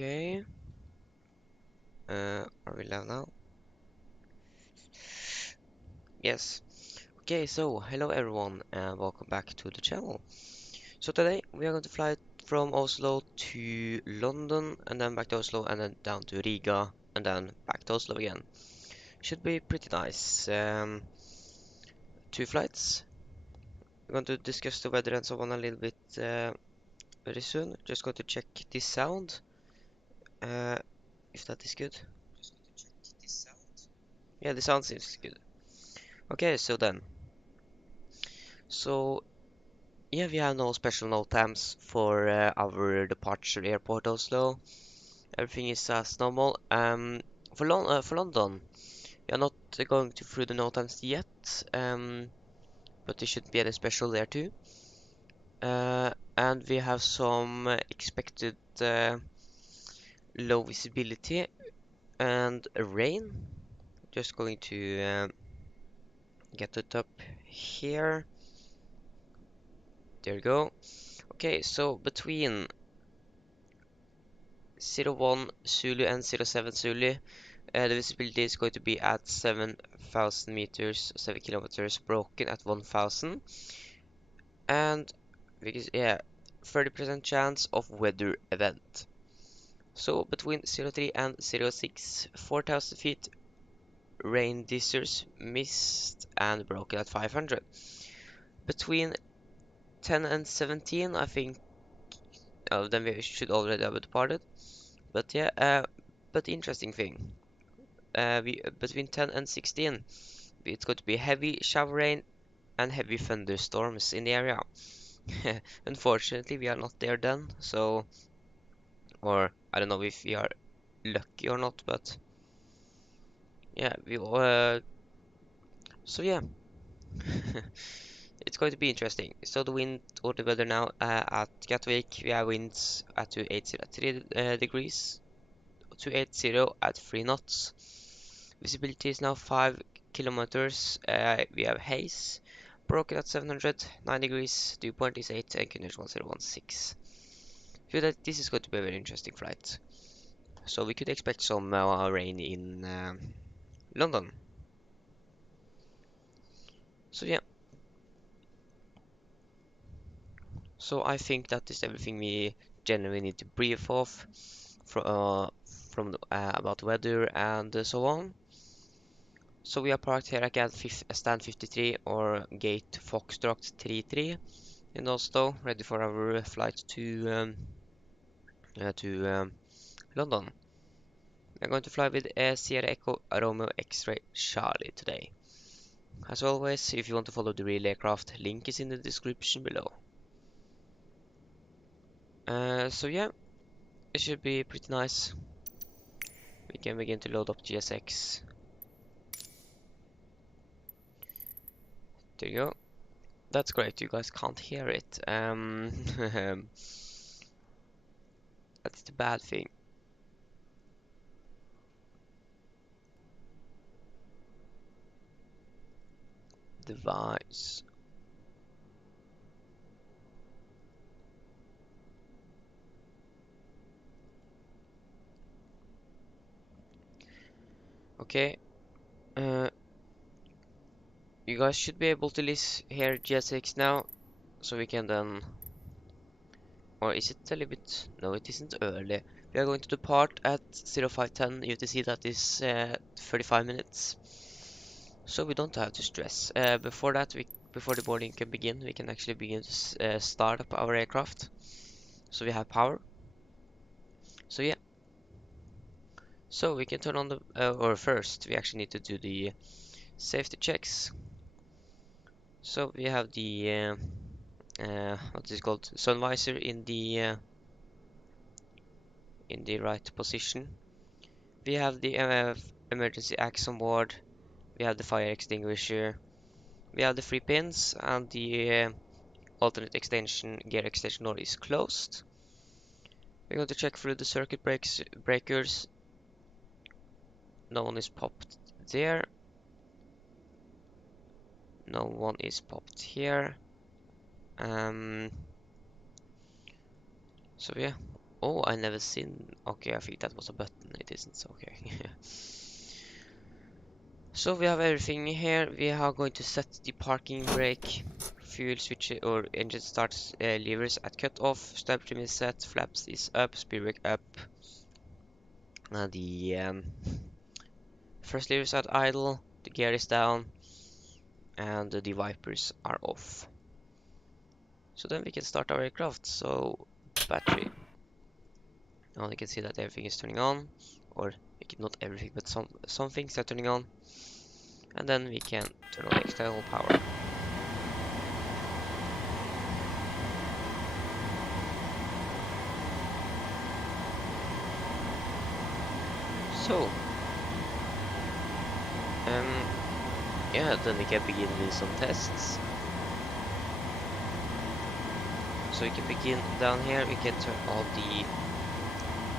Okay. Are we live now? Yes. Okay, so hello everyone and welcome back to the channel. So today we are going to fly from Oslo to London and then back to Oslo and then down to Riga and then back to Oslo again. Should be pretty nice. Two flights. We're going to discuss the weather and so on a little bit very soon. Just going to check the sound. Uh, if that is good. Yeah, the sound seems good. Okay, so then. So yeah, we have no special note times for our departure airport Oslo. Everything is as normal. For London, we are not going to through the note times yet. But there should be any special there too. And we have some expected low visibility and rain. Just going to get it up here. There we go. Okay, so between 01 Zulu and 07 Zulu, the visibility is going to be at 7,000 meters, 7 kilometers, broken at 1,000. And because, yeah, 30% chance of weather event. So between 03 and 06, 4,000 feet, rain disers, mist, and broken at 500. Between 10 and 17, I think then we should already have departed. But yeah, but interesting thing. Between 10 and 16, it's going to be heavy shower rain and heavy thunderstorms in the area. Unfortunately, we are not there then, so, or I don't know if we are lucky or not, but yeah, so yeah, it's going to be interesting. So the wind or the weather now at Gatwick, we have winds at 280 at 3 degrees, 280 at 3 knots. Visibility is now 5 kilometers. We have haze. Broken at 700, 9 degrees, dew point is 8, and QNH 1016. So that this is going to be a very interesting flight. So we could expect some rain in London. So yeah. So I think that is everything we generally need to brief off from about weather and so on. So we are parked here at stand 53 or gate Foxtrot 33 in Oslo, ready for our flight to London. We're going to fly with Sierra Echo Romeo X-Ray Charlie today. As always, if you want to follow the real aircraft, link is in the description below. So yeah, it should be pretty nice. We can begin to load up GSX. There you go. That's great, you guys can't hear it. That's the bad thing. Device. Okay. You guys should be able to hear GSX now, so we can then. Or is it a little bit? No, it isn't early. We are going to depart at 0510 UTC, that is 35 minutes. So we don't have to stress. Before that, before the boarding can begin, we can actually begin to start up our aircraft. So we have power. So yeah. So we can turn on the, or first, we actually need to do the safety checks. So we have the, what is it called? Sun visor in the right position. We have the emergency axe on board. We have the fire extinguisher. We have the 3 pins and the alternate extension, gear extension door is closed. We're going to check through the circuit breakers. No one is popped there. No one is popped here. So yeah, Oh, I never seen. Okay, I think that was a button. It isn't. Okay. So we have everything here. We are going to set the parking brake, fuel switch or engine starts levers at cutoff, step trim is set, flaps is up, speed brake up. The first lever is at idle, the gear is down, and the wipers are off. So then we can start our aircraft. So battery. Now you can see that everything is turning on, or not everything, but some things are turning on. And then we can turn on the external power. So, yeah, then we can begin with some tests. So we can begin down here. We can turn on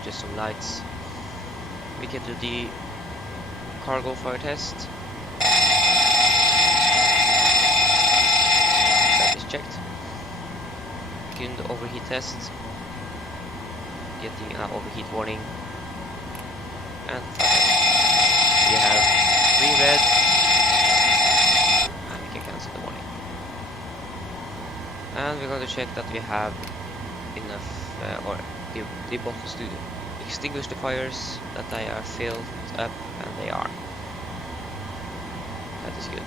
just some lights. We can do the cargo fire test. That is checked. We can do the overheat test. Getting an overheat warning. And we have 3 red. And we can cancel the warning. And we're going to check that we have enough, or the bottles to extinguish the fires, that they are filled up, and they are. That is good.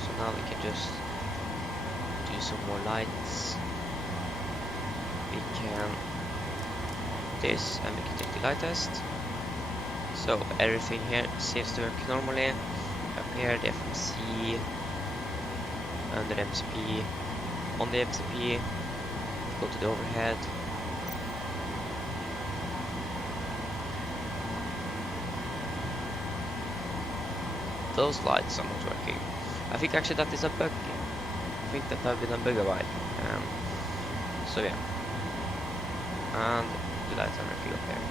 So now we can just do some more lights. We can this, and we can take the light test. So everything here seems to work normally. Up here the FMC, under MCP, on the MCP, go to the overhead. Those lights are not working. I think actually that is a bug. I think that have been a bug a while. So yeah. And the lights are working up here.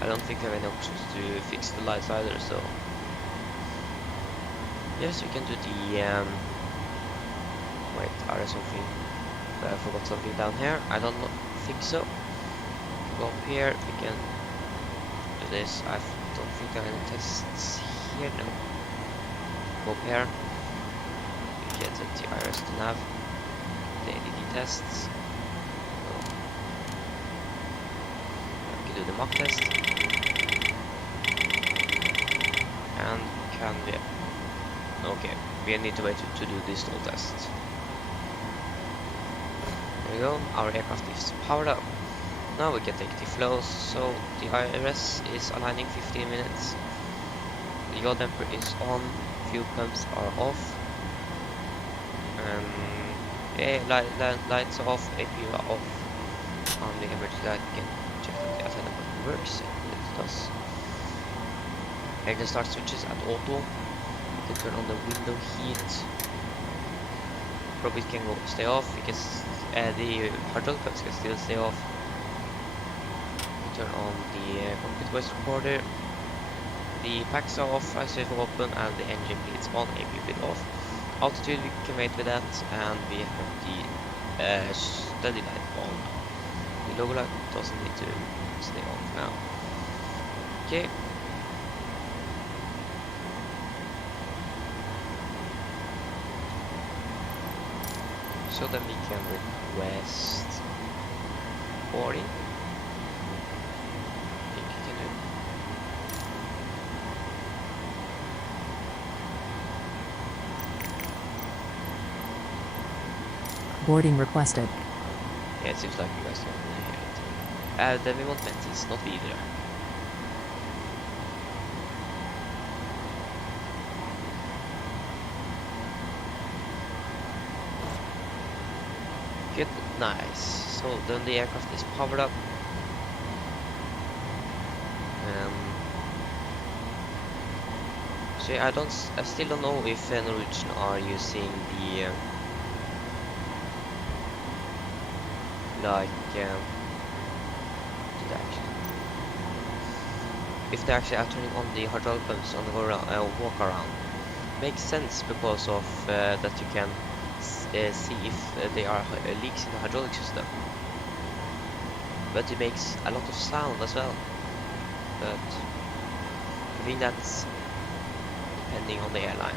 I don't think I have any options to fix the lights either, so yes, we can do the wait, are there something? I forgot something down here. I don't think so. Go up here, we can do this. I don't think there are any tests here, no. Go up here. We get the IRS to nav, the LED tests. We can do the mock test. And can we... Okay, we need to wait to do the stall test. There we go, our aircraft is powered up. Now we can take the flows. So the IRS is aligning 15 minutes. The yaw damper is on, fuel pumps are off. Yeah, lights are off, APU are off. On the emergency light, we can check that the antenna button works. It does. Engine start switches at auto. We can turn on the window heat. Probably can stay off. We can the hydraulic pumps can still stay off. We turn on the cockpit voice recorder. The packs are off, ISF open, and the engine bleeds on, APU bleed off. Altitude we can wait with that, and we have the steady light on. The logo light doesn't need to stay on now. Okay. So then we can request boarding. I think you can do. Boarding requested. Yeah, it seems like you guys don't really hear it. Then we want Mentis, not either. Good, nice. So then the aircraft is powered up. So yeah, I still don't know if Norwegian are using the if they actually are turning on the hydraulic pumps on the walk around. Makes sense because of that you can see if there are leaks in the hydraulic system. But it makes a lot of sound as well. But I think that's depending on the airline.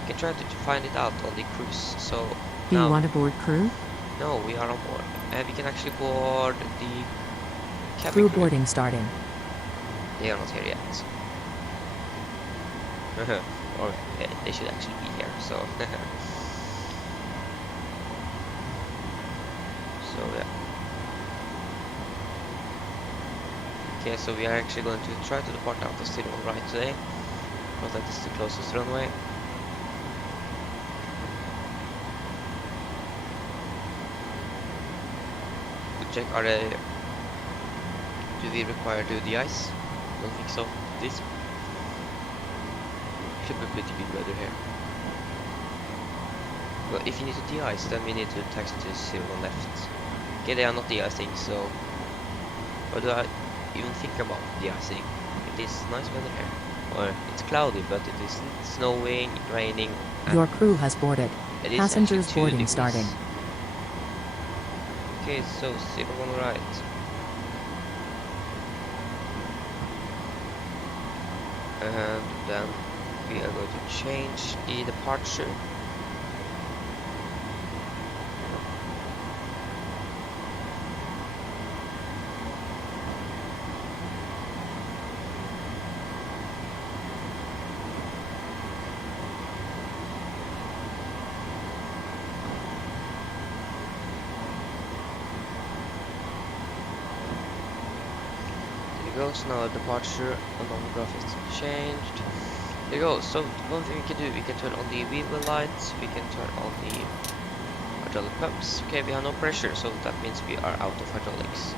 You can try to find it out on the cruise. So Do now, you want to board crew? no, we are on board, and we can actually board the cabin Crew crew. boarding starting. They are not here yet. Or they should actually be here. So so yeah. Okay, so we are actually going to try to depart out of Still on right today, because that is the closest runway. To check, do we require to do the ice? Don't think so. This should be pretty good weather here. Well, if you need to de-ice, then we need to taxi to 01 left. Okay, they are not de-icing, so what do I even think about de-icing? It is nice weather here. Or it's cloudy, but it isn't snowing, raining. Your crew has boarded. It is Passengers actually 2 boarding degrees. starting. Okay, so 01 right. And then we are going to change the departure. Goes now departure and number is changed. There you go. So one thing we can do, we can turn on the wheel lights, we can turn on the hydraulic pumps. Okay, we have no pressure, so that means we are out of hydraulics.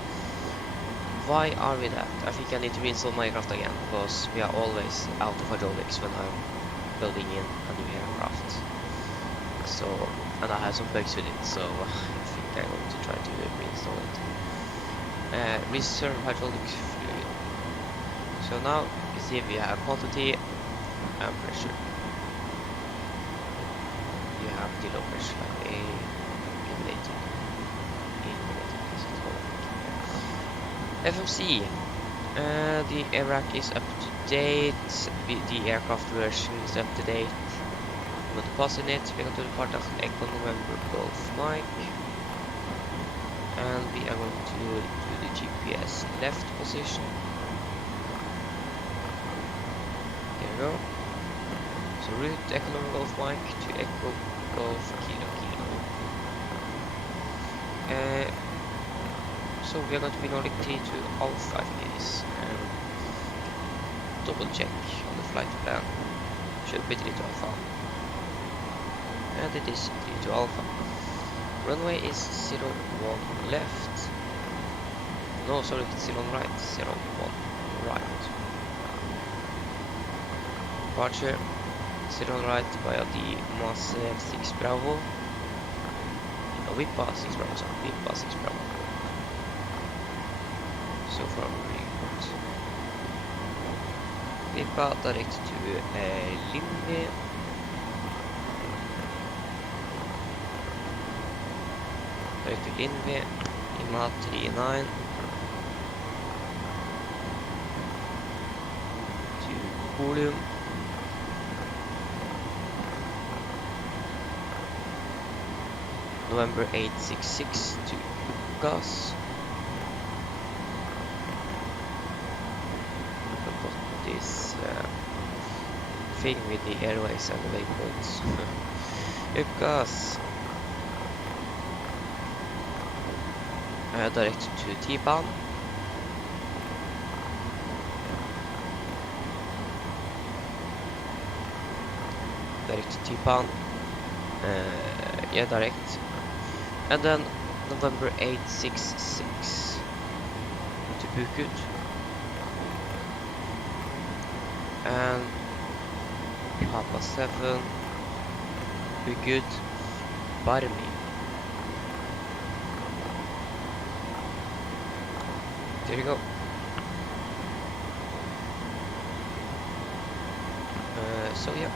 Why are we that? I think I need to reinstall my aircraft again, because we are always out of hydraulics when I'm building in a new aircraft. So, and I have some bugs with it, so I think I'm going to try to reinstall it. Reserve hydraulic fluid. So now you see we have quantity and pressure. You have the low pressure like eliminated. FMC. The air is up to date. The aircraft version is up to date. I'm going to pause in it. We're going to depart of Echo November Golf Mike. And we are going to do the GPS left position. There we go. So route Echo November Golf Mike to Echo Golf Kilo Kilo. So we are going to be Nordic T to Alpha, I think it is. Double check on the flight plan. Should be 3 to Alpha. And it is 3 to Alpha. Runway is 01 left. No, sorry, it's 01 right. 01 right. Departure 01 right via the MSFS6 Bravo. No, Vipa 6 Bravo, sorry. Vipa 6 Bravo. So far, really good. Vipa direct to Limbe. Direct to Lindby, IMA 39 to Polum, November 866 to Gas. I've got this thing with the airways and the waypoints. Gas. Direct to T-Bahn. Direct to T-Bahn. Yeah, direct. And then November 866 to Bukut. And Papa 7 Bukut Barmi. There you go. So yeah.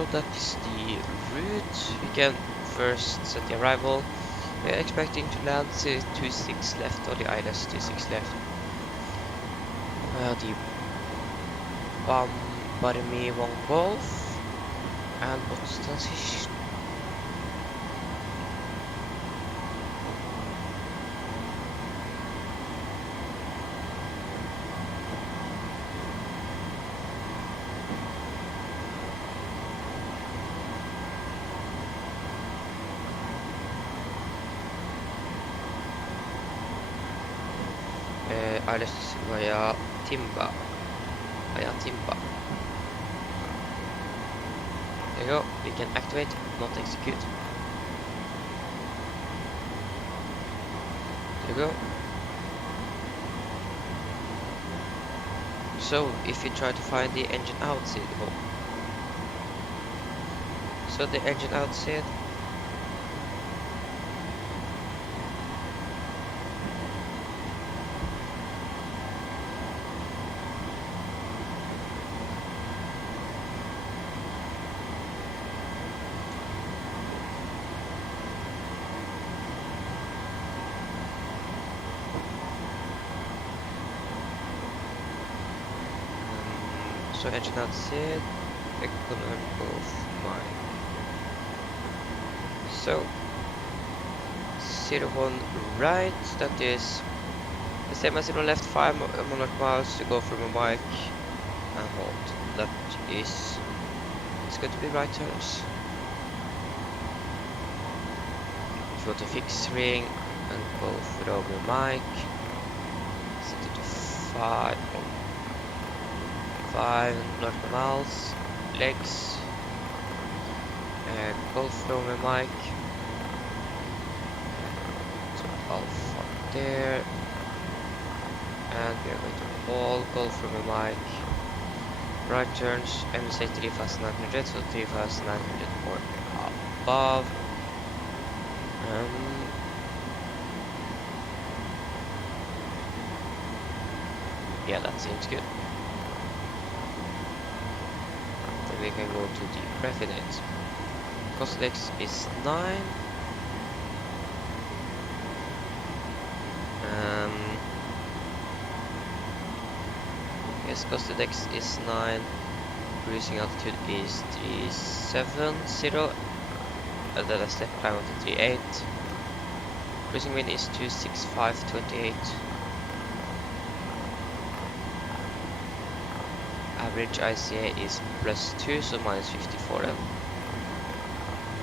So that is the route. We can first set the arrival. We are expecting to land 26 left, or the ILS 26 left. The Barmy 1 Golf. And what's the transition? ILS via Timba. There you go. We can activate, not execute. There you go. So if you try to find the engine outside, so the engine outside. So engine outside, economical mine. So 01 right, that is the same as 0 left, 5 monarch miles to go from a mic and hold. That is, it's going to be right turns. If you want to fix ring and go from a mic, set it to 5 north miles, legs, and go from a mic. So alpha there, and we are going to all go from a mic. Right turns, MSA 3900, so 3900 or above. Yeah, that seems good. Then we can go to the prefinite. Cost index is 9. Yes, cost index is 9. Cruising altitude is 370. And then a step climb of 38. Cruising wind is 265.28. Average ICA is +2, so -54 then.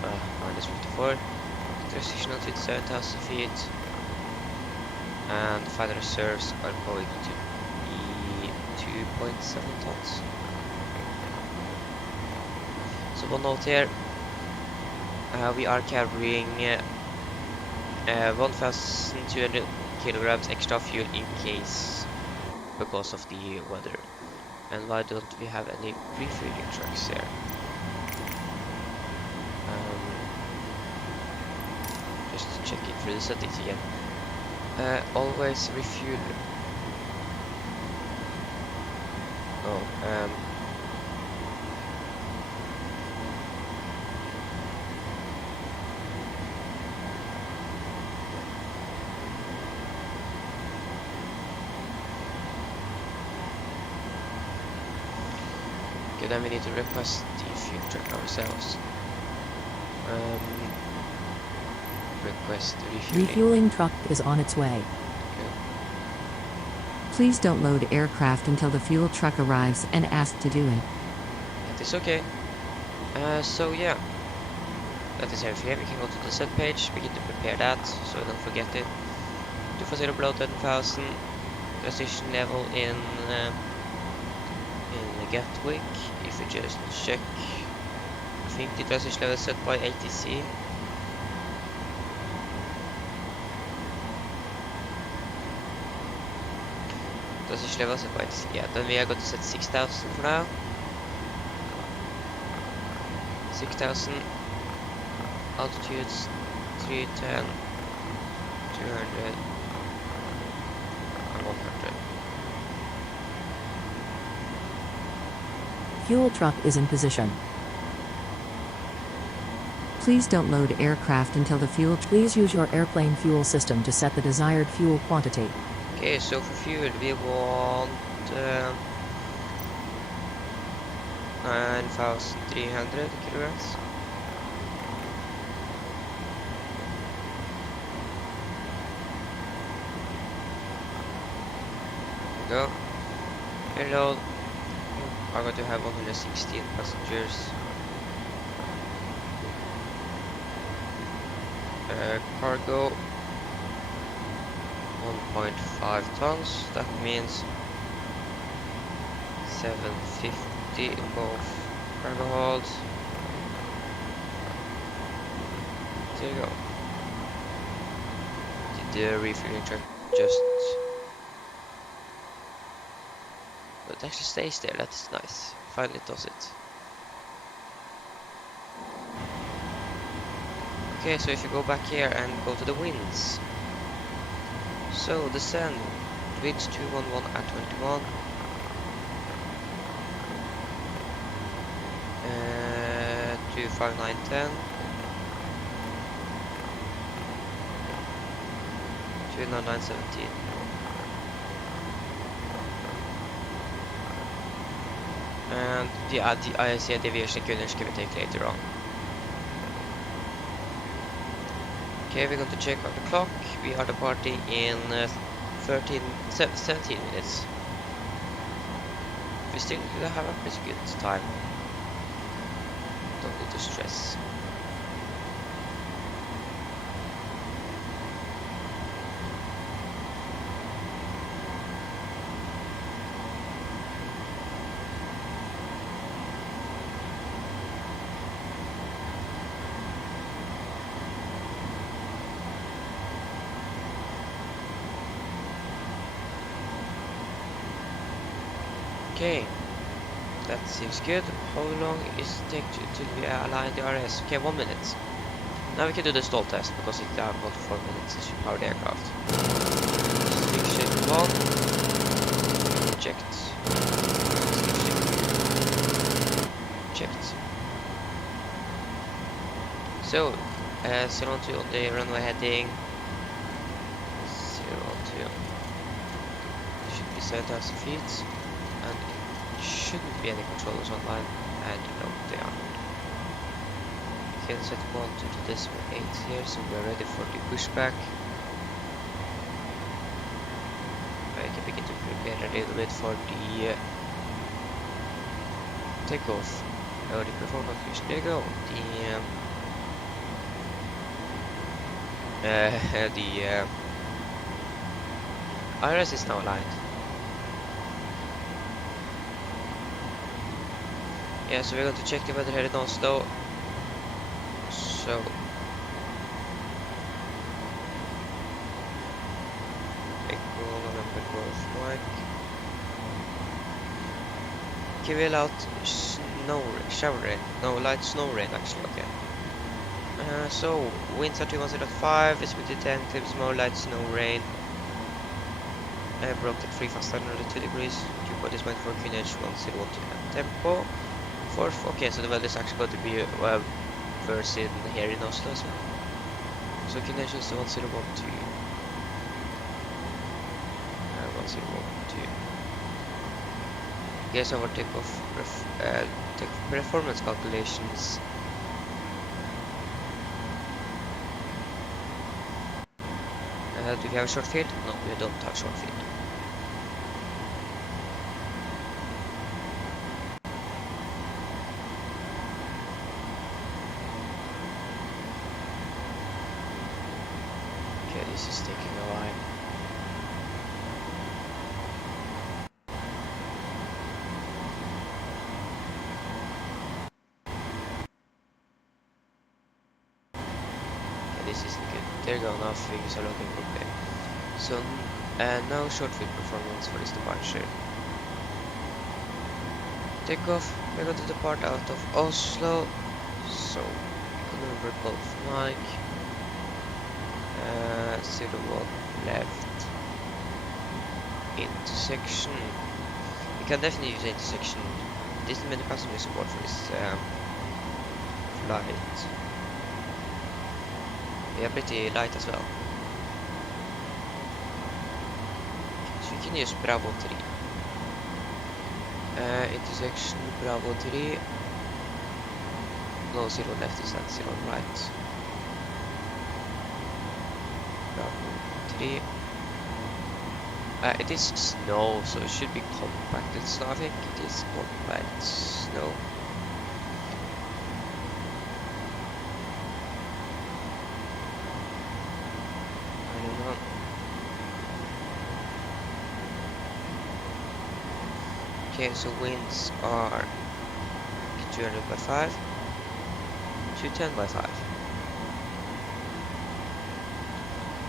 -54. Transition altitude 7,000 feet. And final reserves are going to be 2.7 tons. So one note here, we are carrying 1,200 kilograms extra fuel in case because of the weather. And why don't we have any refueling trucks here? Just checking through the settings again. Always refuel. Okay, then we need to request the fuel truck ourselves. Request refueling. Refueling truck is on its way. Okay. Please don't load aircraft until the fuel truck arrives and ask to do it. That is okay. So yeah, that is everything. We can go to the set page, begin to prepare that, so we don't forget it. 240 below 10,000, transition level in Gatwick. If you just check, I think the transition level is set by ATC. Transition level set by ATC. Yeah, then we are going to set 6,000 for now. 6,000, altitudes 310, 200, and 100. Fuel truck is in position. Please don't load aircraft until the fuel. Please use your airplane fuel system to set the desired fuel quantity. Okay, so for fuel we want 9,300 kilograms. There we go. Payload. I'm going to have 116 passengers. Cargo 1.5 tons. That means 750 in both cargo holds. There you go. Did the refilling truck just... But it actually stays there, that's nice. Finally it does it. Okay, so if you go back here and go to the winds. So, descend. Winds 211 at 21. 25910. 29917. And the IAC deviation can we take later on. Okay, we're going to check out the clock. We are departing in 17 minutes. We still have a pretty good time. Don't need to stress. Okay, that seems good. How long is it take till we align the RS? Okay, 1 minute. Now we can do the stall test because it down about 4 minutes to power the aircraft. Stick shape 1. Checked. Checked. So, 012 on the runway heading. 012. Should be 7,000 feet. And it shouldn't be any controllers online, and no, they are. We can set 1 to the decimal 8 here, so we are ready for the pushback. I can begin to prepare a little bit for the takeoff. Oh, the performance mission. There you go. The IRS is now aligned. Yeah, so we're going to check the weather here in Oslo. So Echo November Golf Mike. Okay, we allowed snow, shower rain. No, light snow rain actually, okay. So winds are 2105, visibility 10, clouds more, light snow rain. Broke at 3 fast 102 degrees. Q-port is meant for QNH 101 tempo. Okay, so the weather is actually going to be worse in here in Oslo as well. So QNH is 1012. 1012. Guess our takeoff performance calculations. Do we have a short field? No, we don't have short field. Okay, this is taking a while. Okay, this isn't good. There you go, now things are looking okay. So, no short field performance for this departure. Takeoff, we're going to depart out of Oslo. So, maneuver Golf Mike. 01 left. Intersection. We can definitely use the intersection. There isn't many passenger support for this flight. They are pretty light as well. So we can use Bravo 3. Intersection Bravo 3. No, 0 left is that 0 right. Bravo 3. It is snow, so it should be compacted snow. I think it is compact snow. I don't know. Okay, so winds are 200 by 5, 210 by 5.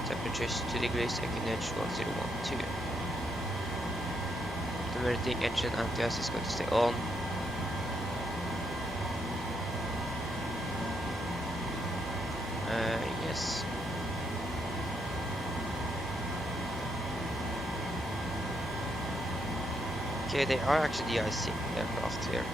Temperatures 2 degrees, Equinage 1012. Automatic engine anti-ice is going to stay on. Yes. Okay, they are actually de-icing aircraft here.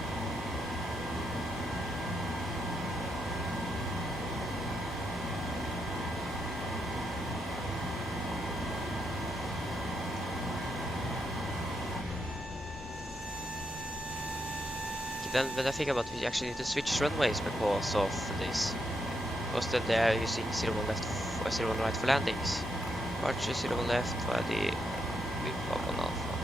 Then when I think about it, we actually need to switch runways because of this. Because then they are using 01 left, 01 right for landings. Departure 01 left via the Pop on Alpha.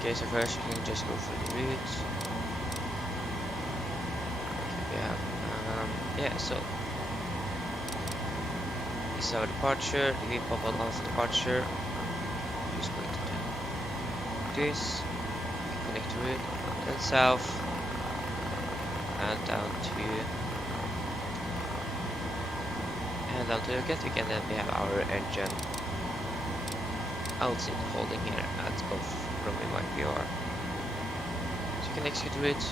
Okay, so first we can just go for the route. Okay, we have yeah, so this is our departure, the Pop on Alpha departure. Just going to do this, connect to route, then south, and down to Gatwick, and then we have our engine outside holding here at both runway YPR. So you can execute route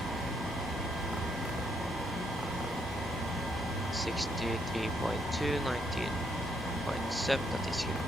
63.2, 19.7, that is good.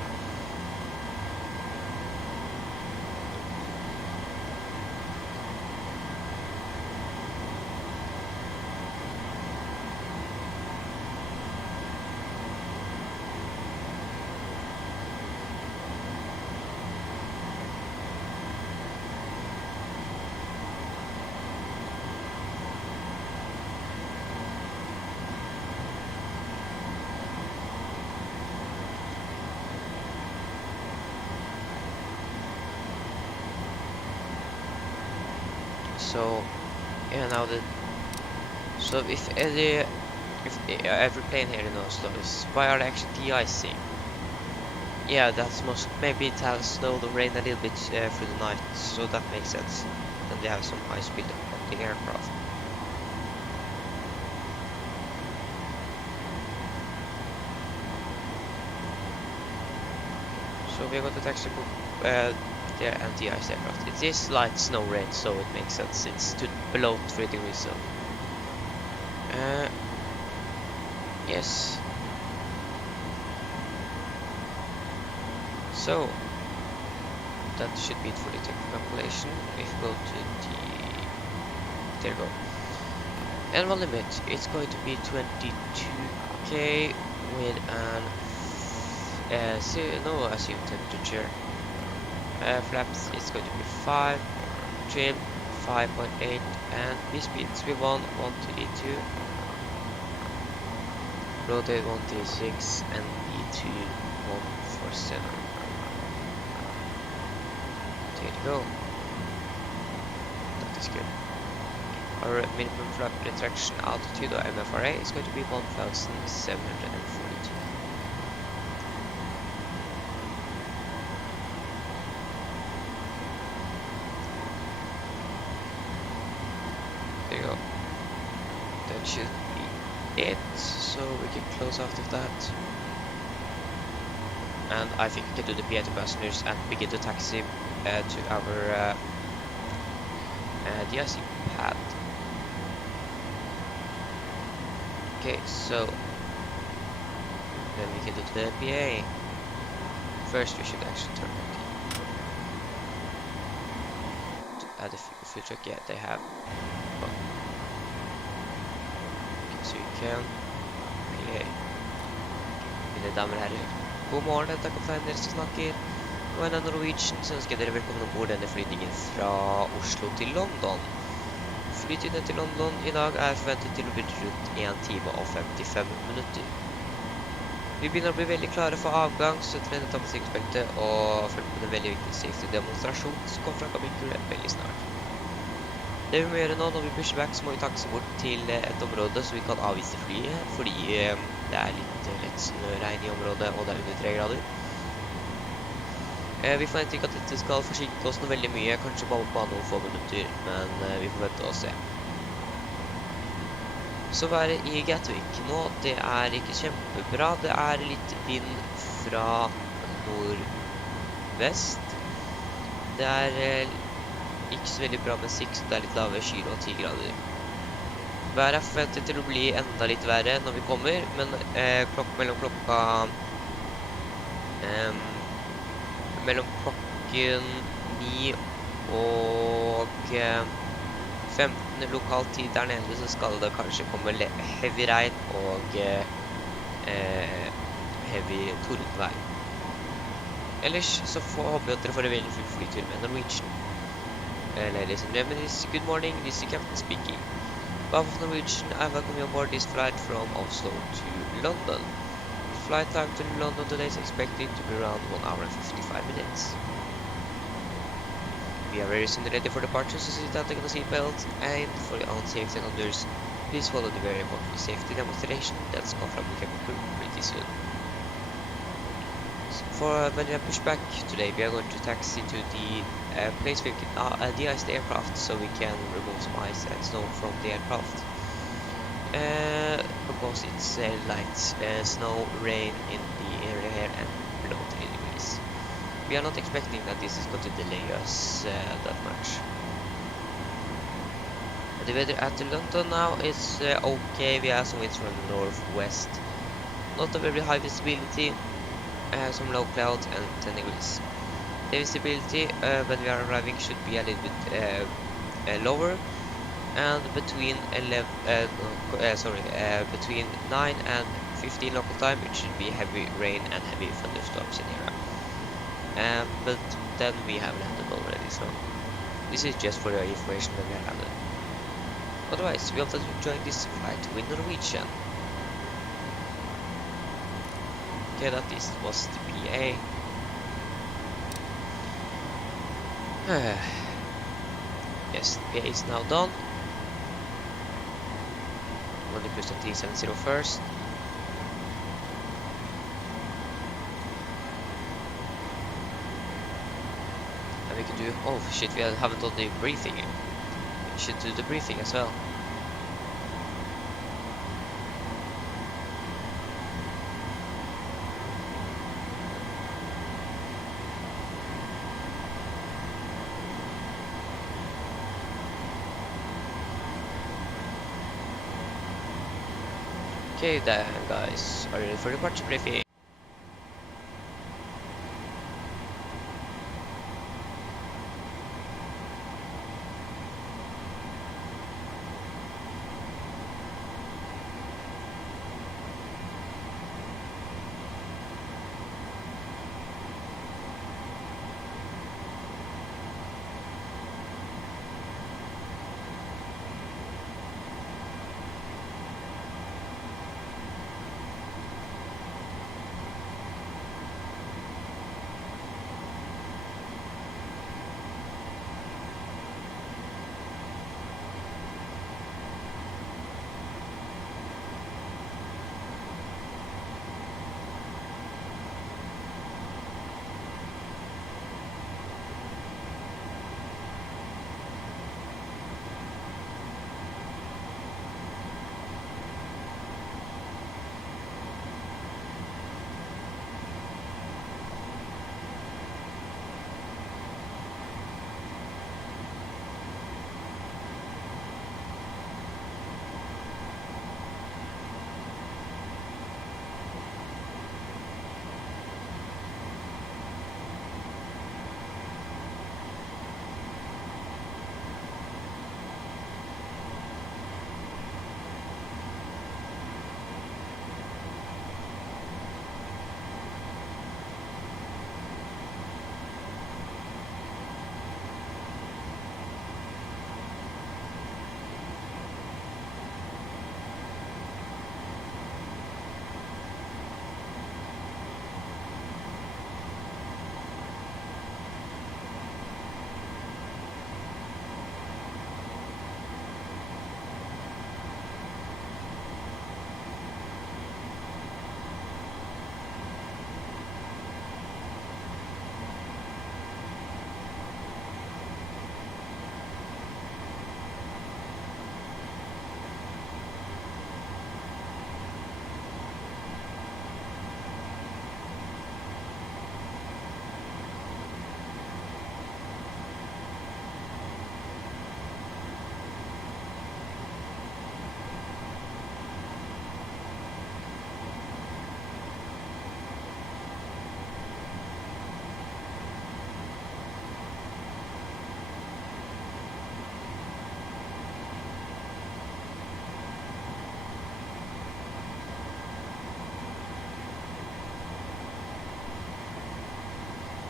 So yeah, now that if every plane here in Oslo is why are they actually de-icing? Yeah, that's most maybe it has snowed or rained a little bit through the night, so that makes sense. Then they have some ice build up on the aircraft. So we're going to taxi their anti-ice aircraft. It is light snow rain, so it makes sense. It's below 3 degrees, so yes. So that should be it for the technical calculation. If we go to there you go. Annual limit, it's going to be 22k with an no assumed temperature. Flaps, it's going to be 5, trim 5.8, and V-speeds V1 132, rotate 136, and V2 147. There you go. That is good. Our minimum flap retraction altitude or MFRA is going to be 1742. There you go. That should be it. So we can close after that. And I think we can do the PA to passengers and begin the taxi to our de-icing pad. Okay, so then we can do the PA. First, we should actually turn back to add a fuel truck. Yeah, they have. Oh. Okay, so you can. Okay. Mine damer og herrer, god morgen, dette er kaptein dere som snakker. På en av Norwegian så ønsker jeg dere velkommen ombord denne flygningen fra Oslo til London. Flytiden til London i dag er forventet til å bli rundt 1 time og 55 minutter. Vi begynner å bli veldig klare for avgang, så trener ta på sikkerhetsbeltet og følge med den veldig viktige safety-demonstrasjon som kommer fra kabinkuret veldig snart. Det vi må gjøre nå når vi pusher back, så må vi takse bort til et område så vi kan avvise flyet, fordi det er litt lett snøregn i området, og det er under 3 grader. Vi forventer ikke at dette skal forsinke oss noe veldig mye, kanskje bare noen få minutter, men vi får vente og se. Så været i Gatwick nå, det er ikke kjempebra. Det er litt vind fra nordvest. Det er ikke så veldig bra med sikt, det er litt lave skyer og 10 grader. Været er forventet til å bli enda litt verre når vi kommer, men mellom klokken 9 og 15 lokal tid der nede, så skal det kanskje komme heavy regn og heavy tordenvær. Ellers så håper vi at dere får en veldig full flytur med Norwegian. Ladies and gentlemen, good morning, this is Captain speaking. Behalf of Norwegian, I welcome you on board this flight from Oslo to London. The flight time to London today is expected to be around 1 hour and 55 minutes. We are very soon ready for departure, so sit down, take the seatbelt, and for your own safety and others, please follow the very important safety demonstration that's come from the cabin crew pretty soon. So for when we are pushed back today, we are going to taxi to the place where we can de-ice the aircraft, so we can remove some ice and snow from the aircraft. Because it's light snow, rain in the area here and below 3 degrees. We are not expecting that this is going to delay us that much. The weather at London now is okay. We have some winds from the northwest. Not a very high visibility, some low clouds and 10 degrees. The visibility when we are arriving should be a little bit lower, and between between 9 and 15 local time it should be heavy rain and heavy thunderstorms in here. But then we have landed already, so this is just for your information when we are landed. Otherwise, we hope that you enjoyed this flight with Norwegian. Okay, that was the PA. Yes, the PA is now done. I'm going to push the T70 first. We can do, oh shit, we haven't done the briefing. We should do the briefing as well. Okay then guys, are you ready for the departure briefing?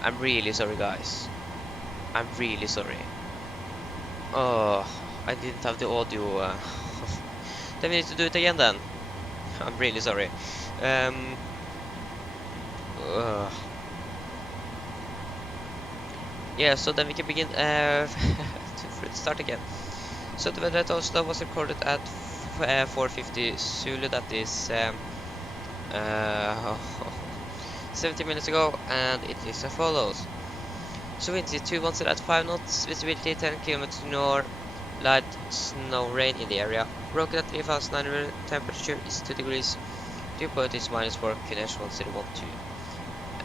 I'm really sorry, guys. I'm really sorry. Oh, I didn't have the audio. Then we need to do it again then. I'm really sorry. Um, uh, yeah, so then we can begin to start again. So the weather at Oslo was recorded at 4:50 Zulu, that is uh, 70 minutes ago, and it is as follows. So wind is 2 at 5 knots, visibility 10 kilometers north, light snow rain in the area. Broken at 3,900, temperature is 2 degrees, dew point is -4, Kinesh 1012.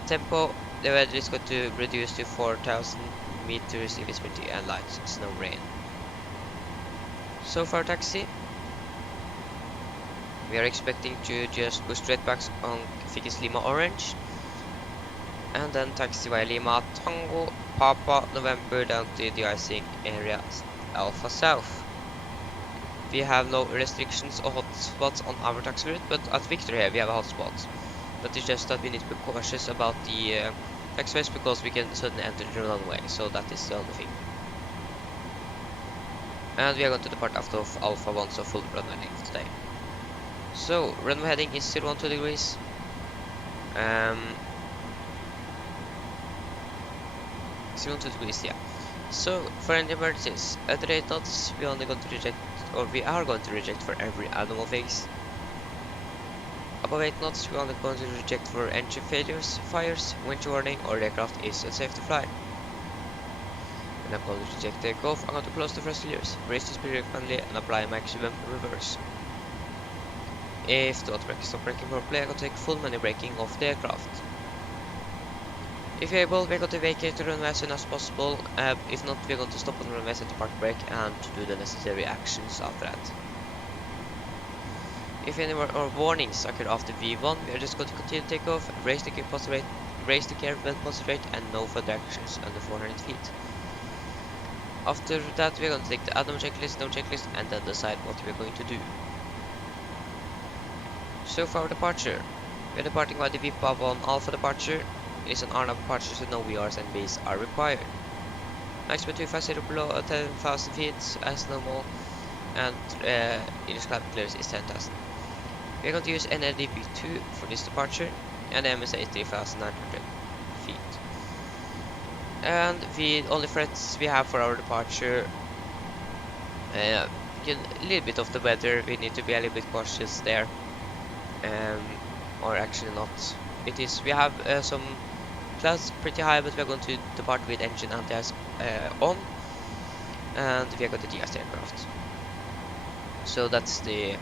Tempo, the weather is going to reduce to 4,000 meters in visibility and light snow rain. So far taxi, we are expecting to just go straight back on Ficus Lima Orange, and then taxi via Lima Tango Papa November down to the icing area Alpha South. We have no restrictions or hotspots on our taxi route, but at Victor here we have a hotspot. But it's just that we need to be cautious about the taxiways because we can suddenly enter the runway, so that is the only thing. And we are going to depart after Alpha 1, so full runway length today. So, runway heading is 012 degrees. 012 degrees, yeah. So, for any emergencies, at 8 knots, we are going to reject for every animal phase. Above 8 knots, we are only going to reject for engine failures, fires, wind warning, or the aircraft is unsafe to fly. When I'm going to reject takeoff, I'm going to close the thrust levers, brace the speed friendly, and apply maximum reverse. If the autobrake is not braking properly, I'm going to take full manual braking of the aircraft. If you're able, we're going to vacate the runway as soon as possible. If not, we're going to stop on the runway, set the park brake, and do the necessary actions after that. If any more warnings occur after V1, we are just going to continue takeoff, raise the gear posture belt posture rate, and no further actions under 400 feet. After that, we're going to take the add-on checklist, no checklist, and then decide what we're going to do. So for our departure, we're departing by the VPAV on Alpha departure. It is an RNAV departure, so no VRs and Bs are required. Maximum 250 below 10,000 feet as normal, and initial climb clearance is 10,000. We are going to use NLDP2 for this departure, and MSA 3,900 feet. And the only threats we have for our departure, a little bit of the weather, we need to be a little bit cautious there. Or actually not. We have some clouds pretty high, but we are going to depart with engine anti-ice on, and we are going to de-ice the aircraft. So that's the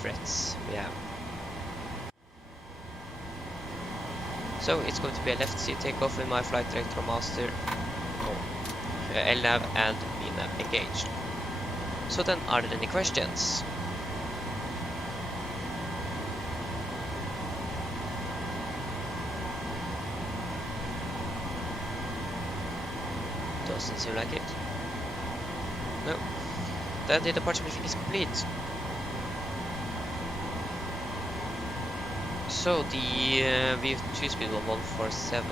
threats we have. So it's going to be a left seat takeoff with my flight director master, LNAV and VNAV engaged. So then, are there any questions? Doesn't seem like it. No. Then the departure briefing is complete. So the VF2 speed was 147.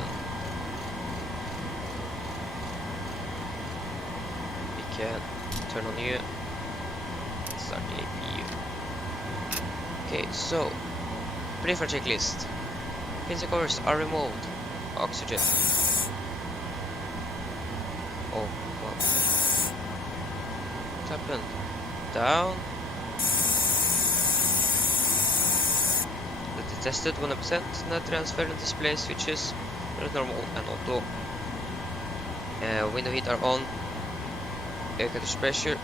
We can turn on you. Start the APU. Okay, so brief checklist. Pins and covers are removed. Oxygen. Oh, what happened? Down. That is tested 100%. Net transfer and display switches are normal and auto. Window heat are on. Air condition pressure.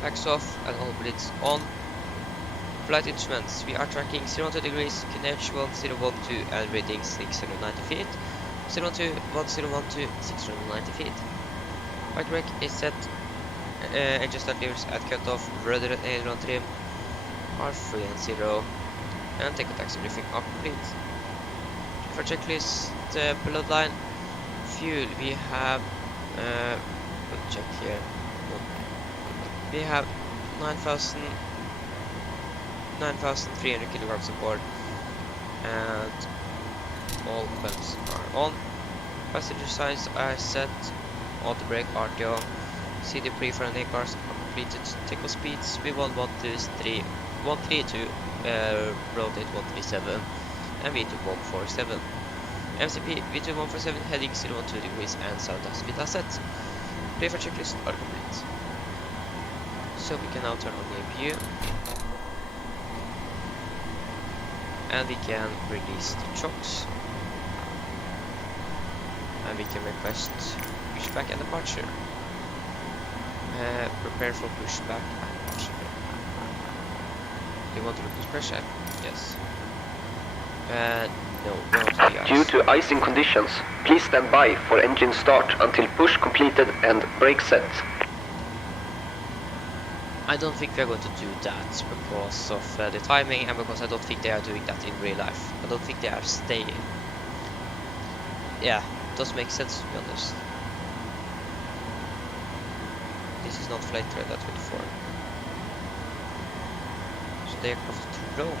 Packs off and all blades on. Flight instruments. We are tracking 0 degrees, Kinesh 1012 and reading 690 feet. 012, 1012, 690 feet. White brake is set, engine start levers at cutoff, rudder and aileron trim are 3 and 0, and take a taxi briefing are complete. For checklist, bloodline, fuel, we have, let's check here, we have 9,300 kilograms on board, and all pumps are on. Passenger signs are set. Auto brake RTO. CD pre for any cars are completed. Takeoff speeds V1 132, rotate 137, and V2 147. MCP V2 147 heading 012 degrees and south as Vita set. Play for checklist are complete. So we can now turn on game view. And we can release the chocks. And we can request pushback and departure. Prepare for pushback and departure. Do you want to look at pressure? Yes. No, we want the ice. Due to icing conditions, please stand by for engine start until push completed and brake set. I don't think we're going to do that because of the timing and because I don't think they are doing that in real life. I don't think they are staying. Yeah, it does make sense to be honest. This is not flight radar 24. So the aircraft to Rome.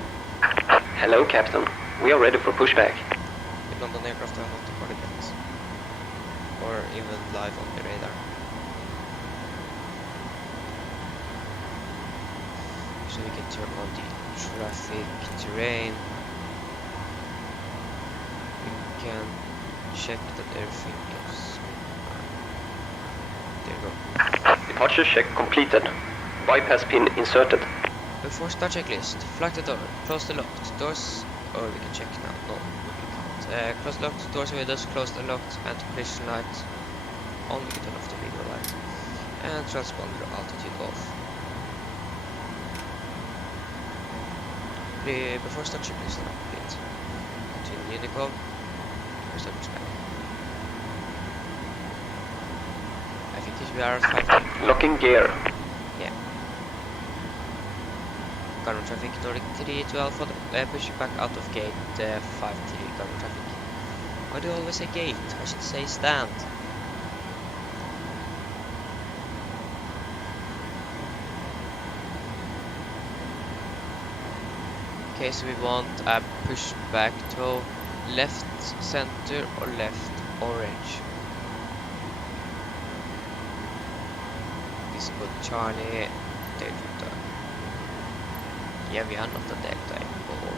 Hello, Captain. We are ready for pushback. The London aircraft are not departed yet. Or even live on the radar. So we can turn on the traffic terrain. We can check that everything is. There you go. Departure check completed. Bypass pin inserted. Before start checklist, flag the door, close the locked doors, or we can check now, no, we can't. Close the locked doors and windows, closed and locked, anti-collision light on, we can turn off the video light, and transponder altitude off. Before start checklist now complete. Continue Unicom, first start pushback. I think we are at 5. Locking gear. Yeah. Garmin traffic Nordic 3 to Alpha, pushing back out of gate 53 Garmin traffic. Why do you always say gate? I should say stand. Okay, so we want a pushback to left center or left orange. This is good Charlie Delta. Yeah, we are not a Delta anymore.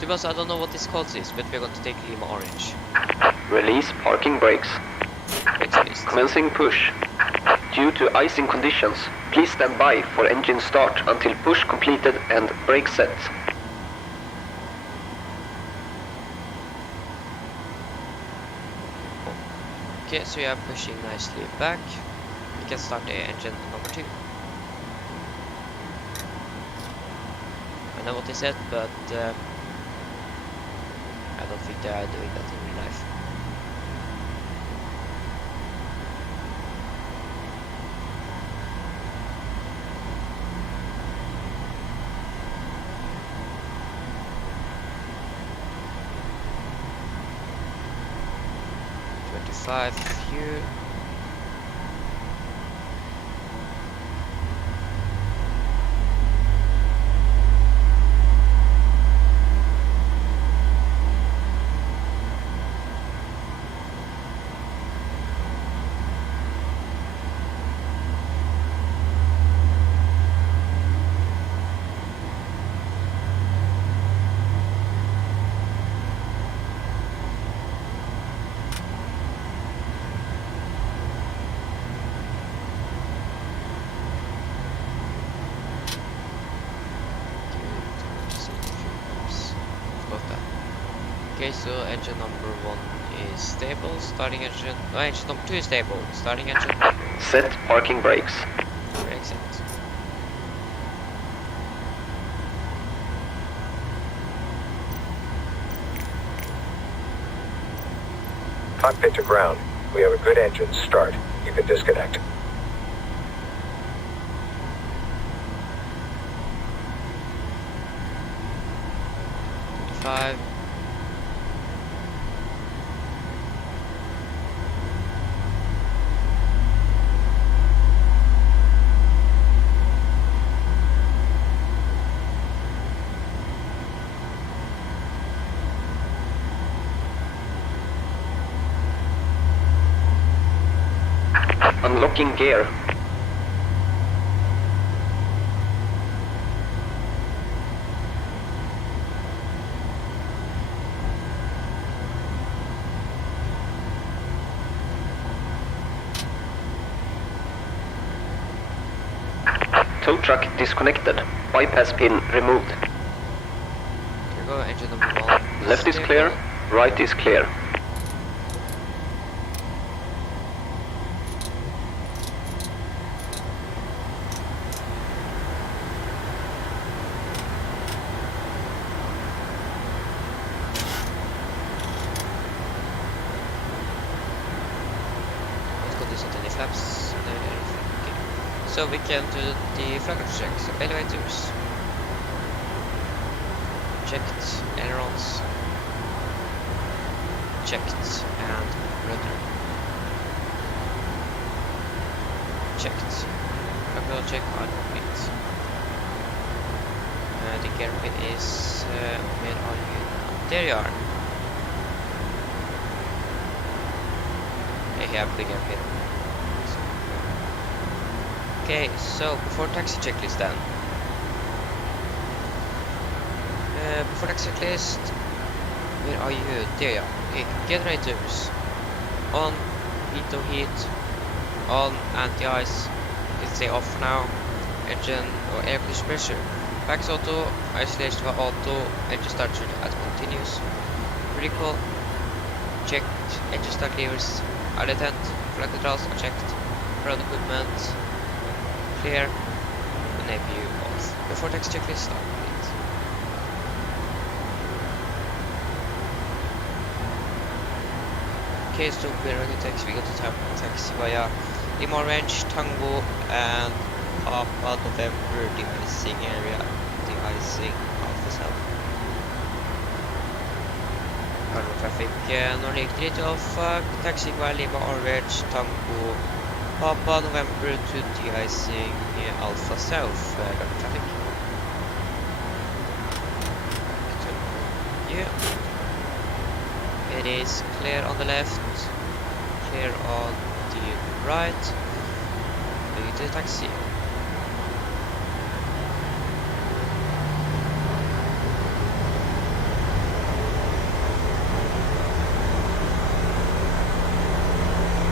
To be honest, I don't know what this code is, but we're going to take Lima Orange. Release parking brakes. Checklist. Commencing push. Due to icing conditions, please stand by for engine start until push completed and brake set. Okay, so we are pushing nicely back. We can start the engine number 2. I know what they said, but I don't think they are doing that in real life. View. Okay, so engine number 1 is stable, starting engine... No, engine number 2 is stable, starting engine... Set parking brakes. Brake set. Cockpit to ground. We have a good engine. Start. You can disconnect. Five. unlocking gear. Tow truck disconnected. Bypass pin removed. Here we go, engine number 1. Left is clear, right is clear. Let's go do something in the flaps. Okay. So we can do the flag check. So elevators. Checked. Ailerons. Checked. And rudder. Checked. Flag check on complete. The gear pin is where are you now? There you are. I have the gear pin. Okay, so before taxi checklist then. Before taxi checklist, where are you? There you are. Okay, generators. On, veto heat. On, anti-ice. Let's say off now. Engine or air condition pressure. Max auto, isolation for auto, engine starter at continuous. Recall. Checked. Engine start levers are latent. Flight controls are checked. Ground equipment. Clear. And APU off. Before taxi checklist start complete. Okay, so we're ready to taxi. We go to taxi via Lima Range, Tango, and Papa November de-icing area. De-icing Alpha South. Cargo traffic. Nordic 3 Alpha. Taxi via Lima Orange, Tango. Papa November to de-icing Alpha South. Cargo traffic. Yeah. It is clear on the left, clear on the right. Moving to the taxi.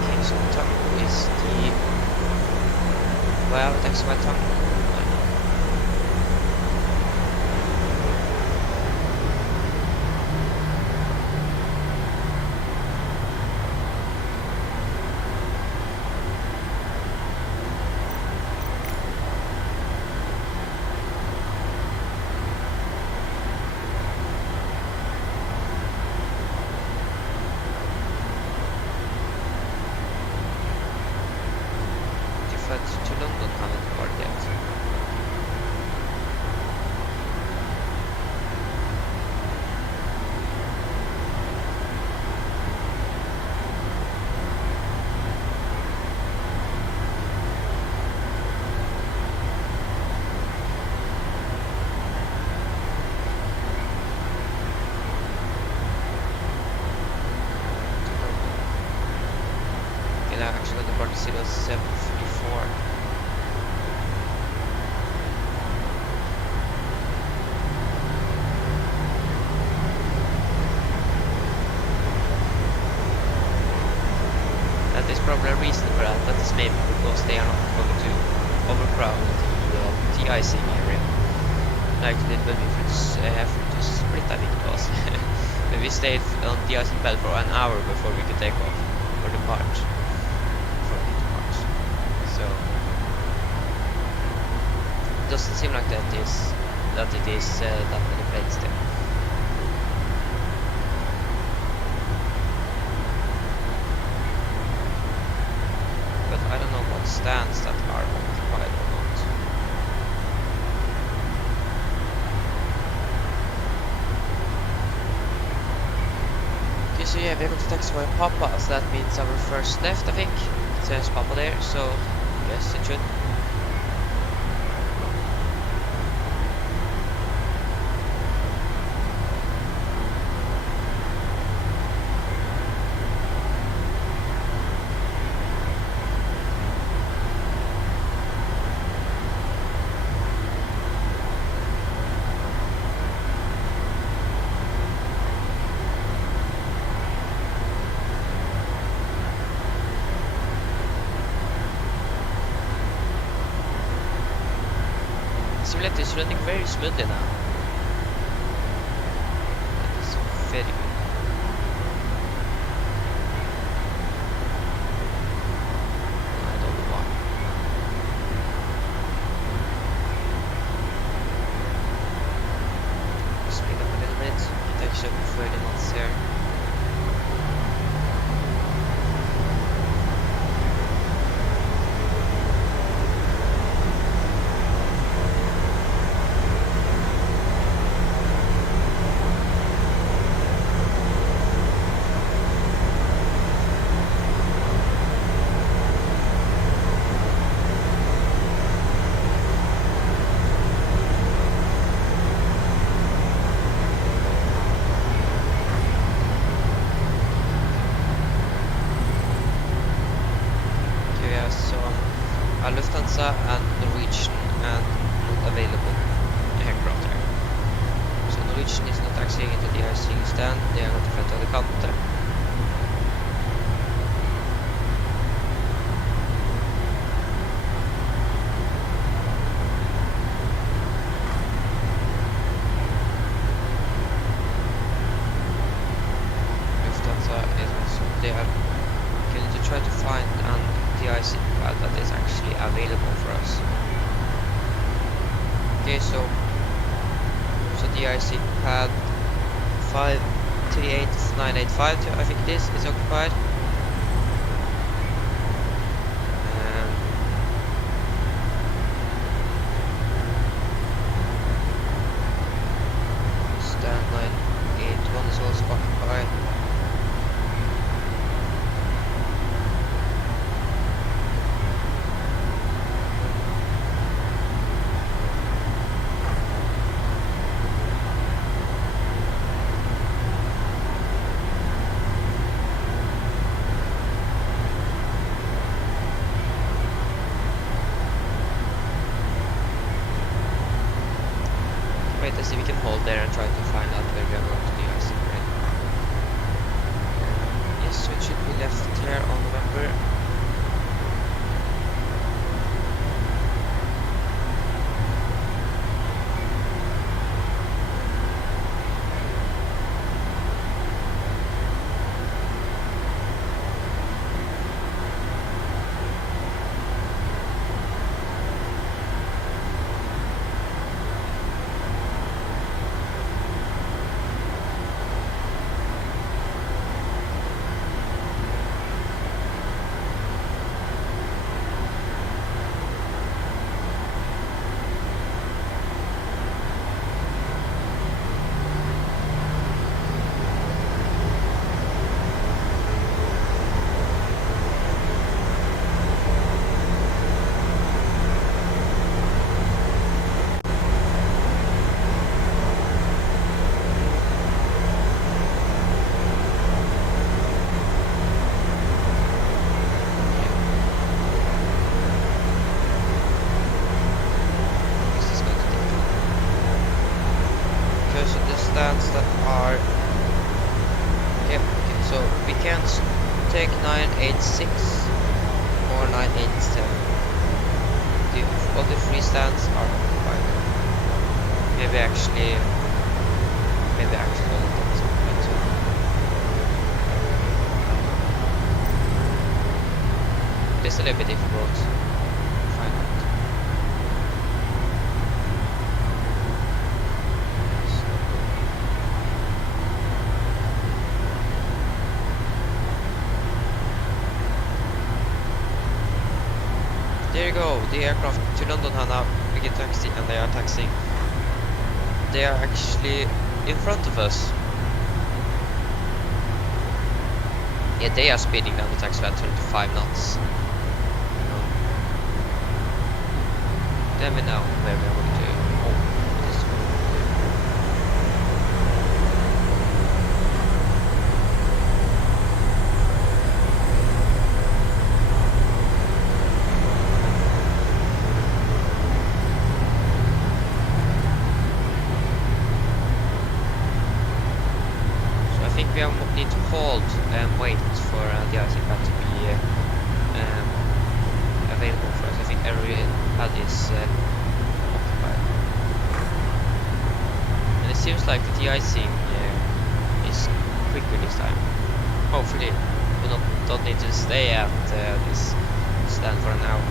Okay, so Tango is the... Well, taxi by Tango. To London haven't worked yet. Okay, now actually the part 0754. There's probably a reason for that. That is maybe because they are not going to overcrowd the de-icing area like they did when we flew to Split, I think it was. But we stayed on de-icing belt for an hour before we could take off or depart. So it doesn't seem like it is that many planes there. I don't know what stands that are occupied or not. Okay, so yeah, we're going to taxi via Papa, so that means our first left, I think. It says Papa there, so yes, it should. Simulator is running very smoothly now. That is very good. I don't know why. Speed up a little bit. It actually up 30 knots here. Lufthansa and Norwegian and not available aircraft here. So Norwegian is not taxiing into the IC stand, they are not in front of the counter. Lufthansa is also there. We need to try to find an DIC pad that is actually available for us. Okay, so DIC pad 538985, I think it is occupied. Stand 981 is also occupied. Let's see if we can hold there and try to find out where we are going to the IC parade. Yes, so it should be left here on November. Stands that are so we can't take 986 or 987. The other three stands are occupied. Maybe actually all of them is occupied too. It's a little bit difficult to find out. There you go, the aircraft to London have now begun taxi and they are taxiing. They are actually in front of us. Yeah, they are speeding down the taxi at 25 knots. Then we know where we are going to. Oh, this one. I think we need to hold and wait for the IC pad to be available for us. I think every pad is occupied. looks like the de-icing is quicker this time. Hopefully, we don't need to stay at this stand for an hour.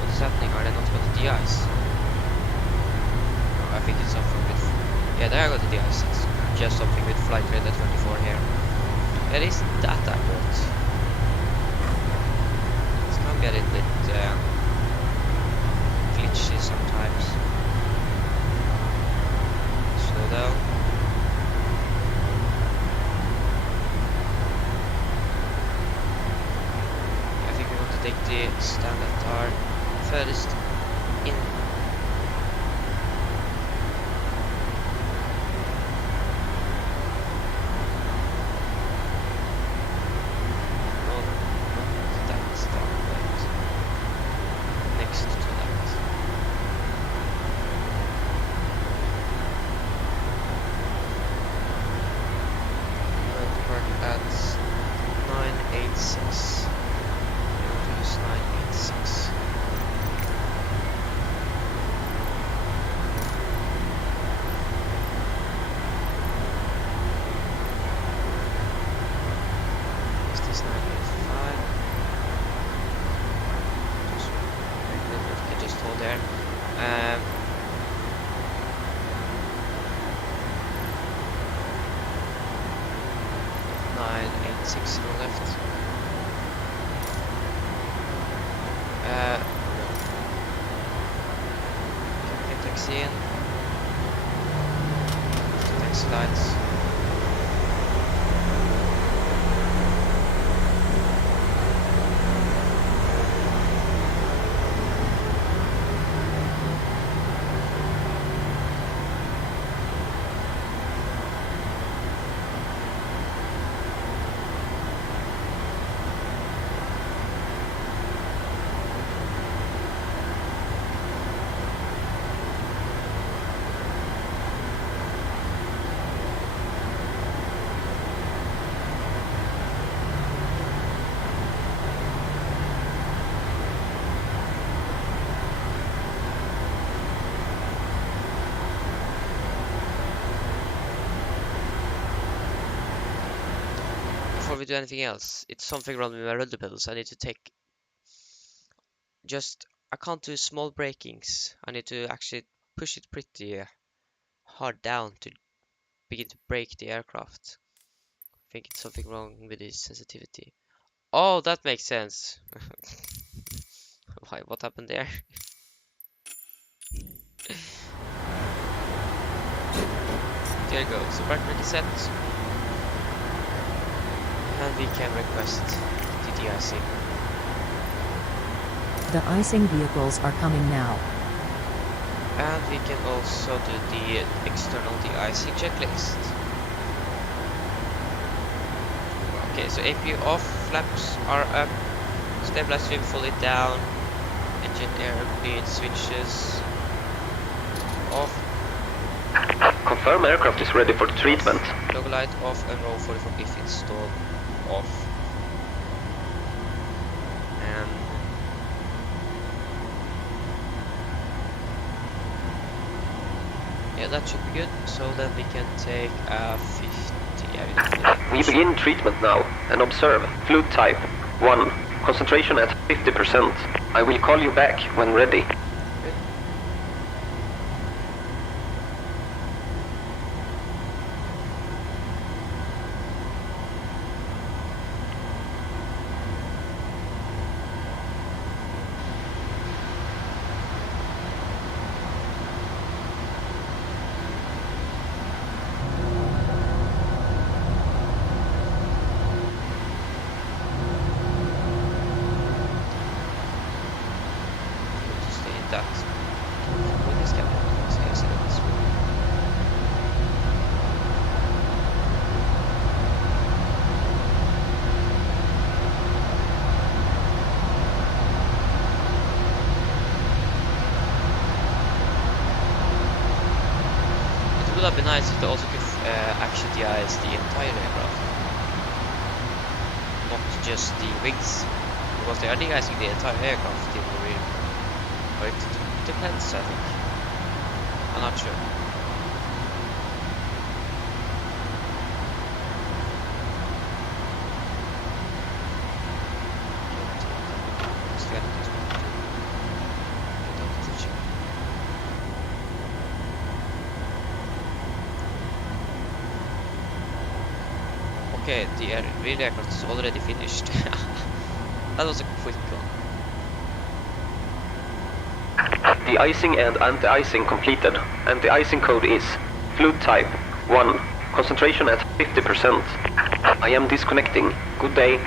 What's happening? Are they not going to de-ice? I think it's something with... Yeah, there I got the de-ice. It's just something with flight radar 24 here. It isn't that accurate. It can be a little bit glitchy sometimes. Slow down. I think we want to take the stand that are furthest in. Six on the left. Can we get taxi in? Taxi lights. Before we do anything else, it's something wrong with my rudder pedals. I need to take I can't do small brakings. I need to actually push it pretty hard down to begin to brake the aircraft. I think it's something wrong with the sensitivity. Oh, that makes sense. Why? What happened there? There you go. So brake brake is set. And we can request the de-icing. The icing vehicles are coming now. And we can also do the external de-icing checklist. Okay, so AP off, flaps are up, stabilizer swim fully down, engine air bleed switches off. Confirm aircraft is ready for treatment. Logo light off and roll 44 if installed off. And yeah, that should be good. So then we can take a 50. Yeah, we begin treatment now and observe fluid type 1. Concentration at 50%. I will call you back when ready. be nice if they also could actually de-ice the entire aircraft, not just the wings, because they are de-icing the entire aircraft in the rear. But it depends, I think. I'm not sure. Okay, the rear aircraft is already finished. That was a quick one. De-icing and anti-icing completed. Anti-icing code is fluid type 1. Concentration at 50%. I am disconnecting. Good day.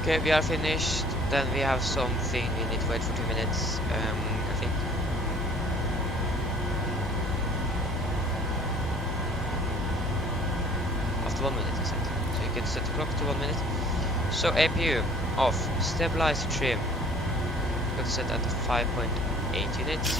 Okay, we are finished. Then we have something we need to wait for 2 minutes, I think. After 1 minute, exactly. So you can set the clock to 1 minute. So APU off. Stabilizer trim. Let's set at 5.8 units.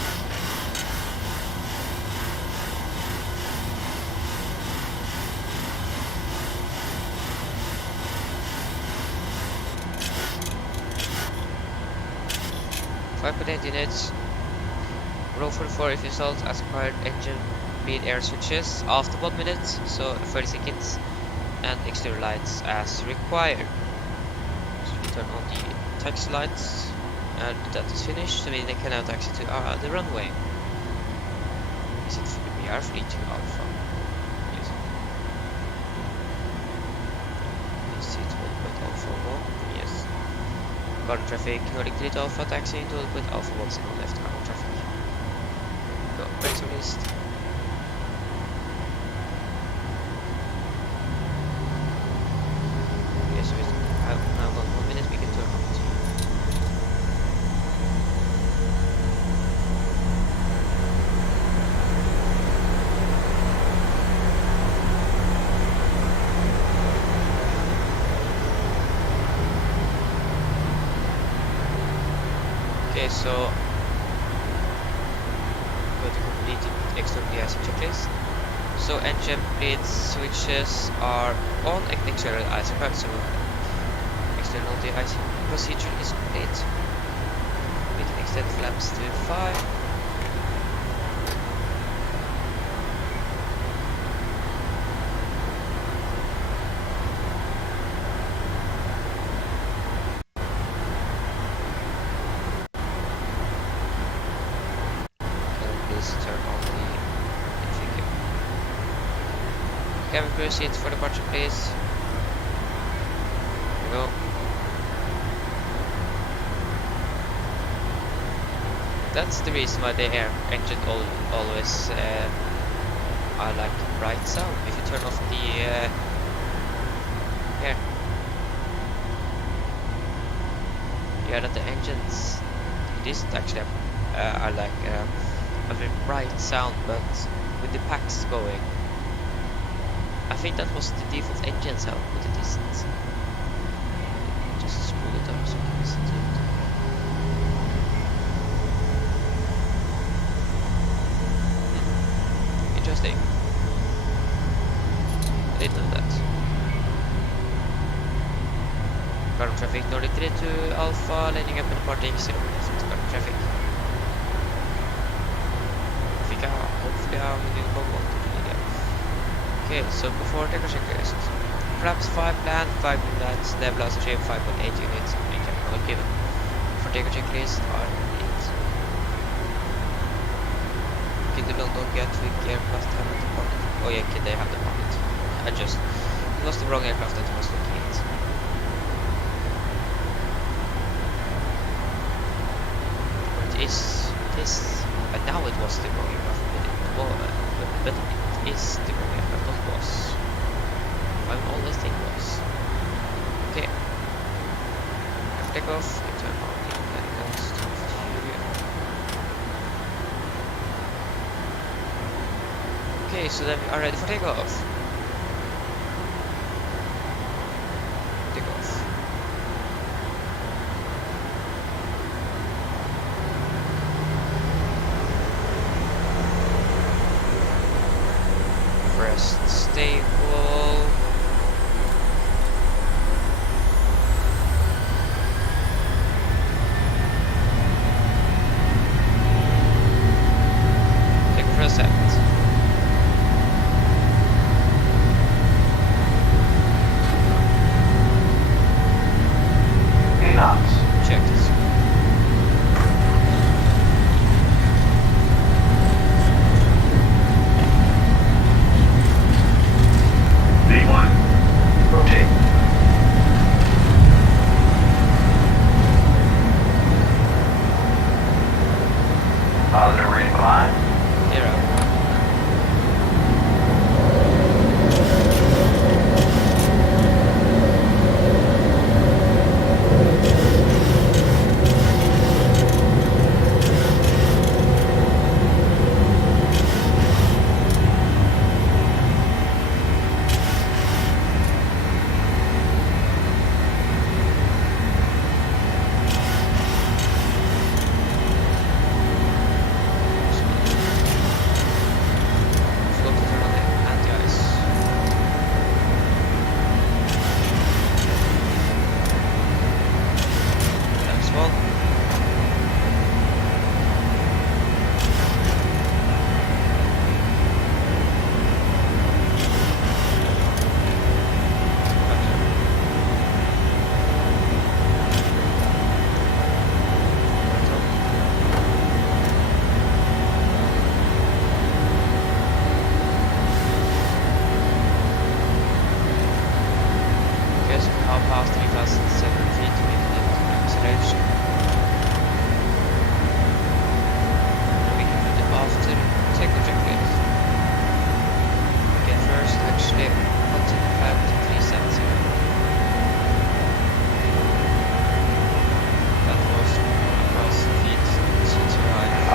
Units. Row 44 if installed as required engine bleed air switches after 1 minute, so 30 seconds, and exterior lights as required. So we turn on the taxi lights, and that is finished, so we can now taxi to the runway. Is it we are free to Alpha? Yes. Is it Alpha 1? Yes. Garden traffic, Nordic 3 to Alpha, taxi into with Alpha 1 signal left, garden traffic. Go, brakes released. Okay, so we have now got 1 minute, we can turn on it. Okay, so go to complete the external de-icing checklist. So engine bleed switches are on external icing part, so external de-icing procedure is complete. We can extend flaps to 5. Cabin crew seats for departure, please. Here we go. That's the reason why the air engine always are like bright sound. If you turn off the air, yeah, that the engines, it isn't actually are like a very bright sound, but with the packs going. I think that was the default engine sound, but it isn't. Just spool it up so you can listen to it. Interesting. I didn't know that. Current traffic Nordic 3 to Alpha, landing up and departing 0 minutes with current traffic. Hopefully I'm moving forward to Riga. Okay, so before take a checklist. Flaps 5 land, 5 green lights, stabilizer trim 5.8 units, and chemical given. For take a checklist are complete. Kid London Gatwick aircraft haven't departed. Oh yeah, Kid, they have departed. It was the wrong aircraft that I was looking at. But now it was the wrong aircraft, but it is the wrong aircraft, not was. I always think was. Okay. Take off, you turn on the landings to view. Okay, so then we are ready for takeoff. Takeoff.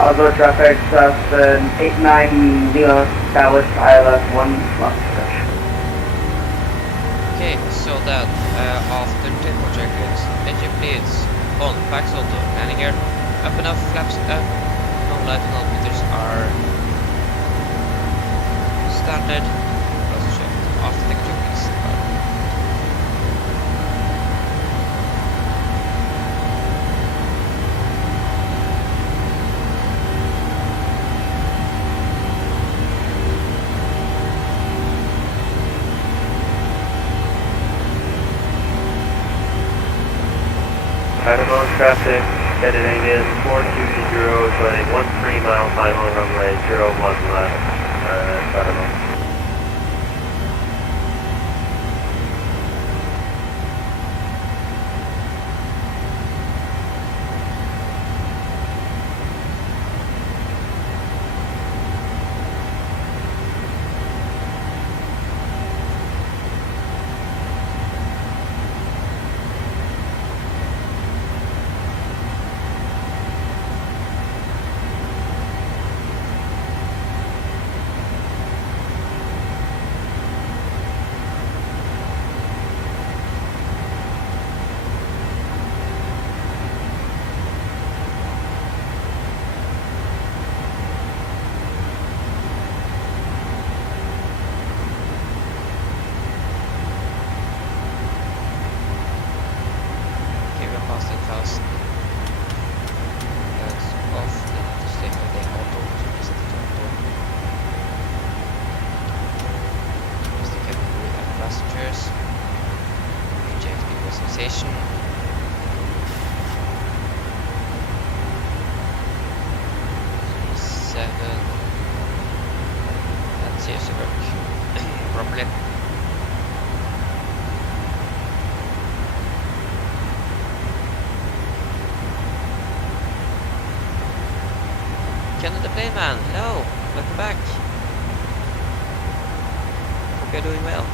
Oslo traffic, that's 89 Lima Dallas, ILS 1 left touch. Okay, so then, after takeoff checklists, engine bleeds, on, backs onto, landing gear, up enough, flaps up, no light and altimeters are standard, also checked after the checklist. Panama traffic, Scandinavian 420, running 13 mile final runway 01 left, Panama. Canada Playman, hello, welcome back. Hope you're doing well.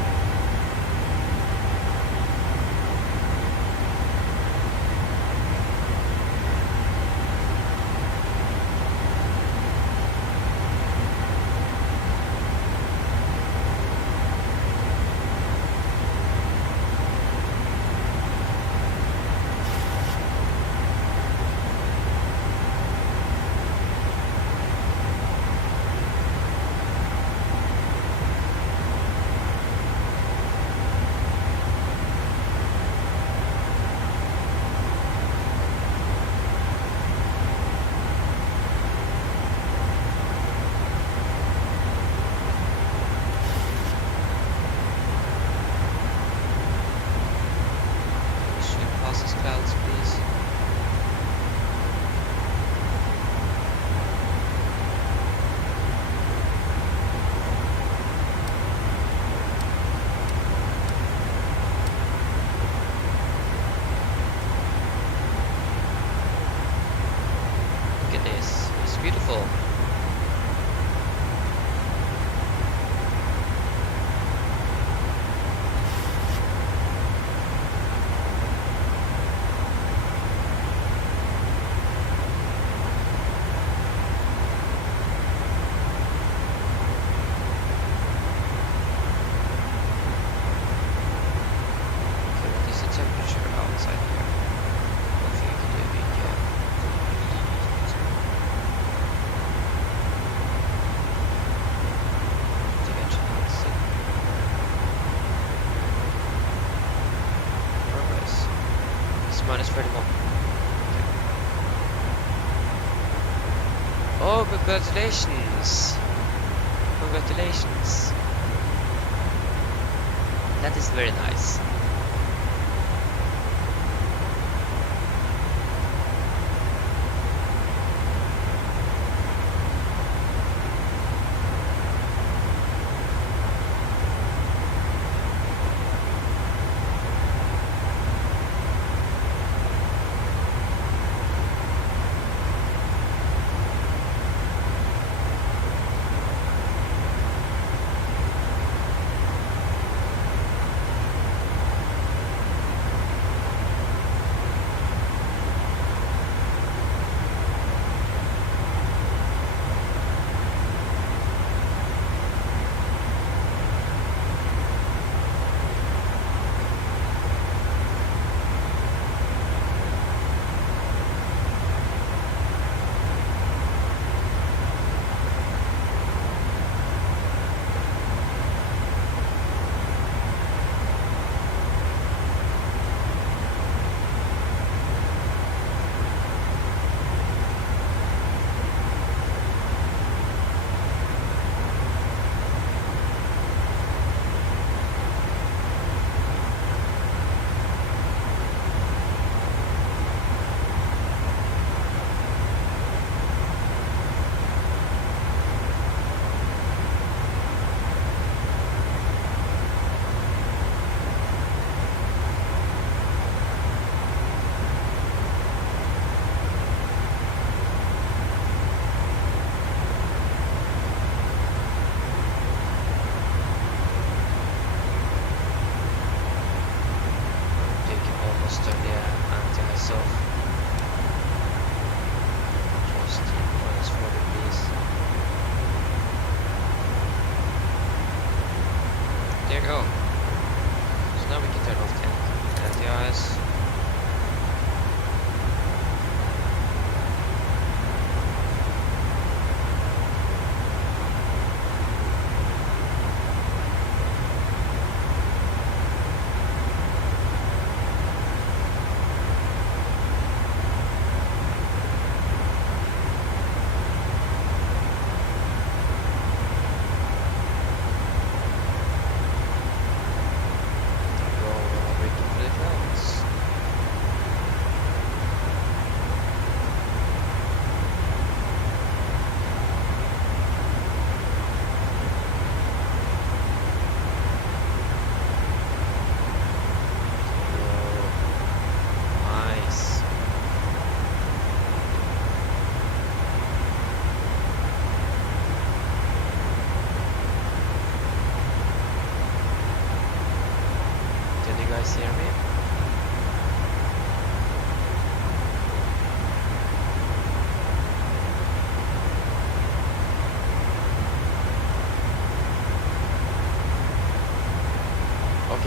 Clouds, please. Look at this, it's beautiful. Minus 31. Oh, congratulations! Congratulations! That is very nice.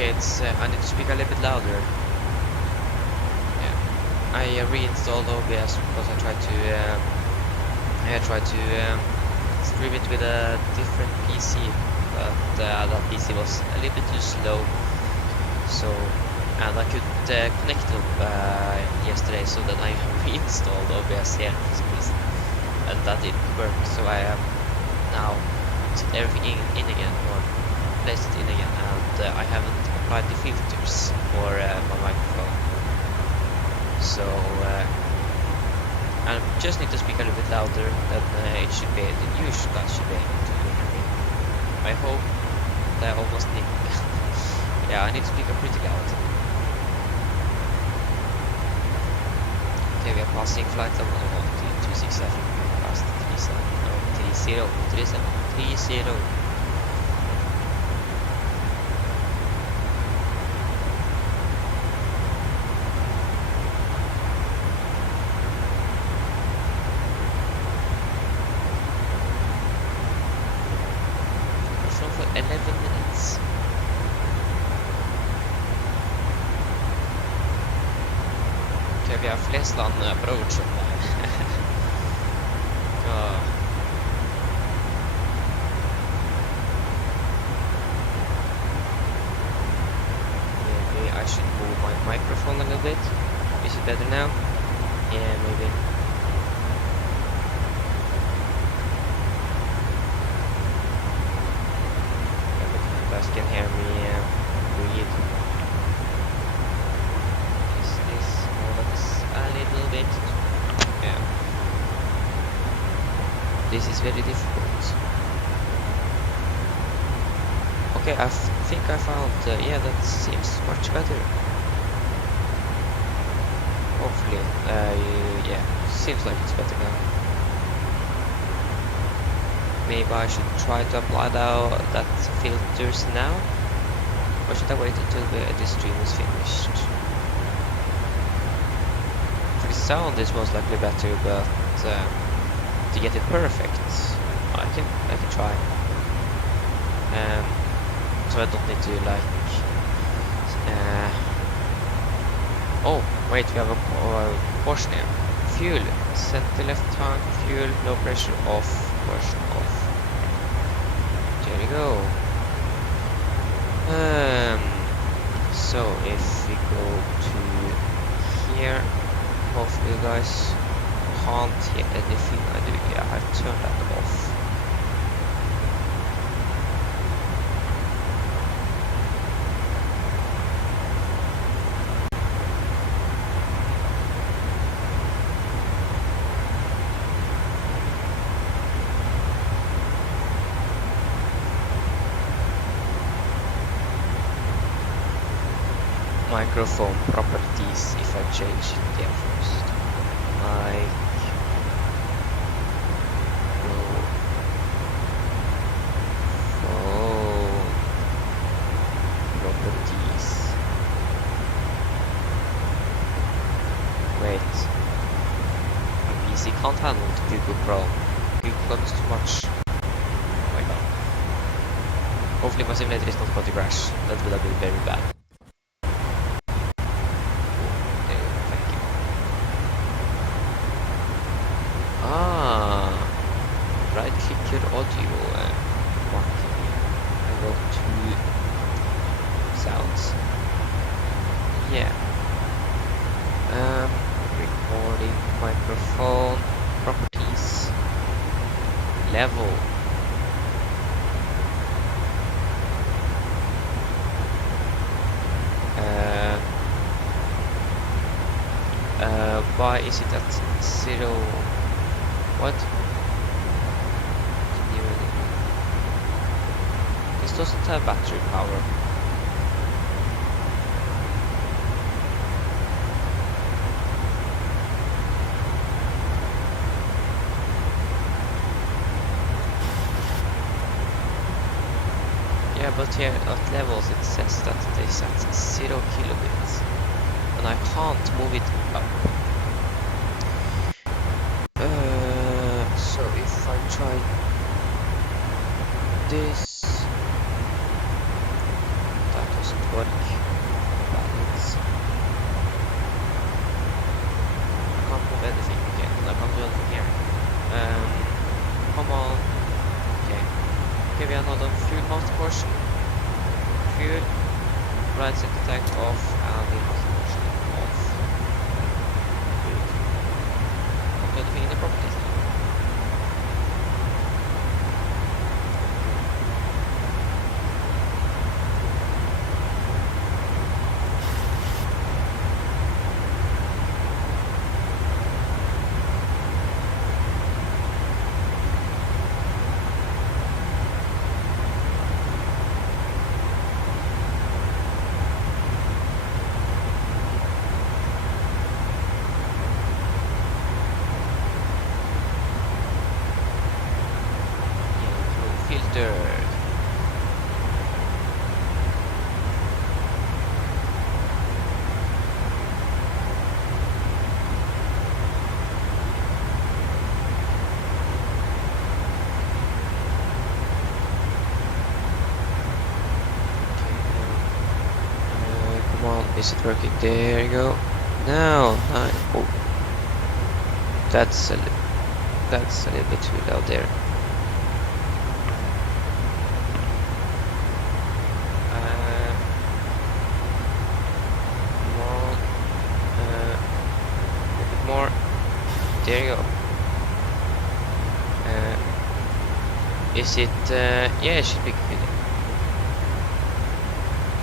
Okay, it's I need to speak a little bit louder. Yeah, I reinstalled OBS because I tried to stream it with a different PC, but that PC was a little bit too slow. So, and I couldn't connect it yesterday, so then I reinstalled OBS here for some reason, and that didn't work. So I have now set everything in again, or placed it in again, and I haven't applied the filters for my microphone. So I just need to speak a little bit louder, then it should be, then you guys should be able to hear me. I hope that I almost need. Yeah, I need to speak up pretty loud. Okay, we are passing flight level 267, past 30. For 11 minutes. Okay, vi har Flesland approach on line. Maybe I should move my microphone a little bit. Is it better now? Yeah, maybe. You guys can hear me breathe. Is this a little bit? Yeah. This is very difficult. Okay, I think I found. Yeah, that seems much better. Hopefully, yeah, seems like it's better now. Maybe I should try to apply that filters now, or should I wait until this stream is finished? For the sound is most likely better, but to get it perfect, I can try. So I don't need to like. Oh wait, we have a portion here. Fuel, center left tank, fuel, low pressure off, portion off. There we go. So if we go to here, hopefully you guys can't hear anything I do. Yeah, I turned that off. Microphone properties, if I change it there first. Mic phone properties. Wait. My PC can't handle Google Chrome. Google Chrome is too much. Oh my god. Hopefully my simulator is not going to crash. That would have been very bad. Right click your audio I go to sounds. Yeah. Recording, microphone, properties, level. Why is it at 0? What? This doesn't have battery power. Yeah, but here at levels it says that it is at 0 kilobits, and I can't move it up. So if I try this, that doesn't work. hold on, fuel master portion. Fuel. Right, set the tank off and the master portion off. Good. Anything in the properties now? Filter. Come on, is it working? There you go. Now, oh, that's a little bit too loud there. There you go. Is it? Yeah, it should be good.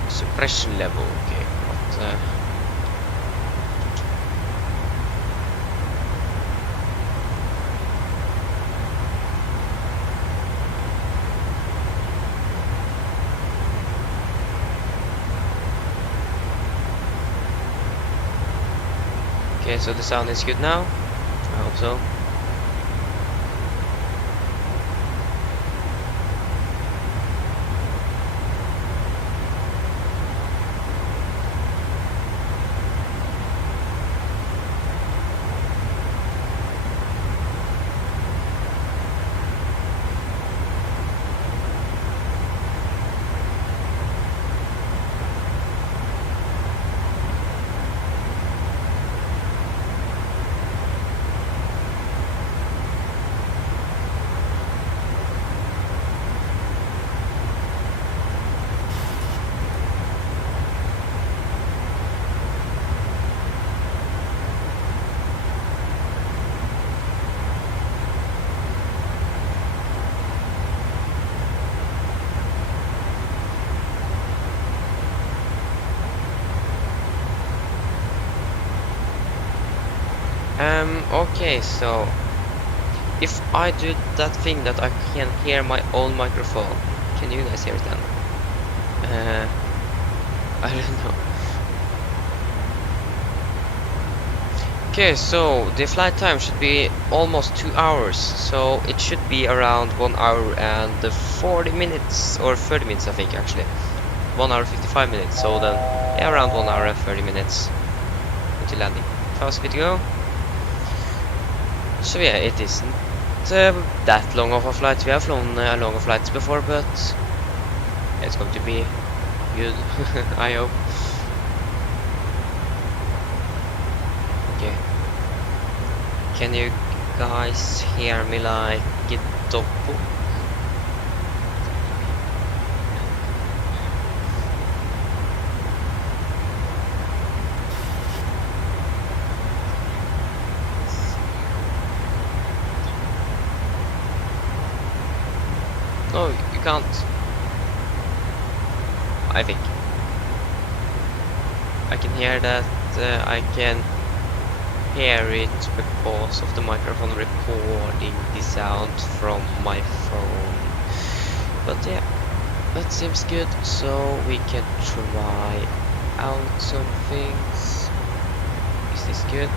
Suppression level, okay. What? Okay, so the sound is good now. I hope so. Okay, so if I do that thing that I can hear my own microphone, can you guys hear it then? I don't know. Okay, so the flight time should be almost 2 hours, so it should be around 1 hour and 40 minutes, or 30 minutes I think actually. 1 hour 55 minutes, so then yeah, around 1 hour and 30 minutes until landing. Fast way to go. So yeah, it isn't that long of a flight. We have flown longer flights before, but it's going to be good. I hope. Okay. Can you guys hear me like a double? No, you can't. I think. I can hear that. I can hear it because of the microphone recording the sound from my phone. But yeah, that seems good. So we can try out some things. Is this good?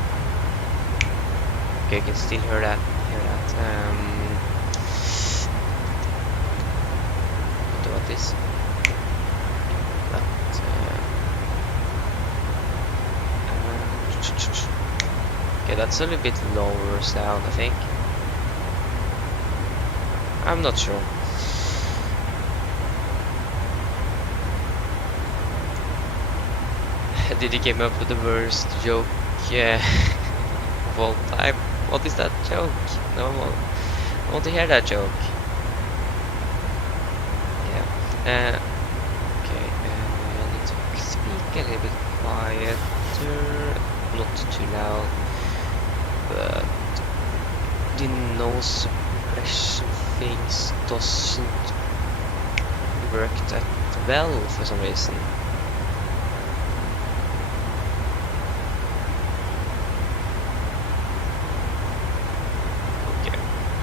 Okay, I can still hear that. What is that? Okay, that's a little bit lower sound, I think. I'm not sure. Did he came up with the worst joke? Yeah. Of all time. What is that joke? No, I want to hear that joke. Okay, I need to speak a little bit quieter, not too loud, but the noise suppression things doesn't work that well for some reason. Okay,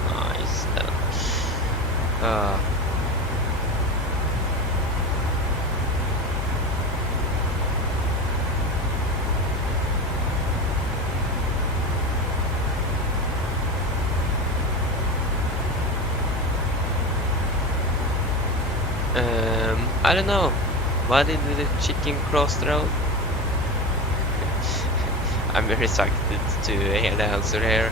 nice then. I don't know. Why did the chicken cross the road? I'm very excited to hear the answer here.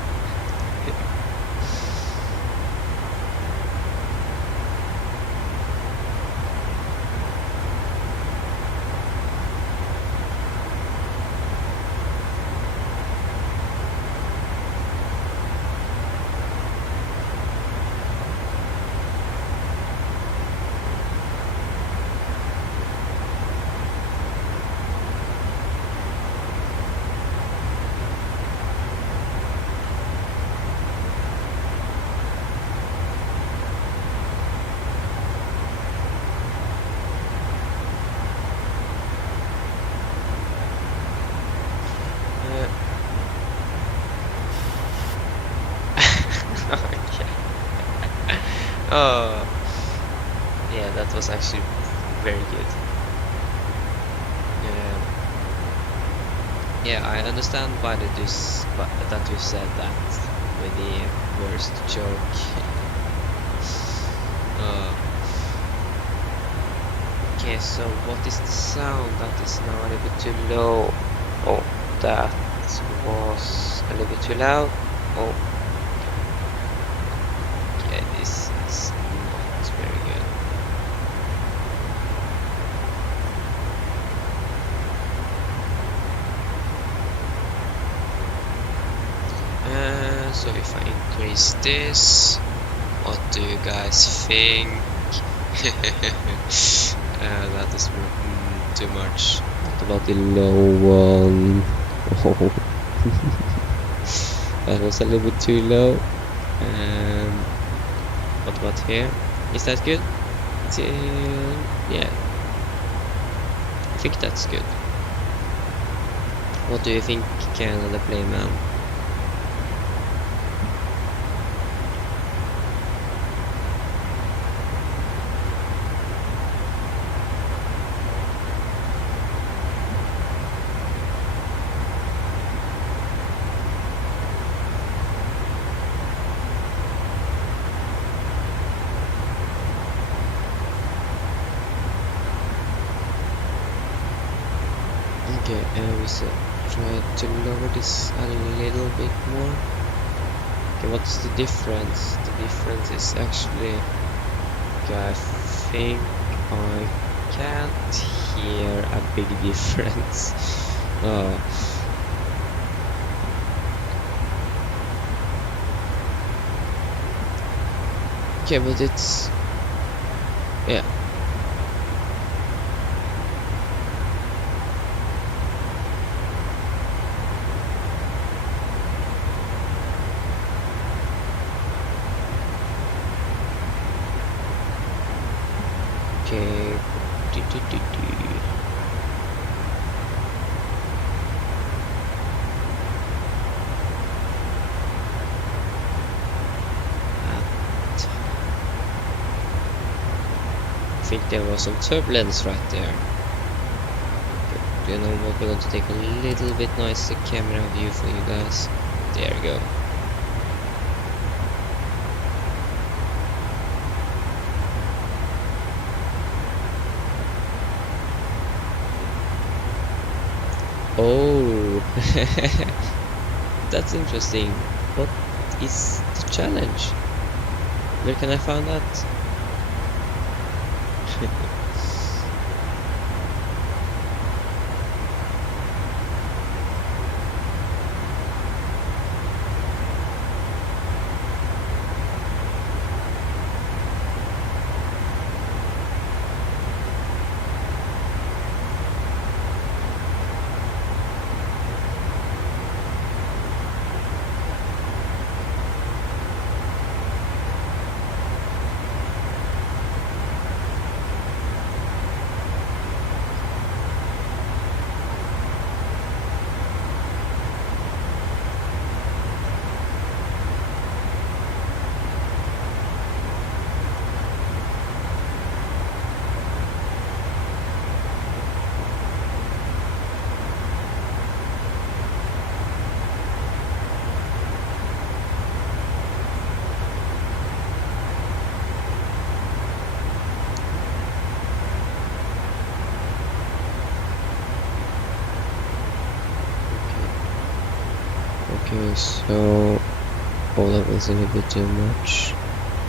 Okay. Oh, yeah, that was actually very good. Yeah, I understand why that you said that with the worst joke. Okay, so what is the sound that is now a little bit too low? Oh, that was a little bit too loud. Oh, okay, this is not very good. So if I increase this, what do you guys think? That is too much. What about the low one? Oh, that was a little bit too low. What about here? Is that good? Yeah, I think that's good. What do you think, Canada Playman? Okay, we should try to lower this a little bit more. Okay, what's the difference? The difference is actually, okay, I think I can't hear a big difference. Okay, but it's, yeah. Okay. I think there was some turbulence right there. Okay, you know what? We're going to take a little bit nicer camera view for you guys. There we go. Oh, that's interesting. What is the challenge? Where can I find that? Okay, so oh, that was a little bit too much.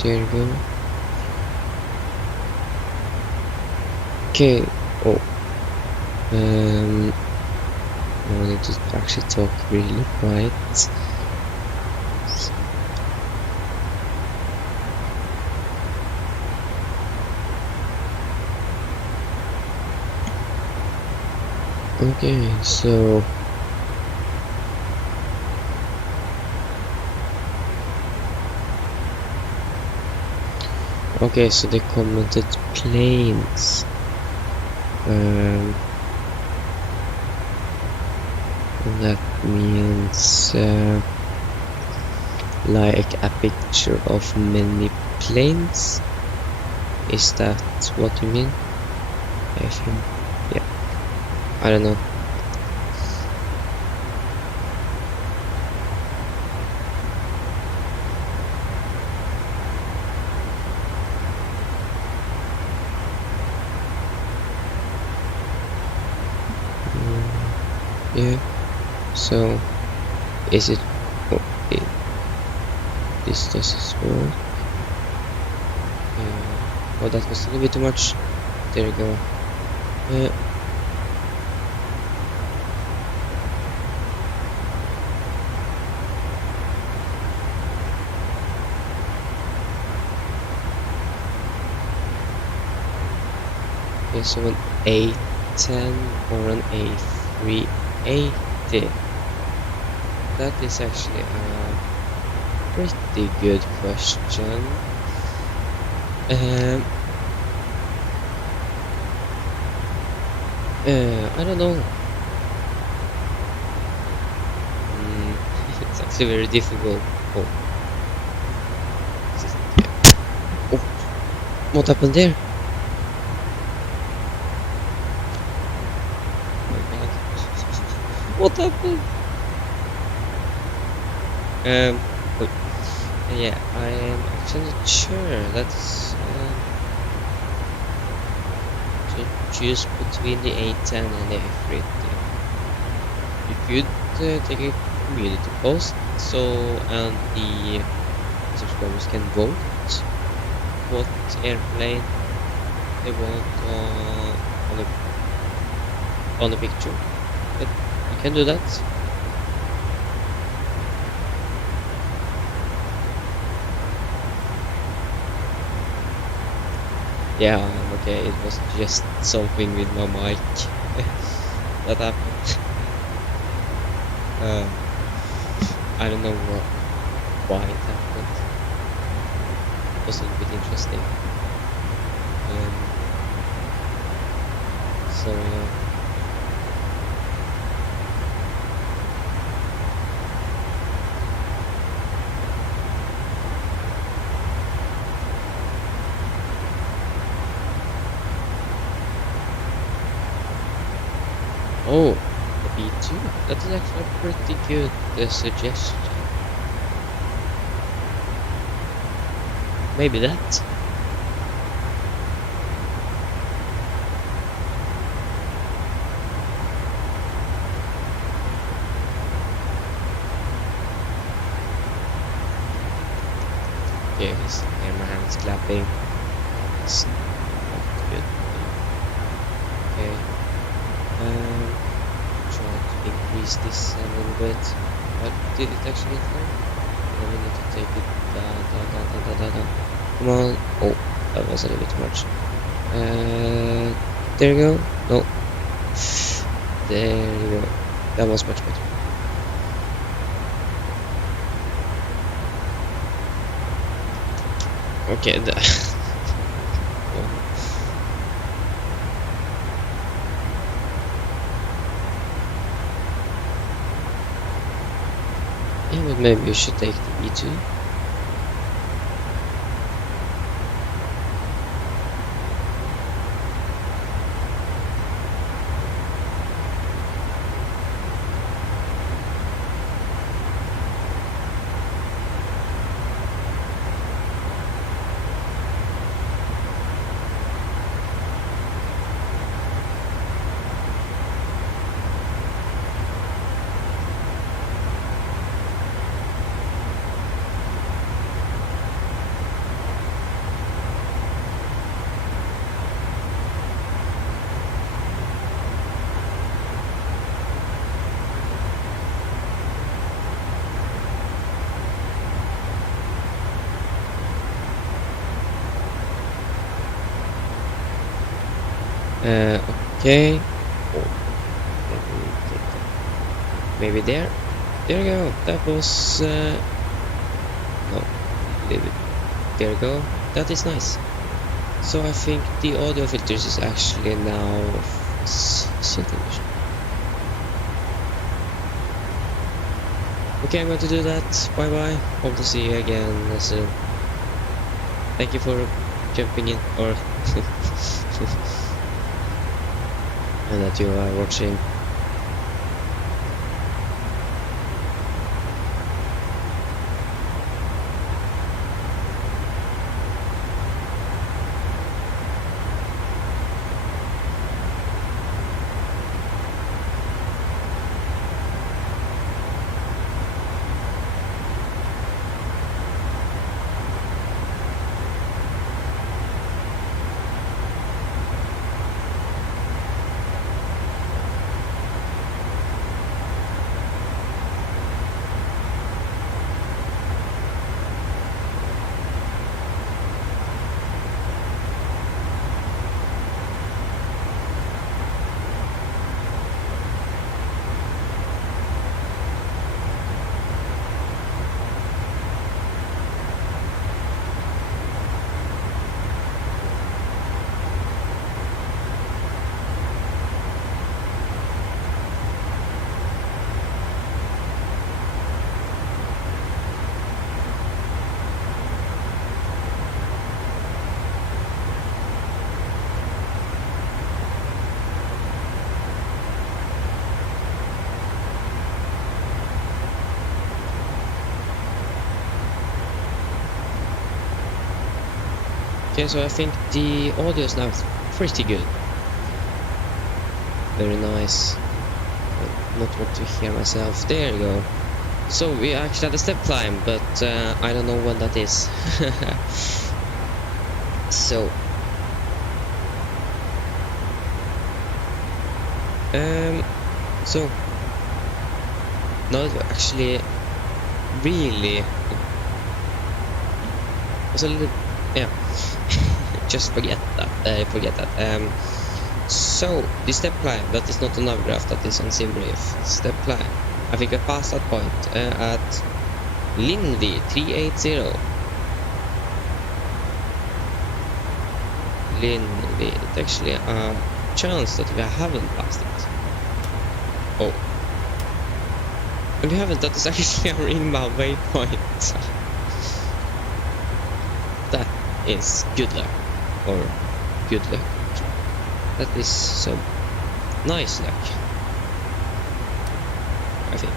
There you go. Okay. Oh. I need to actually talk really quiet. Okay, so they commented planes. That means like a picture of many planes. Is that what you mean? I think, yeah. I don't know. Yeah. So, is it? Oh, this does work. Oh, that was a little bit too much. There you go. Okay, so an A10 or an A380? That is actually a pretty good question. I don't know. It's actually very difficult. Oh. Oh, what happened there? Oh my god. What happened? Wait. Yeah, I am actually not sure. That's to choose between the A10 and the A380. You could take a community post, so and the subscribers can vote what airplane they want on the picture. But you can do that. Yeah, okay, it was just something with my mic that happened. I don't know why it happened. It was a little bit interesting. So yeah. Oh, the B2. That is actually a pretty good suggestion. Maybe that. Yeah, hear my hands clapping. That's not good. Okay. Try to increase this a little bit. But did it actually get down? Then we need to take it down. Come on. Oh, that was a little bit too much. There you go. No. There you go. That was much better. Okay, yeah, but maybe you should take the B2. Okay. Oh, let me take that. Maybe there. There you go. That was no, leave it. There you go. That is nice. So I think the audio filters is actually now something. Okay, I'm going to do that. Bye bye. Hope to see you again soon. Thank you for jumping in, or and that you are watching. Okay, so I think the audio is now pretty good. Very nice. I not want to hear myself. There you go. So we actually had a step climb, but I don't know when that is. So so now that we actually really was a little, yeah. Just forget that. So the step climb, that is not on Navigraph, that is on SimBrief. Step climb, I think I passed that point at Lindy 380. Lindy, it's actually a chance that we haven't passed it. Oh, and we haven't. That is actually our inbound waypoint. That is good luck, or good luck. That is some nice luck, I think.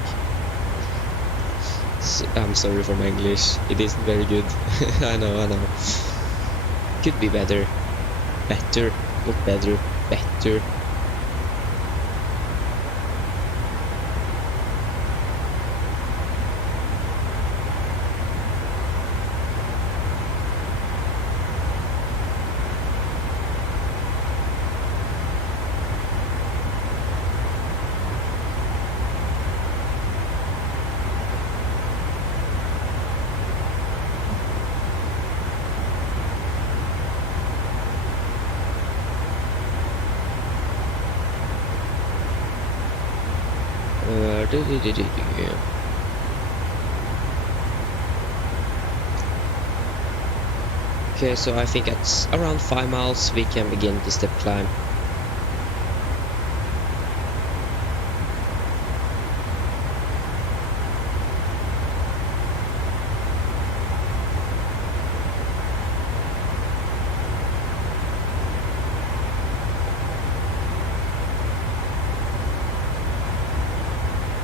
I'm sorry for my English, it isn't very good. I know. Could be better, not better, better. Okay, so I think at around 5 miles we can begin the step climb.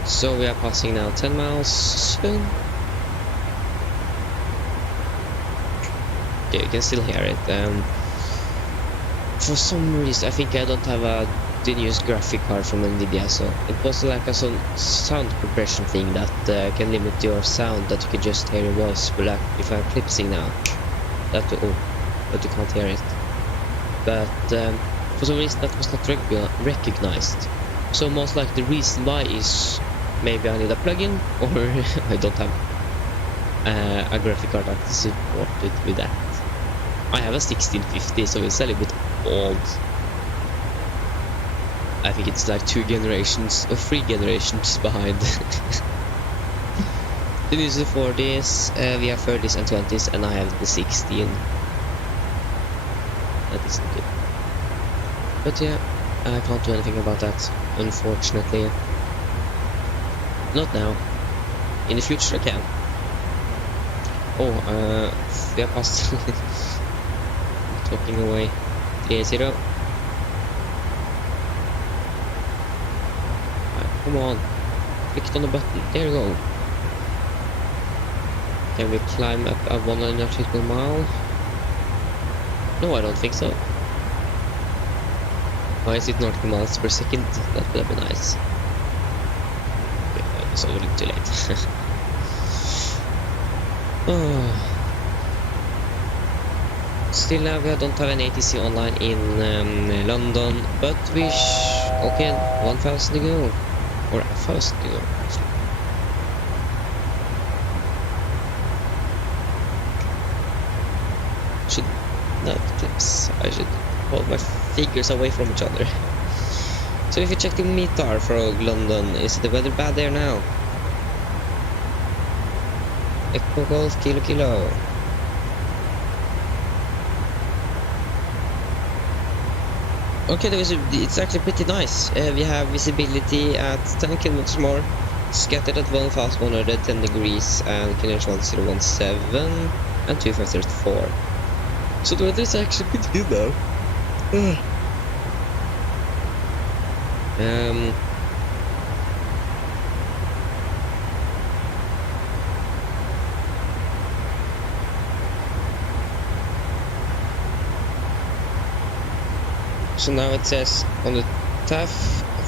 So we are passing now 10 miles soon. Okay, you can still hear it. For some reason, I think I don't have the newest graphic card from NVIDIA, so it was like a sound compression thing that can limit your sound, that you can just hear your voice. But like if I'm clipsing now, but you can't hear it. But for some reason that was not recognized. So most likely the reason why is maybe I need a plugin, or I don't have a graphic card that is supported with that. I have a 1650, so it's a little bit old. I think it's like 2 generations or 3 generations behind. The news is 40s, we have 30s and 20s, and I have the 16. That isn't good. But yeah, I can't do anything about that, unfortunately. Not now. In the future I can. Oh, we are past. Talking away. 380. Come on. Click on the button. There you go. Can we climb up a 100 nautical mile? No, I don't think so. Why is it nautical miles per second? That would have been nice. Okay, it's already too late. Oh. Still, we don't have an ATC online in London, but we okay, 1,000 to go. Or 1,000 to go, actually. Should not clips. I should hold my figures away from each other. So if you check the METAR for London, is the weather bad there now? Echo Golf Kilo Kilo. Okay, it's actually pretty nice. We have visibility at 10 kilometers more, scattered at 1,110 degrees, and Kinetic 1017 and 2534. So the weather is actually pretty good though. So now it says on the TAF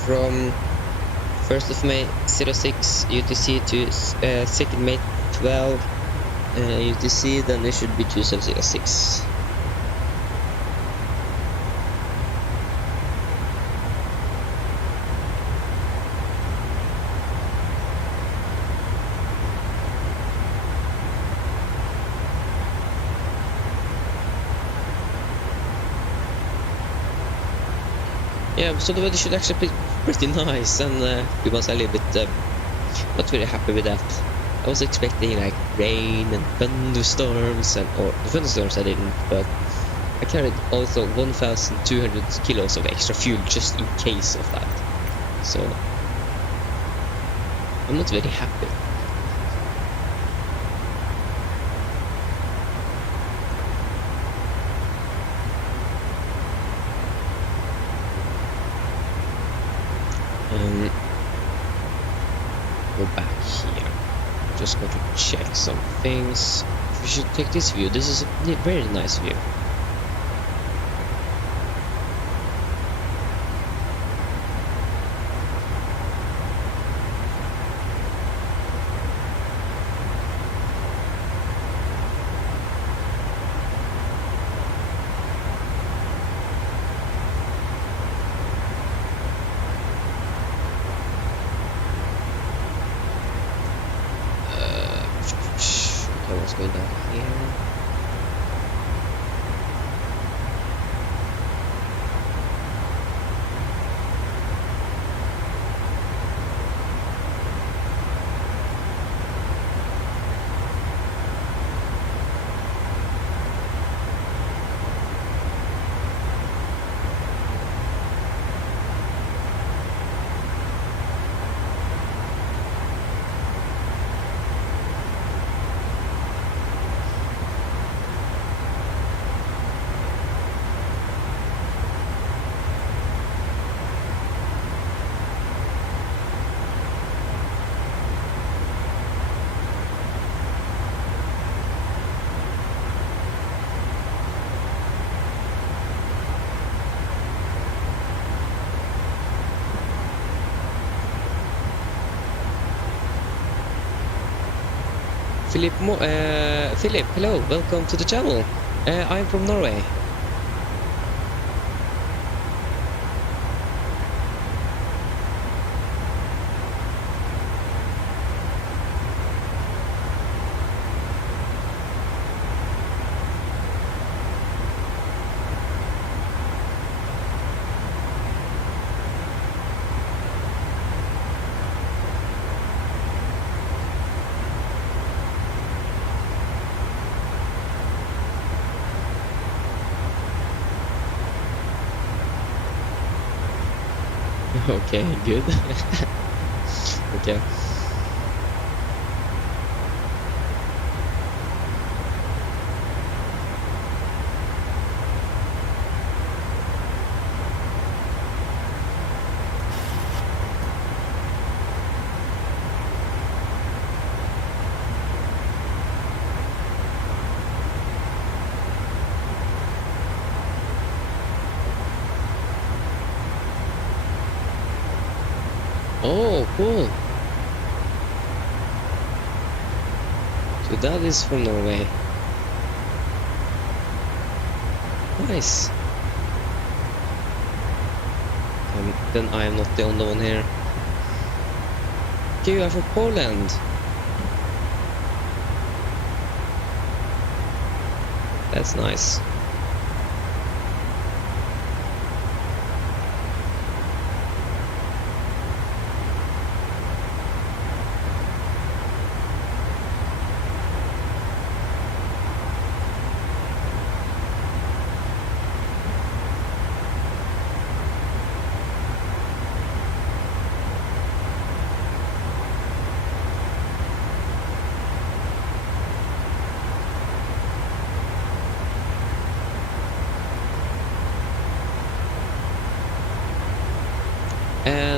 from 1st of May 06 UTC to 2nd May 12 UTC, then it should be 2706. Yeah, so the weather should actually be pretty nice, and we was a little bit not really happy with that. I was expecting like rain and thunderstorms, or the thunderstorms I didn't, but I carried also 1,200 kilos of extra fuel just in case of that. So I'm not very happy. Go back here. Just going to check some things. We should take this view. This is a very nice view. What's going on here? Philip, hello, welcome to the channel. I'm from Norway. Okay, good. Okay. Oh, cool. So that is from Norway. Nice. Then I am not the only one here. Okay, you are from Poland. That's nice.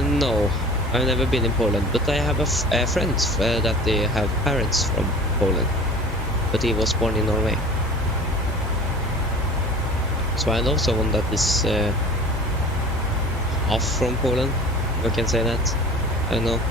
No, I've never been in Poland, but I have a friend that they have parents from Poland, but he was born in Norway. So I know someone that is half from Poland, if I can say that. I don't know.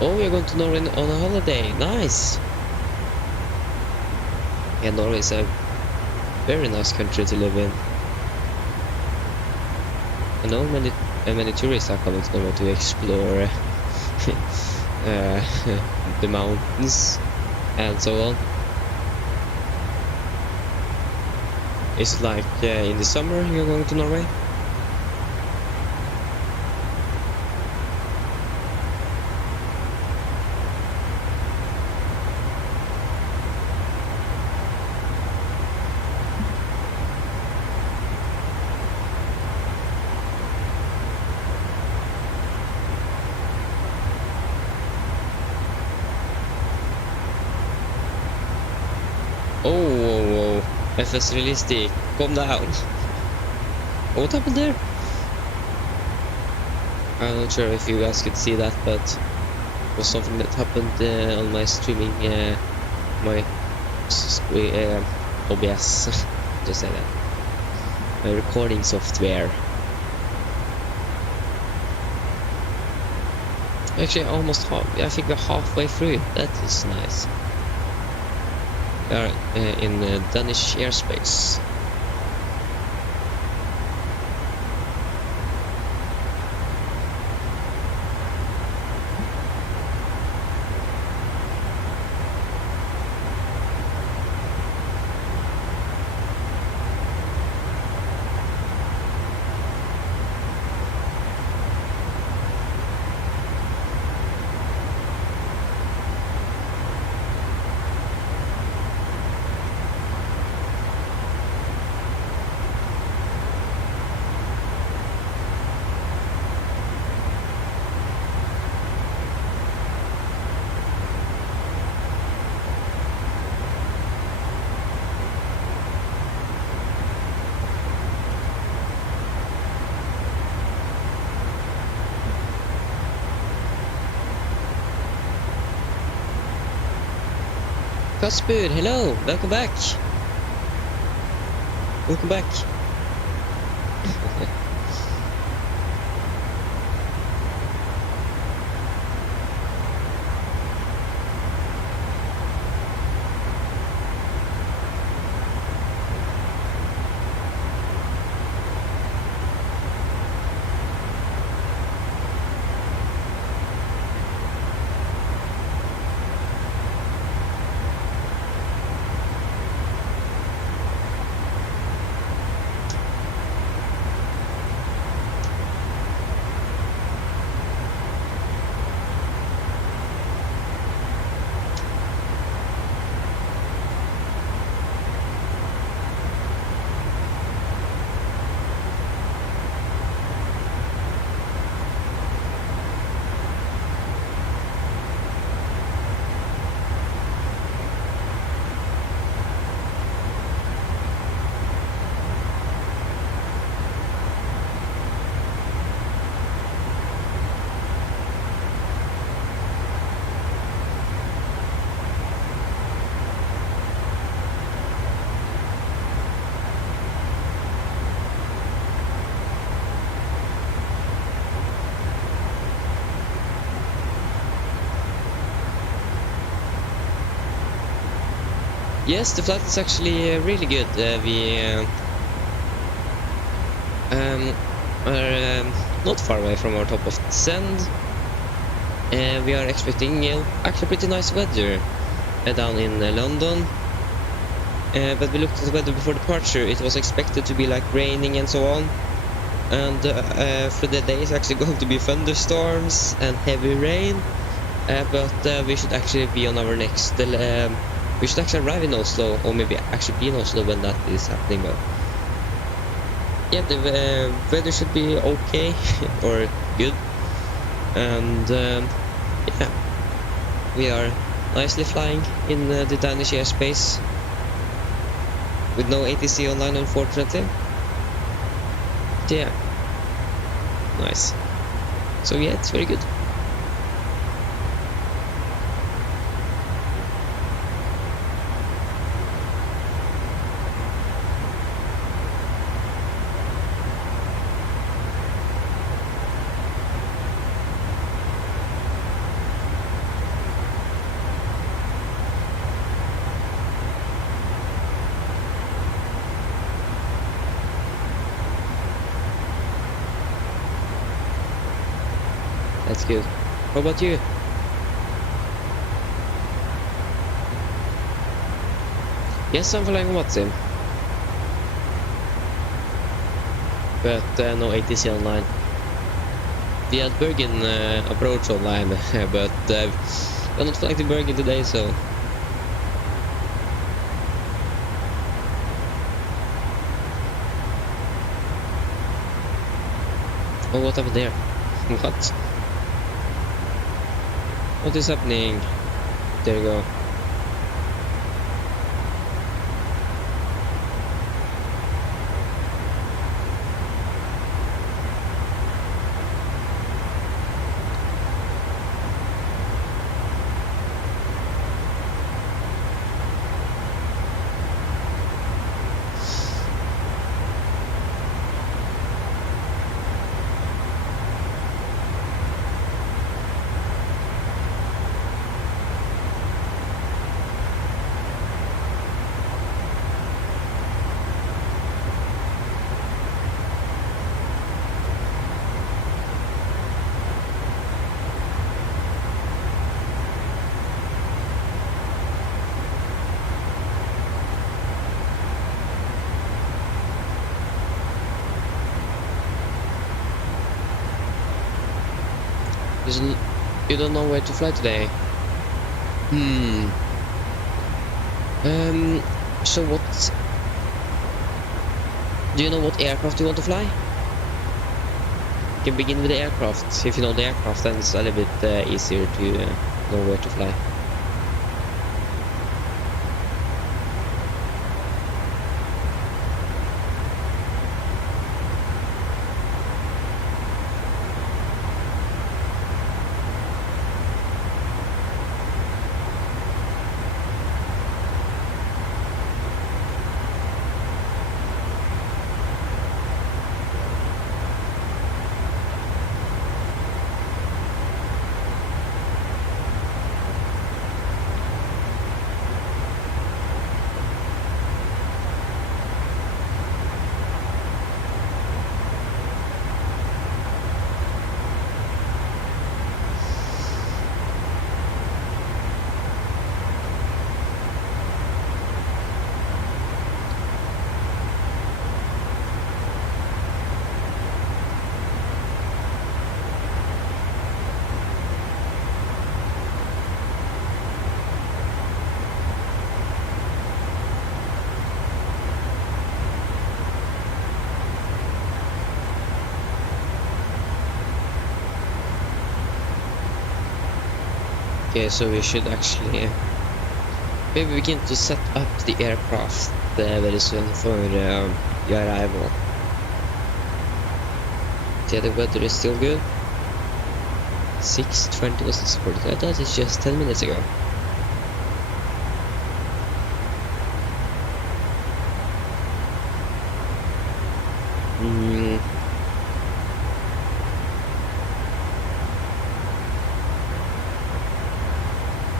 Oh, we're going to Norway on a holiday. Nice. Yeah, Norway is a very nice country to live in. I know many tourists are coming to Norway to explore the mountains and so on. Is it like in the summer you're going to Norway? Oh, FS realistic, calm down. What happened there? I'm not sure if you guys could see that, but it was something that happened on my streaming, my OBS, just say that, my recording software. Actually, almost I think we're halfway through. That is nice. We are in Danish airspace. Kasper, hello, welcome back. Welcome back. Yes, the flight is actually really good. We are not far away from our top of descent. We are expecting actually pretty nice weather down in London. But we looked at the weather before departure. It was expected to be like raining and so on. And for the day it's actually going to be thunderstorms and heavy rain. But we should actually be on our next... we should actually arrive in Oslo, or maybe actually be in Oslo when that is happening. But yeah, the weather should be okay or good. And yeah, we are nicely flying in the Danish airspace with no ATC online, unfortunately. Yeah, nice. So yeah, it's very good. That's good. How about you? Yes, I'm flying Watson. But no ATC online. We had Bergen approach online, but we're not flying to Bergen today, so... Oh, what happened there? What? What is happening? There you go. You don't know where to fly today? So what... Do you know what aircraft you want to fly? You can begin with the aircraft. If you know the aircraft, then it's a little bit easier to know where to fly. Okay, so we should actually maybe begin to set up the aircraft very soon for the arrival. Yeah, the weather is still good. 6:20 was 6:40. I thought it's just 10 minutes ago.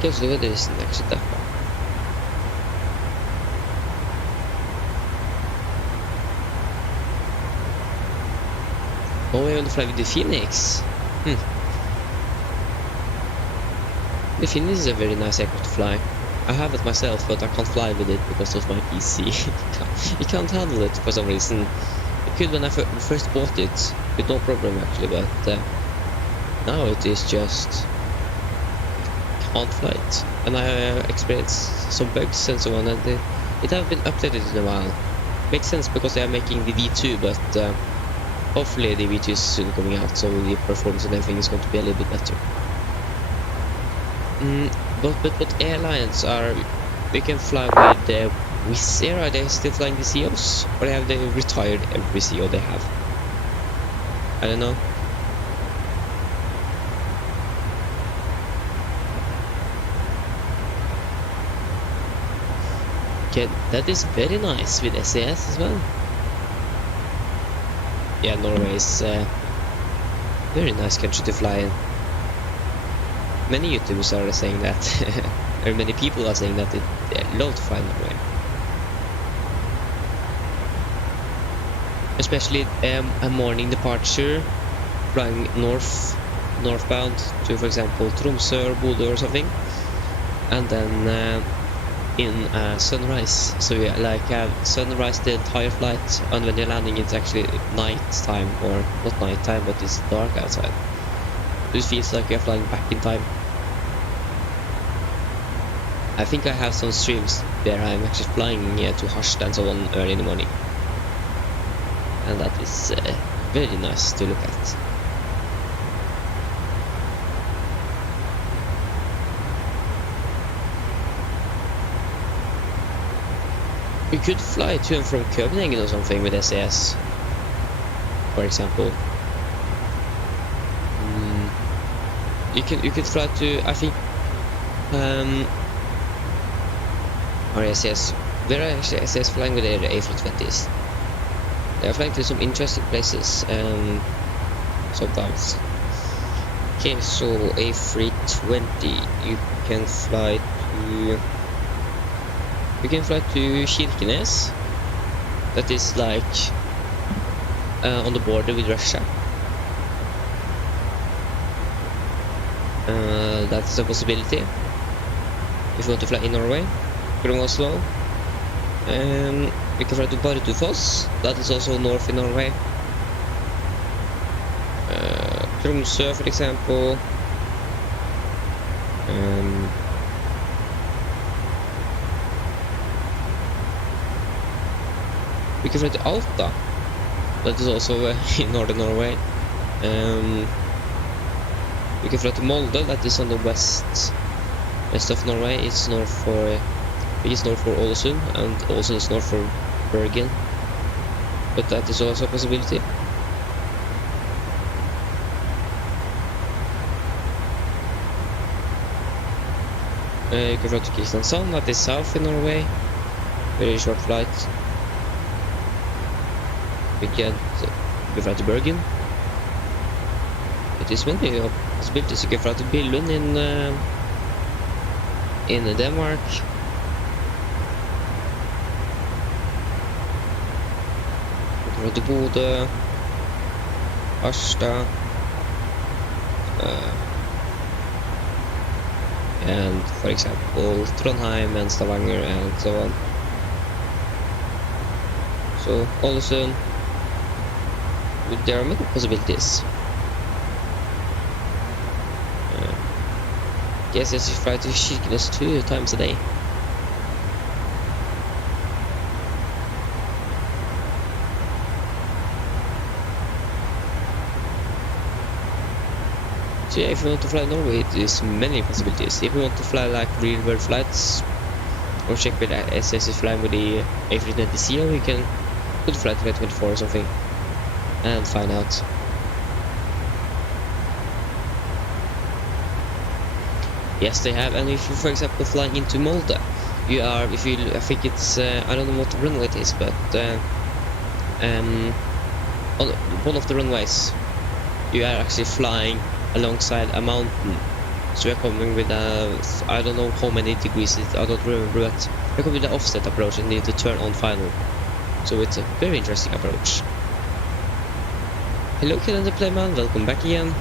Guess the weather isn't actually that bad. Oh, I want to fly with the Phoenix. The Phoenix is a very nice aircraft to fly. I have it myself, but I can't fly with it because of my PC. It can't handle it for some reason. It could when I first bought it, with no problem actually, but now it is just can't fly it. And I experienced some bugs and so on, and it hasn't been updated in a while. Makes sense because they are making the V2, but hopefully the V2 is soon coming out, so the performance and everything is going to be a little bit better. But airlines are, they can fly with Wizz Air. Are they still flying the CEOs, or have they retired every CEO they have? I don't know. Okay, that is very nice with SAS as well. Yeah, Norway is a very nice country to fly in. Many YouTubers are saying that, or many people are saying that they love to fly in Norway. Especially a morning departure, flying northbound to, for example, Tromsø or Bodø or something, and then in sunrise. So you like have sunrise the entire flight, and when you're landing, it's actually night time, or not night time, but it's dark outside. It feels like you're flying back in time. I think I have some streams where I'm actually flying to Harstad and so on early in the morning, and that is very nice to look at. You could fly to and from Copenhagen or something with SAS, for example. You could fly to, I think, or SAS. Where are actually SAS flying with their A320s? They are flying to some interesting places sometimes. Okay, so A320, you can fly to Kirkenes. That is like on the border with Russia. That's a possibility if you want to fly in Norway from Oslo. You can fly to Bardufoss, that is also north in Norway. Tromsø, for example. We can fly to Alta, that is also in northern Norway. We can fly to Molde, that is on the west of Norway. It's north for Ålesund, and also it's north for Bergen, but that is also a possibility. You can fly to Kristiansand, that is south in Norway. Very short flight. We can fly to Bergen. It is many possibilities. You can fly to Billund in Denmark. You can fly to Bodø, Harstad, and for example Trondheim and Stavanger and so on. So Ålesund, there are many possibilities. Yes, you fly to Kirkenes 2 times a day. So yeah, if you want to fly Norway, it is many possibilities. If you want to fly like real world flights, or check with SS is flying with the A320ceo, you can go to flight 24 or something and find out. Yes, they have. And if you, for example, flying into Malta, you are, if you, I think it's, I don't know what runway it is, but on one of the runways, you are actually flying alongside a mountain. So you're coming with a, I don't know how many degrees it, I don't remember, but you're coming with the offset approach and need to turn on final. So it's a very interesting approach. Hello, Calendar Playman, welcome back again.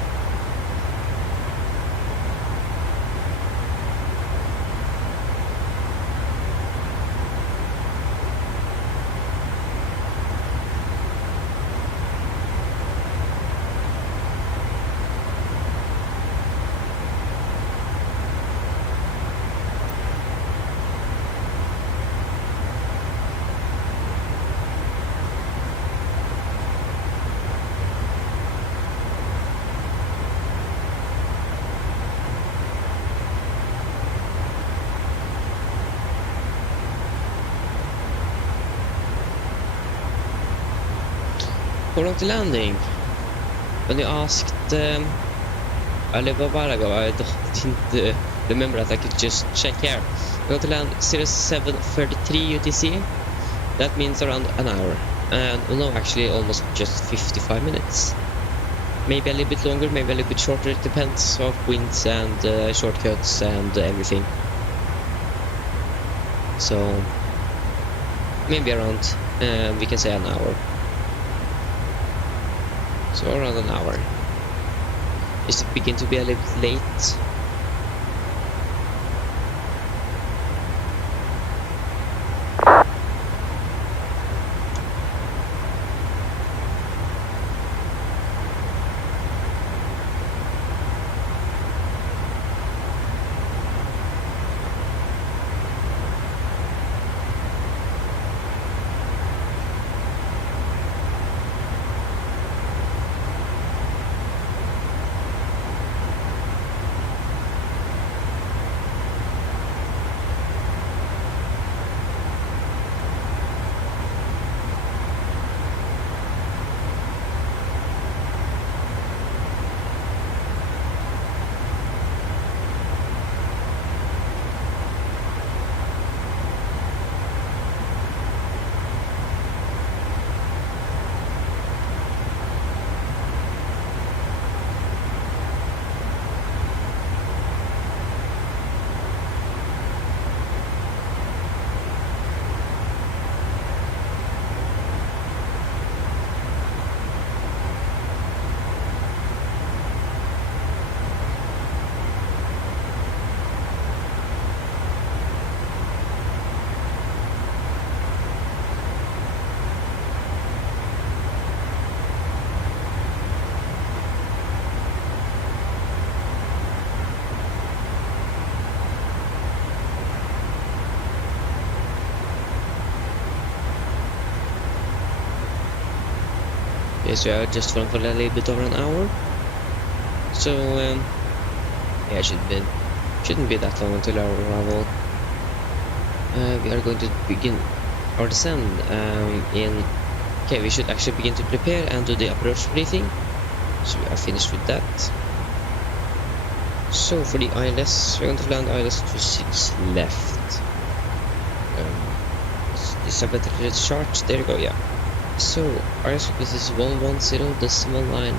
How long to landing? When you asked Alibaba, I didn't remember that. I could just check here. We're going to land 07:33 UTC. That means around an hour. And no, actually almost just 55 minutes. Maybe a little bit longer, maybe a little bit shorter. It depends on winds and shortcuts and everything. So maybe around, we can say an hour. So around an hour. Is it begin to be a little bit late? So I just went for a little bit over an hour. So yeah, it shouldn't be that long until our arrival. We are going to begin our descent in. Okay, we should actually begin to prepare and do the approach briefing. So we are finished with that. So for the ILS, we're going to land ILS 26 left. Is a better chart? There you go. Yeah. So, this is 110 decimal line.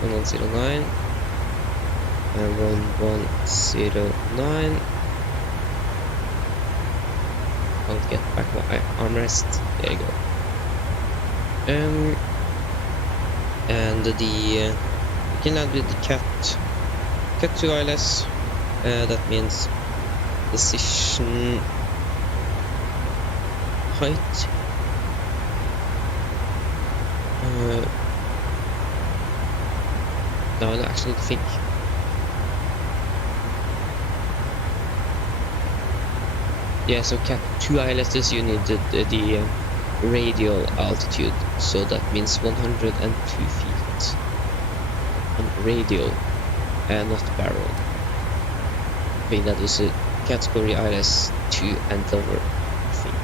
1109 and 1109. I'll get back my armrest. There you go. And you can land with the cut to ILS. That means decision height. No, I actually think. Yeah, so cat 2 ILSs you need the radial altitude, so that means 102 feet. And radial, not barrel. I think that is a category IS2 and over, I think.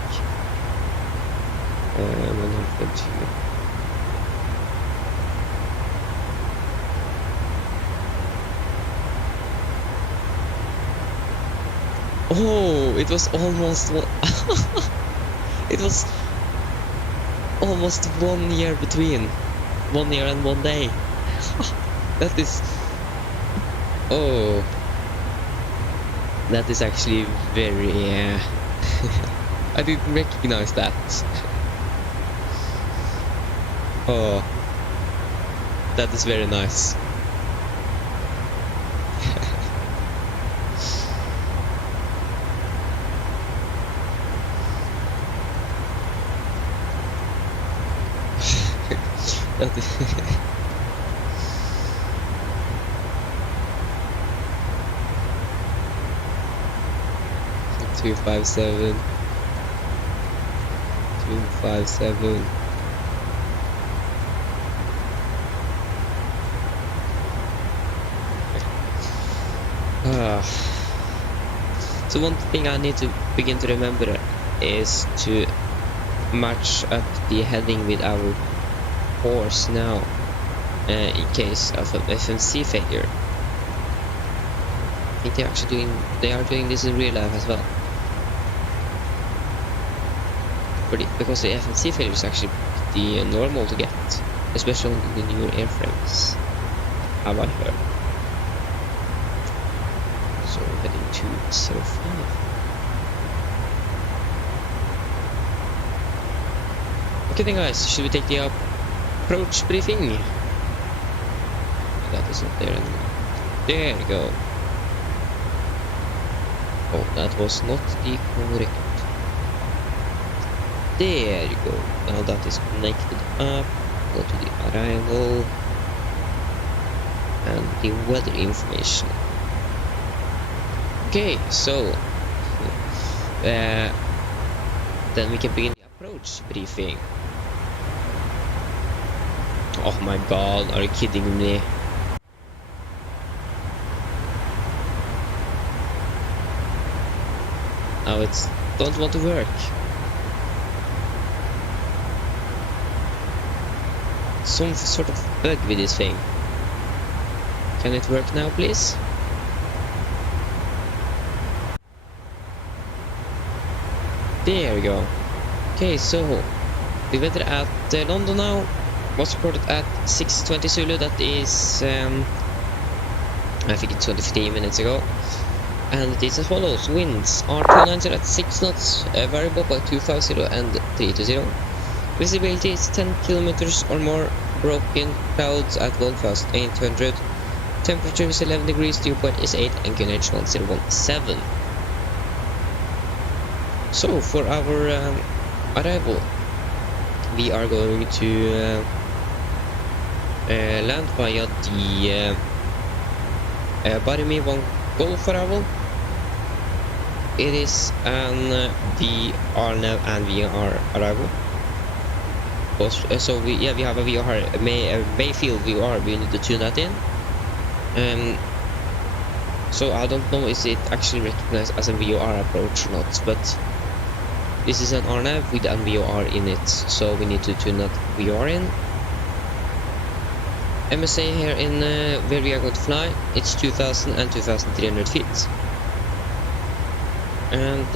102. Oh, it was almost it was almost 1 year between 1 year and 1 day. That is that is actually very I didn't recognize that. Oh, that is very nice. That is 257. So one thing I need to begin to remember is to match up the heading with our course now, in case of an FMC failure. I think they are doing this in real life as well. Because the FMC failure is actually pretty normal to get, especially on the newer airframes, have I heard. So heading to 05. Okay then guys, should we take the approach briefing? That is not there anymore. There you go. Oh, that was not the correct. There you go. Now that is connected up. Go to the arrival and the weather information. Okay, so then we can begin the approach briefing. Oh my god, are you kidding me? Now it's don't want to work. Some sort of bug with this thing. Can it work now, please? There we go. Okay, so the weather at London now was recorded at 6:20 Zulu. That is, I think it's 15 minutes ago. And it is as follows. Winds are 290 at 6 knots, variable by 250 and 320. Visibility is 10 kilometers or more. Broken clouds at 1,800. Temperature is 11 degrees, dew point is 8, and QNH 1017. So for our arrival, we are going to land via the Barmy 1 Golf arrival. It is an VRNAV and VR arrival. So we have a VR Mayfield VR. We need to tune that in. So I don't know is it actually recognized as a VR approach or not, but this is an RNAV with an VR in it, so we need to tune that VR in. MSA here in where we are going to fly, it's 2,000 and 2,300 feet. And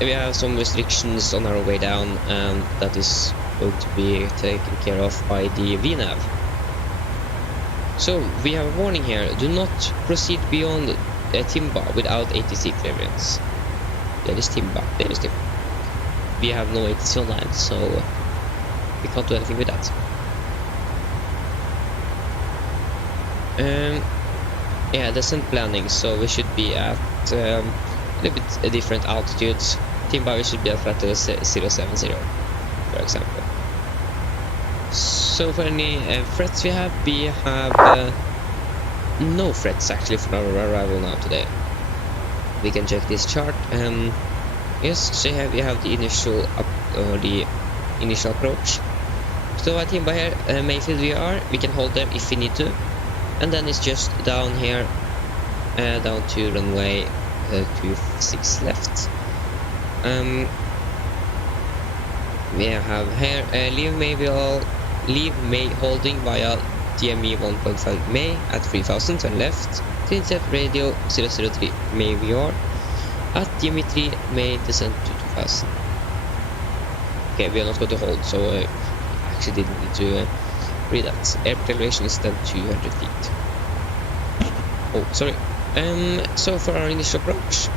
we have some restrictions on our way down, and that is going to be taken care of by the VNAV. So we have a warning here: do not proceed beyond Timba without ATC clearance. There is Timba. There is Timba. We have no ATC online, so we can't do anything with that. Yeah, descent planning. So we should be at a little bit different altitudes. Timba we should be at flat 070, for example. So for any threats we have no threats actually for our arrival now today. We can check this chart. Yeah, Yes, so here we have the initial approach. So I think by here, Mayfield we can hold them if we need to, and then it's just down here, down to runway 26 left. We have here leave May holding via DME 1.5 May at 3000 turn left. Clean set radio 003 May VR at DME 3 May descent to 2000. Okay, we are not going to hold, so I actually didn't need to read that. Airport elevation is then 200 feet. Oh, sorry. So for our initial approach,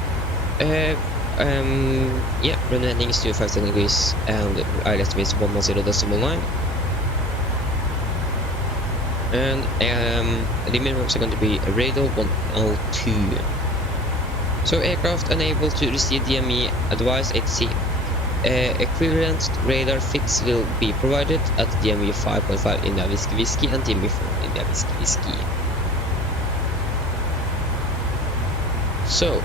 yeah, run heading is 250 degrees and IL estimate is 110.9. And the minimums are going to be radial 102. So aircraft unable to receive DME advise ATC. Equivalent radar fix will be provided at DME 5.5 India Whiskey Whiskey and DME 4 India Whiskey Whiskey. So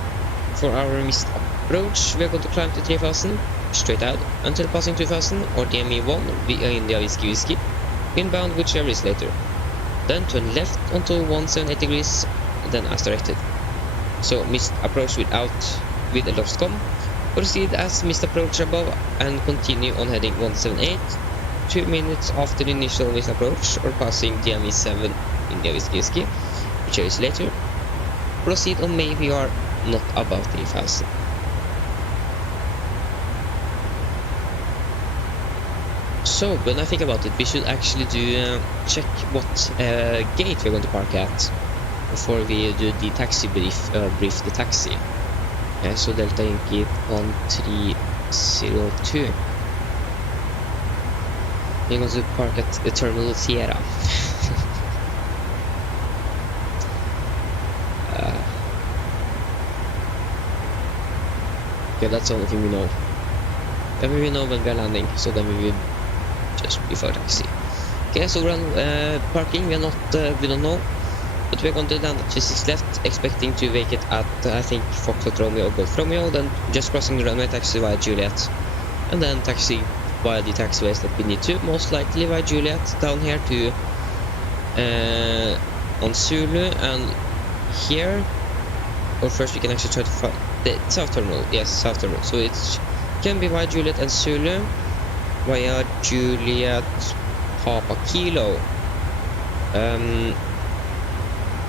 for our missed approach, we are going to climb to 3000 straight out until passing 2000 or DME 1 via India Whiskey Whiskey, inbound whichever is later. Then turn left until 178 degrees, then as directed. So missed approach with a lost com. Proceed as missed approach above and continue on heading 178. 2 minutes after the initial missed approach or passing DME 7 India Whiskey Whiskey, whichever is later. Proceed on May VR not above 3000. So, when I think about it, we should actually check what gate we're going to park at before we do the taxi brief the taxi. So Delta Yankee 1302. We're going to park at the Terminal Sierra. Okay, that's the only thing we know. Then we will know when we are landing, so then we will just before taxi. Okay, so we're parking, we don't know, but we're going to land at 26 left, expecting to vacate at I think Foxtrot Romeo or Golf Romeo, then just crossing the runway, taxi via Juliet, and then taxi via the taxiways that we need to, most likely via Juliet down here to on Zulu, and here, or first we can actually try to find the South Terminal. Yes, South Terminal. So it can be via Juliet and Zulu, via Juliet Papa Kilo,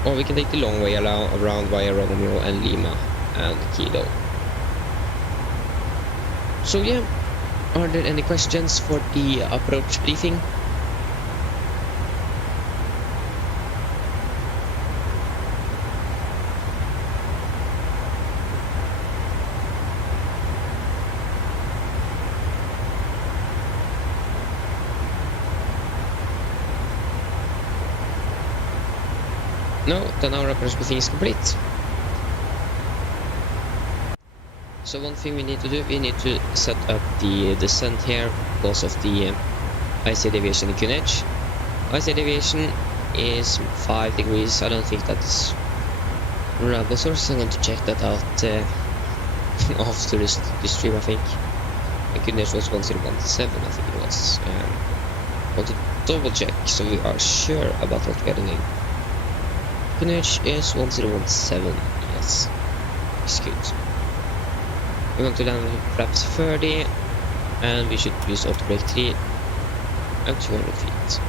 or we can take the long way around via Romeo and Lima and Kilo. So yeah, are there any questions for the approach briefing? No, then our approach briefing is complete. So one thing we need to do, we need to set up the descent here because of the IC deviation in QNH. IC deviation is 5 degrees. I don't think that's reliable source. I'm going to check that out after this stream, I think. And QNH was 1017, I think it was. I want to double check so we are sure about what we are doing. QNH is 1017, yes, it's good. We're going to land with flaps 30, and we should use autobrake 3 and 200 feet.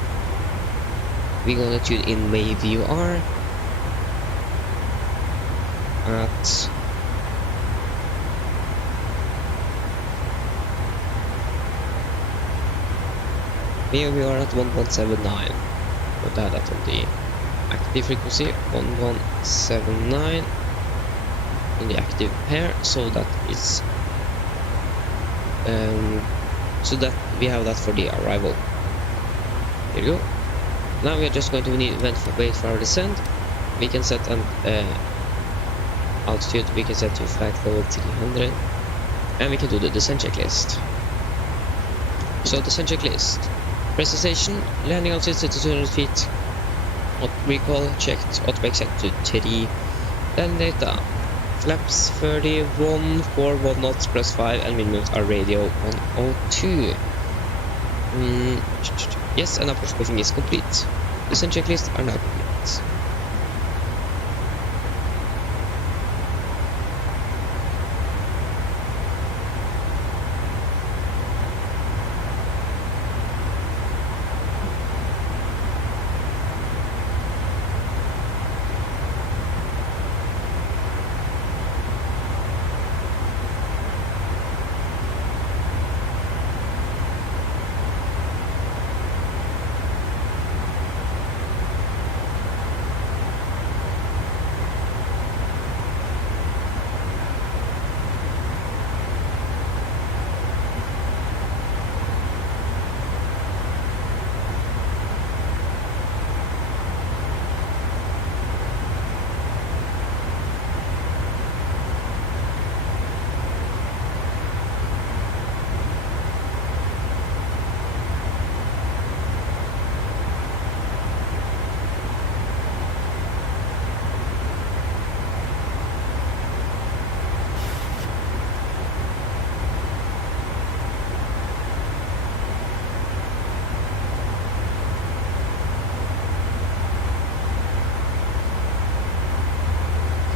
We're going to tune in May VR at May VR at 1179. We'll add that on the active frequency 1179 in the active pair, so that is so that we have that for the arrival. There you go. Now we are just going to wait for our descent. We can set an altitude, we can set to flight level 300, and we can do the descent checklist. So descent checklist: precision, landing altitude to 200 feet. Recall checked, autobrake set to 3, then data, Flaps 31 for 1 knots plus 5 and minimums are radio 102. Yes, and approach briefing is complete. Descent checklist are now complete.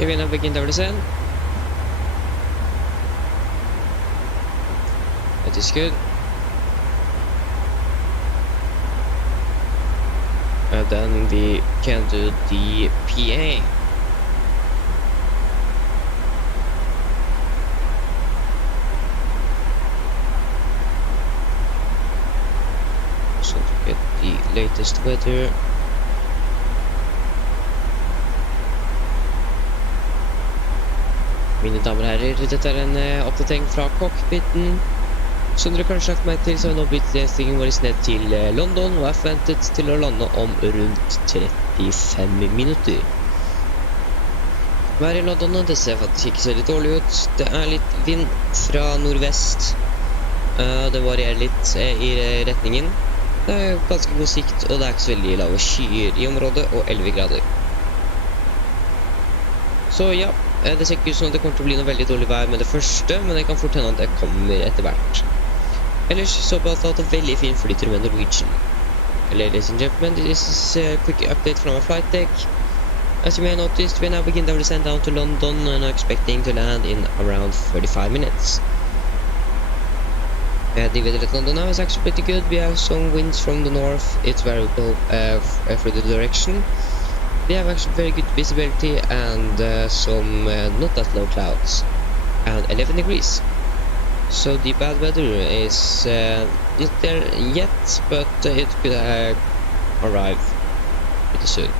Okay, we now begin the descent. That is good. And then we can do the PA. So to get the latest weather. Mine damer og herrer, dette er en oppdatering fra cockpiten. Som dere kanskje har lagt meg til, så har nå blitt lestingen vår ned til London og er forventet til å lande om rundt 35 minutter. Været i London, det ser faktisk ikke så litt dårlig ut. Det er litt vind fra nordvest. Det varierer litt i retningen. Det er ganske god sikt, og det er ikke så veldig lave skyer i området, og 11 grader. Så ja. Det ser ikke ut som det kommer til å bli noe veldig dårlig vær med det første, men det kan fort hende at det kommer etter hvert. Ellers så bare tatt en veldig fin flyter med Norwegian. Ladies and gentlemen, this is a quick update from our flight deck. As you may have noticed, we now begin our descent down to London and are expecting to land in around 35 minutes. The weather at London now is actually pretty good. We have some winds from the north. It's variable for the direction. We have actually very good visibility and some not that low clouds, and 11 degrees. So the bad weather is not there yet, but it could arrive pretty soon.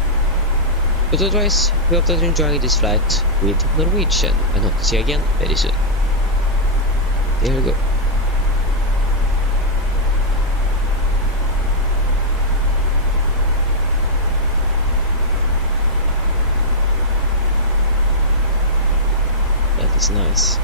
But otherwise, we hope that you're enjoying this flight with Norwegian and hope to see you again very soon. Here we go. That is nice.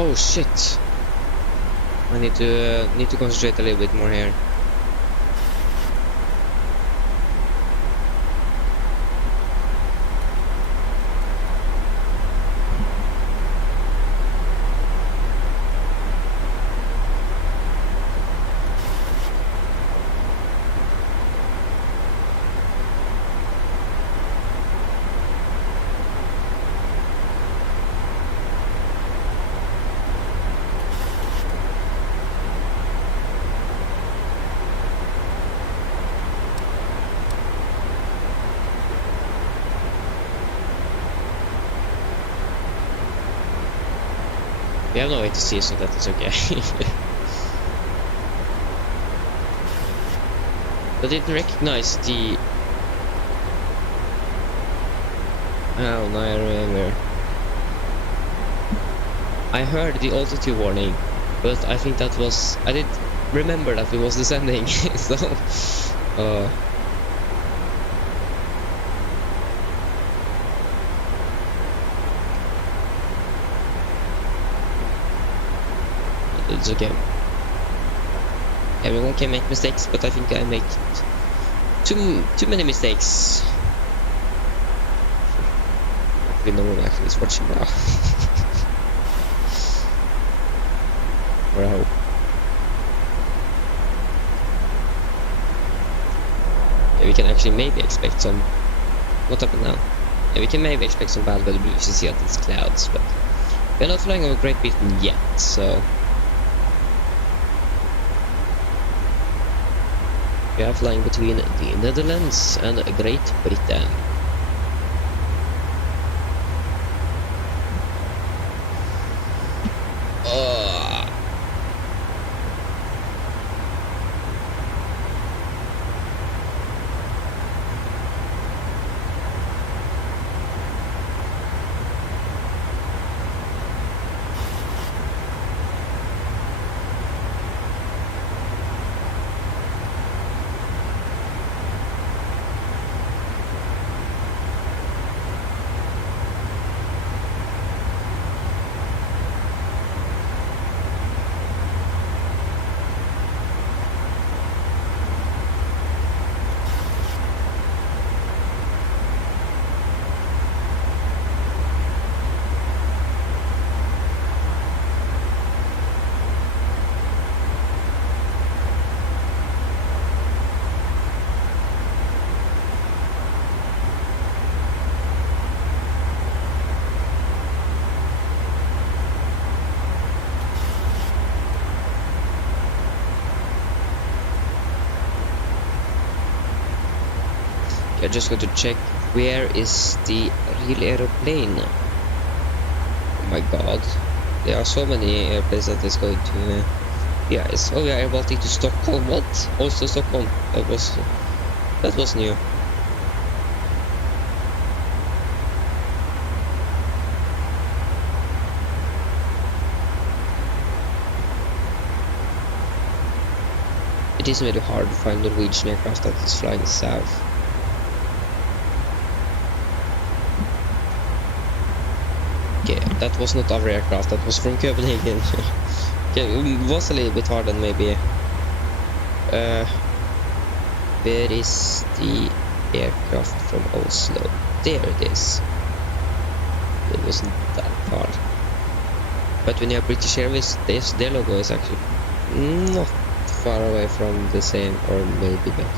Oh shit! I need to concentrate a little bit more here. We have no way to see, so that is okay. I didn't recognize the... Oh, now I remember. I heard the altitude warning, but I think that was... I didn't remember that it was descending, so... It's okay. Everyone can make mistakes, but I think I make too many mistakes. Hopefully no one actually is watching now. Or I hope. Yeah, we can actually maybe expect some... What happened now? Yeah, we can maybe expect some bad weather if you see out these clouds, but we're not flying over Great Britain yet, so... We are flying between the Netherlands and Great Britain. I'm just going to check where is the real aeroplane. Oh my god, there are so many airplanes that is going to... yeah, it's... oh yeah, Baltic to Stockholm. What? Also Stockholm. That was new. It is really hard to find Norwegian aircraft that is flying south. Okay, that was not our aircraft, that was from Copenhagen. Okay, it was a little bit hard and maybe... where is the aircraft from Oslo? There it is. It wasn't that far. But when you have British Airways, their logo is actually not far away from the same, or maybe not.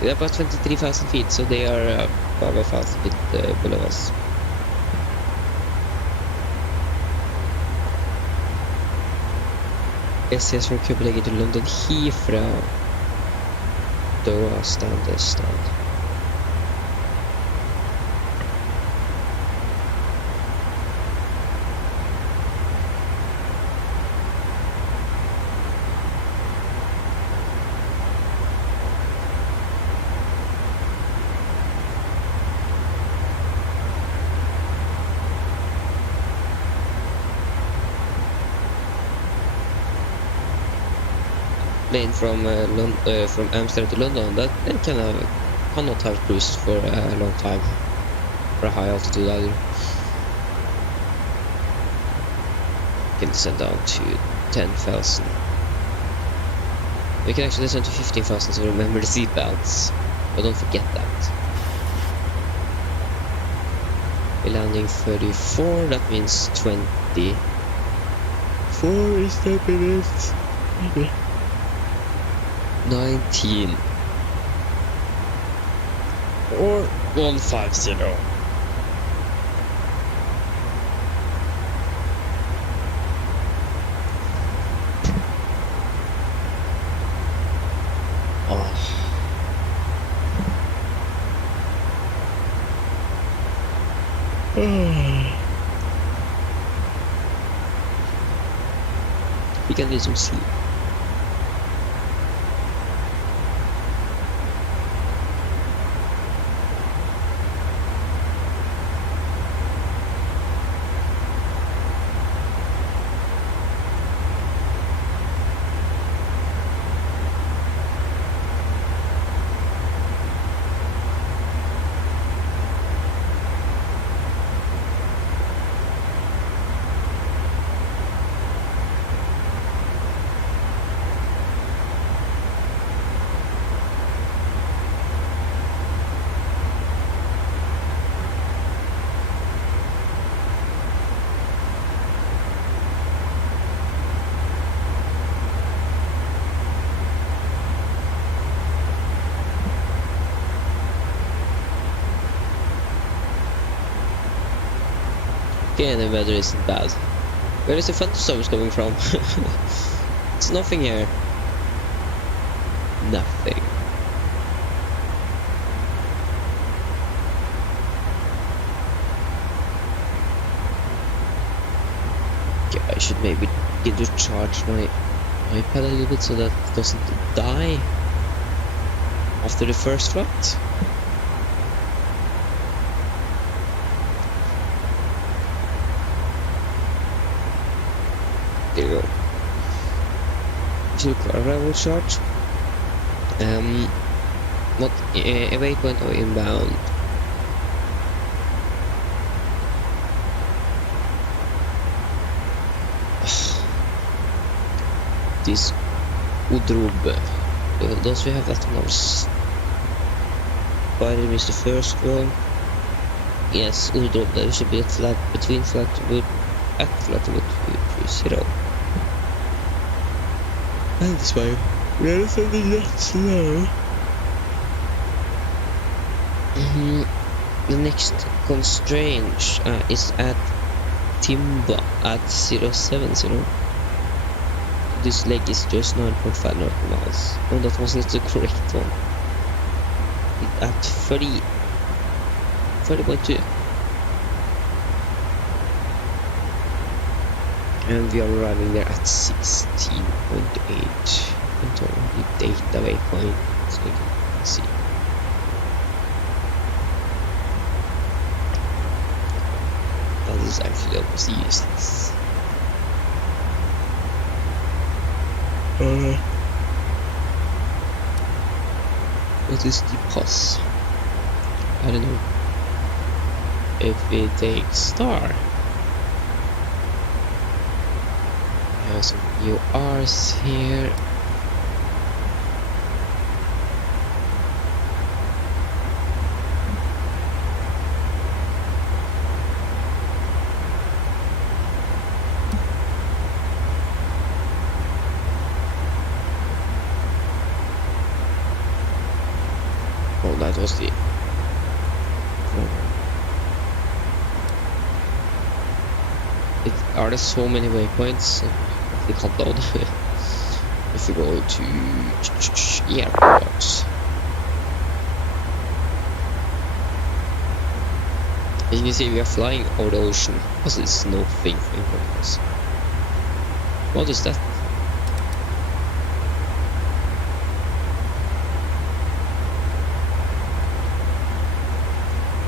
They're about 23,000 feet, so they are about 1,000 feet below us. SAS from Copenhagen to London, Heathrow, Doha, stand. Plane from Amsterdam to London, that cannot have cruised for a long time, for a high altitude either. can descend down to 10,000. We can actually descend to 15,000, so remember the seat belts. But don't forget that. We're landing 34, that means 24 is 10 minutes. 19. Or 150. We can get some sleep. Okay, the weather isn't bad. Where is the thunderstorms coming from? It's nothing here. Nothing. Okay, I should maybe get to charge my iPad a little bit so that it doesn't die after the first flight. There you go. Should arrival charge. Not a waypoint or inbound. This Udrobe. Those we have that on our spider is the first one. Yes, Udrobe. There should be a flat between flatwood at flatwood 230. And this way, we are sending that slow. The next constraint is at Timba at 070. This leg is just 9.5 nautical miles. Oh, that wasn't the correct one. At 30.2. And we are arriving there at 16.8. And only data waypoint, so we can see. That is actually almost useless. What is the pulse? I don't know. If we take star. We have some new R's here. Oh, that was the are there so many waypoints? The countdown. If we go to airports, as you can see, we are flying over the ocean because there's nothing in front of us. What is that?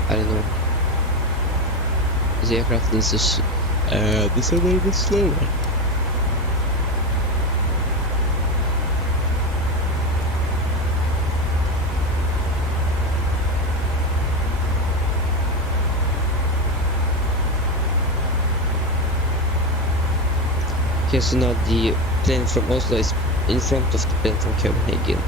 I don't know. The aircraft needs to this a little bit slower. Okay, so now the plane from Oslo is in front of the plane from Copenhagen.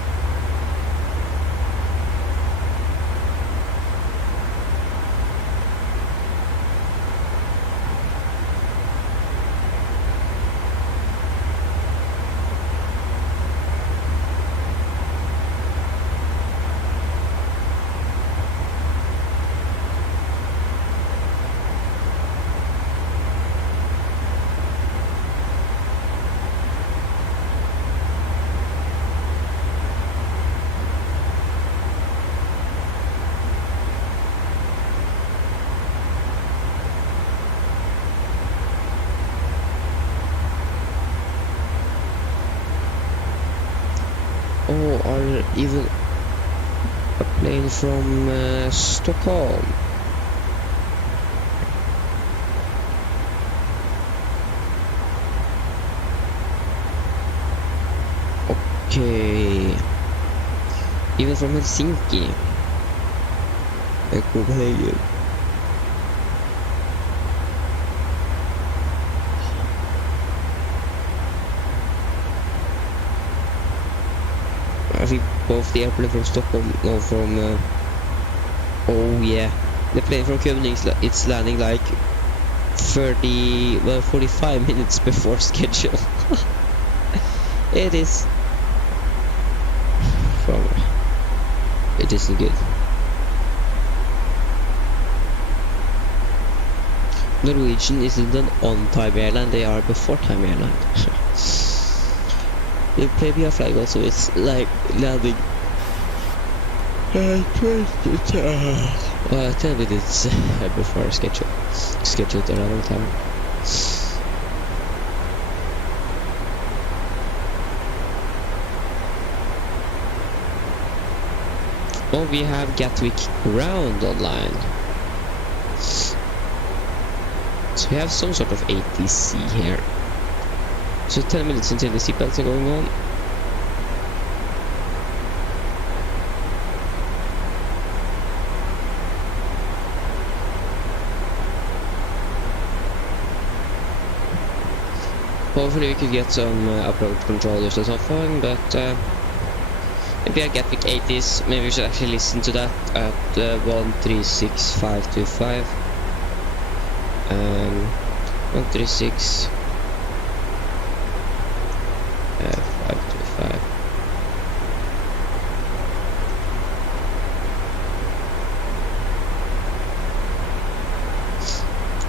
Oh, or even a plane from Stockholm. Okay. Even from Helsinki. Copenhagen. I think both the airplane from Stockholm or from oh yeah, the plane from Copenhagen, it's landing like 45 minutes before schedule. It is from it isn't good. Norwegian isn't an on-time airline, they are before-time airline. The PMDIG flag also is like landing 10 minutes before scheduled arrival time. Oh, we have Gatwick ground online. So we have some sort of ATC here. So 10 minutes until the seatbelts are going on. Hopefully we could get some approach controllers or something, but maybe I get Gatwick 80s. Maybe we should actually listen to that at 136525. 136 525.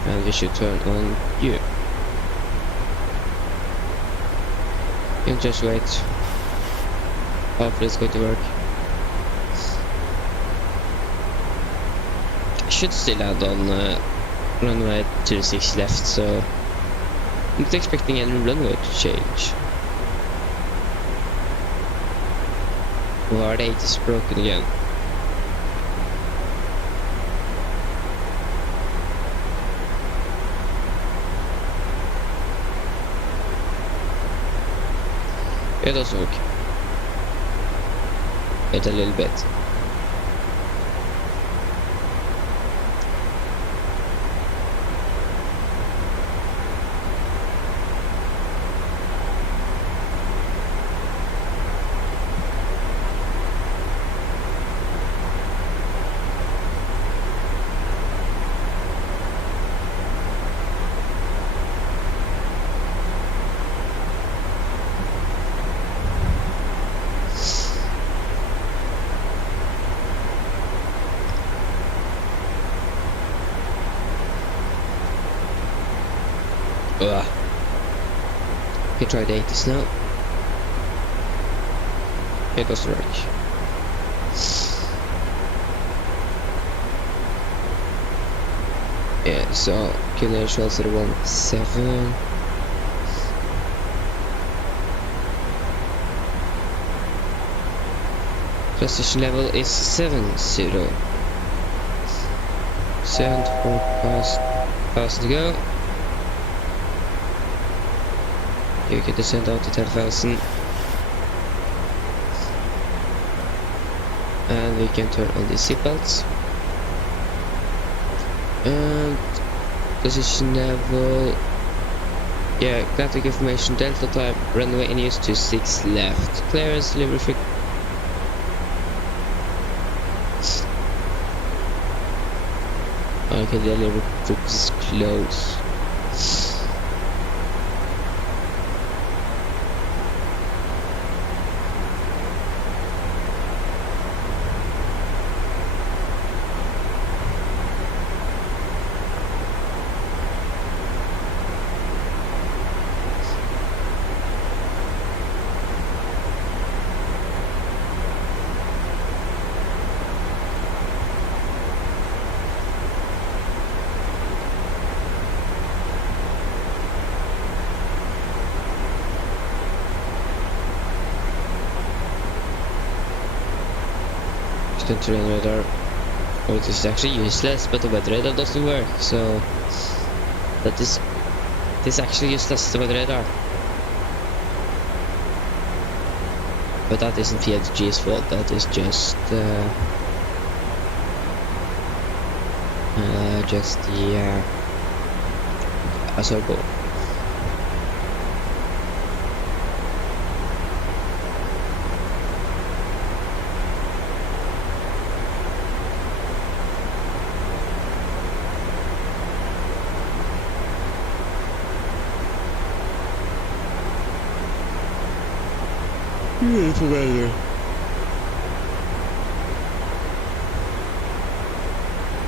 And we should turn on you. You just wait. Hopefully it's going to work. Should still land on runway 26 left, so I'm not expecting any runway to change. Or the 8 is broken again. It doesn't work. Wait a little bit. Ugh. Okay, try the 80s now. It doesn't work. Yeah, so Killer 017. Precision level is 70. 74 pass to go. You can descend out to 10,000. And we can turn on the seatbelts. And position level Yeah, Atlantic information, Delta time, runway in use 26 left. Clearance, delivery free. Okay, the delivery focus is close. Terrain radar, oh, it is actually useless, but the weather radar doesn't work, so that is actually useless, the weather radar. But that isn't PMDIG's fault, that is just the Oslo. Beautiful weather.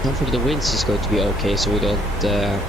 Hopefully the winds is going to be okay, so we don't yeah.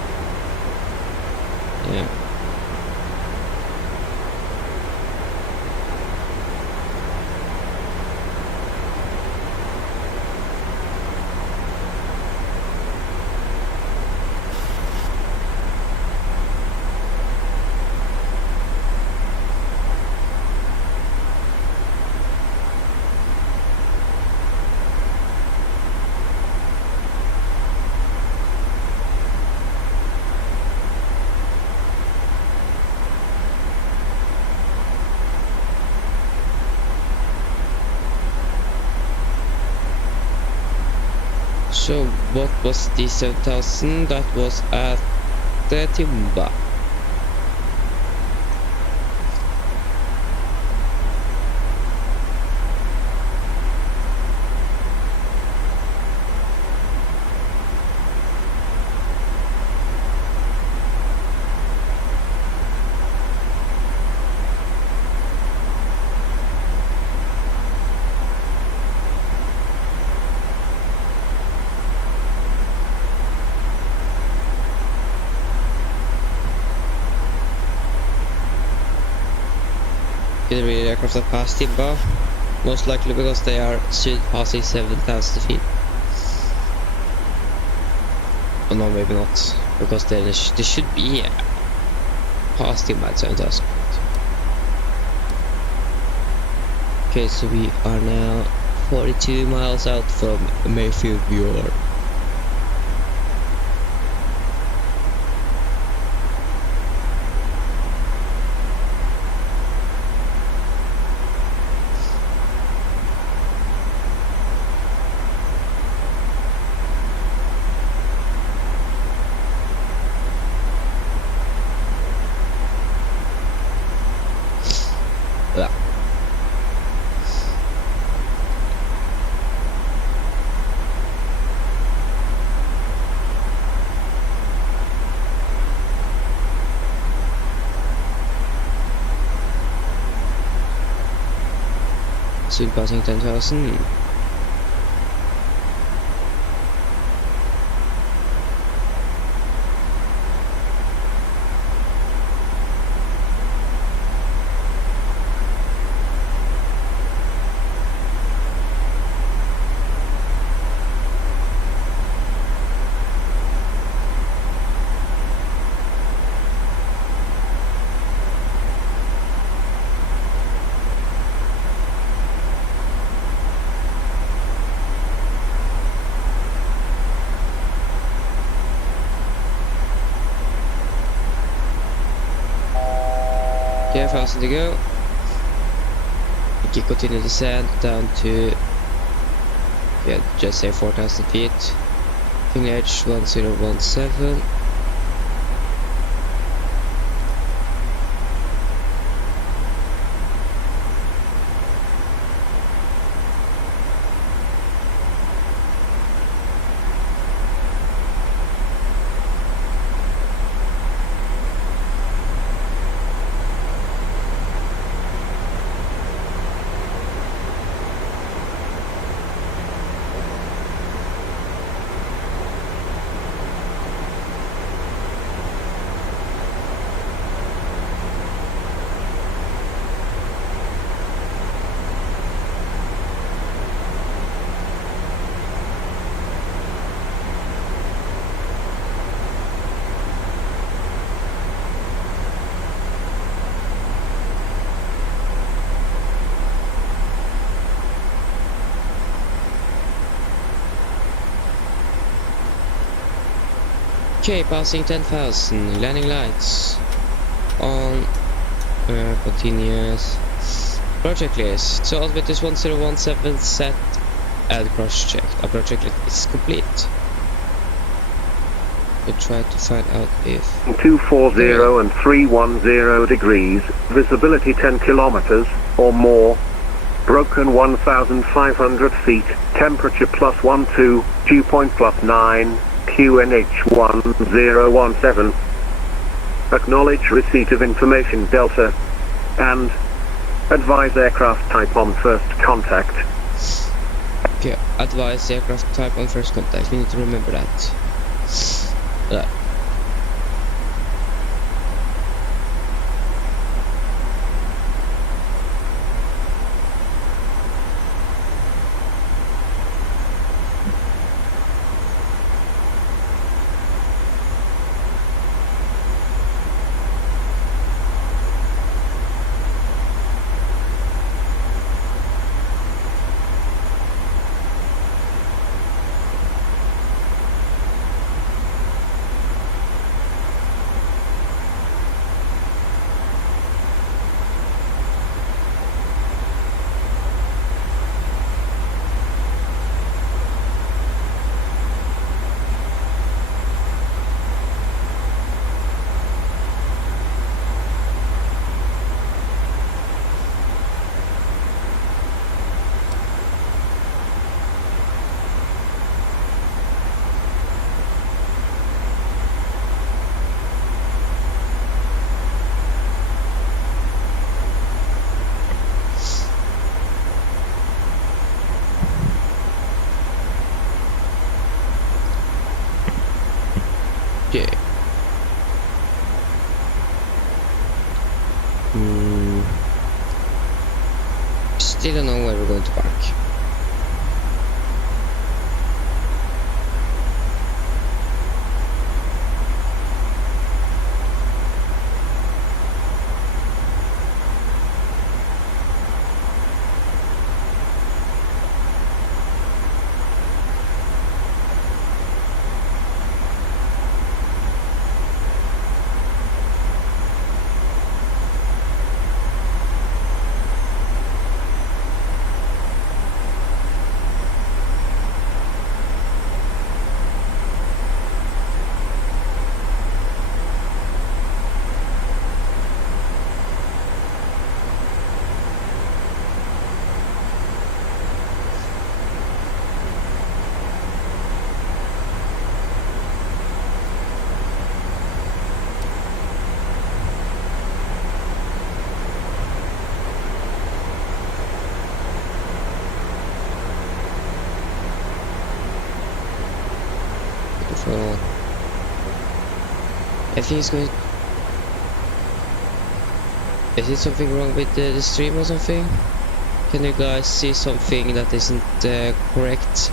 So what was the 7,000? That was at the Timba. The rear aircraft that passed Timba, most likely because they are soon passing 7,000 feet. Oh no, maybe not, because they should be past Timba at 7,000. Okay, so we are now 42 miles out from Mayfield, New York. Soon passing 10,000. Okay, 1,000 to go. We can continue descent down to, yeah, just say 4,000 feet. Fing edge 1017. Okay, passing 10,000. Landing lights on. Continuous. Project list. So Altimeter 1017 set and cross checked. Our project list is complete. We try to find out if 240 and 310 degrees, visibility 10 kilometers or more. Broken 1,500 feet, temperature +12, dew point +9, QNH 1017. Acknowledge receipt of information Delta, and advise aircraft type on first contact. okay, advise aircraft type on first contact. We need to remember that. Okay. Still don't know where we're going to park. Beautiful. I think it's going. Is it something wrong with the stream or something? Can you guys see something that isn't correct?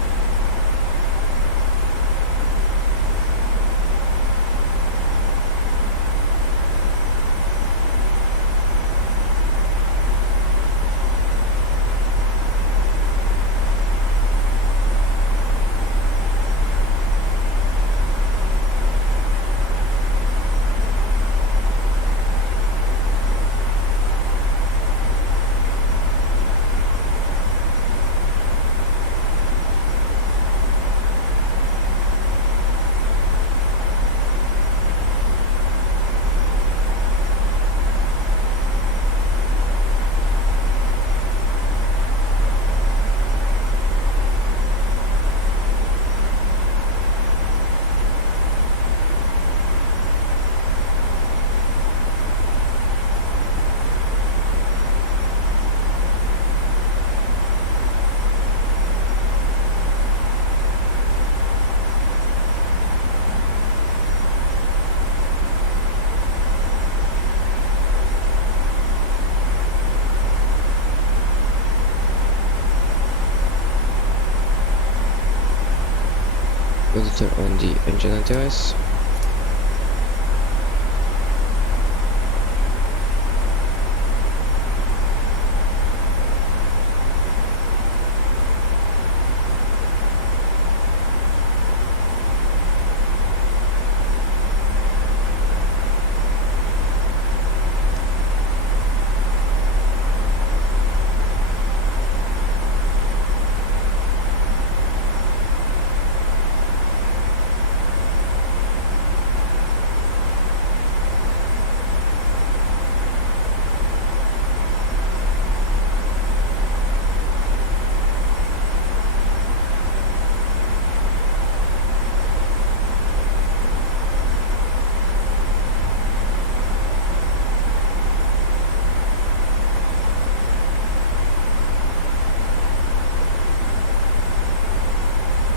Going to turn on the engine anti-ice.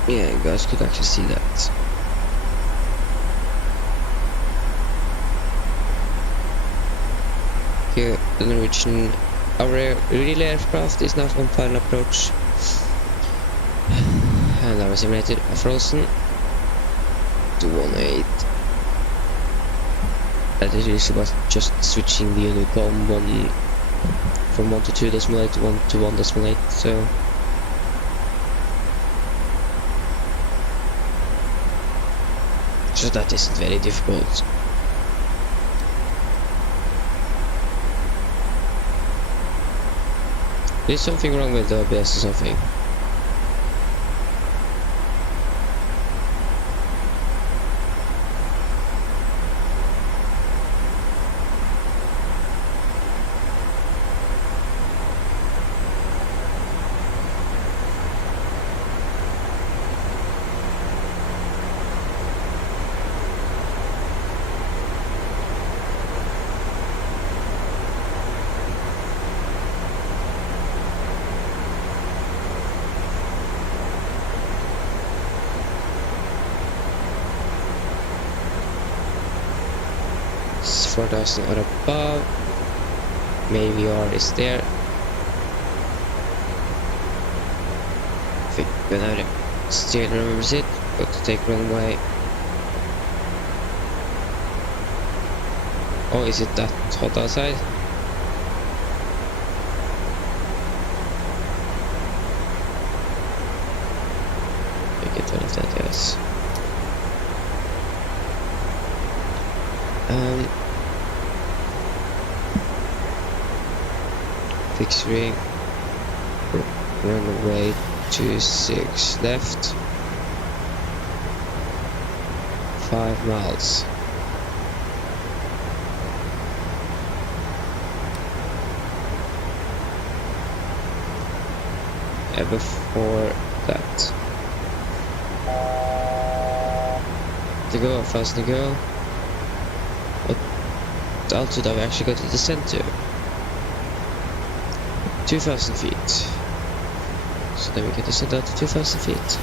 Yeah, you guys could actually see that. Here, the Norwegian, our relay aircraft is now on final approach. And our simulator are frozen to 1.8. That is usually was just switching the Unicom from 1 to 2.8 to 1 to 1.8, so that isn't very difficult. There's something wrong with the OBS or something. It's 4,000 or above. Maybe R is there. I think Gunnar still remembers it, but to take wrong way. Oh, is it that hot outside? I can tell if that, yes. Fixed ring, runway 26 left, 5 miles. And before that, to go, fast to go. What altitude are we actually going to descend to? 2,000 feet. So then we can descend out to 2,000 feet.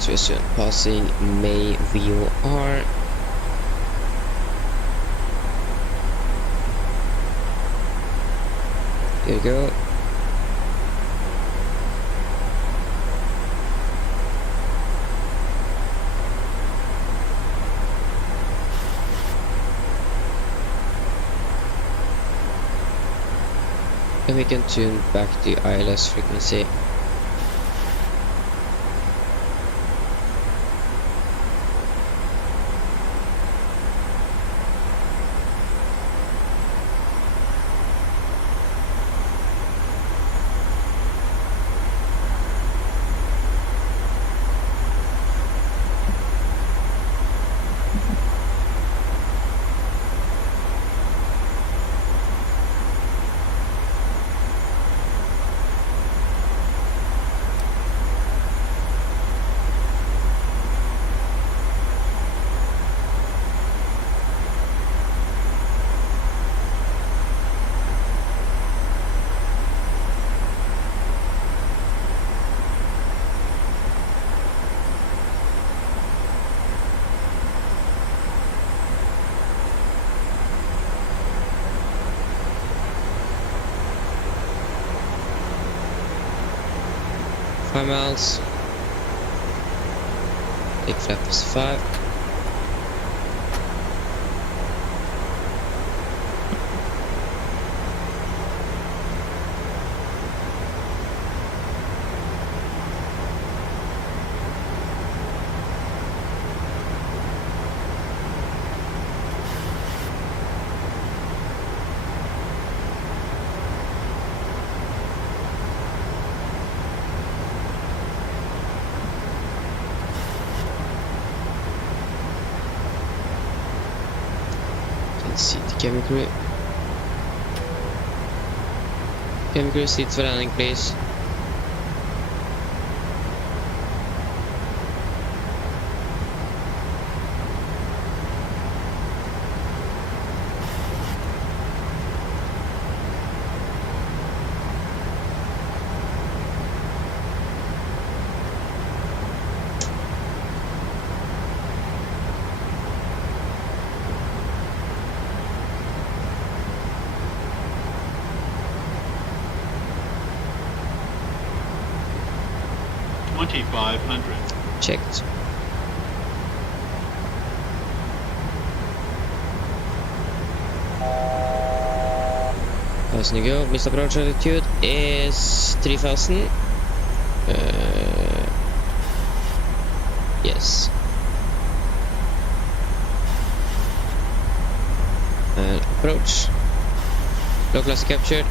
So we're soon passing May VOR. Here we go. And we can tune back the ILS frequency. Miles. Big flap is 5. Seat cabin crew. Cabin crew, seat for landing, please. Checked. As you go, missed approach altitude is 3000. Yes. And approach. Localizer captured.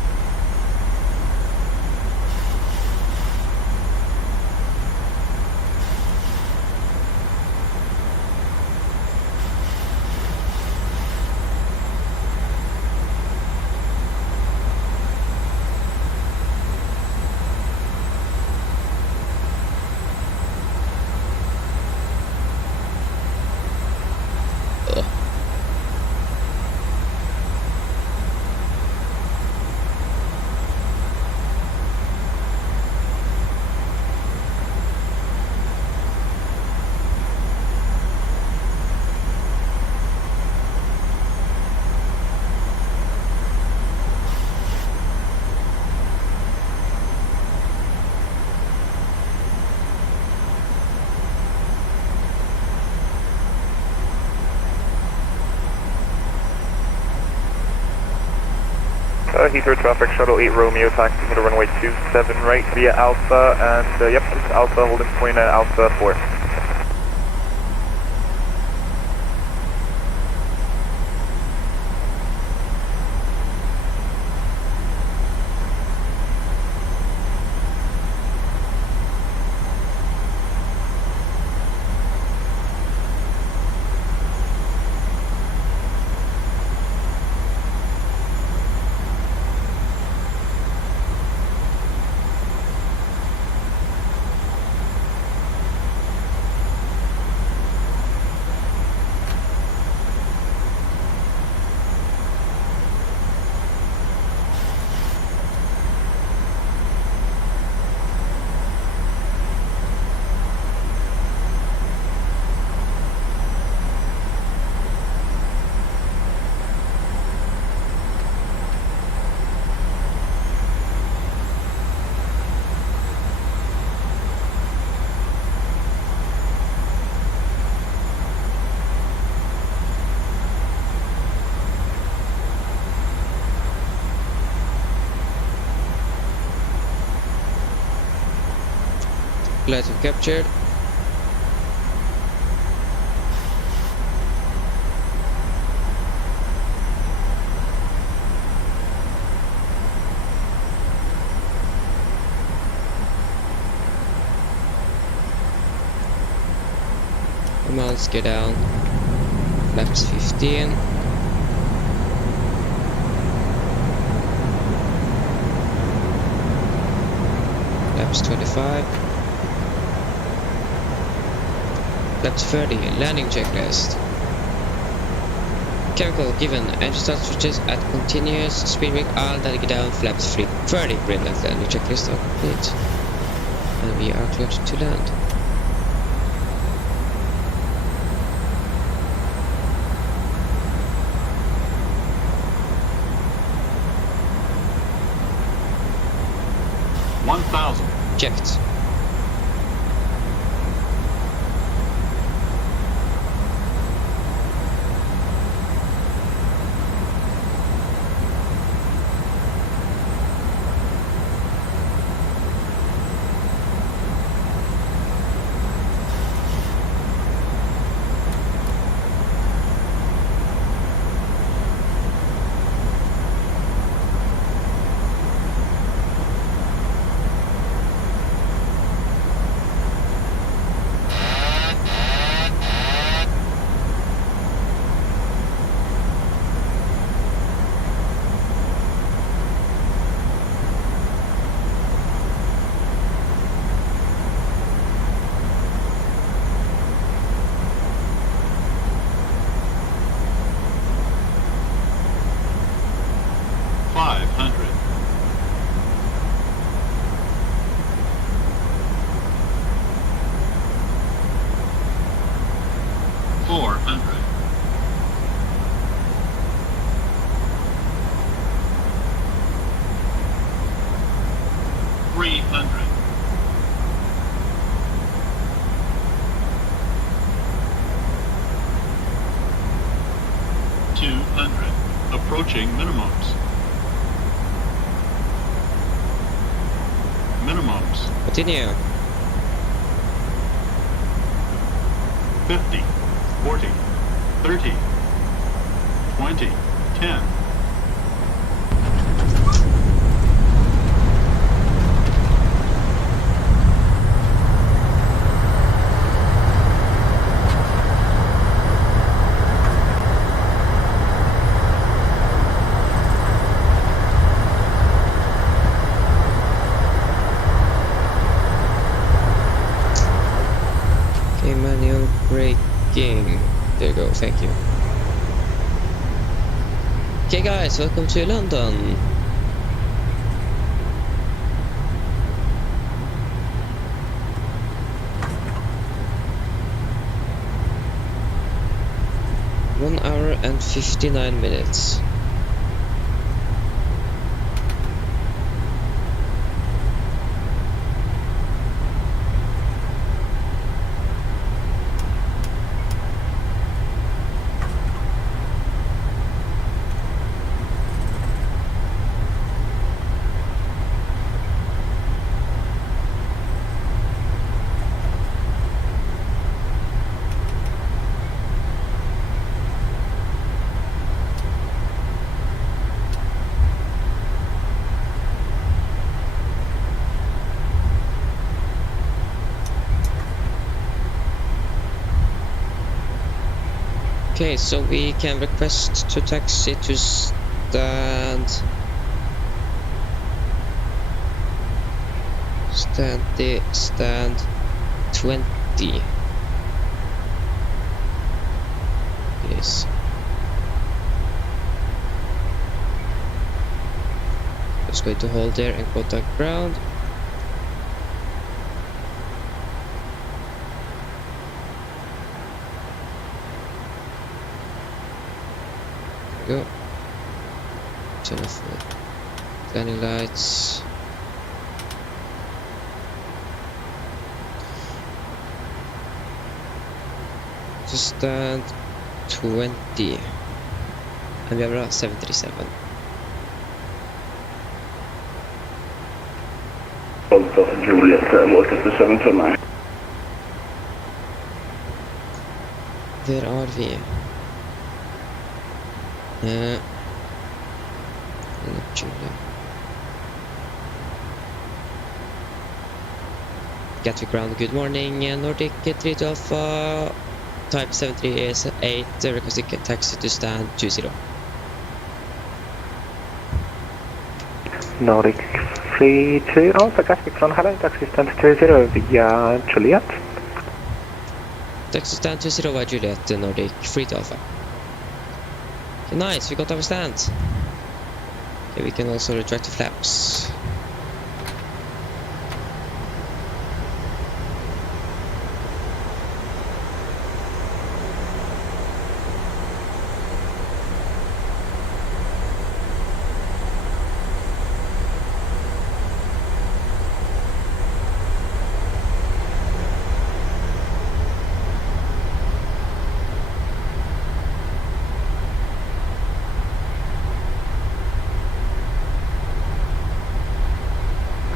Heathrow traffic, shuttle 8 Romeo, taxi to runway 27 right via Alpha, and yep, it's Alpha, holding point at Alpha 4. Flight captured. Come on, let's get down. Flaps 15. Flaps 25. Flaps 30, landing checklist. Chemical given, engine start switches at continuous, speed brake all that get down, flaps 30, green light, landing checklist are complete. And we are cleared to land. Checked. Approaching minimums. Minimums. Continue. 50, 40, 30, 20, 10. Okay, manual braking. There you go, thank you. Okay guys, welcome to London. One hour and 59 minutes. Okay, so we can request to taxi to stand 20. Yes. Just going to hold there and contact ground. Go. Turn off the landing lights. To stand 20. And we have a 737. Juliet, Volta 729. Where are we? Gatwick ground, good morning. Nordic 3 to Alpha, type 738, requesting taxi to stand 20. Nordic 3 to Alpha, Gatwick ground, hello, taxi stand 20 via Juliet. Taxi stand 20 via Juliet, Nordic 3 to Alpha. Okay, nice, we got our stand. Okay, we can also retract the flaps.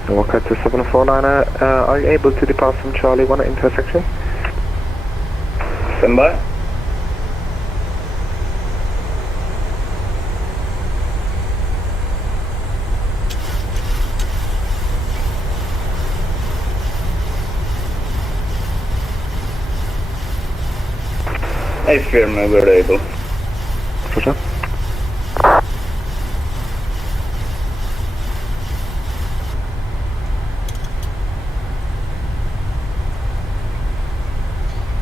Walker to 749, are you able to depart from Charlie 1 intersection? Stand by. I firm we're able. Roger.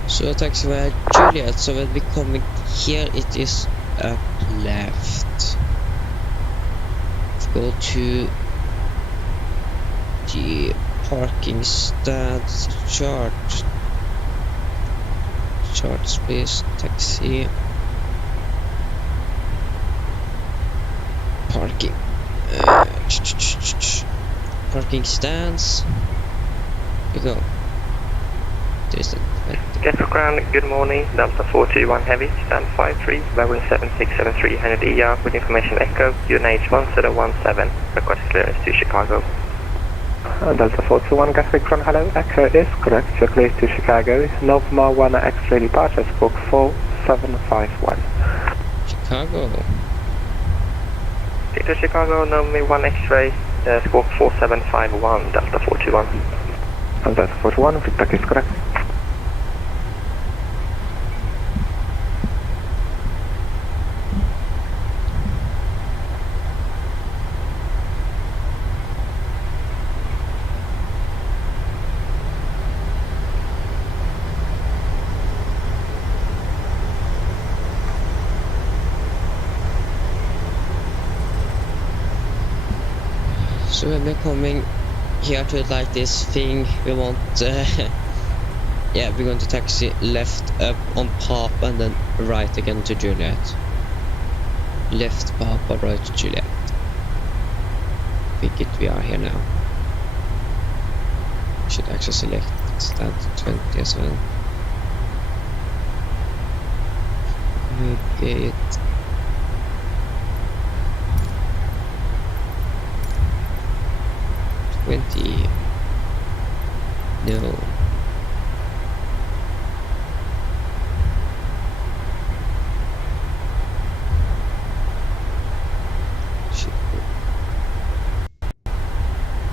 So taxi via Juliet, so when we coming here it is up left. Go to the parking stand chart. Charts please, taxi. Parking. Parking stands. Here we go. There's the Gatwick ground, good morning. Delta 421 Heavy, stand 53, bearing 7673 Henry ER with information Echo, UNH 1017, request clearance to Chicago. Delta 421 Gatwick ground, hello, Echo is correct, you're clear to Chicago. November 1 X-ray departure, squawk 4751. Chicago. To Chicago, November 1 X-ray, squawk 4751, Delta 421. Delta 421, feedback is correct. So when we're coming here to like this thing, we want, yeah, we're going to taxi left up on Papa and then right again to Juliet. Left Papa, right to Juliet. I think we are here now. Should actually select stand 20 as well. Okay. No. Shit.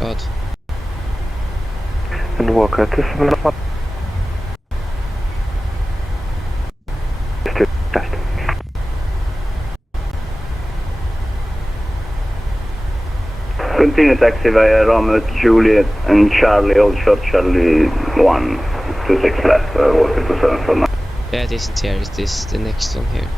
God. And Walker to 701. Test. Continue taxi via Romeo Juliet and Charlie, Old Short Charlie 1, 26 left, Walker to 749. Yeah, it isn't here, it is the next one here.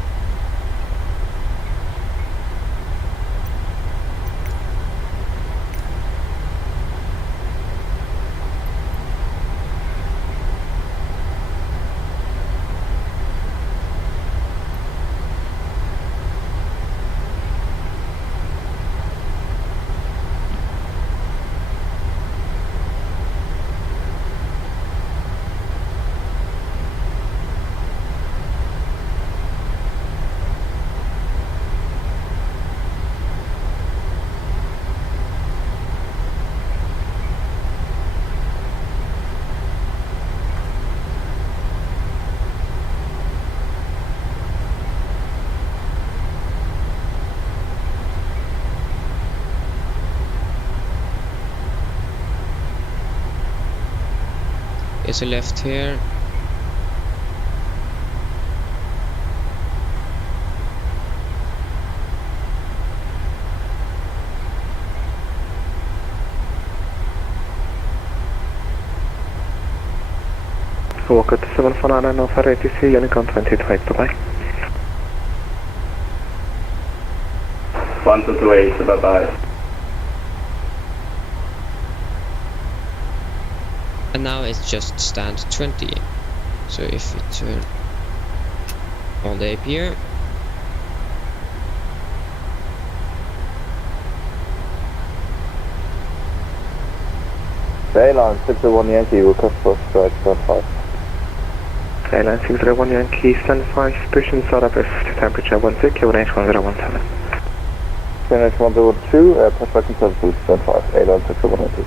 There's a left here. Walker to 749, no for ATC, Unicorn 25, bye-bye. 1228, bye-bye. And now it's just stand 20. So if we turn on the AP here, Dayline 601 Yankee, will cut for strike stand 5. Dayline 601 Yankee, stand 5, pushing start up if temperature 16, QNH 1017. QNH 102, push back consensus stand 5, Dayline 601 Yankee.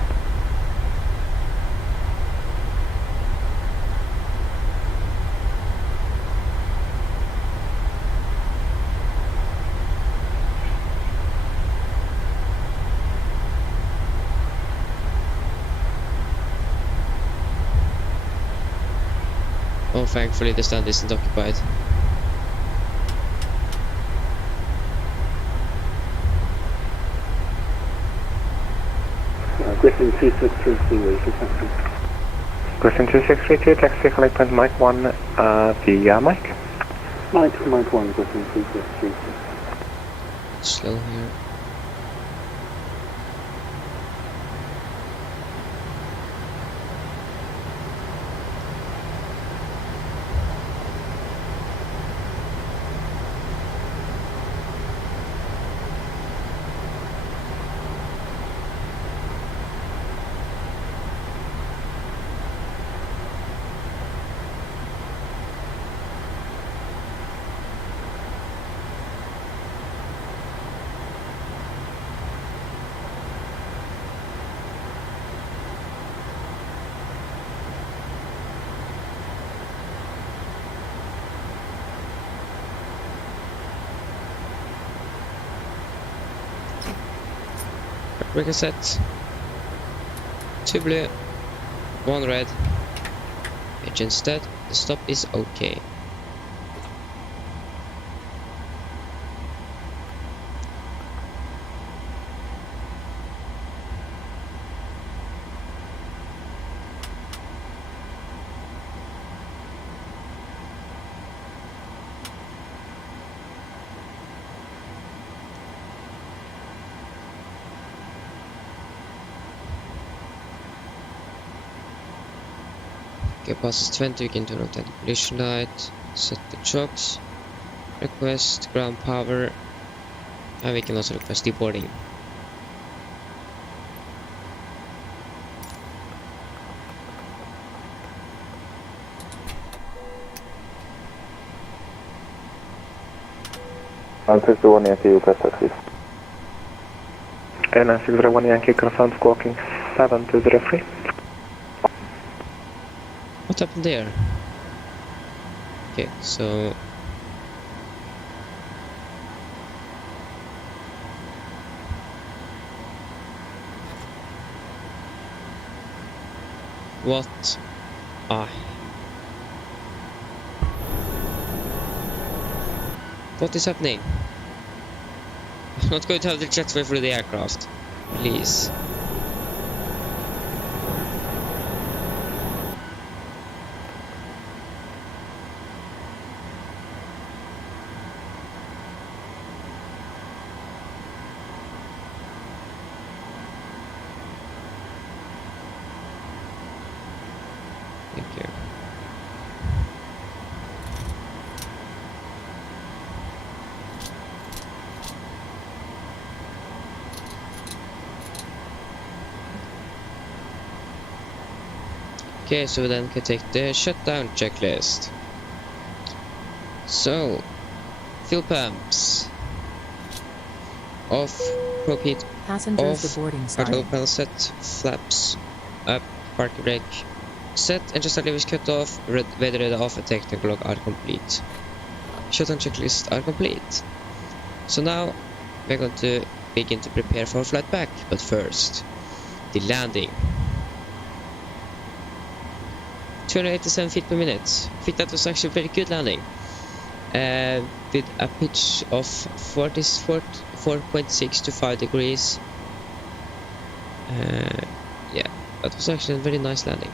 oh, thankfully the stand isn't occupied. Griffin 2632, taxi. Griffin 2632, taxi collect point Mike 1, the Mike. Mike 1, Griffin 2632. Slow here. Breaker set. 2 blue, 1 red. Engine dead. The stop is okay. Okay, passes 20, we can turn on the collision light, set the chocks, request ground power, and we can also request deboarding. I'm 61 Yankee, request taxi. And 601 Yankee, confirmed squawking 7203. What happened there? Okay, so... What? Ah. What is happening? I'm not going to have the jetway for the aircraft. Please. Thank you. Okay, so then we can take the shutdown checklist. So, fuel pumps off, propane Passengers off, aboarding cargo started. panel set, flaps up, parking brake set, engine start lever is cut off, weather radar off, and technical log are complete. Shutdown checklist are complete. So now we're going to begin to prepare for flight back, but first, the landing. 287 feet per minute. I think that was actually a very good landing. With a pitch of 4.6 to 5 degrees. Yeah, that was actually a very nice landing.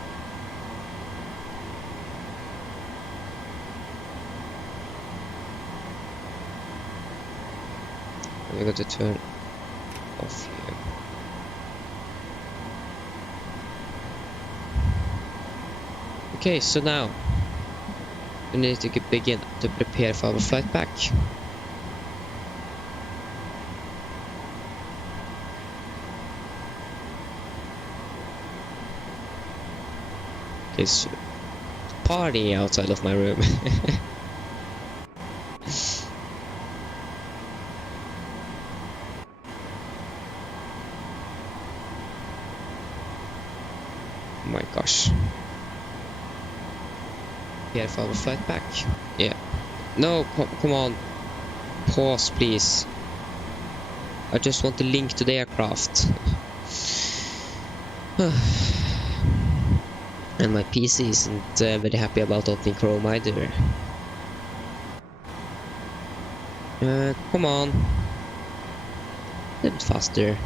We're going to turn off here. Okay, so now we need to begin to prepare for our flight back. It's party outside of my room. Oh my gosh. Here for our flight back. Yeah. No, come on. Pause, please. I just want to link to the aircraft. And my PC isn't very happy about opening Chrome either. Come on. A little bit faster.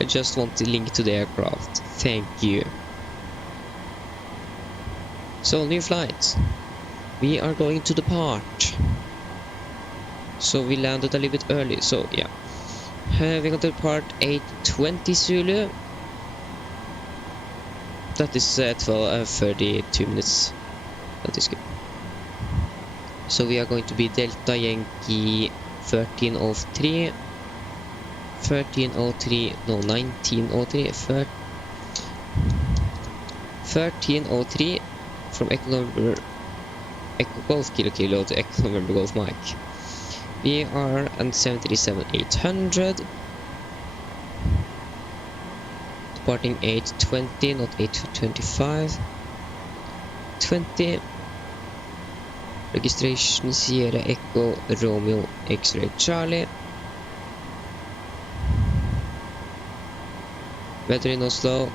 I just want to link to the aircraft. Thank you. So, new flight. We are going to depart. So we landed a little bit early. So yeah. We're going to depart 8:20 Zulu. That is 32 minutes. That is good. So we are going to be Delta Yankee 1303. 1303, no, 1903, 1303 from Echo November, Echo Golf Kilo Kilo to Echo November Golf Mike. We are on 737-800, departing 8:20, not 8:25, 20, Registration Sierra Echo Romeo X-ray Charlie. Weather in Oslo.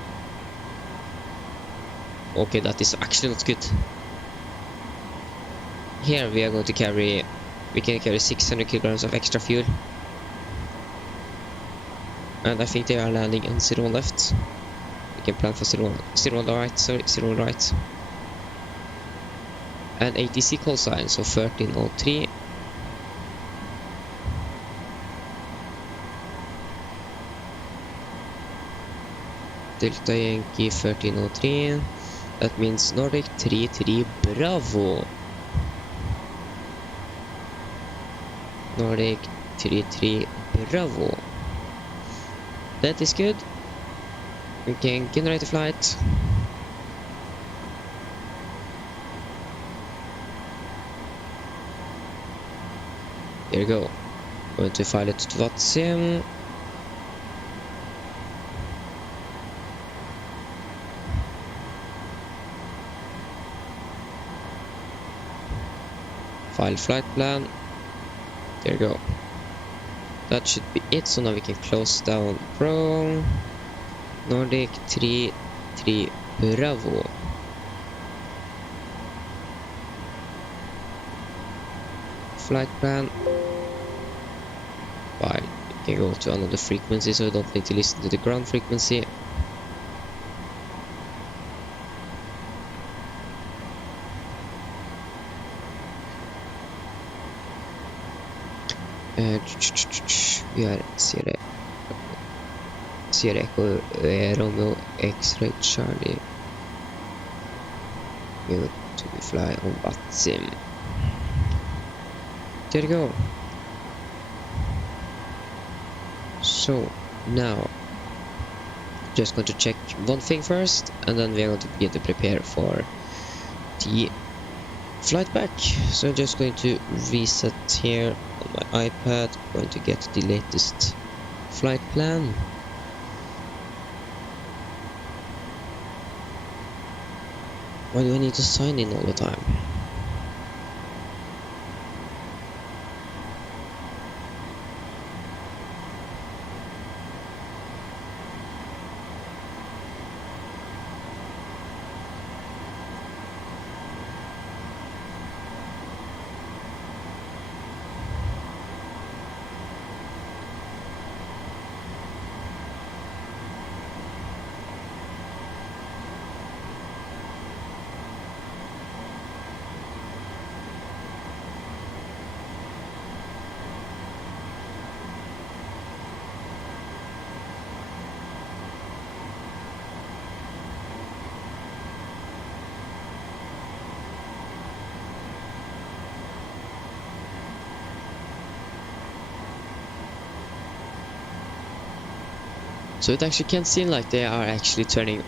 Okay, that is actually not good. Here we are going to carry, we can carry 600 kilograms of extra fuel. And I think they are landing on 0 left. We can plan for 0 right, sorry, 0 right. And ATC call sign, so 1303. Delta Yankee 1303. That means Nordic 33 Bravo. Nordic 33 Bravo. That is good. We can generate a flight. Here we go. Going to file it to Vatsim. File flight plan. There we go. That should be it. So now we can close down Pro. Nordic 33 Bravo. Flight plan. File. We can go to another frequency, so we don't need to listen to the ground frequency. Vi har Sierra Echo Romeo X-ray Charlie. We go to fly on Vatsim. There you go. So now just going to check one thing first, and then we are going to begin to prepare for the flight back. So I'm just going to reset here on my iPad, going to get the latest flight plan. Why do I need to sign in all the time? So it actually can seem like they are actually turning.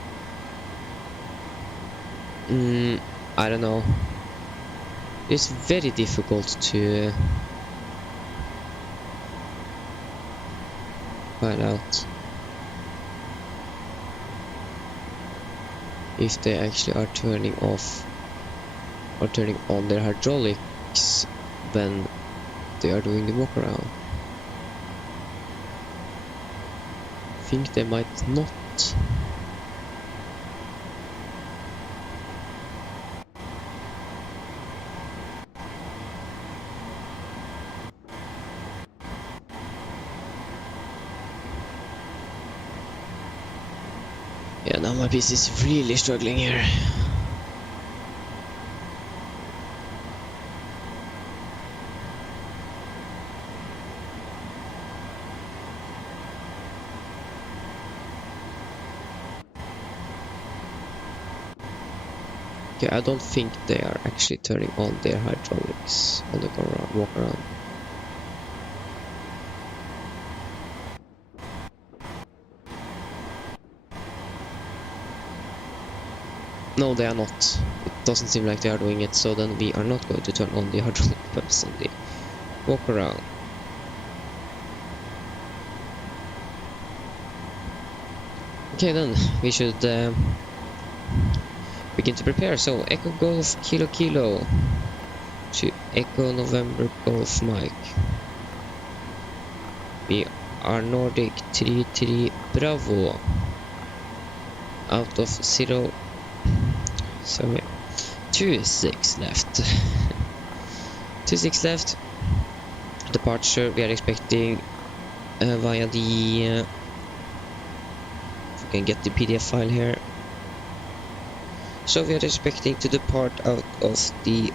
I don't know. It's very difficult to find out if they actually are turning off or turning on their hydraulics when they are doing the walk around. I think they might not. Yeah, now my PC is really struggling here. Okay, I don't think they are actually turning on their hydraulics on the walk around. No, they are not. It doesn't seem like they are doing it, so then we are not going to turn on the hydraulic pumps on the walk around. Okay, then we should begin to prepare. So Echo Golf Kilo Kilo to Echo November Golf Mike. We are Nordic 33 Bravo. Out of 26 left. 26 left. Departure we are expecting via the if we can get the PDF file here. So we are expecting to depart out of the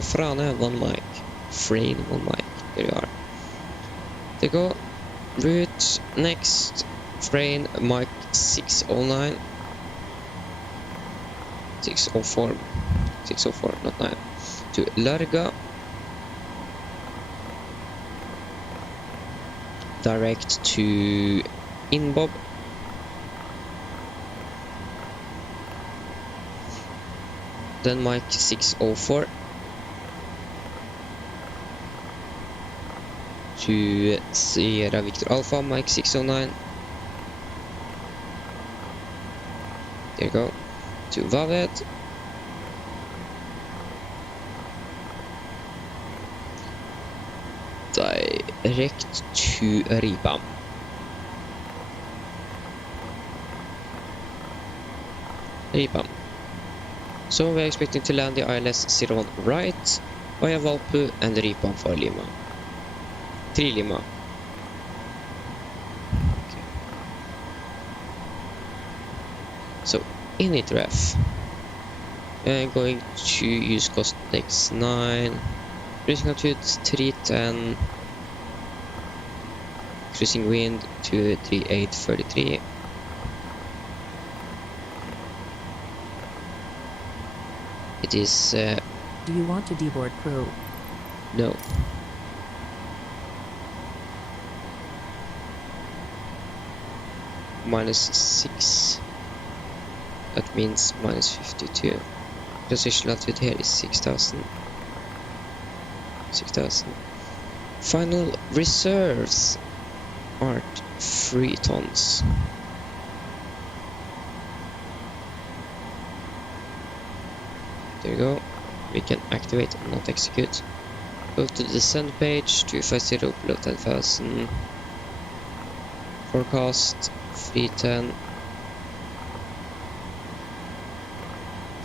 Frane 1 mic. Frane 1 mic. There you are. There you go. Route next. Frane mic 609. 604. 604, not 9. To Riga. Direct to Inbob. Then mic 604 to Sierra Victor Alpha, mic 609. There you go. To Vavet. Direct to Riga. Riga. So we are expecting to land the ILS 01 right via Valpu and Riga for Lima. 3 Lima. Okay. So init ref. I'm going to use cost X9. Cruising altitude 310. Cruising wind to 3833. It is. Do you want to deboard crew? No. -6. That means -52. Position altitude here is 6,000. 6,000. Final reserves are 3 tons. There you go. We can activate and not execute. Go to the descent page, 250 below 10,000. Forecast 310.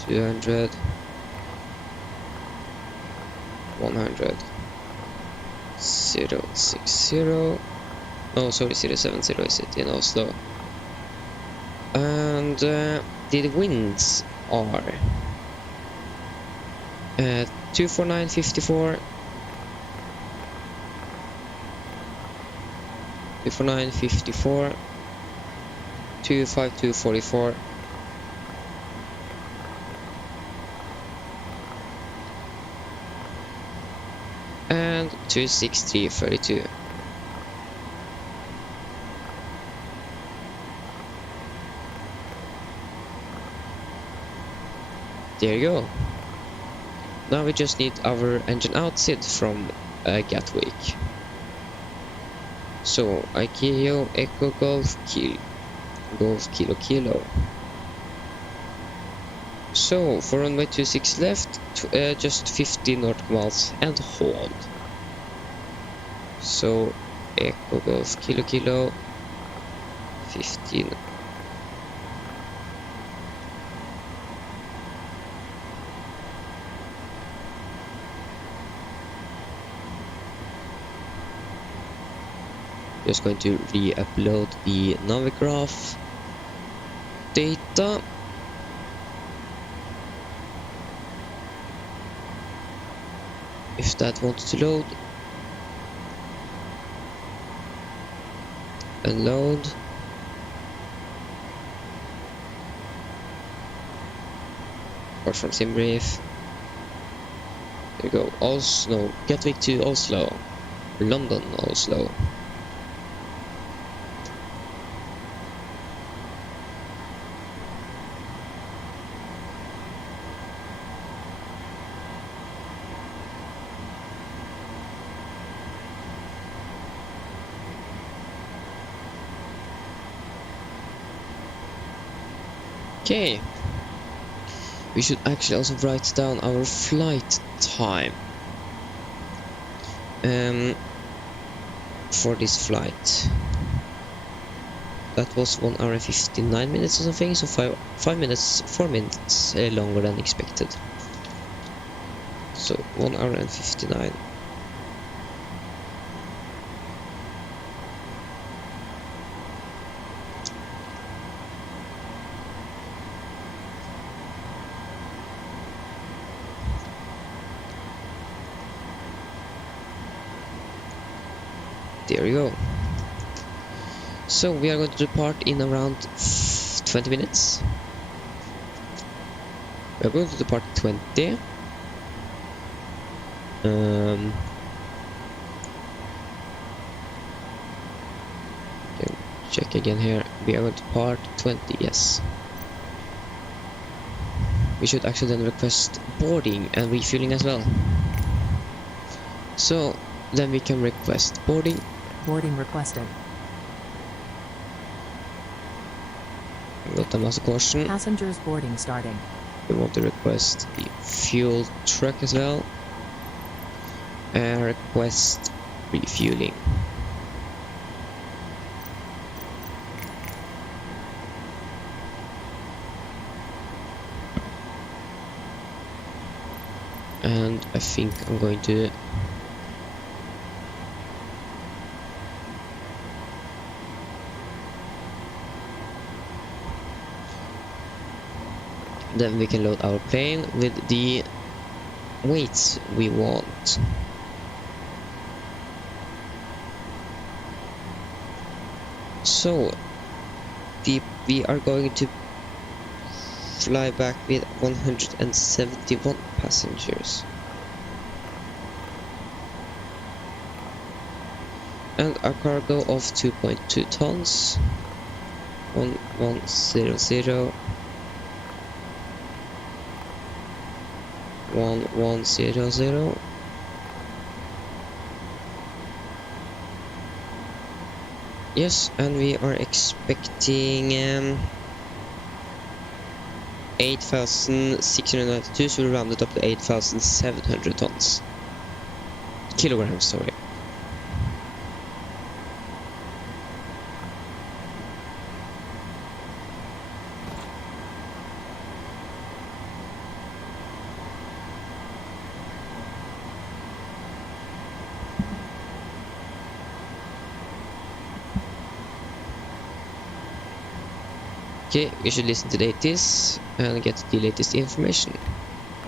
200. 100. 060. Oh, sorry, 070 is it in Oslo. And the winds are 249.54, 249.54, 252.44, and 263.32. There you go. Now we just need our engine outside from Gatwick. So IKEO Echo Golf Kilo Kilo. So for runway 26 left, just 50 nautical miles and hold. So Echo Golf Kilo Kilo 15. Just going to re-upload the Navigraph data. If that wants to load. Unload. Apart from SimBrief. There you go. Oslo. Gatwick to Oslo. London, Oslo. Okay, we should actually also write down our flight time for this flight. That was 1 hour and 59 minutes or something, so 4 minutes longer than expected. So 1 hour and 59. There we go. So we are going to depart in around 20 minutes. We are going to depart 20. Check again here. We are going to depart 20, yes. We should actually then request boarding and refueling as well. So then we can request boarding. Boarding requested. Got a master caution. Passengers boarding starting. We want to request the fuel truck as well. And request refueling. And I think I'm going to then we can load our plane with the weights we want. So we are going to fly back with 171 passengers. And a cargo of 2.2 tons. 1100. 1100. Yes, and we are expecting 8,692, so we rounded up to 8,700 tons. Kilograms, sorry. Okay, you should listen to the ATIS and get the latest information.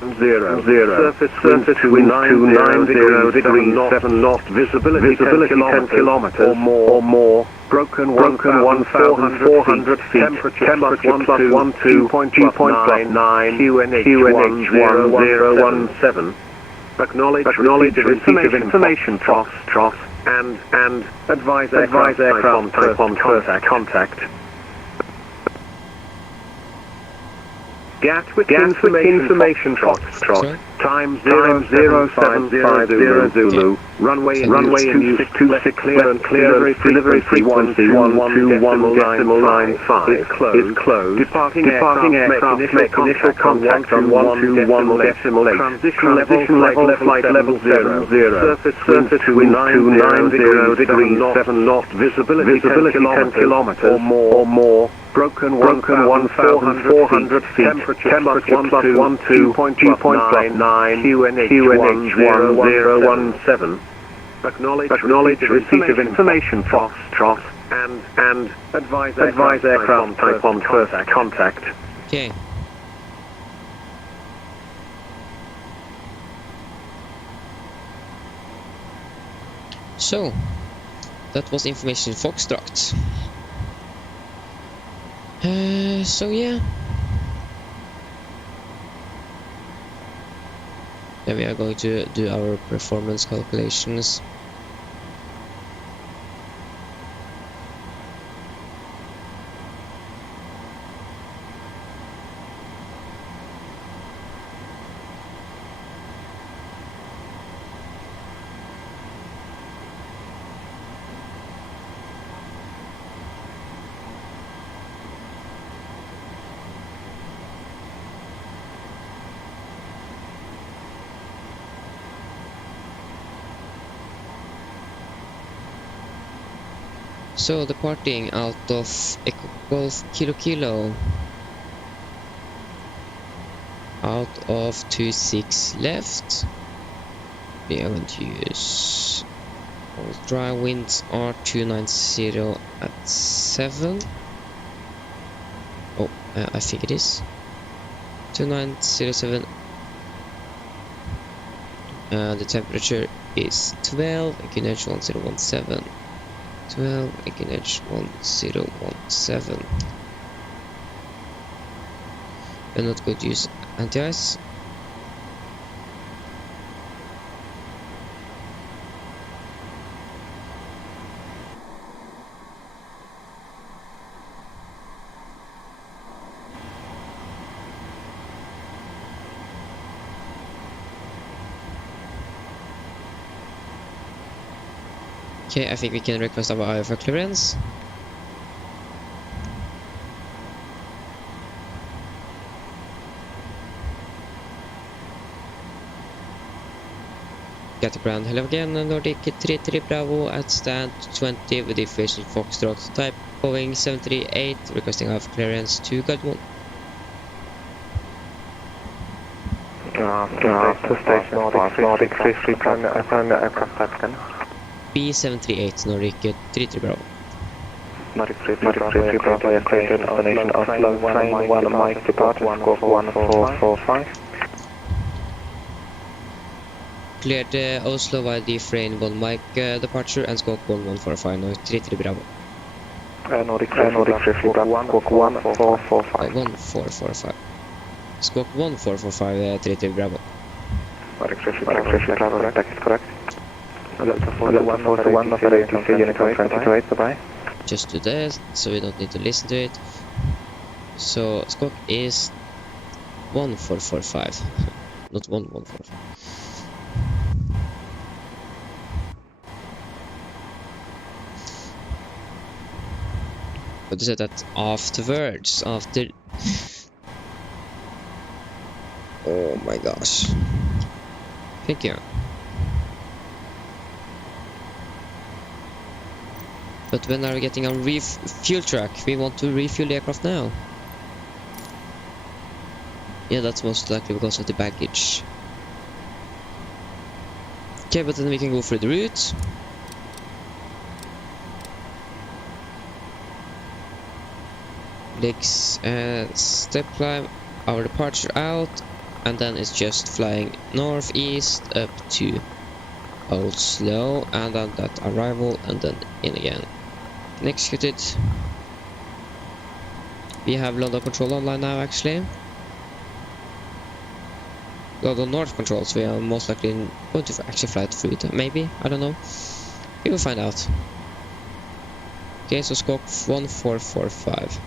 0, surface wind 290 degrees 7 knots, visibility 10 kilometers or more, broken 1,400 feet, temperature plus 12.9, QNH1017. Acknowledge receipt of information, TROS, and advise aircraft type on first contact. Gatwick information Foxtrot, time 07550 Zulu, runway in use 26 clear and delivery frequency 121.95 is closed. Departing aircraft make initial contact on 121.8. Transition level flight level 00. Surface wind 290 degrees 7 knots, visibility 10 kilometers or more. Broken 1,400 feet, temperature plus 2.9, QNH1017. Acknowledge receipt of information, TROS, and advise aircraft type on first contact. Okay. So, that was information Foxtrot. So yeah. Then we are going to do our performance calculations. So departing out of Echo Golf Kilo Kilo. Out of 26 left. We are going to use all dry winds R290 at 7. Oh, I think it is 2907. The temperature is 12, EQNH 1017. 12, EQNH 1017. I'm not going to use anti-ice. Okay, I think we can request our IFR clearance. Get the ground hello again, Nordic 33 Bravo at stand 20 with deviation Foxtrot type Boeing 738, requesting IFR clearance to guide 1. To station Nordic 33 primary aircraft type again. B738, Nordic 33 Bravo. Nordic 33 Bravo, accredited destination Oslo, train 1 Mike departure, squawk 1445. Cleared Oslo via the train 1 Mike departure and squawk 1145, Nordic 33 Bravo. Nordic 33 Bravo, squawk 1445. 1445. Squawk 1445, 33 Bravo. Nordic 33 Bravo, that is correct. Delta 41, operating to Unicorn 2028, bye-bye. Just do that, so we don't need to listen to it. So, squawk is 1445, not 1145. But you said that afterwards, after... Oh my gosh. Thank you. But when are we getting a fuel truck? We want to refuel the aircraft now. Yeah, that's most likely because of the baggage. Okay, but then we can go through the route. Legs, step climb our departure out, and then it's just flying northeast up to Oslo, and then that arrival, and then in again. Executed. We have London control online now, actually. London North control, so we are most likely going to actually fly through it. Maybe, I don't know. We will find out. Okay, so squawk 1445.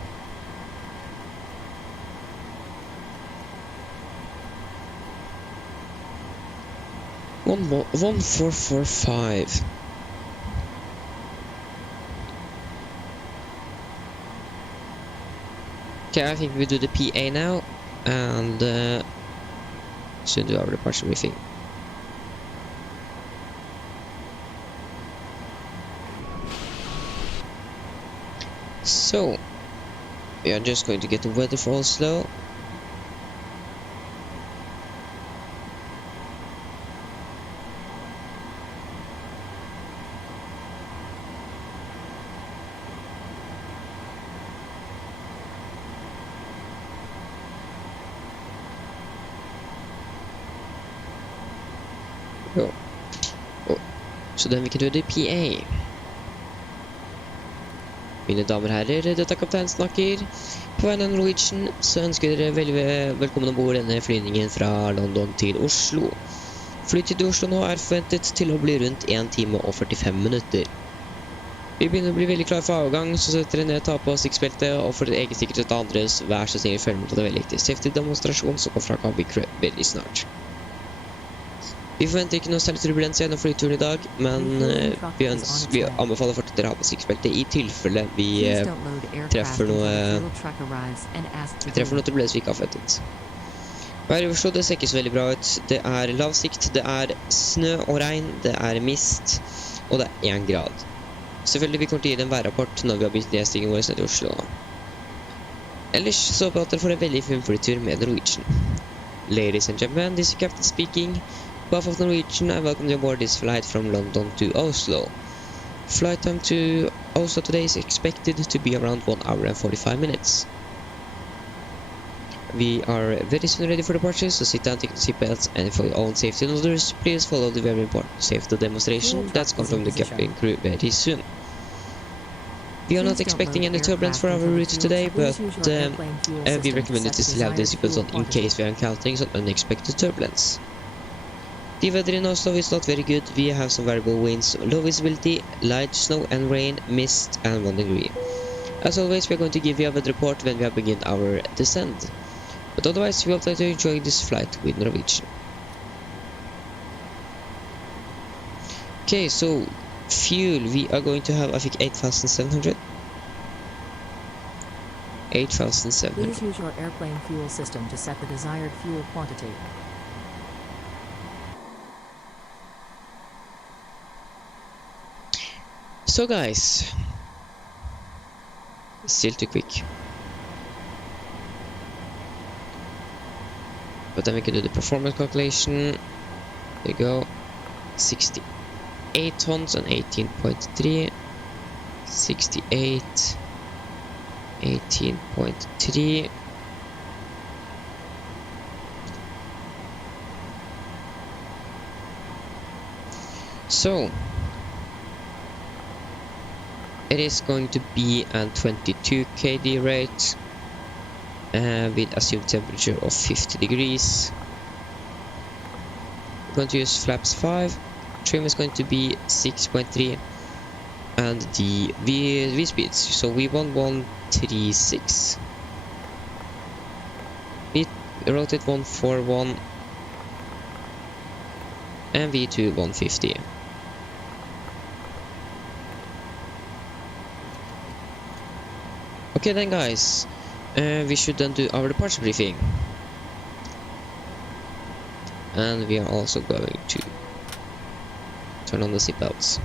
One more, 1445. Okay, I think we do the PA now, and soon do our departure briefing. So, we are just going to get the weather for Oslo. Så den vi kan do det PA. Mine damer og herrer, dette er kaptein snakker. På vegne av Norwegian så ønsker dere velkommen ombord denne flyvningen fra London til Oslo. Flytid til Oslo nå er forventet til å bli rundt 1 time og 45 minutter. Vi begynner å bli veldig klar for avgang, så setter dere ned, ta på sikkerhetsbeltet, og for egen sikkerhet og andres, vær så snill følg med på det veldig viktig safety-demonstrasjon som kommer fra Cabin Crew veldig snart. Vi forventer ikke noe særlig turbulens gjennom flyturen i dag, men vi anbefaler fortsatt dere å ha på sikkerhetsbeltet i tilfelle vi treffer noe turbulens vi ikke har forventet. Været i Oslo, det ser ikke så veldig bra ut. Det er lav sikt, det er snø og regn, det er mist, og det er 1 grad. Selvfølgelig vi kommer til å gi deg en værrapport når vi har begynt nedstigningen vår ned til Oslo. Ellers så håper jeg at dere får en veldig fin flytur med Norwegian. Ladies and gentlemen, this is Captain speaking. Behalf of Norwegian, I welcome you aboard this flight from London to Oslo. Flight time to Oslo today is expected to be around 1 hour and 45 minutes. We are very soon ready for departure, so sit down, take the seatbelts, and for your own safety and others, please follow the very important safety demonstration that's come from the captain crew very soon. We are not expecting any turbulence for our route today, but we recommend you to still have the seatbelts on in case we are encountering some unexpected turbulence. The weather in Oslo is not very good. We have some variable winds, low visibility, light snow and rain, mist, and 1 degree. As always, we are going to give you a weather report when we have begun our descent. But otherwise, we hope that you enjoy this flight with Norwegian. Okay, so fuel, we are going to have, I think, 8,700. 8,700. Please use your airplane fuel system to set the desired fuel quantity. So guys, still too quick. But then we can do the performance calculation. There you go. 68 tons and 18.3. 68. 18.3. So it is going to be a 22 kd rate. With assumed temperature of 50 degrees. We're going to use flaps 5. Trim is going to be 6.3. And the V speeds. So V1136. We rotate 141. And V2 150. Okay then guys. We should then do our departure briefing. And we are also going to turn on the seatbelts.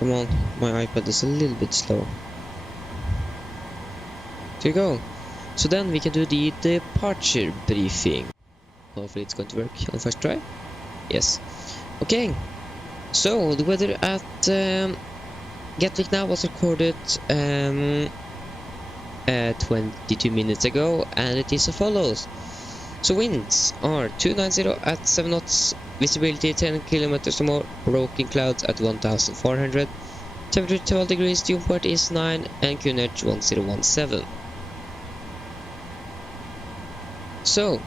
Come on, my iPad is a little bit slow. There you go. So then we can do the departure briefing. Hopefully it's going to work on first try. Yes. Okay. So the weather at Gatwick now was recorded 22 minutes ago, and it is as follows. So winds are 290 at 7 knots. Visibility 10 kilometers or more, broken clouds at 1,400, temperature 12 degrees, dew point is 9, and QNH 1017. So,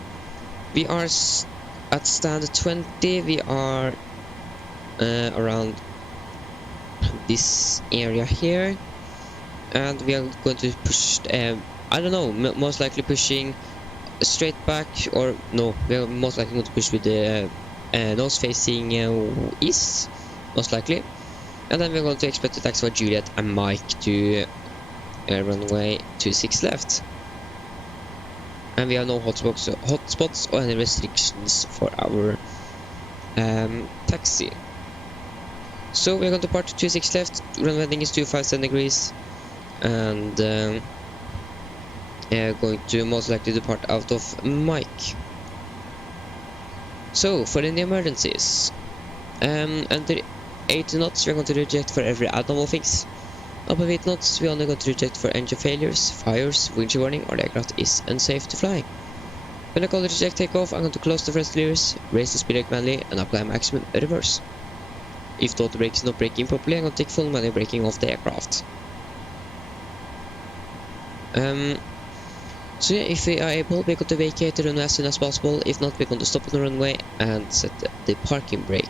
we are at stand 20, we are around this area here, and we are going to push, I don't know, most likely pushing straight back, or no, we are most likely going to push with the nose facing east, most likely, and then we're going to expect to taxi for Juliet and Mike to runway 26 left, and we have no hotspots or any restrictions for our taxi. So we're going to depart to 26 left, runway heading is 257 degrees, and going to most likely depart out of Mike. So, for any emergencies, under 80 knots we are going to reject for every abnormal things. Above 8 knots we are only going to reject for engine failures, fires, windshield warning, or the aircraft is unsafe to fly. When I call the reject takeoff, I'm going to close the thrust levers, raise the speed brake manually, and apply maximum reverse. If the auto brake is not braking properly, I'm going to take full manual braking off the aircraft. So yeah, if we are able, we're going to vacate the runway as soon as possible. If not, we're going to stop on the runway and set the parking brake.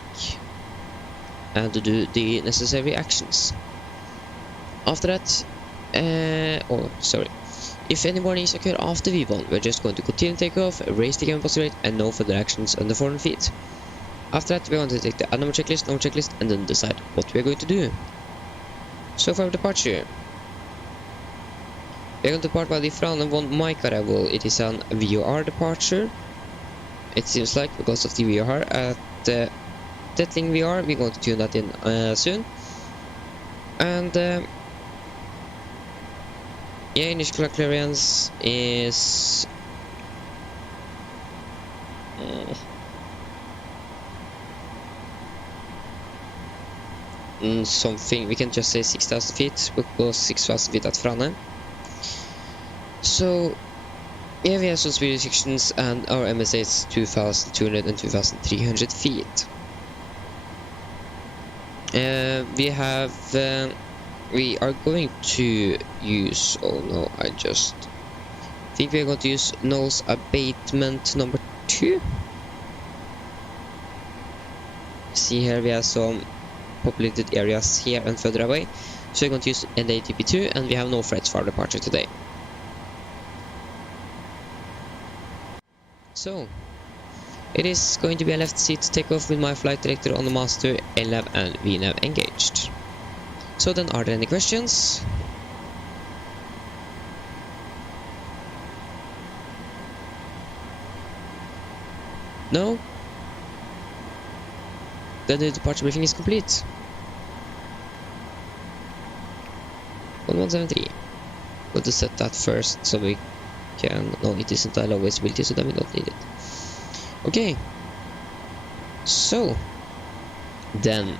and to do the necessary actions. After that, if any warnings occur after V1, we're just going to continue takeoff, raise the cabin posture rate, and no further actions under 400 feet. After that, we're going to take the number checklist, and then decide what we're going to do. So for departure, we're going to depart by the Frane von Mike arrival. It is an VOR departure. It seems like, because of the VOR at Detling VR, we're going to tune that in soon. And yeah, initial clearance is something, we can just say 6,000 feet, because 6,000 feet at Frane. So yeah, we have some speed restrictions, and our MSA is 2,200 and 2,300 feet. We are going to use, oh no, I just think we are going to use nose abatement number 2. See here, we have some populated areas here and further away, so we're going to use NATP2, and we have no threats for departure today. So it is going to be a left seat takeoff with my flight director on the master, LNAV and VNAV engaged. So then, are there any questions? No? Then the departure briefing is complete. 1173. We'll just set that first so we can... No, it isn't a low visibility, so then we don't need it. Okay. So then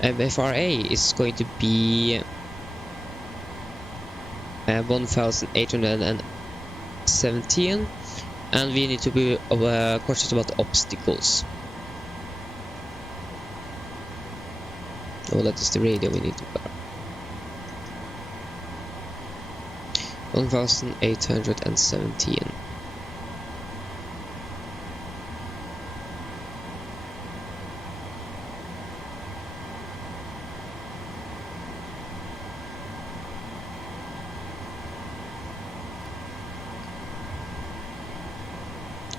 MFRA is going to be 1,817, and we need to be cautious about the obstacles. Oh, that is the radio we need to bar. 1,817.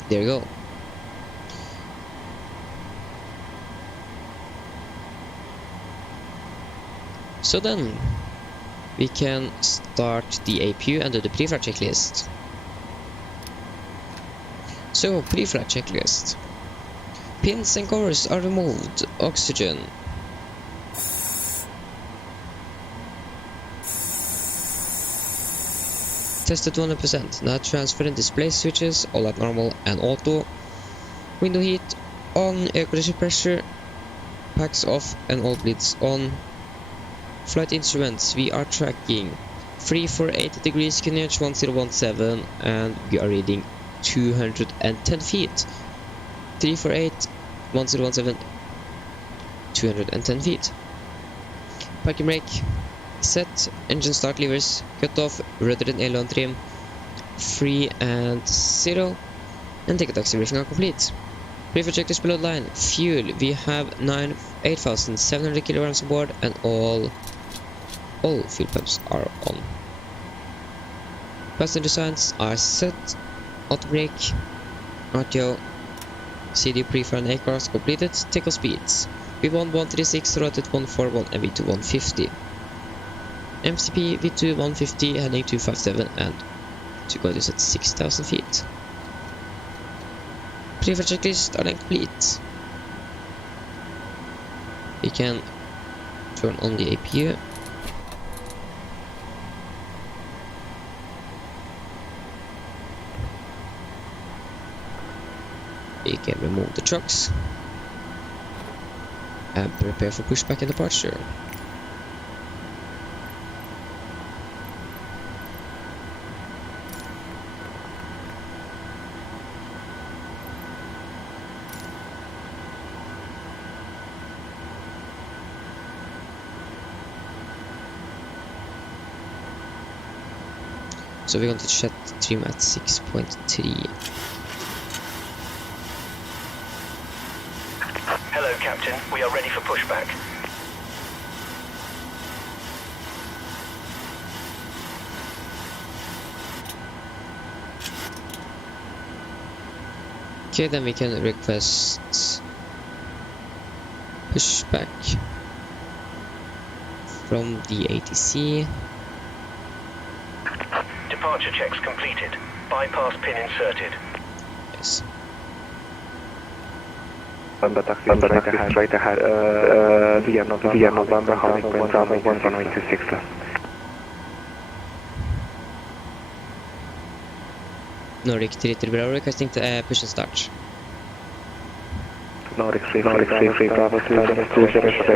There you go. So then we can start the APU and do the pre-flight checklist. So, pre-flight checklist. Pins and covers are removed. Oxygen. Tested 100%. Now transferring display switches, all at normal and auto. Window heat on, air condition pressure, packs off and all bleeds on. Flight instruments, we are tracking 348 degrees QNH 1017, and we are reading 210 feet. 348 1017, 210 feet. Parking brake set, engine start levers cut off, rudder and aileron trim 3 and 0, and take a taxi briefing are complete. Pre-flight checklist below the line. Fuel, we have 8,700 kilograms on board, and all fuel pumps are on. Passenger signs are set. Auto brake, RTO, CD pre-flight and A-cars completed. Takeoff speeds. V1 136, rotate 141 and V2 150. MCP V2 150 heading 257 and to go this at 6,000 feet. Pre-flight checklist are then complete. We can turn on the APU. We can remove the trucks and prepare for pushback and departure. So we're going to set trim at 6.3. Captain. We are ready for pushback. Okay, then we can request pushback from the ATC. Departure checks completed. Bypass pin inserted. Yes. Straight ahead. Via November, having been traveling 126 left. Nordic 3 Bravo requesting push and start. Nordic 3 Bravo,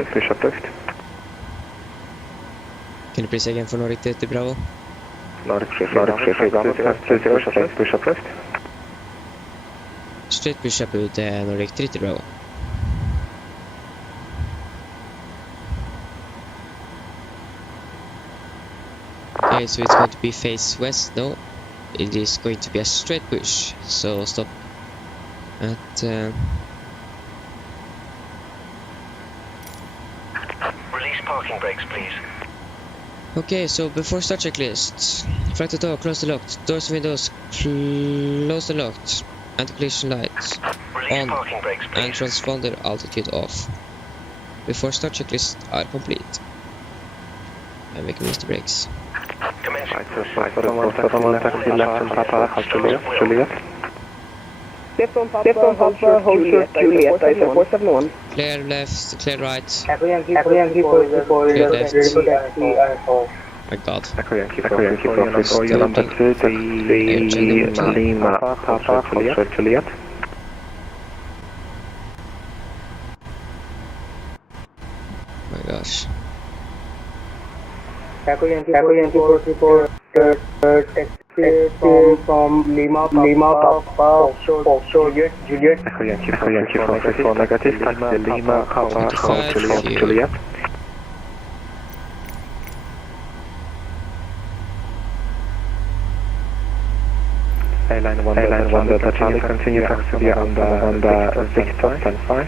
push uplift. Can you please again for Nordic 3 Bravo? Nordic 3 Bravo, push uplift. Straight push up with Nordic 3 Bravo. Okay, so it's going to be face west. No, it is going to be a straight push. So stop at Release parking brakes, please. okay, so before start checklist, flight to door, close the locked, doors and windows, close the locked, anti-collision lights on, and transponder altitude off. Before start checklist are complete. And we can use the brakes. Right, so someone taxi left from Papa, Juliet. Left from Papa, hold short, Juliet, 471. Clear left, clear right. Clear left. My god. Lima, Papa, Juliet. My gosh. Echo Yankee 434, taxi from Lima, Papa, offshore, Juliet. Echo Yankee 434 negative, taxi Lima, Papa, Juliet. Airline 1 Delta Charlie, continue taxi on the Victor, stand 5.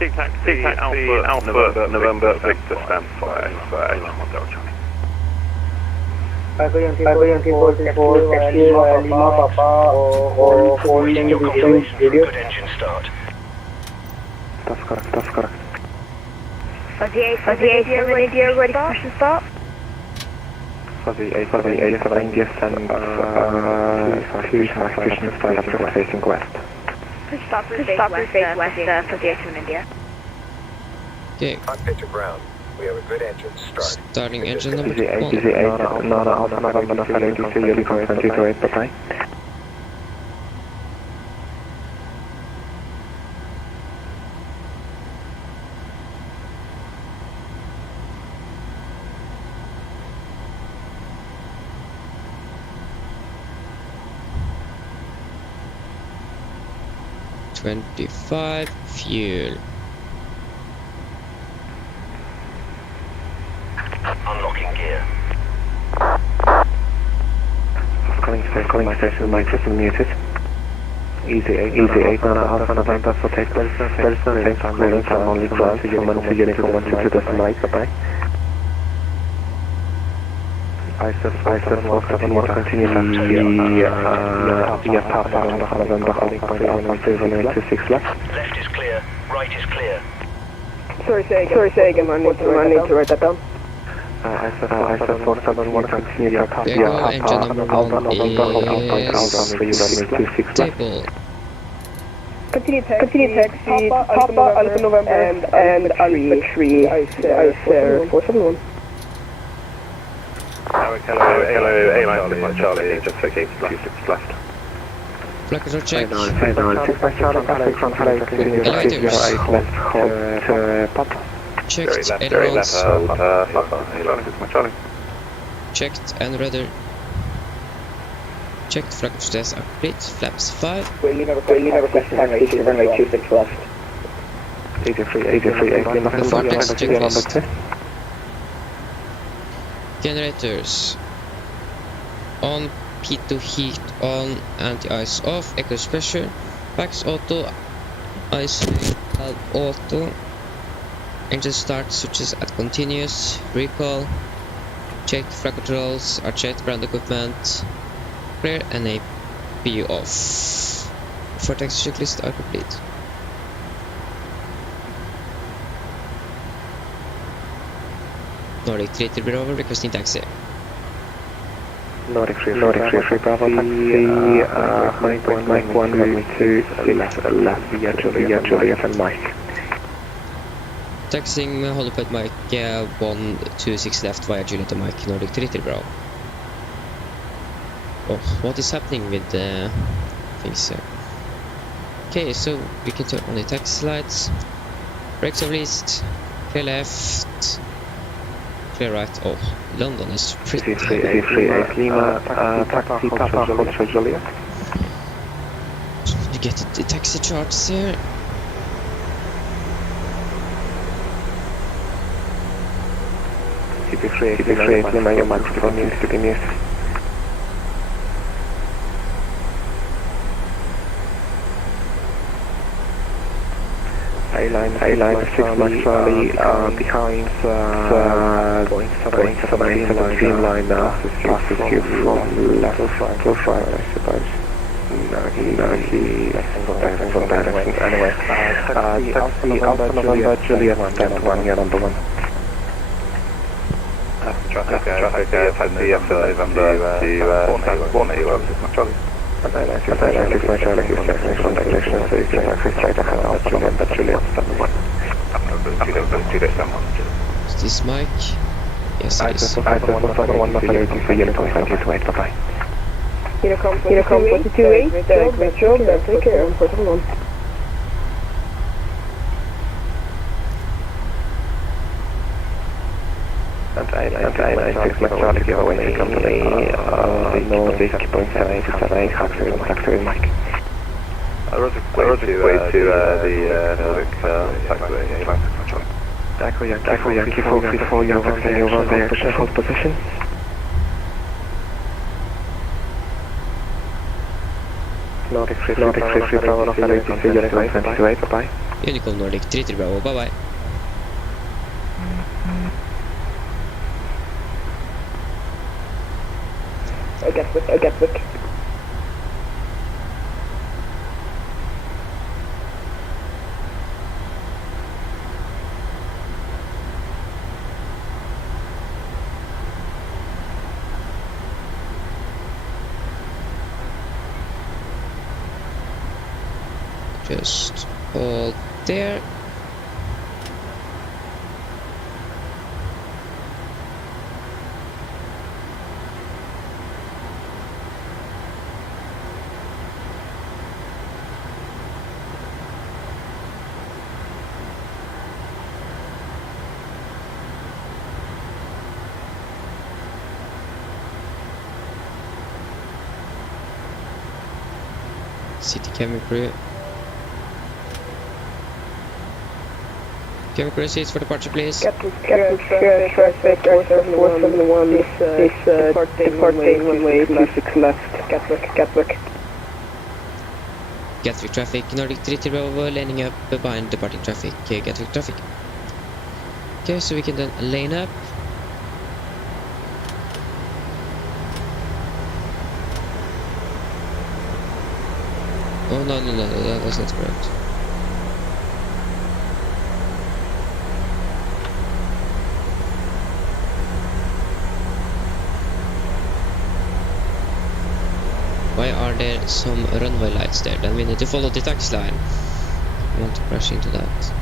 Taxi Alpha, November, Victor, stand 5, Airline 1 Delta Charlie. Echo Yankee 434, taxi Lima, Papa, holding the Juliet. Good engine start. That's correct. Fuzzy 8, ready to push and start? Fuzzy 8, India, stand push start facing west. Push start through face west, Fuzzy 8 in India. Okay. Cockpit to ground. We have a good engine start. Starting engine number 1. Easy 8, Nora Alpha November, Natalie, you'll come 2028, bye-bye. $25 fuel. Unlocking gear. Calling station, microphone muted. Easy 8, Nora Alpha November, so take place same time, clearance, I'm only ground to uniform 122 decimal, bye-bye. I-741, continue via Papa November, holding point Alpha 726 left. Left is clear, right is clear. Sorry, say again, I need to write that down. I-741, continue via Papa Engine number 1 is stable. Continue taxi, Papa, Alpha November, and Ali 3, I 471. Hello, Airline Charlie, just okay, left. Flight control check. Checked ailerons. Checked and rudder. Checked flight control test complete. Flaps 5. Wailing request runway 26 left. 83, The vortex checklist. Generators on, P2 heat on, anti-ice off, echo pressure, packs auto, ice Valve auto. Engine start switches at continuous. Recall. Check flight controls are checked. Ground equipment clear and APU off. For taxi checklist are complete. Nordic 3 Bravo requesting taxi. Nordic 3 Bravo taxi, Mike 1, let me to left via Juliet and Mike. Taxiing Holoped Mike 126 left via Juliet and Mike, Nordic 3 Bravo. Oh, what is happening with the things here? Okay, so we can turn on the taxi lights. Brakes are released. Clear left. Clear right. Oh, London is pretty heavy. Lima, taxi, Papa, Juliet. You get the taxi charts here. CP3, Lima, your microphone needs to be muted. A-line 6 Mike Charlie, behind, going 17 line now, passes you from left to right, I suppose. No, he doesn't go that anyway. Taxi Alpha November Juliet, stand 1, you're number 1. Traffic, November to 1 Charlie. And then I think my Charlie is checking from direction, so you can access straight ahead of Juliet, stand 1. Is this Mike? Yes, it is. I said 1 waiting for Unicom 22-8, bye-bye. Unicom 22-8, great job, then take care, unfortunately. And I 6 Mike Charlie, give away to company, Nordic 0.78, taxi Mike. Roger, way to the Nordic taxiway, Tackle Yankee 434, you're on the hold position. Nordic 3 Bravo, Alpha 83, Unicom 22-8, bye-bye. Unicom Nordic 3 Bravo, bye-bye. I get it. Just hold there. City cabin crew. Cabin crew seats for departure, please. Traffic, 471 is departing runway 26 left, Gatwick. Gatwick traffic, Nordic 3 Bravo, laning up behind departing traffic, Gatwick traffic. Okay, so we can then lane up. Oh no, that's not correct. Why are there some runway lights there? Then we need to follow the taxi line. I want to crash into that.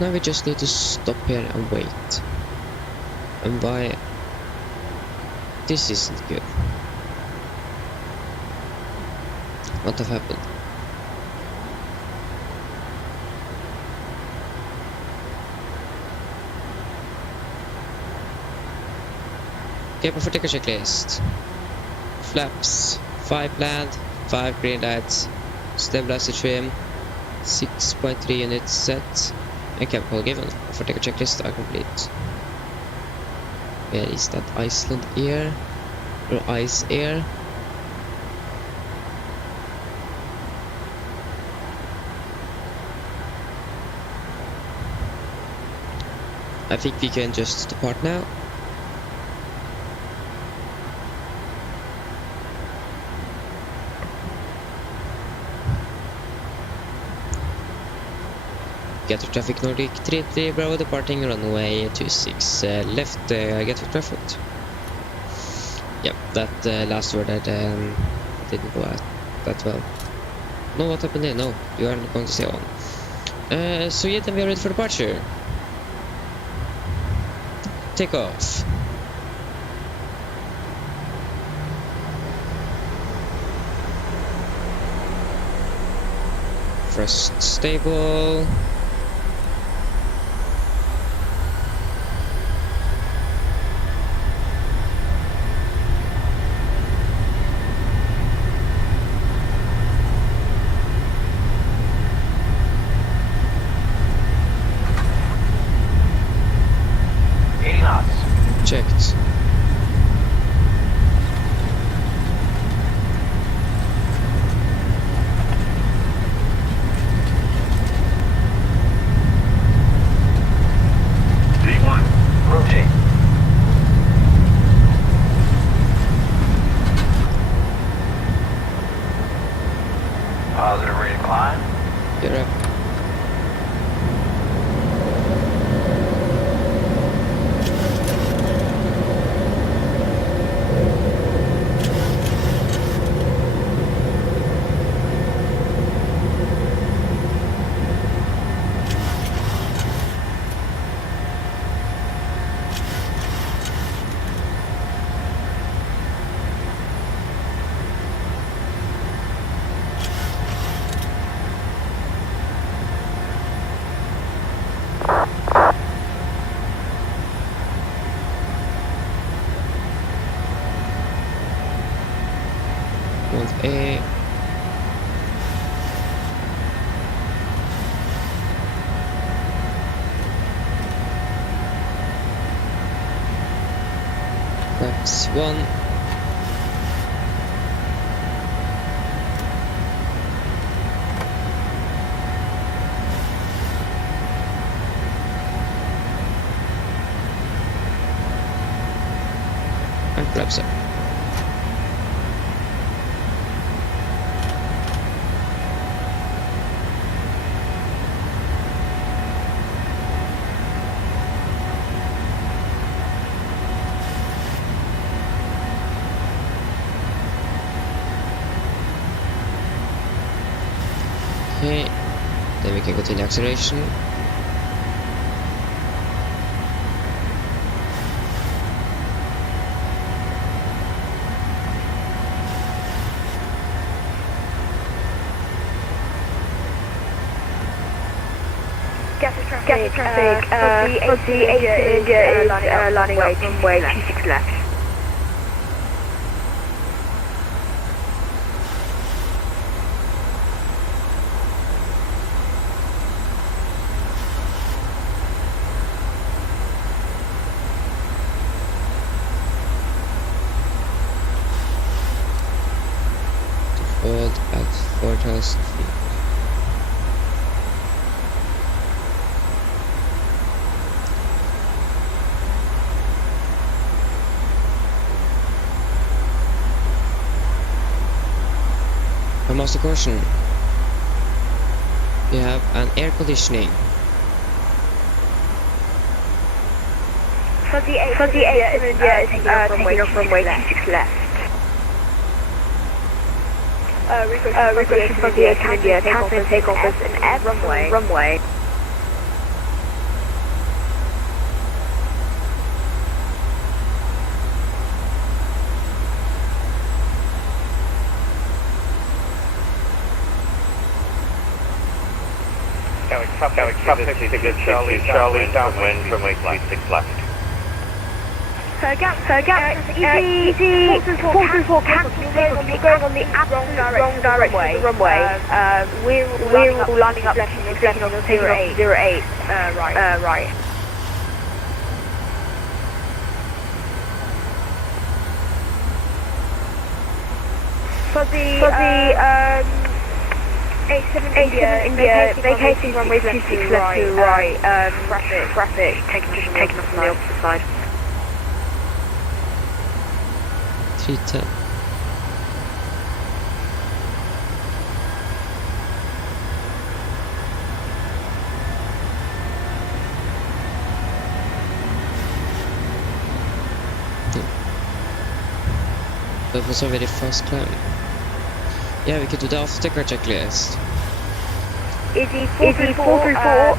Now we just need to stop here and wait. And why? This isn't good. What have happened? Okay, for ticker checklist. Flaps, 5 planned, 5 green lights, stabilizer trim, 6.3 units set, and chemical given. For take a checklist are complete. Where is that Iceland air? Or ice air? I think we can just depart now. Gatwick traffic Nordic 33 Bravo departing runway 26 left Gatwick traffic. Yep, that last word that didn't go out that well. No, what happened there? No, you are not going to stay on. So yeah, then we are ready for departure. Take off. First stable. Checked. V1, rotate. Positive rate of climb. You're up. A. Flaps 1. And flaps up. Okay, then we can continue acceleration. Gatwick traffic, for the 8 India is lining up runway 26 left. Hold at 4,000 feet. A master caution. We have an air conditioning. For the 8 India is taking off runway 26 left. Request from the 8 India, take off as an F runway. Traffic, Charlie, downwind from 26 left. easy, 434, cancel takeoff, you're going on the absolute wrong direction of the runway. We're all lining up left on 08, right. For the 87 India, vacating runway 26 left to right, traffic, taking off on the opposite side. 310. That was a very fast climb. Yeah, we could do the after-takeoff checklist. Easy 434,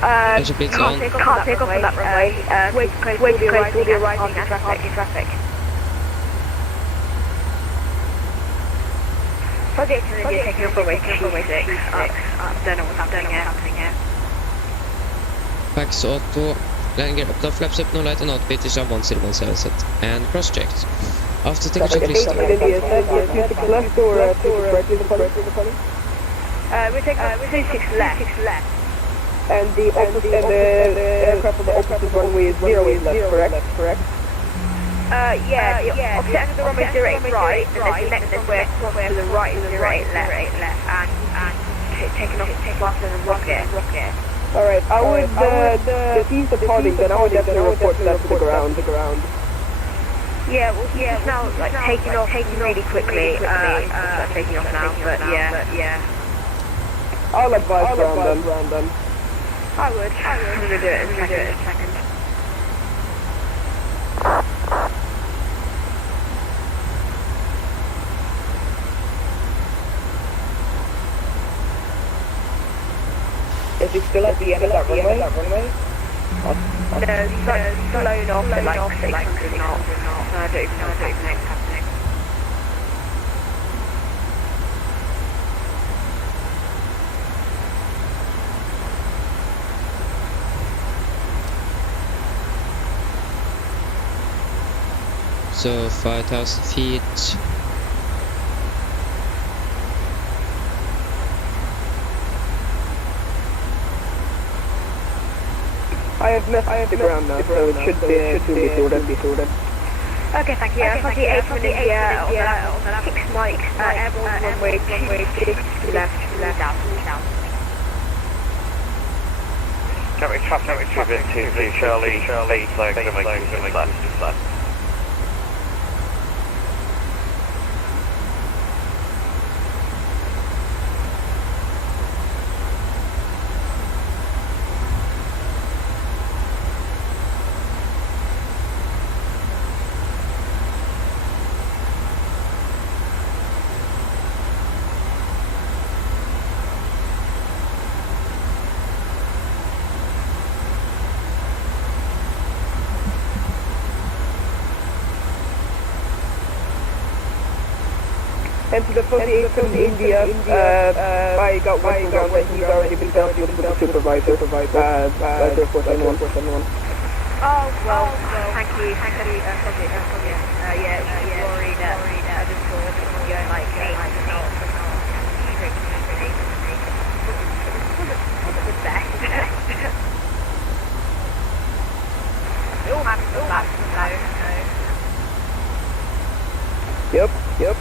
can't take off on that runway. Way too close, will be arriving at traffic. For the 18 India, taking off runway 26, don't know what's happening here. Pax Auto, landing up the flaps up, no light and out, British 1017 set, and cross-checked. After takeoff checklist. Left or right in the funny? We're taking 26 left. And the aircraft on the opposite runway is 0 left, correct? Yeah, opposite end of the runway 08 right, and then the next runway to the right is 08 left, and taking off faster than rocket. Alright, I would, if he's departing, then I would definitely report that to the ground. Yeah, well, he's now taking off really quickly. Start taking off now, but yeah. I'll advise ground then. I would. I'm gonna do it in a second. Is he still at the end of that runway? No, he's blown off at like 600 knots. I don't even know what's happening. So 5,000 feet. I have messed the ground now, so it should be sorted. Okay, thank you. For the 8 minutes here, on the 6 mics, airborne runway 26 left, down. Traffic to Charlie, left. And to the 48 from India, I got one ground that he's already been dealt with the supervisor. Therefore, anyone. Oh, well, thank you. Yeah, worried. I just saw it going like 8 knots. Wasn't the best. It all happens so fast, Yep.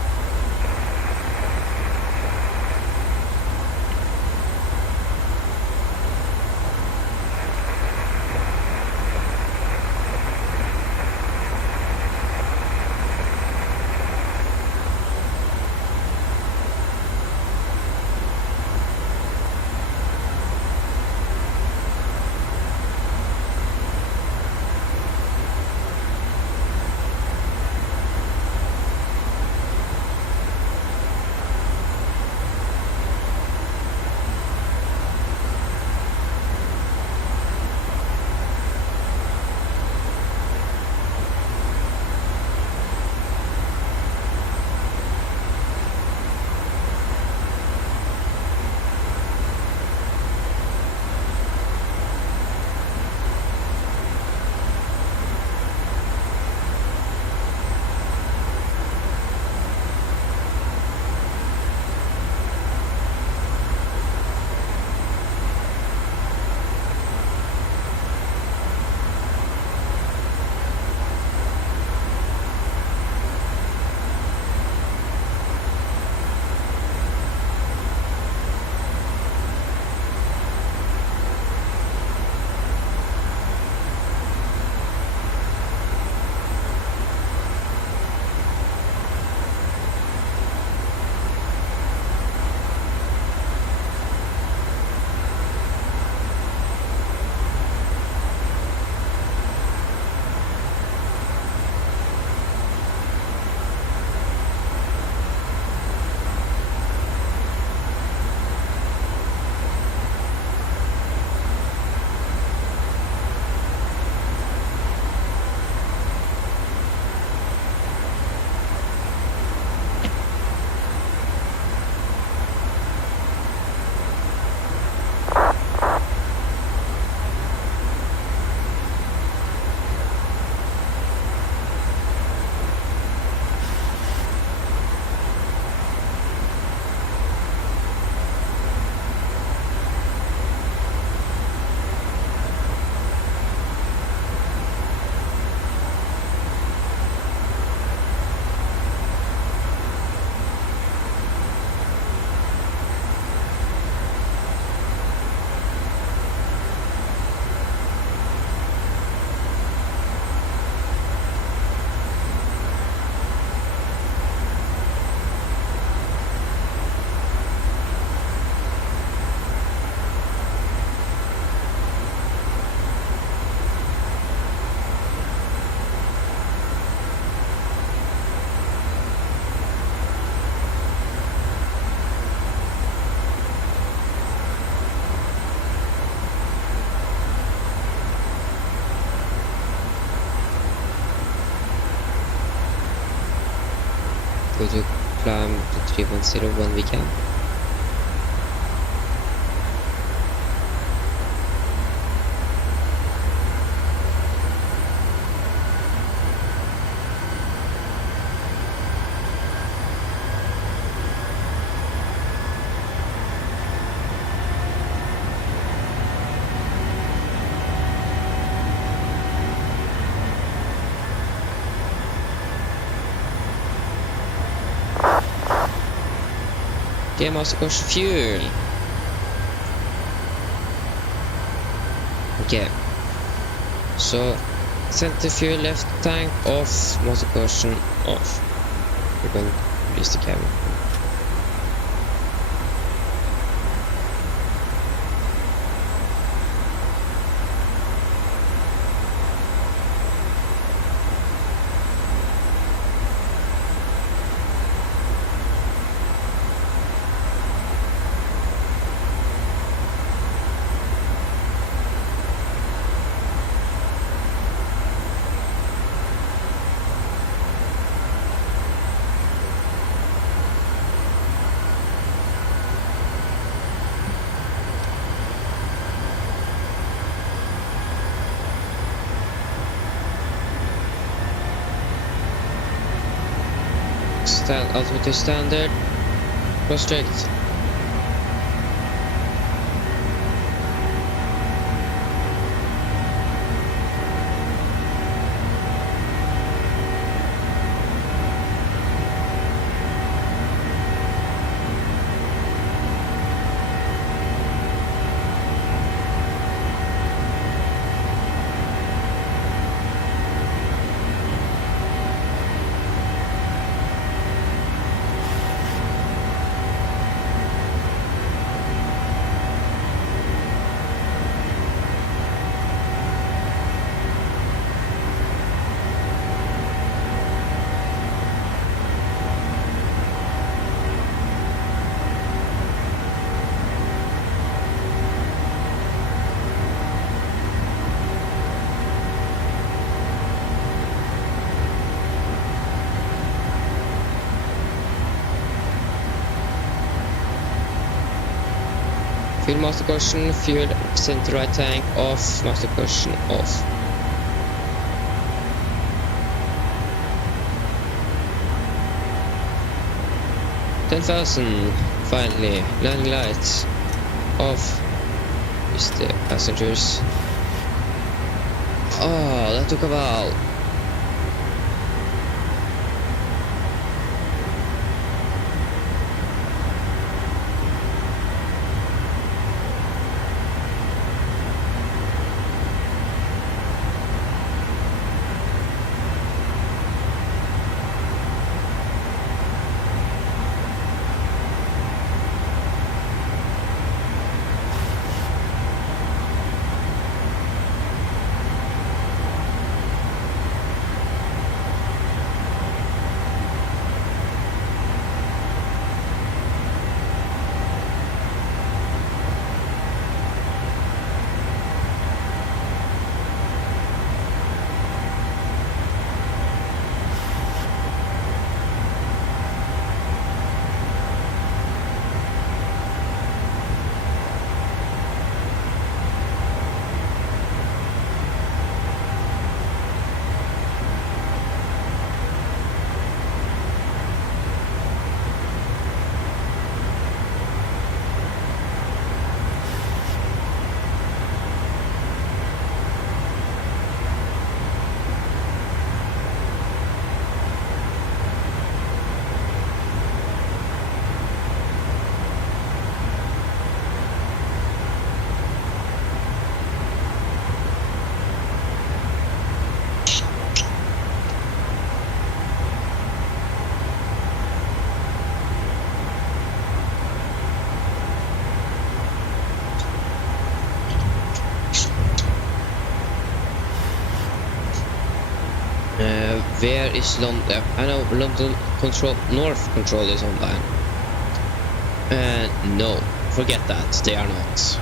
go to climb to 310 when we can. Okay, master course fuel. Okay. So center fuel left tank off, master caution off. We're going to release the cabin. Altimeter standard, prostrate. Fuel master caution, fuel center right tank off, master caution off. $10,000, finally, landing lights off. Is the passengers. Oh, that took a while. Where is London? I know London control, North control is online. No, forget that, they are not.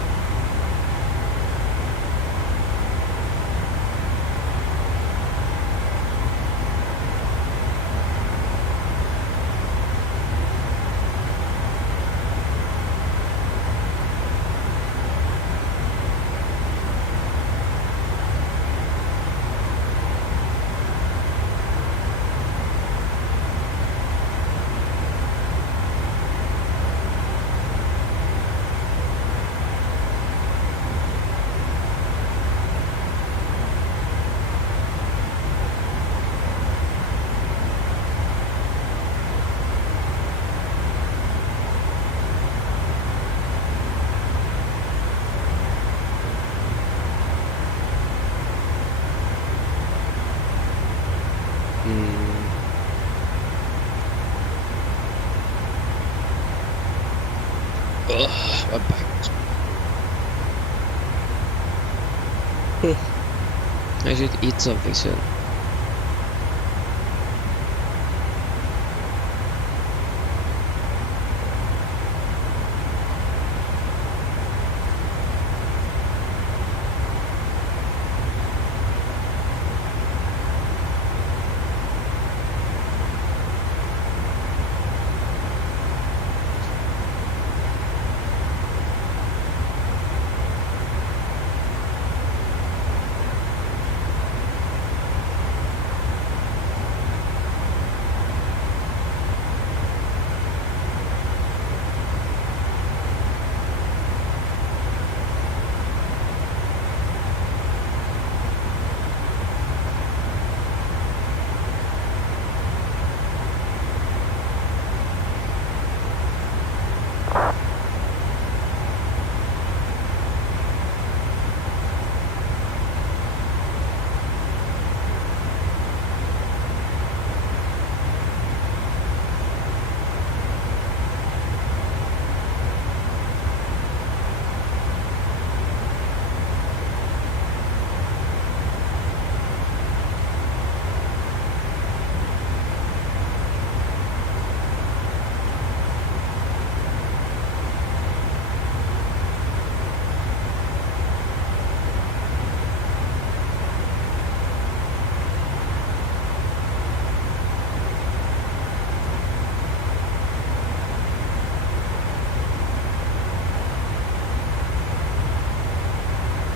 Ugh, my back. I should eat something soon.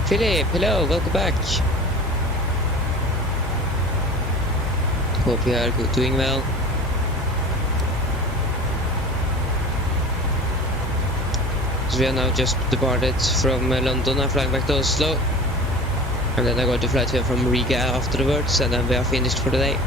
Philip, hello, welcome back. Hope you are doing well. So we are now just departed from London and flying back to Oslo. And then I'm going to fly to from Riga afterwards, and then we are finished for the day.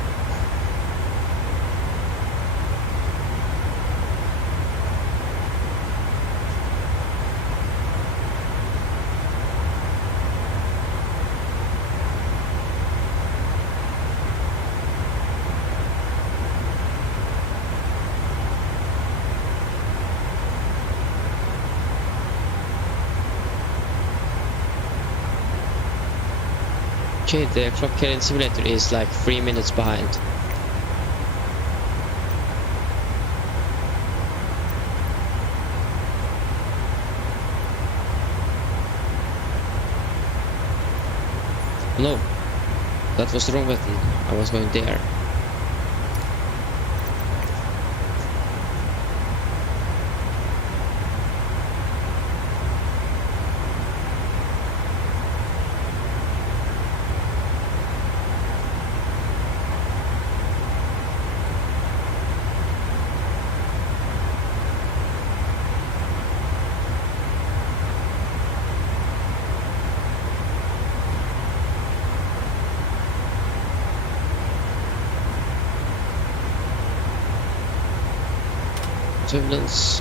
Okay, the clock here in simulator is like 3 minutes behind. No, that was the wrong button. I was going there. Turbulence.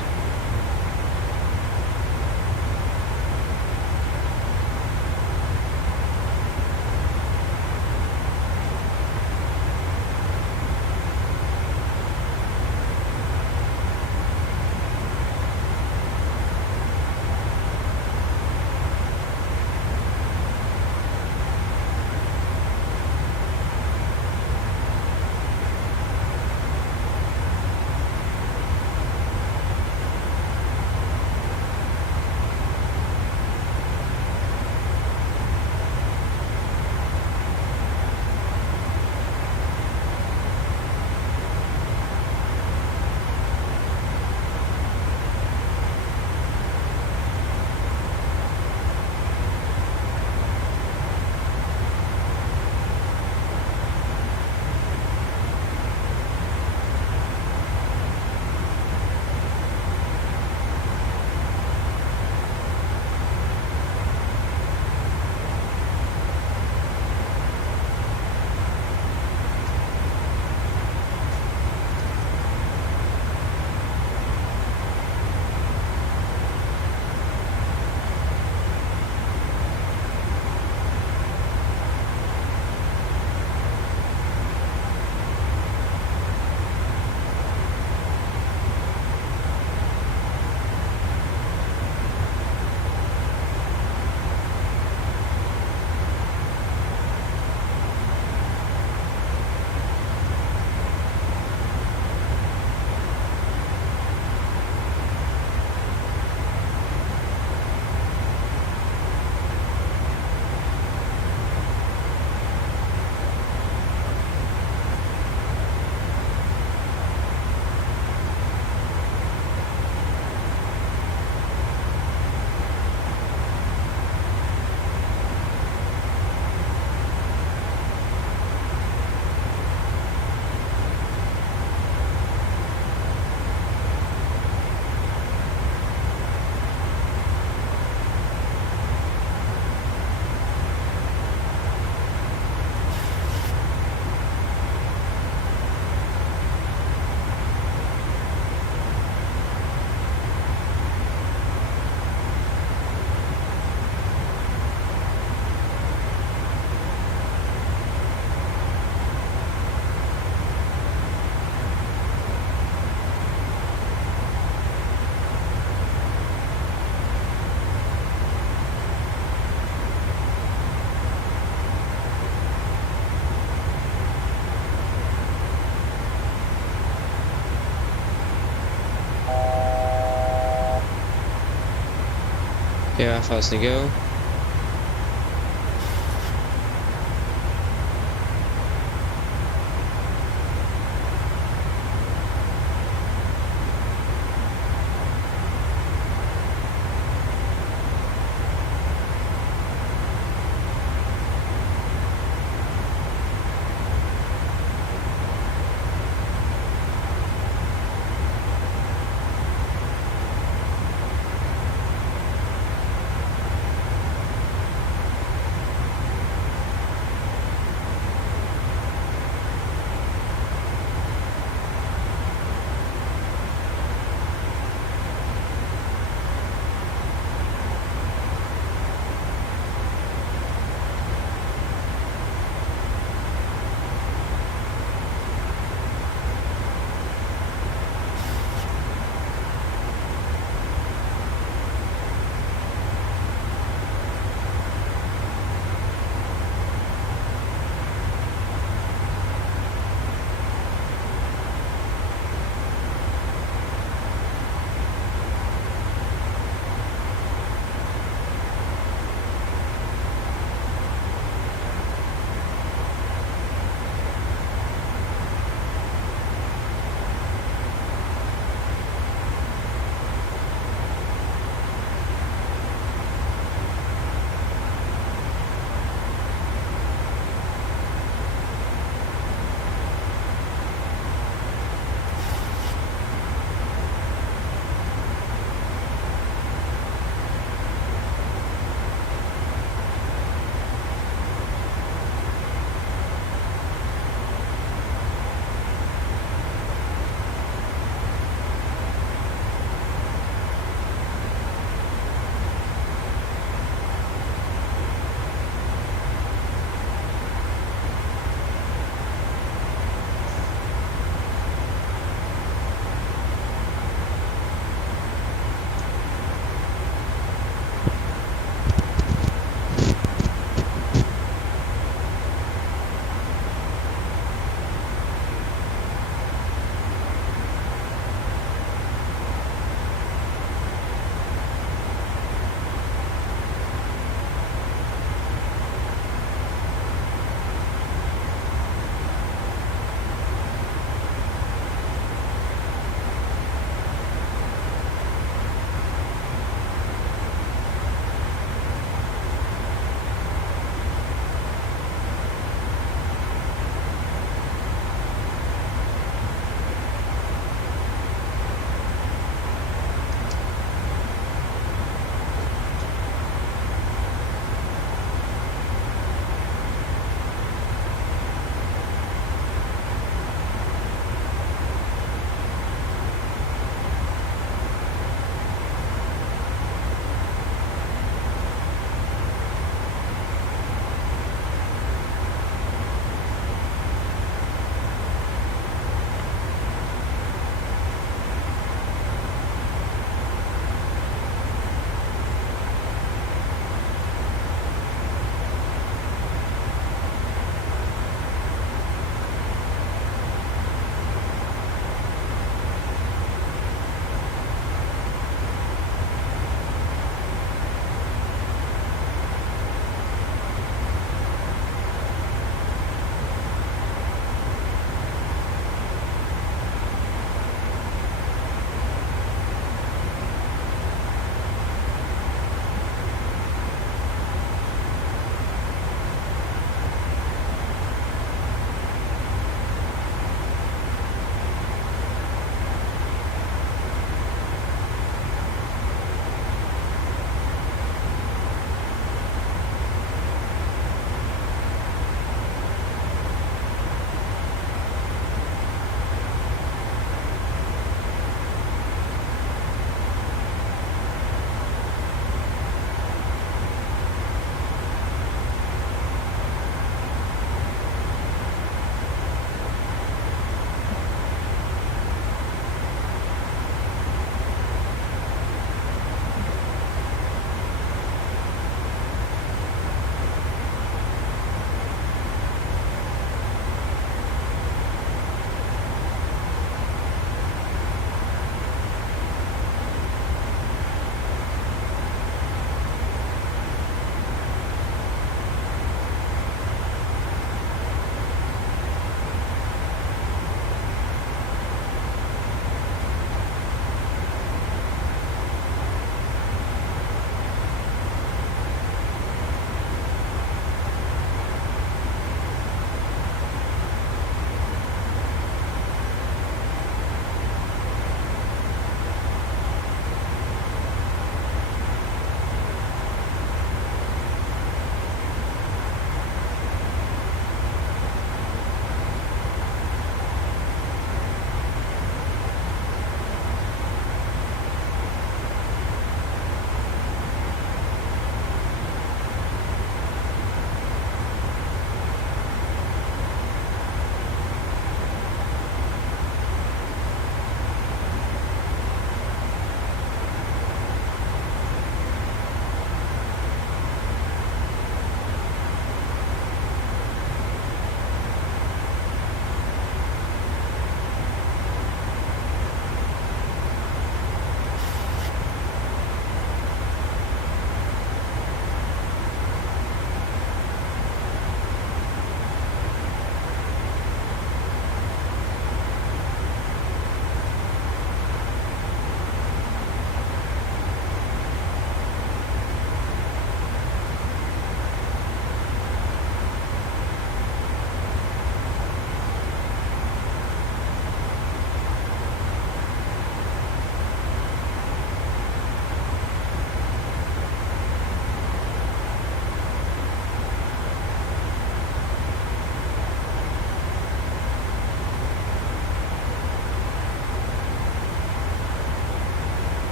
Yeah, fast to go.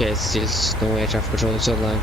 Okay, it's still no air traffic control, it's online.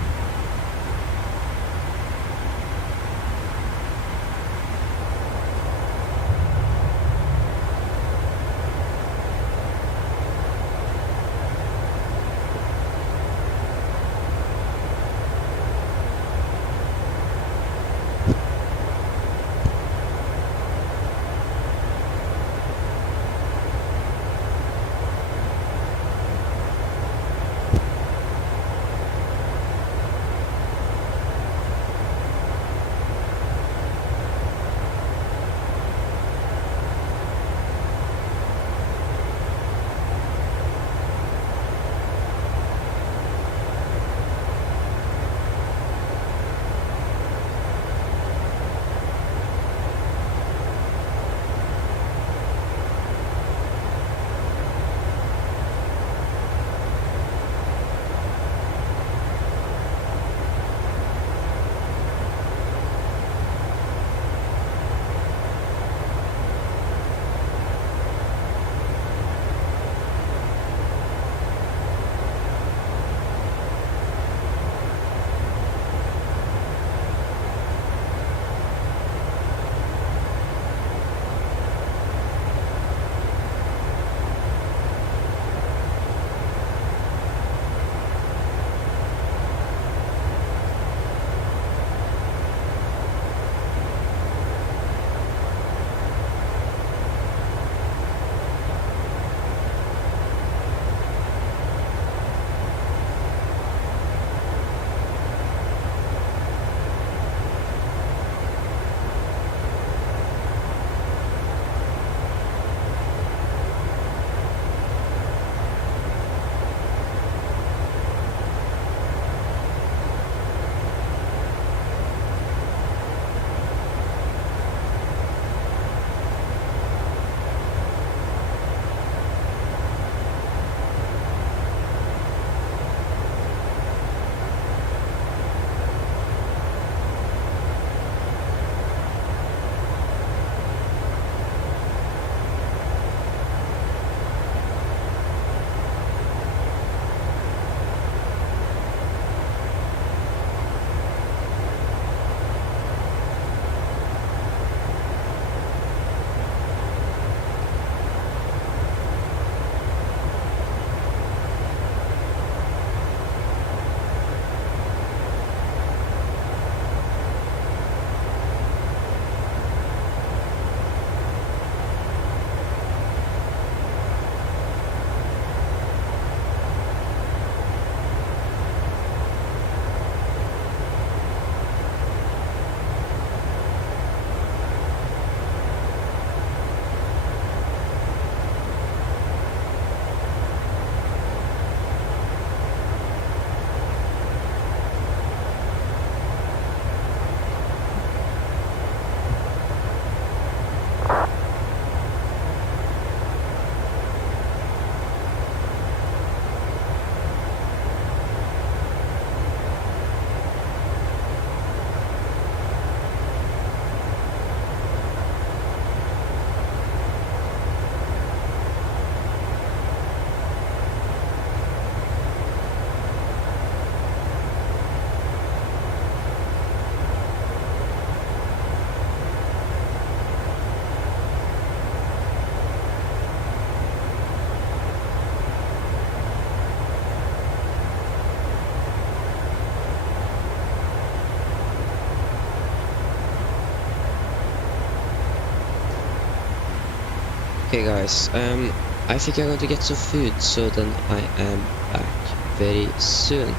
Okay guys, I think I'm going to get some food, so then I am back very soon.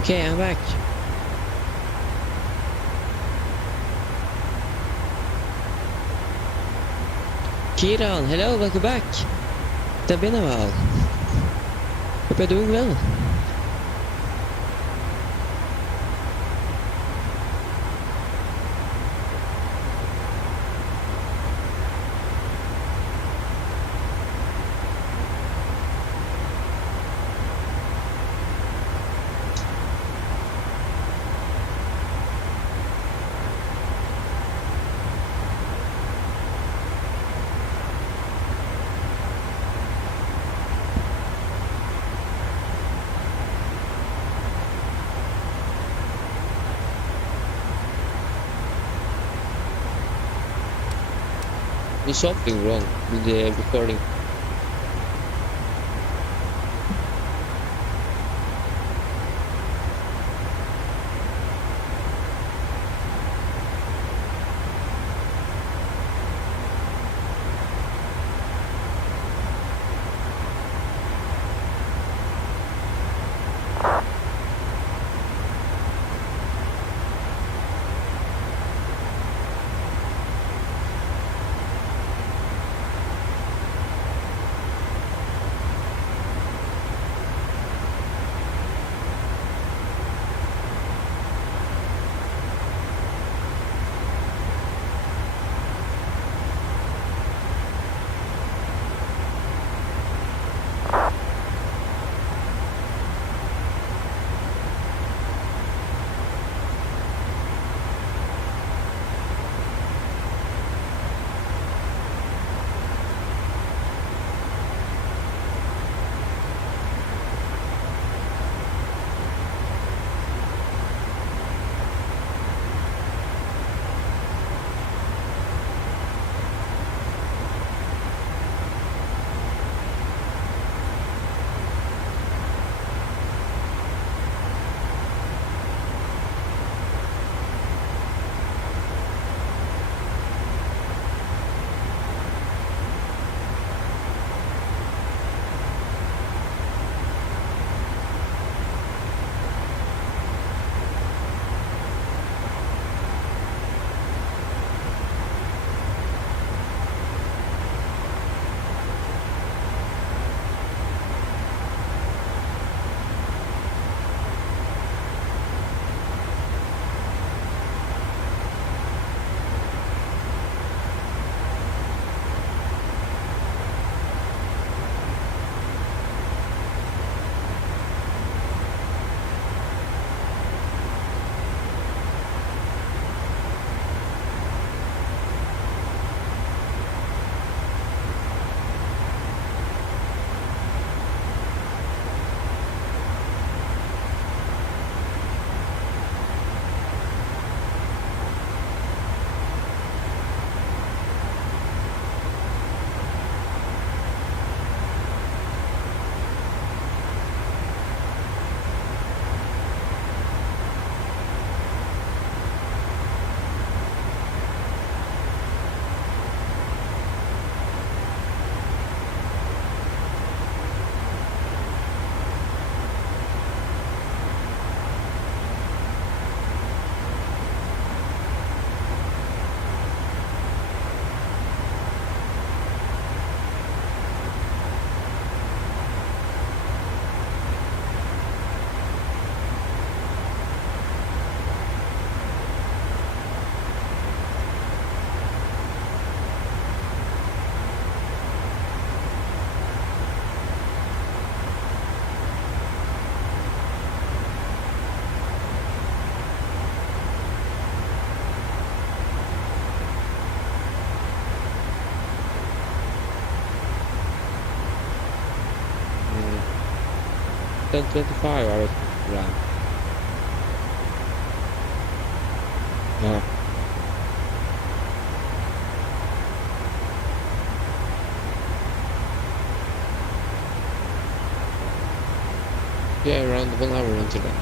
Okay, I'm back. Kiran, hello, welcome back. It's been a while. Hope you're doing well. There's something wrong with the recording. Mm. 10:25 I was around. Yeah. Yeah, around 1 hour until that.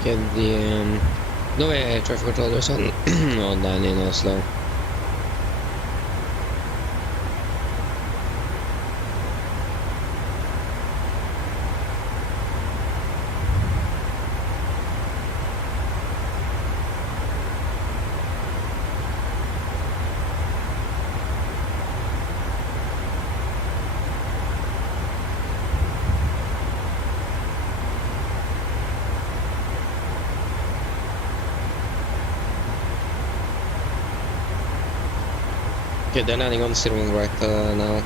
Okay, the Norway air traffic controllers on online in Oslo. Okay, they're landing on steering right now.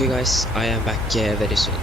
Okay guys, I am back very soon.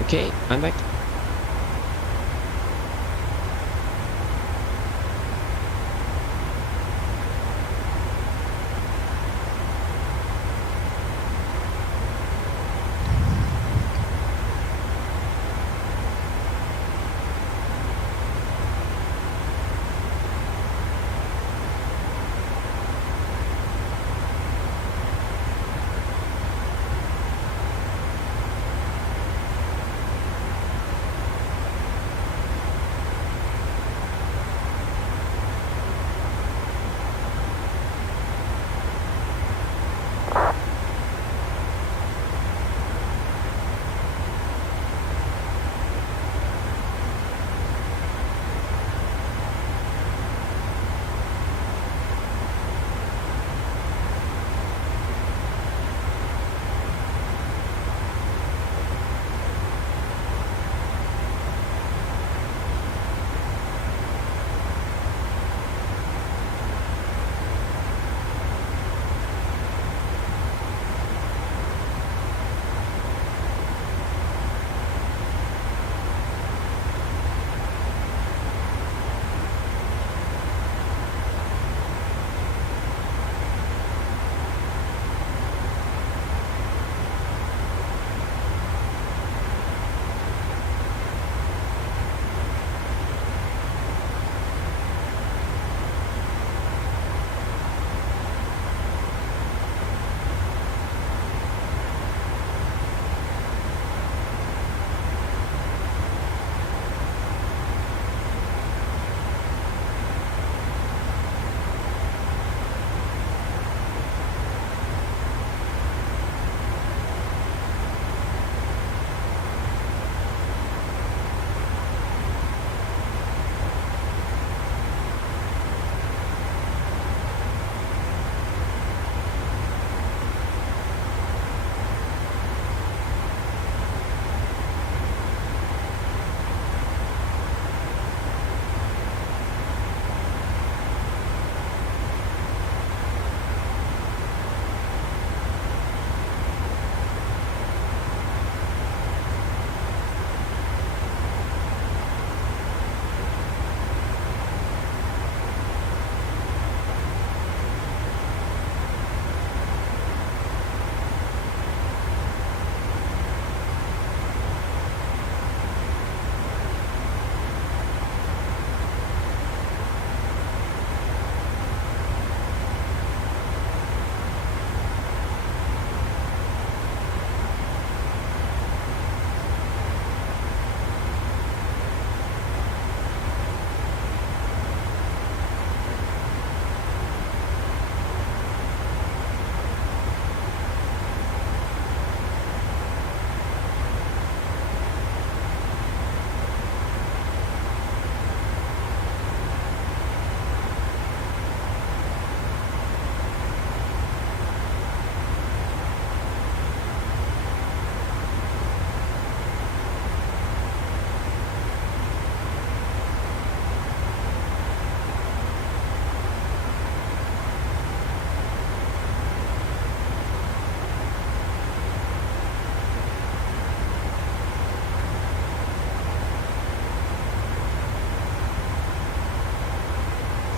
Okay, I'm back.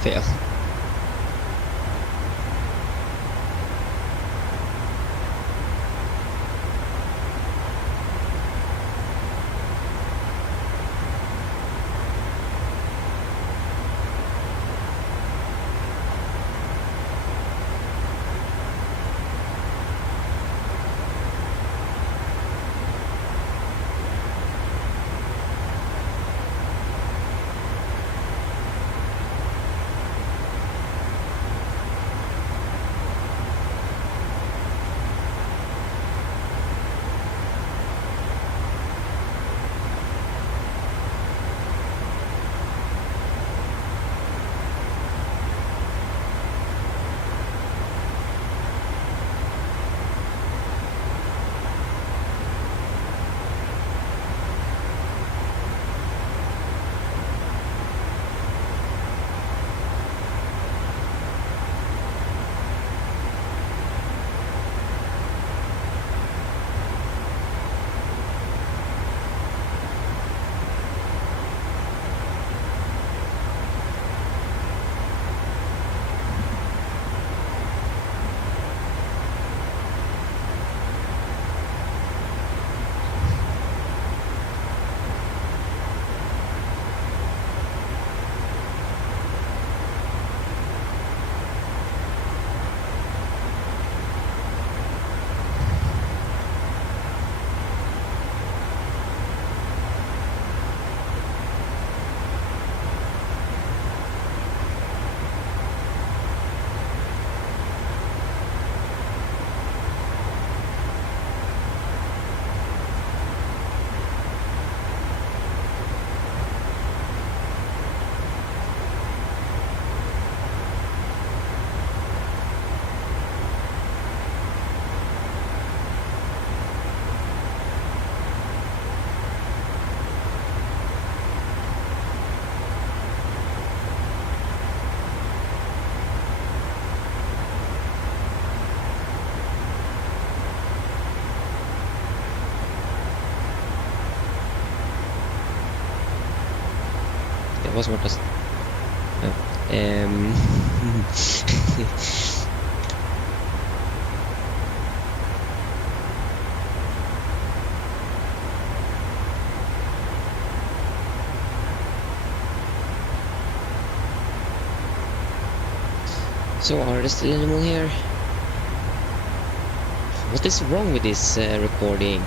Fail. Vad smartast? Ja. So, are there still anyone here? What is wrong with this recording?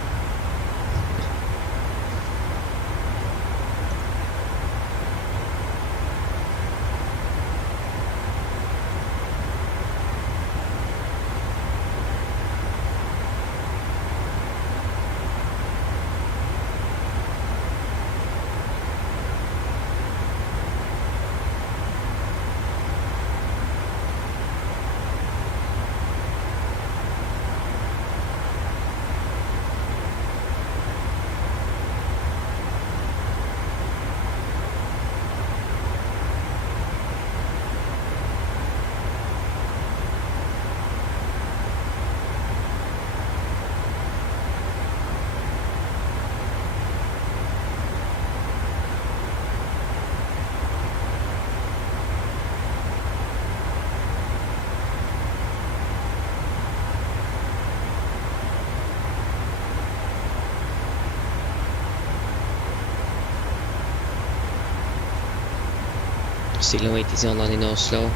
Still waiting online in Oslo.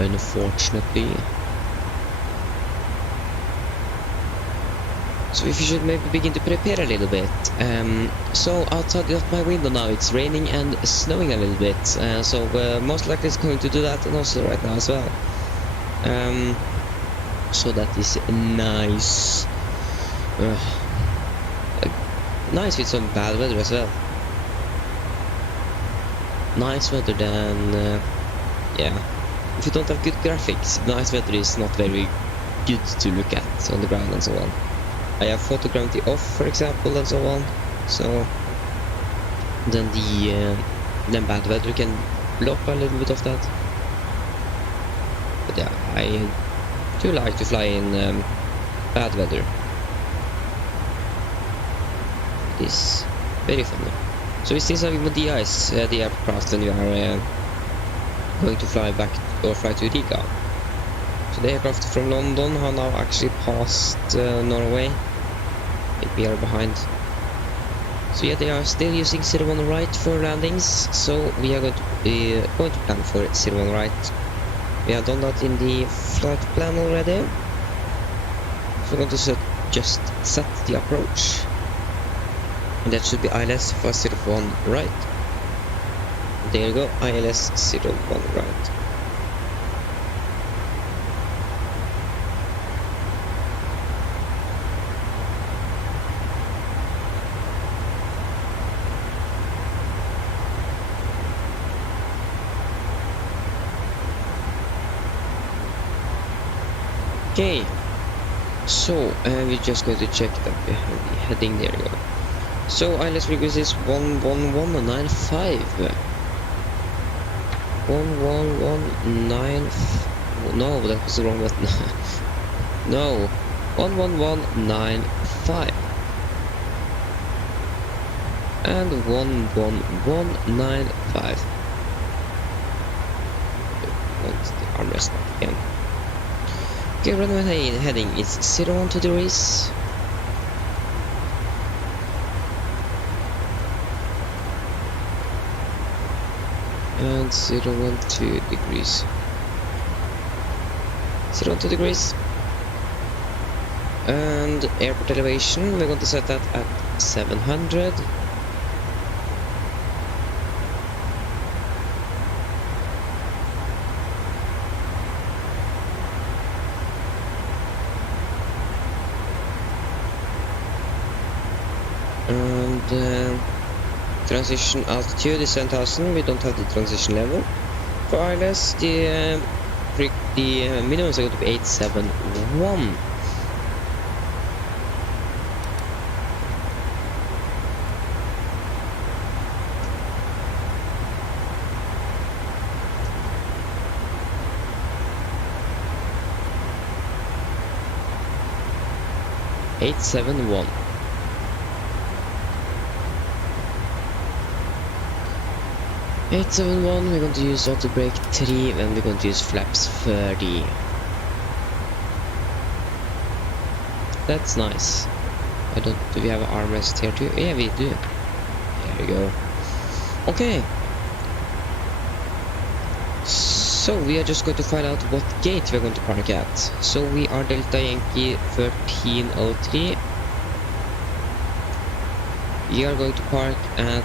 Unfortunately. So if you should maybe begin to prepare a little bit. So outside of my window now it's raining and snowing a little bit. So most likely it's going to do that in Oslo right now as well. So that is nice. Nice with some bad weather as well. Nice weather than, yeah, if you don't have good graphics, nice weather is not very good to look at on the ground and so on. I have photogravity off, for example, and so on, so then then bad weather can block a little bit of that. But yeah, I do like to fly in bad weather. It is very funny. So we still have the ice, the aircraft, when you are going to fly back or fly to Riga. So the aircraft from London have now actually passed Norway. We are behind. So yeah, they are still using 01 right for landings. So we are going to plan for 01 right. We have done that in the flight plan already. So we're going to just set the approach. And that should be ILS for 01 right. There you go, ILS 01 right. Okay, so we're just going to check that we're heading there. You go. So ILS frequency is 11195. 11195. No, that was the wrong button. No, 11195 and 11195. What's the armrest again? Okay, runway heading is 01 degrees. And 012 degrees. 012 degrees. And airport elevation, we're going to set that at 700. And transition altitude is 10,000. We don't have the transition level. For ILS, the minimum is going to be 871. 871, we're going to use auto brake 3, and we're going to use flaps 30. That's nice. Do we have an armrest here too? Yeah, we do. There we go. Okay. So we are just going to find out what gate we're going to park at. So we are Delta Yankee 1303. We are going to park at...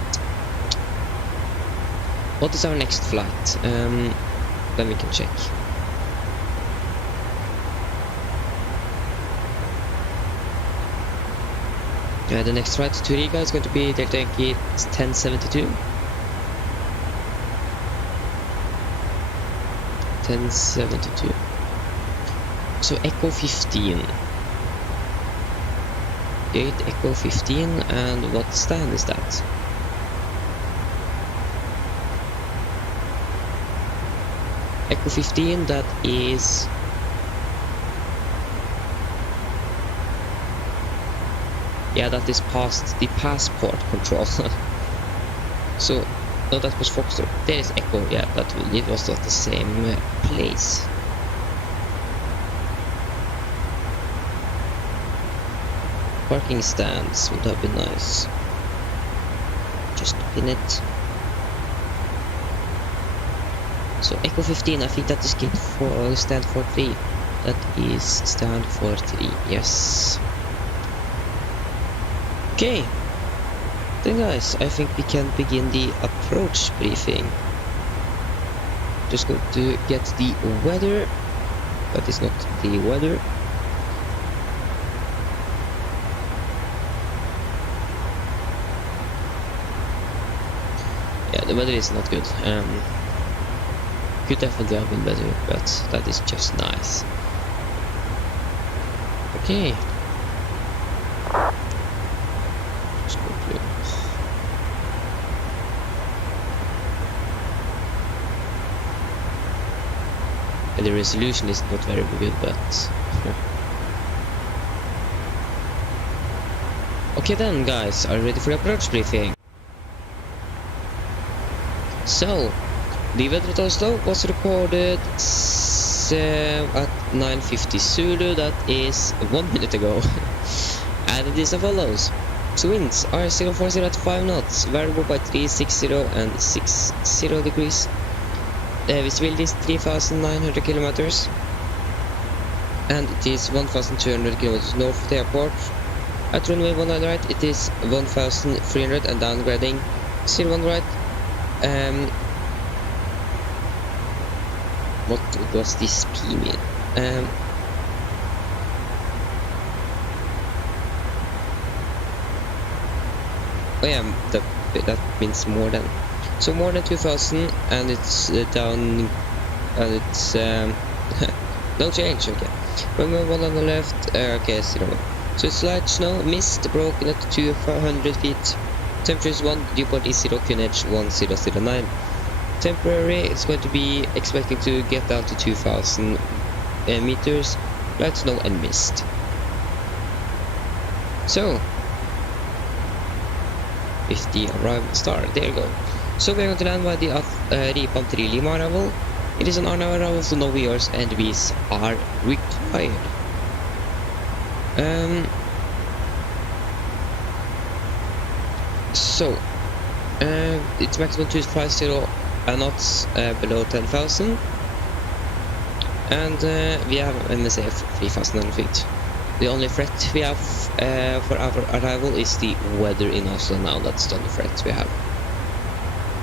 What is our next flight? Then we can check. The next flight to Riga is going to be Delta Yankee 1072. 1072. So Echo 15. Gate Echo 15, and what stand is that? Echo 15, that is... Yeah, that is past the passport control. So, no, that was Foxtrot. There is Echo, yeah, but it was not the same place. Parking stands would have been nice. Just pin it. So Echo 15, I think that is gate for stand for 3. That is stand for 3, yes. Okay. Then guys, I think we can begin the approach briefing. Just going to get the weather. That is not the weather. Yeah, the weather is not good. Could definitely have been better, but that is just nice. Okay. Let's go through. The resolution is not very good, but okay then guys, are you ready for the approach briefing? So, the weather at Oslo was recorded at 9:50 Zulu, that is 1 minute ago. And it is as follows. So winds are 040 at 5 knots, variable by 360 and 60 degrees. Visibility is 3,900 kilometers, and it is 1,200 kilometers north of the airport. At runway 19 right, it is 1,300 and downgrading 01 right. What does this P mean? Oh yeah, that means more than. So more than 2,000, and it's down, and it's no change. Okay, runway 1 on the left. Okay, 01. So it's light snow, mist broken at 200 feet. Temperature is 1, dew point is 0, QNH 1009. Temporary, it's going to be expecting to get down to 2,000 meters, light snow and mist. So, with the arrival star, there you go. So we're going to land by the Ripam 3 Lima arrival. It is an hour arrival, so no VRs and Vs are required. So, its maximum 250 knots below 10,000, and we have MSF 3,900 feet. The only threat we have for our arrival is the weather in Oslo now. That's the only threat we have.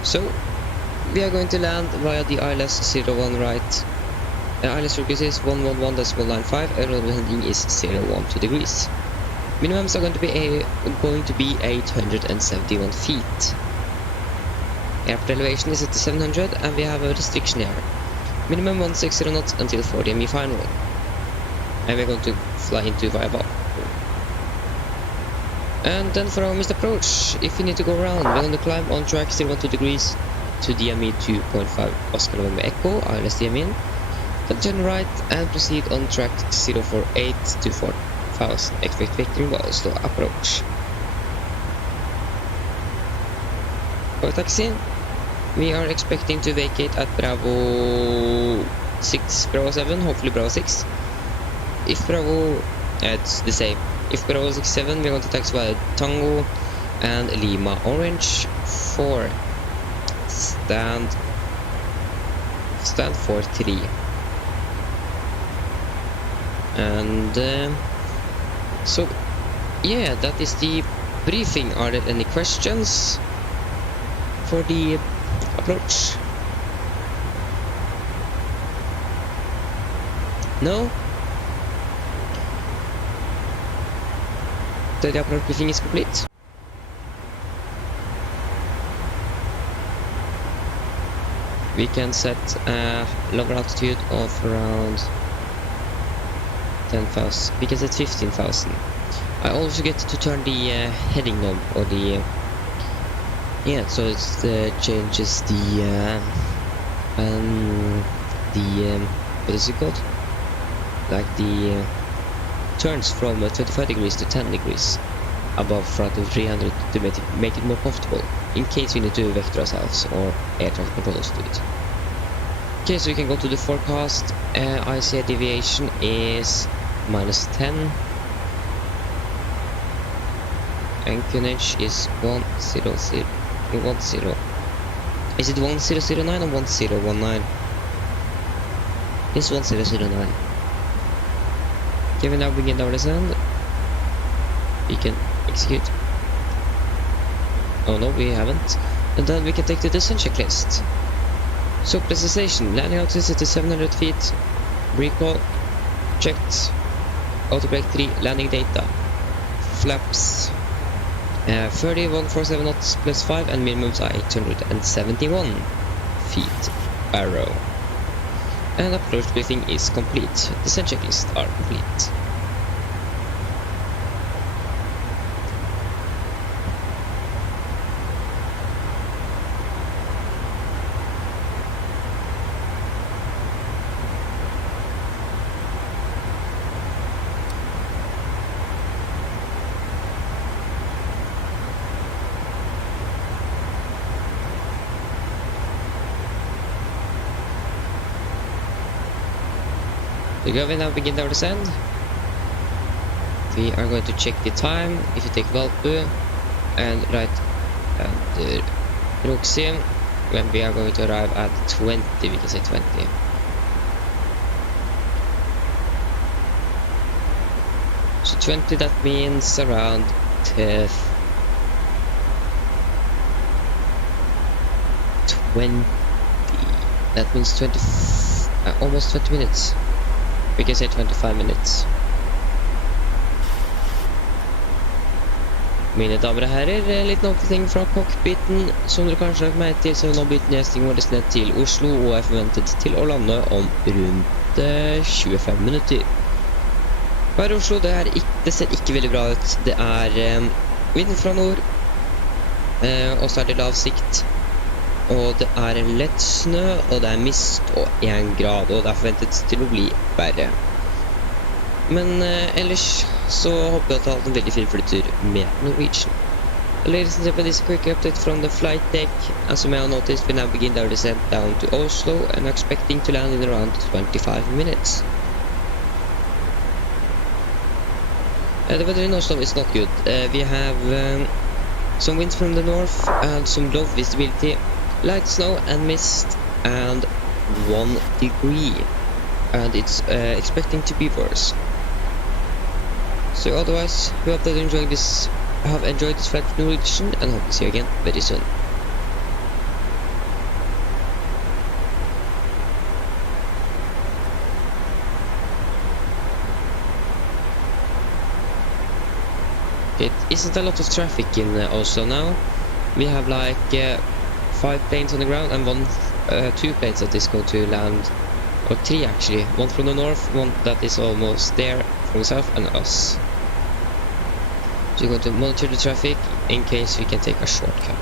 So, we are going to land via the ILS 01 right. ILS frequency is 111.95, aerodynamic handling is 012 degrees. Minimums are going to be 871 feet. Airport elevation is at 700, and we have a restriction here. Minimum 160 knots until 40 ME final. And we're going to fly into Viable. And then for our missed approach, if we need to go around, we're going to climb on track 012 degrees to DME 2.5 Oscar November Echo, ILS DME. Then turn right and proceed on track 048 to 4,000. Expect victory while Oslo approach. For taxi, We are expecting to vacate at Bravo 6, Bravo 7, hopefully Bravo 6. If Bravo, it's the same. If Bravo 67, we're going to taxi via Tango and Lima Orange 4. Stand 43. And so yeah, that is the briefing. Are there any questions for the approach? No? So the approach briefing is complete. We can set a lower altitude of around 10,000. We can set 15,000. I always forget to turn the heading knob, or the yeah, so it changes the what is it called? Like the turns from 25 degrees to 10 degrees above front of 300 to make it more comfortable in case we need to vector ourselves or air traffic control us to it. Okay, so we can go to the forecast. ICA deviation is -10. Anchorage is 100. Is it 1009 or 1019? It's 1009. Okay, we now begin our descent. We can execute. Oh no, we haven't. And then we can take the descent checklist. So precision, landing altitude is 700 feet. Recall checked. Auto brake 3, landing data. Flaps 3147 knots plus 5, and minimums are 871 feet. Arrow. And approach briefing is complete. Descent checklists are complete. We now begin our descent. We are going to check the time. If you take Valpu and right at Roxy, when we are going to arrive at 20, we can say 20. So 20, that means around 20, that means 20, almost 20 minutes. We can say 25 minutes. Mine damer og herrer, en liten oppdatering fra cockpiten. Som dere kanskje har lagt meg til, så har vi nå byttet nedstigning vår ned til Oslo, og er forventet til å lande om rundt 25 minutter. Her i Oslo, det ser ikke veldig bra ut. Det er vind fra nord, og så er det lav sikt. Og det er lett snø, og det er mist og 1 grad, og det er forventet til å bli verre. Men ellers så håper jeg at jeg har hatt en veldig fin flytur med Norwegian. Ladies and gentlemen, this is a quick update from the flight deck. As you may have noticed, we now begin our descent down to Oslo and are expecting to land in around 25 minutes. The weather in Oslo is not good. We have some winds from the north and some low visibility. Light snow and mist and 1 degree, and it's expecting to be worse. So otherwise, we hope that you have enjoyed this flight with Norwegian, and hope to see you again very soon. It isn't a lot of traffic in Oslo now. We have like 5 planes on the ground and 2 planes that is going to land, or 3 actually. 1 from the north, 1 that is almost there from the south, and us. So we're going to monitor the traffic in case we can take a shortcut.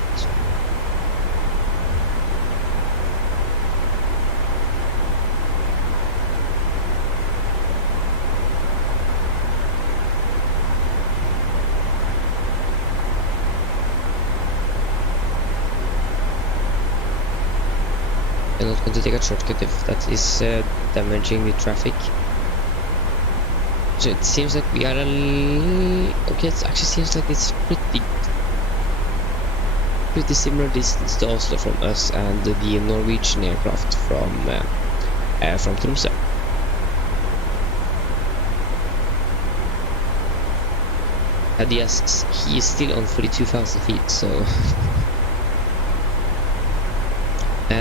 I'm not going to take a shortcut if that is damaging the traffic. So it seems like we are okay, it actually seems like it's pretty similar distance to Oslo from us and the Norwegian aircraft from Tromsø. And yes, he is still on 42,000 feet, so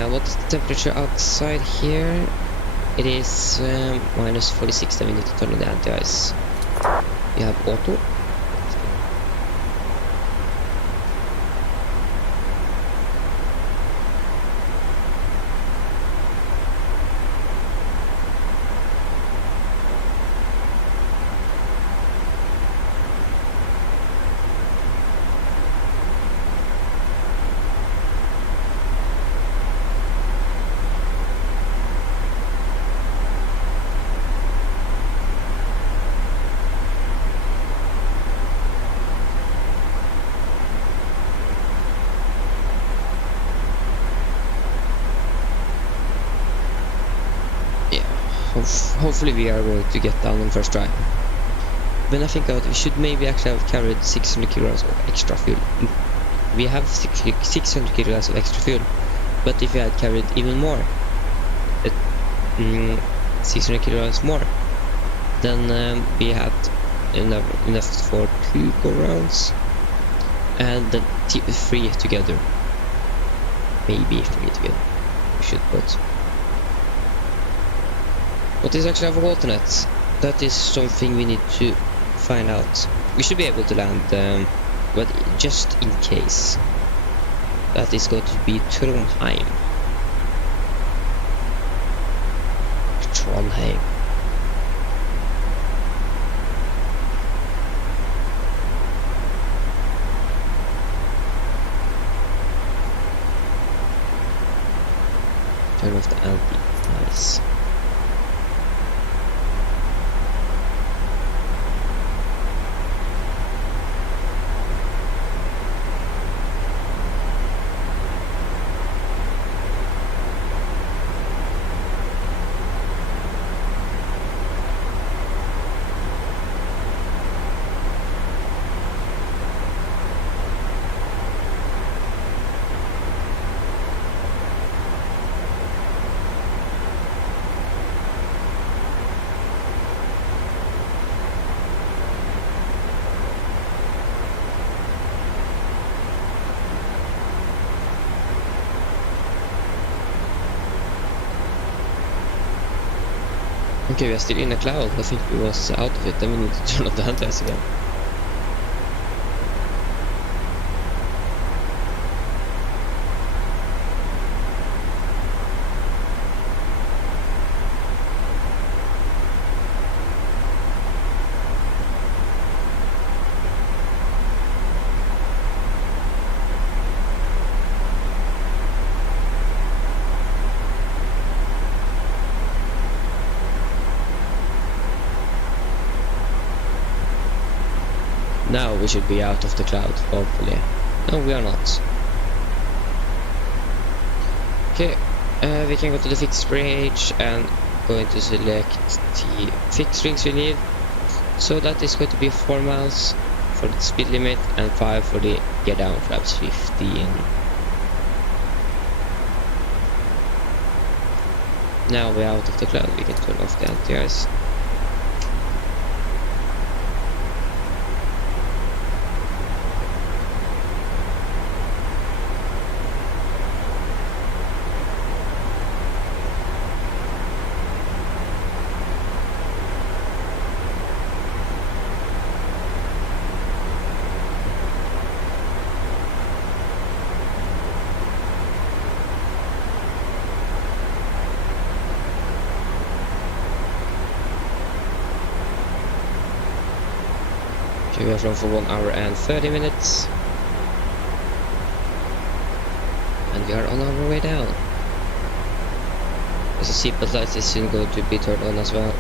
what is the temperature outside here? It is minus 46, and we need to turn on the anti-ice. We have auto. Hopefully we are going to get down on first try. When I think out, we should maybe actually have carried 600 kilograms of extra fuel. We have 600 kilograms of extra fuel, but if we had carried even more, 600 kilograms more, then we had enough for 2 go-rounds, and then 3 together. Maybe 3 together. We should put. What is actually our alternate? That is something we need to find out. We should be able to land, but just in case. That is going to be Trondheim. Trondheim. Turn off the anti. Nice. Okay, we are still in a cloud. I think we was out of it, then we need to turn off the anti-ice again. Now we should be out of the cloud, hopefully. No, we are not. Okay, we can go to the fixed range and going to select the fixed rings we need. So that is going to be 4 miles for the speed limit and 5 for the get down flaps 15. Now we're out of the cloud, we can turn off the anti-ice. We have flown for 1 hour and 30 minutes. And we are on our way down. There's a seatbelt light is soon going to be turned on as well.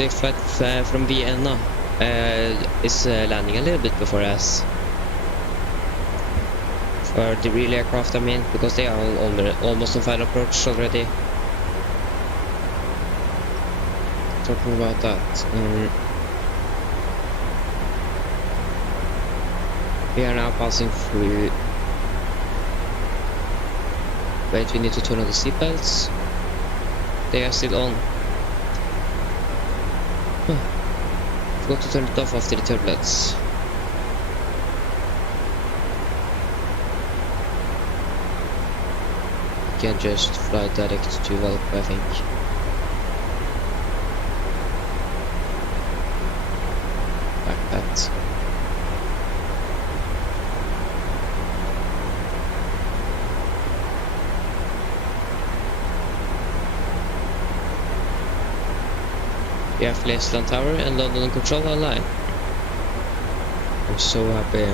the flight from Vienna is landing a little bit before us. For the real aircraft, I mean, because they are almost on final approach already. Talking about that. We are now passing through. Wait, we need to turn on the seatbelts. They are still on. Forgot to turn it off after the turbulence. We can just fly direct to Valpo, I think. Like that. We have Flesland Tower and London Control online. I'm so happy.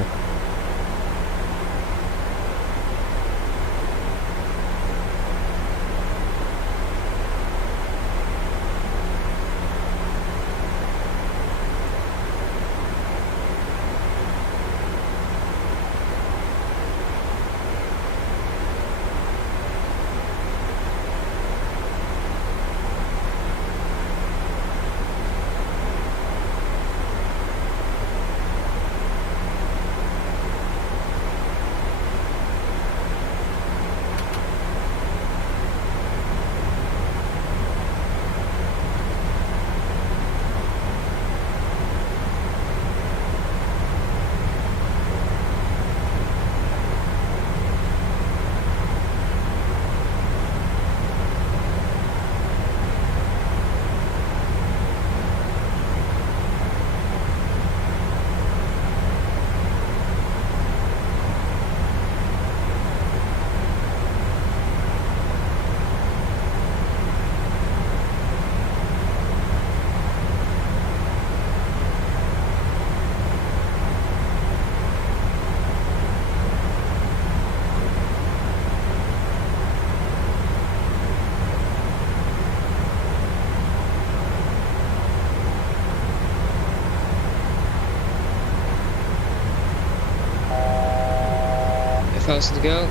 To go.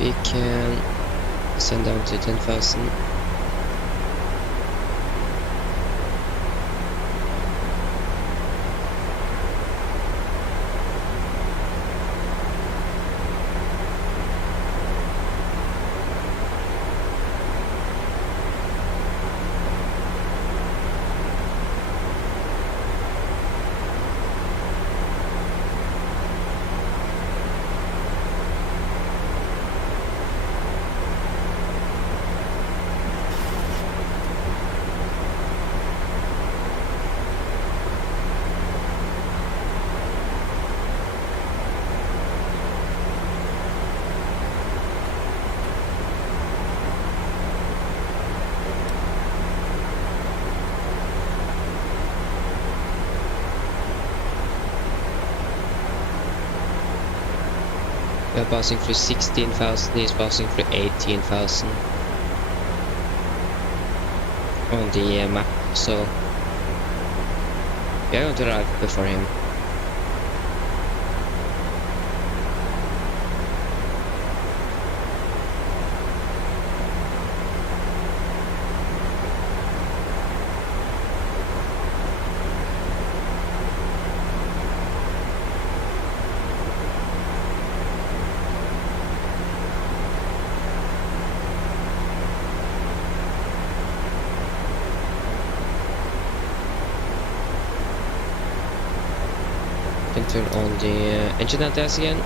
We can send down to 10,000. We are passing through 16,000, he's passing through 18,000 on the map, so we are going to arrive before him. Turn on the engine antennas again.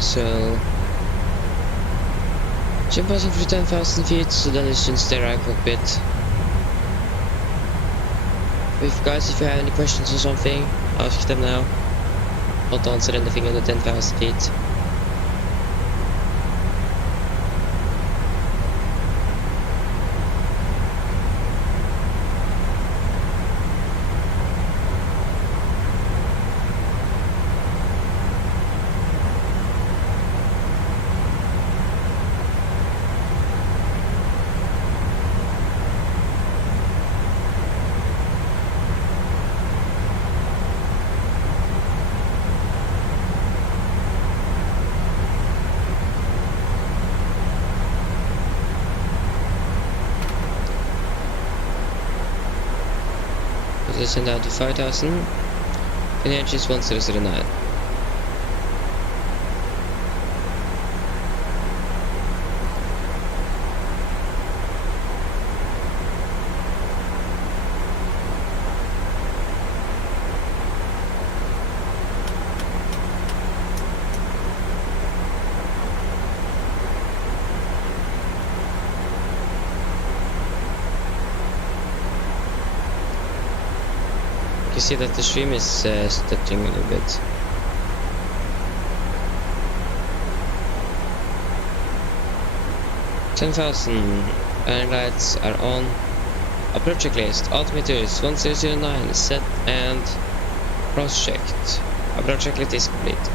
So jump passing for 10,000 feet, so then it should stay right cockpit. Guys, if you have any questions or something, ask them now. Not answer anything under 10,000 feet. Descend down to 5,000. And the engine is 1009. You see that the stream is stuttering a little bit. Iron lights are on. Approach checklist. Altimeters 1009 is set and cross-checked. Approach checklist is complete.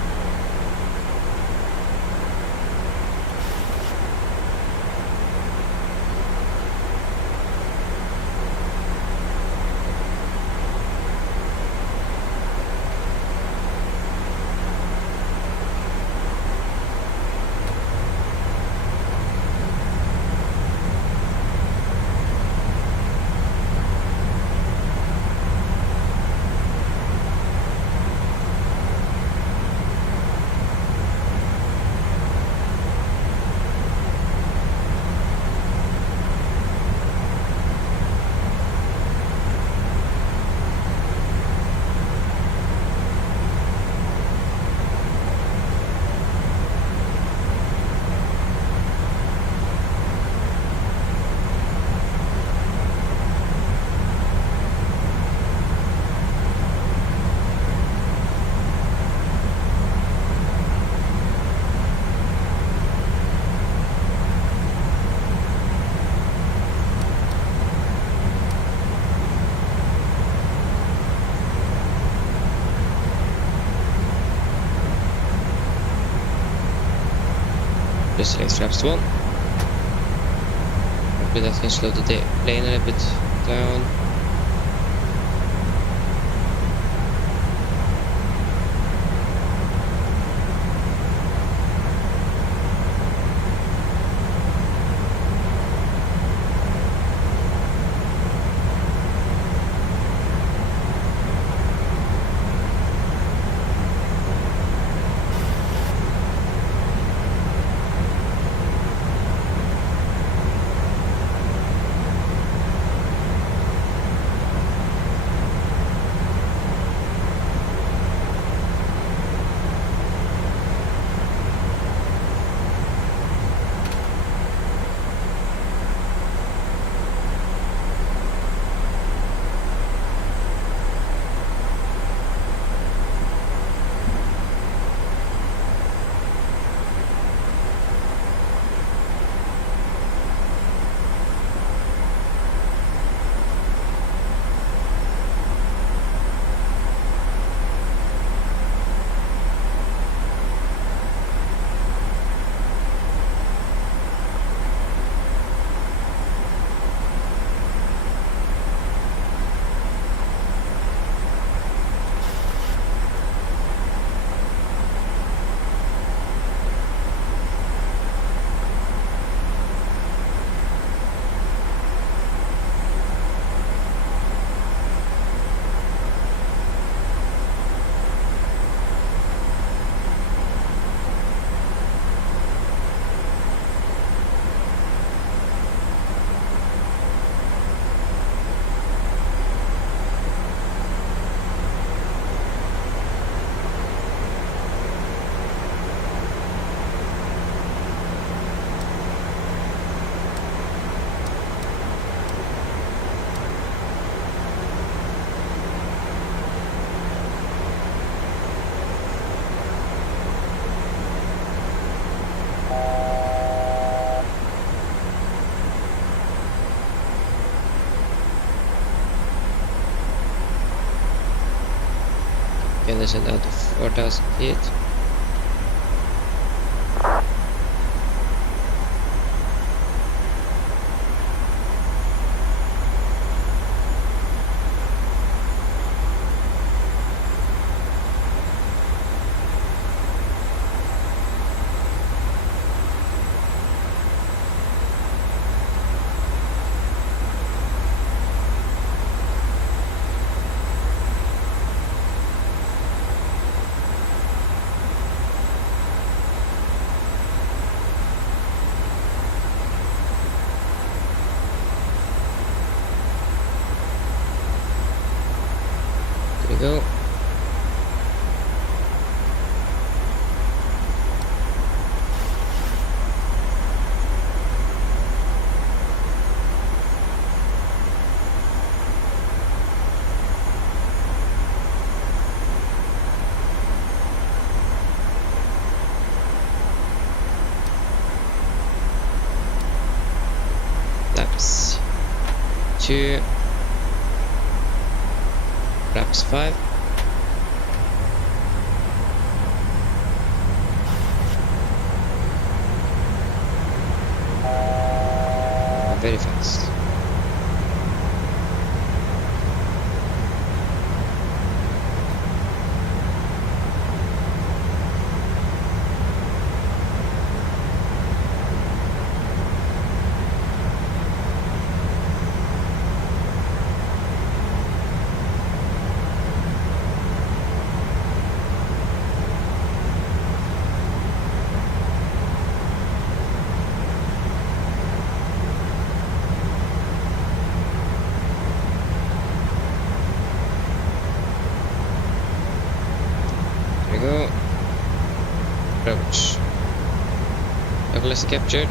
Just select straps 1. Hopefully that can slow the plane a little bit down. Okay, there's an out of 4,000 feet. There we go. Laps 2, laps 5. Very fast. There we go. Approach. Douglas captured.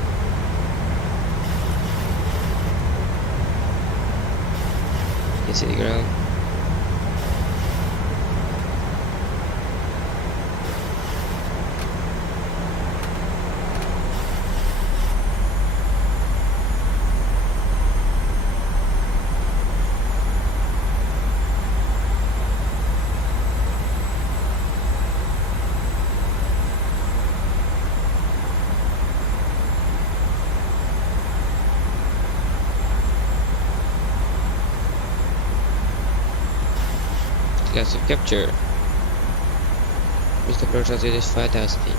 You can see the ground. Class of capture. Mr. approach altitude is 5,000 feet.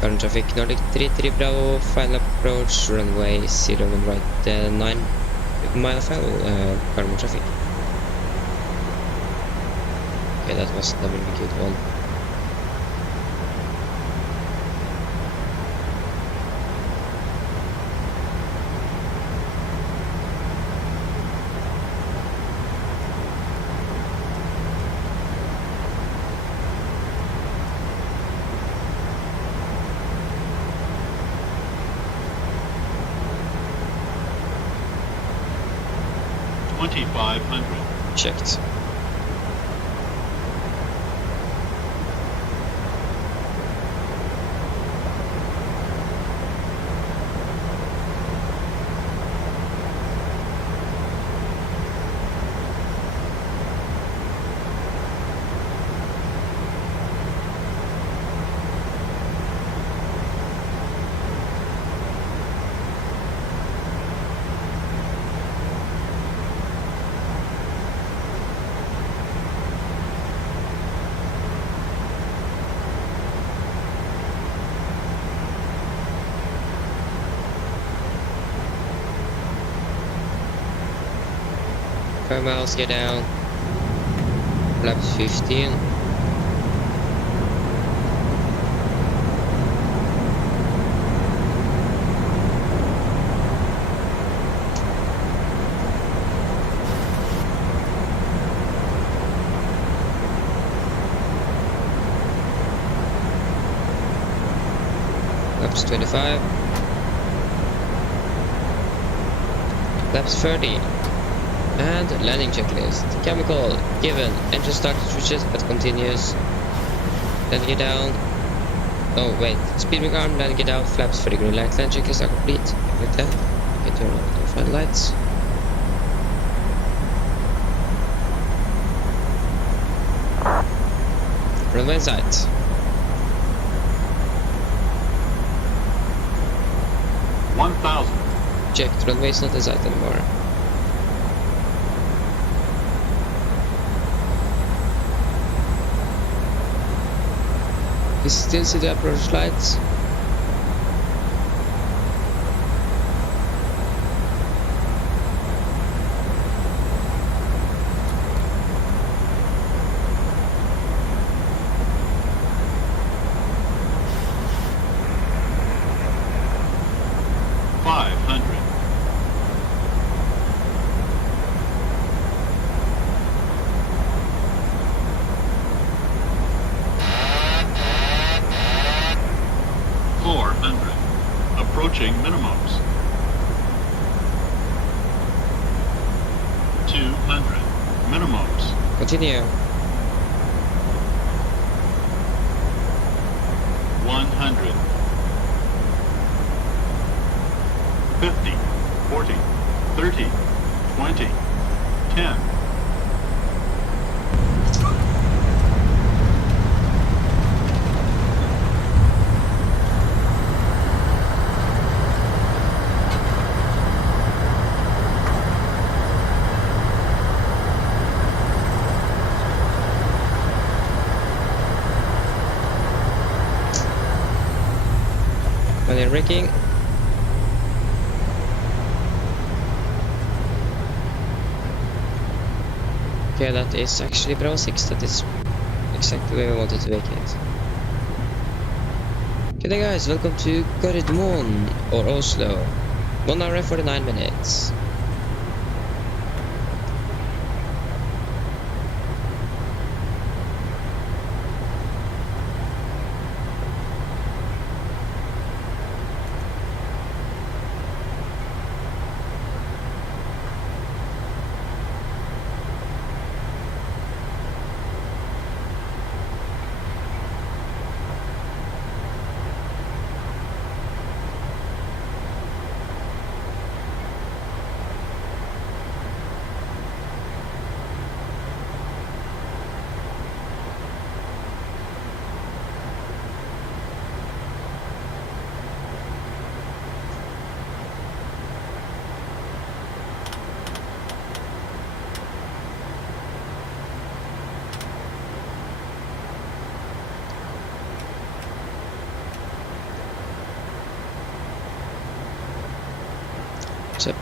Current traffic Nordic 33 Bravo, final approach, runway 01 right 9 mile final, current traffic. Okay, that was the really good one. Checked. Miles, get down. Lap 15. Laps 25. Laps 30. And landing checklist. Chemical, given. Engine start switches at continuous. Landing it down. Oh wait, speed ring arm, landing it down, flaps for the green light. Land checklists are complete. Like that. Okay, turn on the flight lights. Runway sight. Checked, runway is not in sight anymore. We still see the approach lights. Approaching minimums. 200 minimums. Continue. 100. 50, 40, 30, 20, 10. Manual braking. Okay, that is actually Bravo 6. That is exactly where we wanted to vacate. Okay then guys, welcome to Gardermoen or Oslo. 1 hour and 49 minutes. So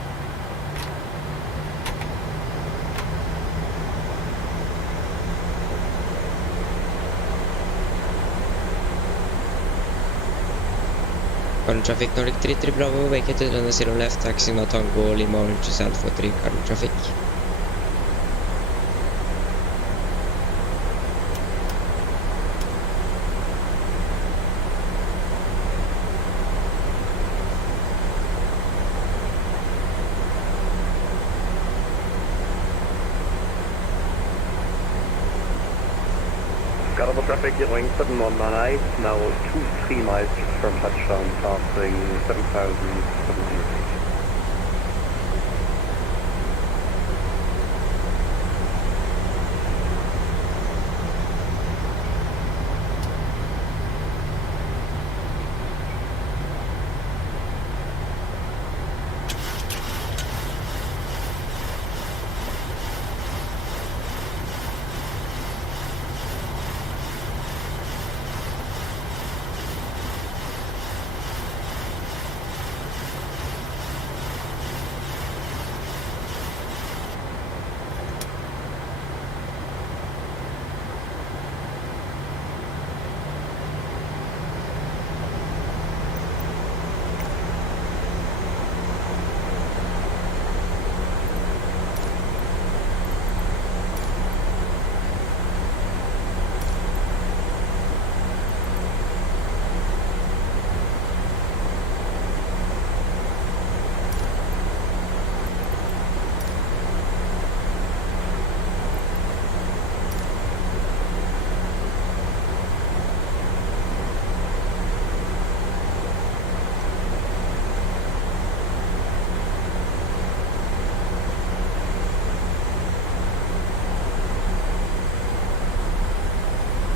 current traffic Nordic 33 Bravo, vacated on the 0 left, taxing now Tango Lima Orange South 43 current traffic. Scuttlebot traffic, Boeing 7198, now 23 miles from touchdown, passing 7,700 feet.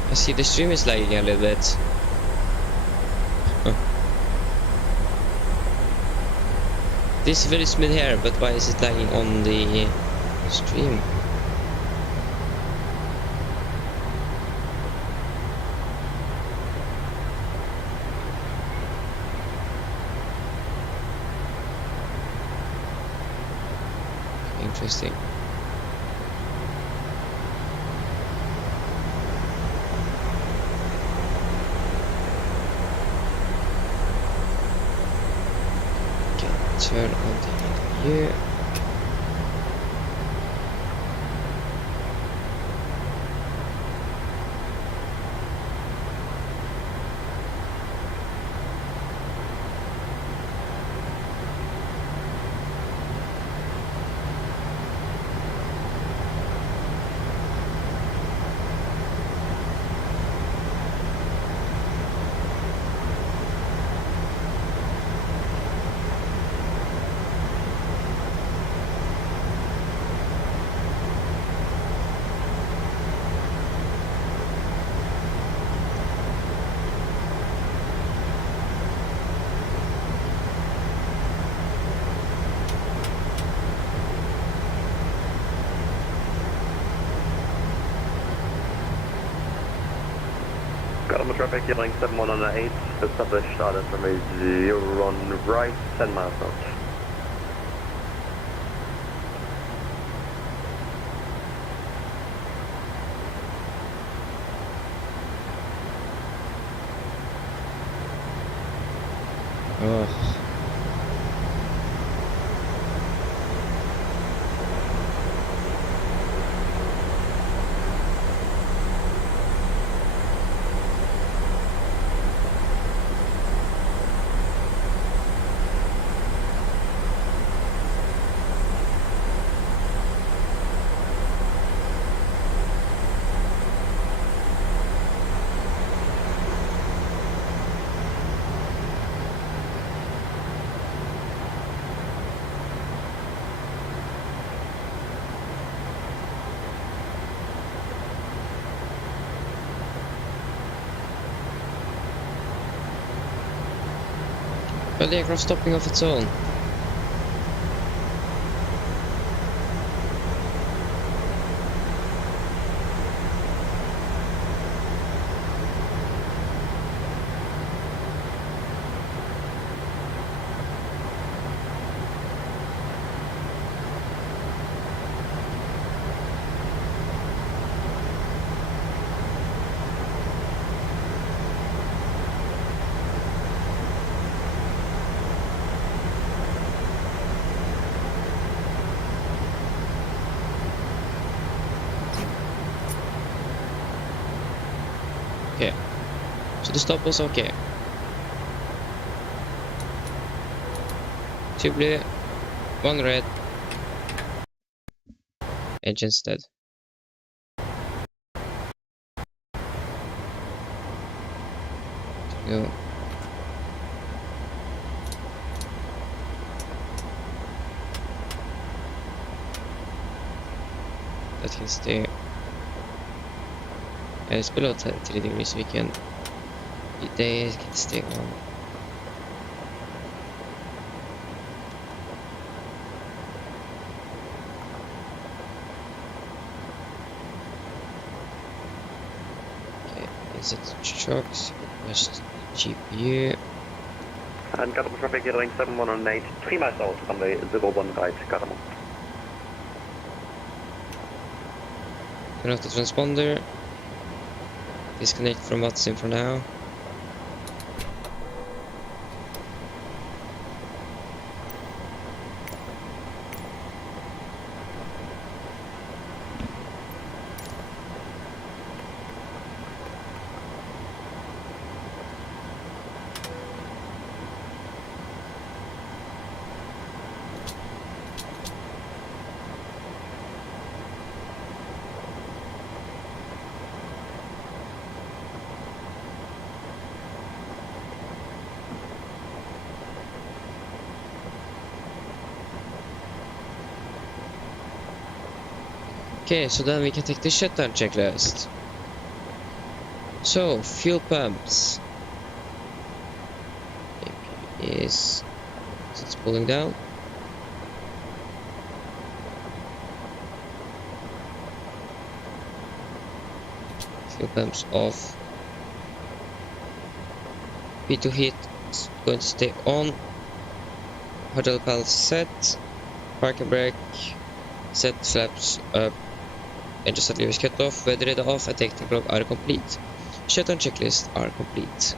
I see the stream is lagging a little bit. This is very smooth here, but why is it lagging on the stream? Interesting. Turn on the view. Traffic healing 7118, established started from a 0 on right, 10 miles out. Oh. But the aircraft stopping off its own. Okay, so the stop was okay. 2 blue, 1 red. Engine's dead. Go. That can stay. It's below 3 degrees, so we can. They can stay on. Okay, is it trucks? Just GPU. And Catamount traffic healing 7118, 3 miles out on the 01 right, Catamount. Turn off the transponder. Disconnect from Watson for now. Okay, so then we can take the shutdown checklist. So, fuel pumps. Is it's pulling down. Fuel pumps off. P2 heat is going to stay on. Hydraulic valve set. Parking brake set. Flaps up. Engine start levers cut off. Weather radar off. And technical log are complete. Shutdown checklist are complete.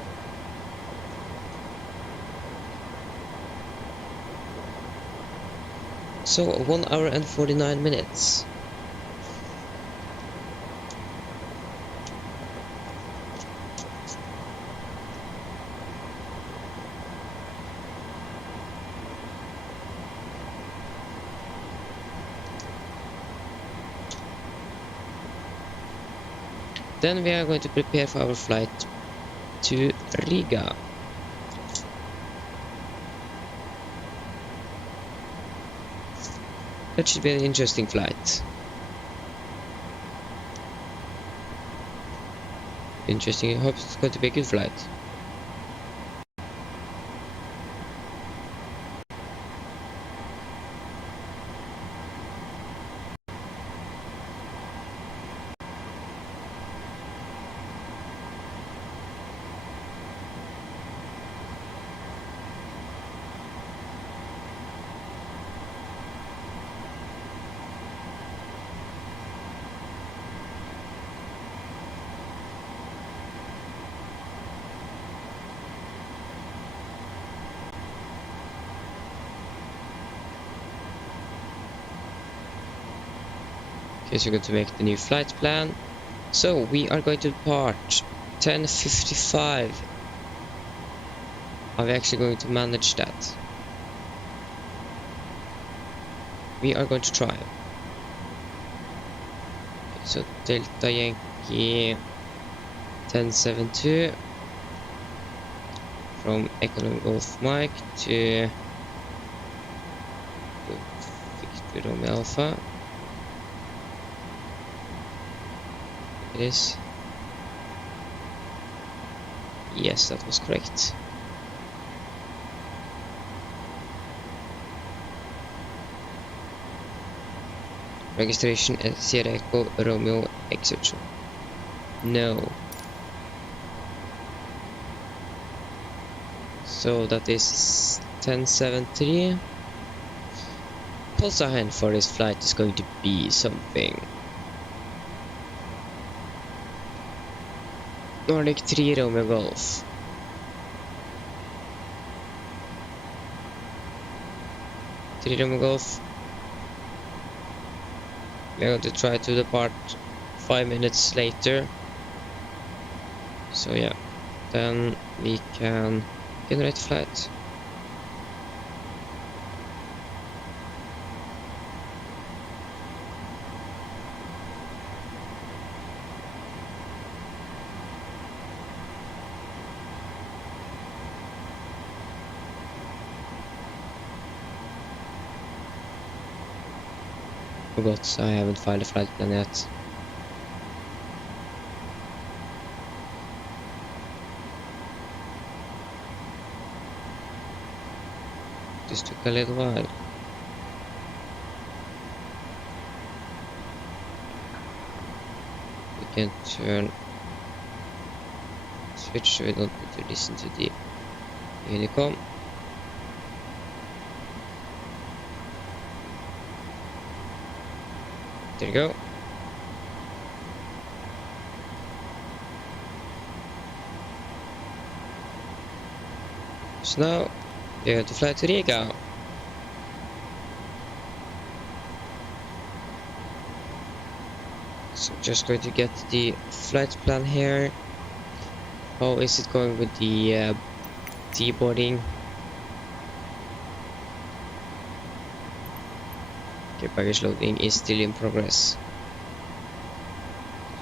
So 1 hour and 49 minutes. Then we are going to prepare for our flight to Riga. That should be an interesting flight. Interesting, I hope it's going to be a good flight. Okay, so we're going to make the new flight plan. So we are going to depart 10:55. Are we actually going to manage that? We are going to try. Okay, so Delta Yankee 1072 from Economic Golf Mike to Victor Romeo Alpha. It is. Yes, that was correct. Registration at Sierra Echo Romeo Exception. No. So that is 1073. Pulse ahead for this flight is going to be something. Nordic 3 Romeo Golf. Romeo Golf. We're going to try to depart 5 minutes later. So yeah, then we can generate flight. Forgot, I haven't filed a flight plan yet. This took a little while. We can turn switch so we don't need to listen to the Unicom. There you go. So now we're going to fly to Riga. So just going to get the flight plan here. How is it going with the deboarding? Okay, baggage loading is still in progress.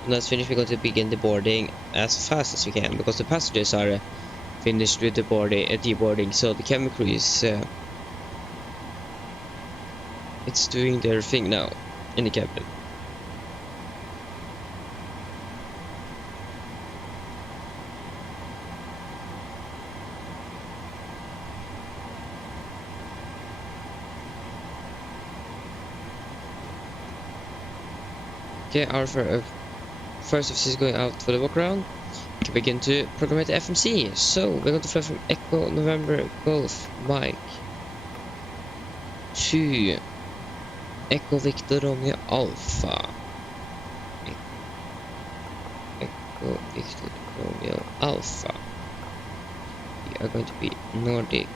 When that's finished, we're going to begin the boarding as fast as we can because the passengers are finished with the deboarding. So the cabin crew is it's doing their thing now in the cabin. Okay, our first officer is going out for the walk around. We can begin to program the FMC. So we're going to fly from Echo November Golf Mike to Echo Victor Romeo Alpha. Echo Victor Romeo Alpha. We are going to be Nordic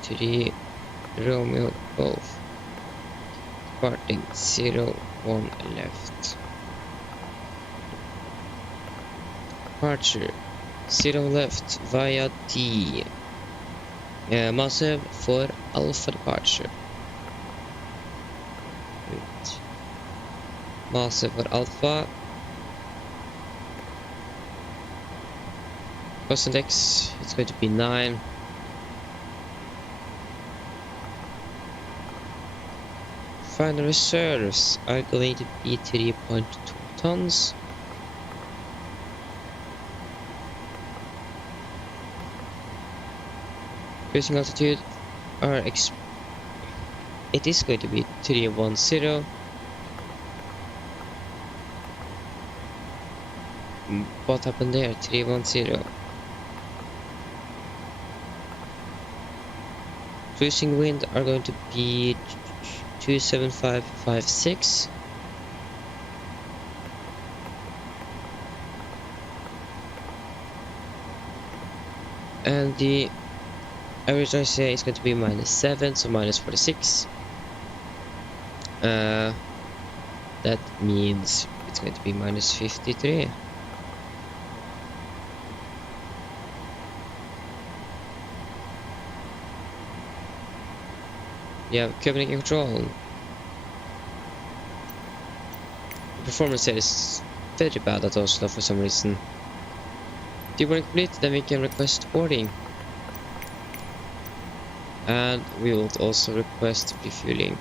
3 Romeo Golf. Departing 01 left. Departure 0 left via T. Massive for Alpha departure. Right. Massive for Alpha. Cost index, it's going to be 9. Final reserves are going to be 3.2 tons. Cruising altitude are it is going to be 310. What happened there? 310. Cruising wind are going to be 27556. And the average RCA is going to be -7, so -46. That means it's going to be -53. Yeah, Copenhagen control. The performance here is very bad at Oslo for some reason. Deboarding complete, then we can request boarding. And we will also request refueling.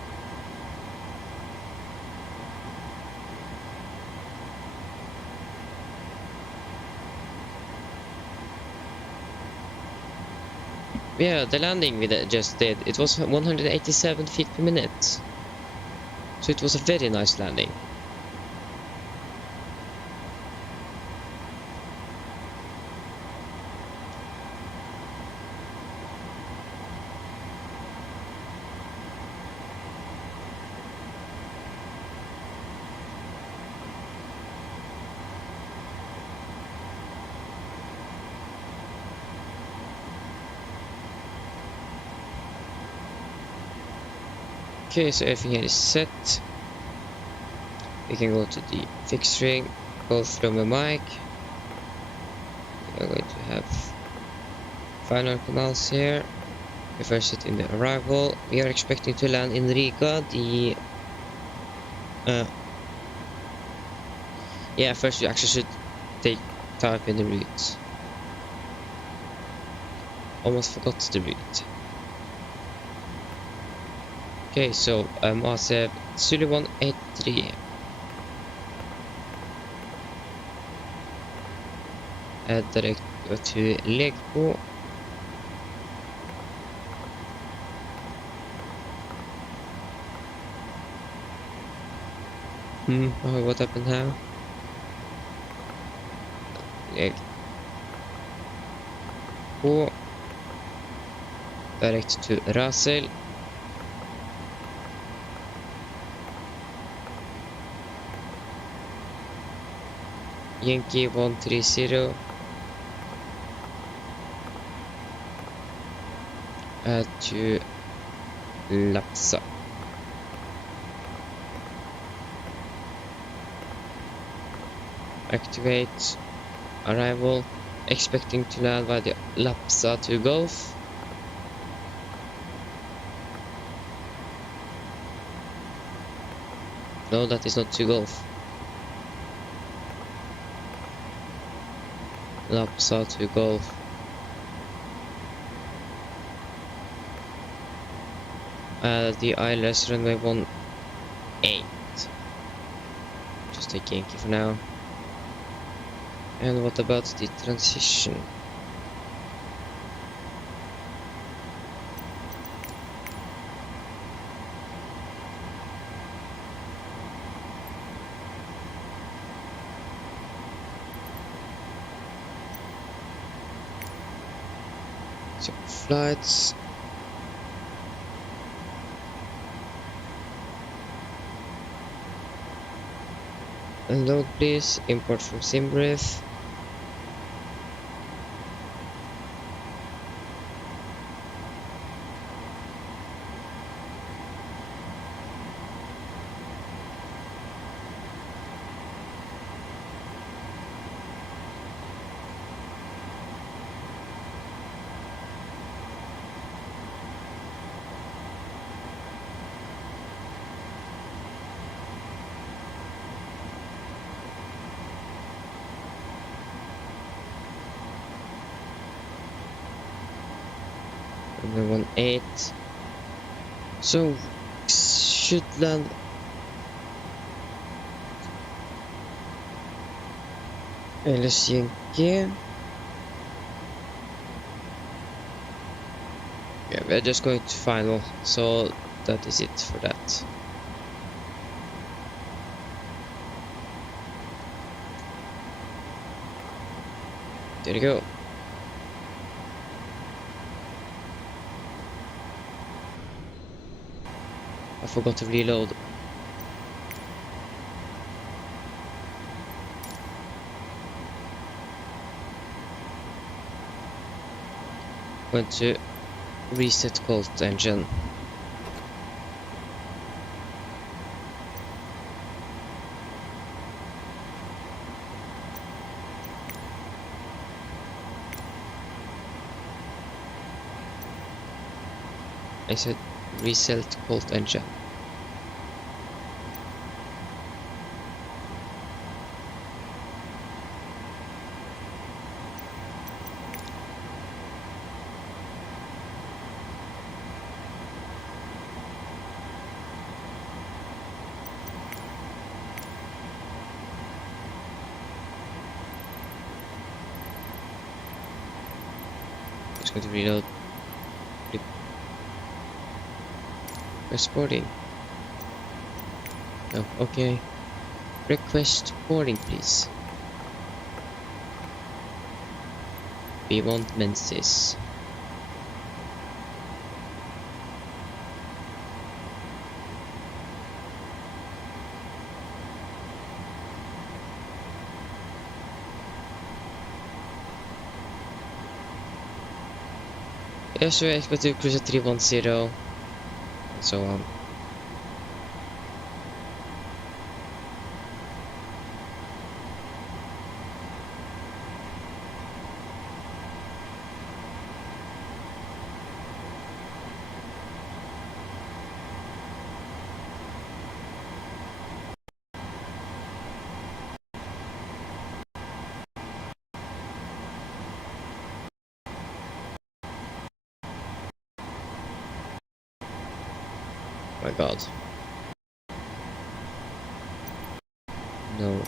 Yeah, the landing we just did, it was 187 feet per minute. So it was a very nice landing. Okay, so everything here is set. We can go to the fixed ring, go from the mic. We are going to have final canals here. Reverse it in the arrival. We are expecting to land in Riga. The yeah, first we actually should type in the route. Almost forgot the route. Okay, so Massive Zulu 183. Direct to Legbo. Oh, what happened now? Legbo. Direct to Russell. Yankee 130 to Lapsa. Activate arrival, expecting to land by the Lapsa to Gulf. No, that is not to Gulf. Lapsa to Gulf. The ILS runway 18. Just take Yankee for now. And what about the transition? So flights. Unload please, import from SimBrief. Number 18. So should land Helsinki. Yeah, we're just going to final, so that is it for that. There you go. I forgot to reload. Going to reset Colt engine. I said reset Colt engine. Just going to reload. Request boarding. Oh, okay. Request boarding, please. We want Menzies. Yeah, sure, expect to cruise at 310 and so on. My god. No.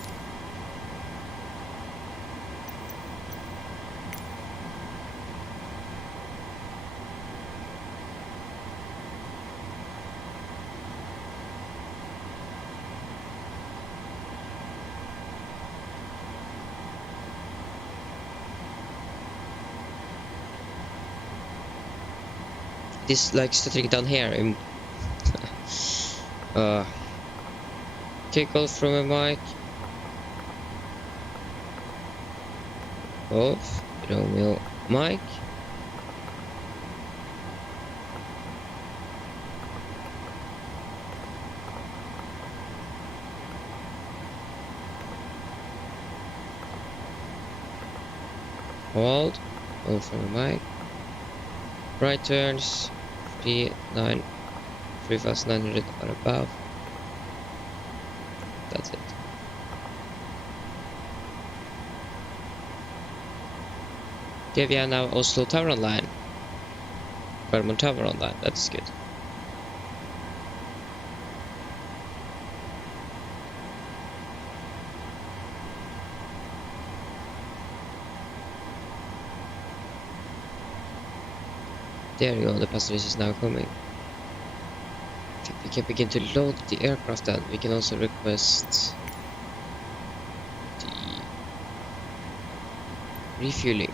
This like stuttering down here in kick off from a mic. Off. Romeo mic. Hold. Off from a mic. Right turns. 3,900 or above. That's it. Okay, we have now Oslo Tower online. Vermont Tower online, that's good. There you go, the passengers is now coming. I think we can begin to load the aircraft then. We can also request the refueling.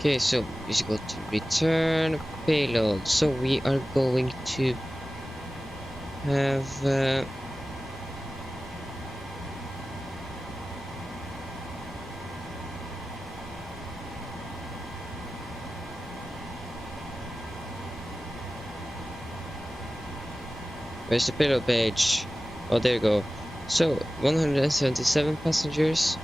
Okay, so we should go to return payload. So we are going to have where's the payload page? Oh, there you go. So 177 passengers.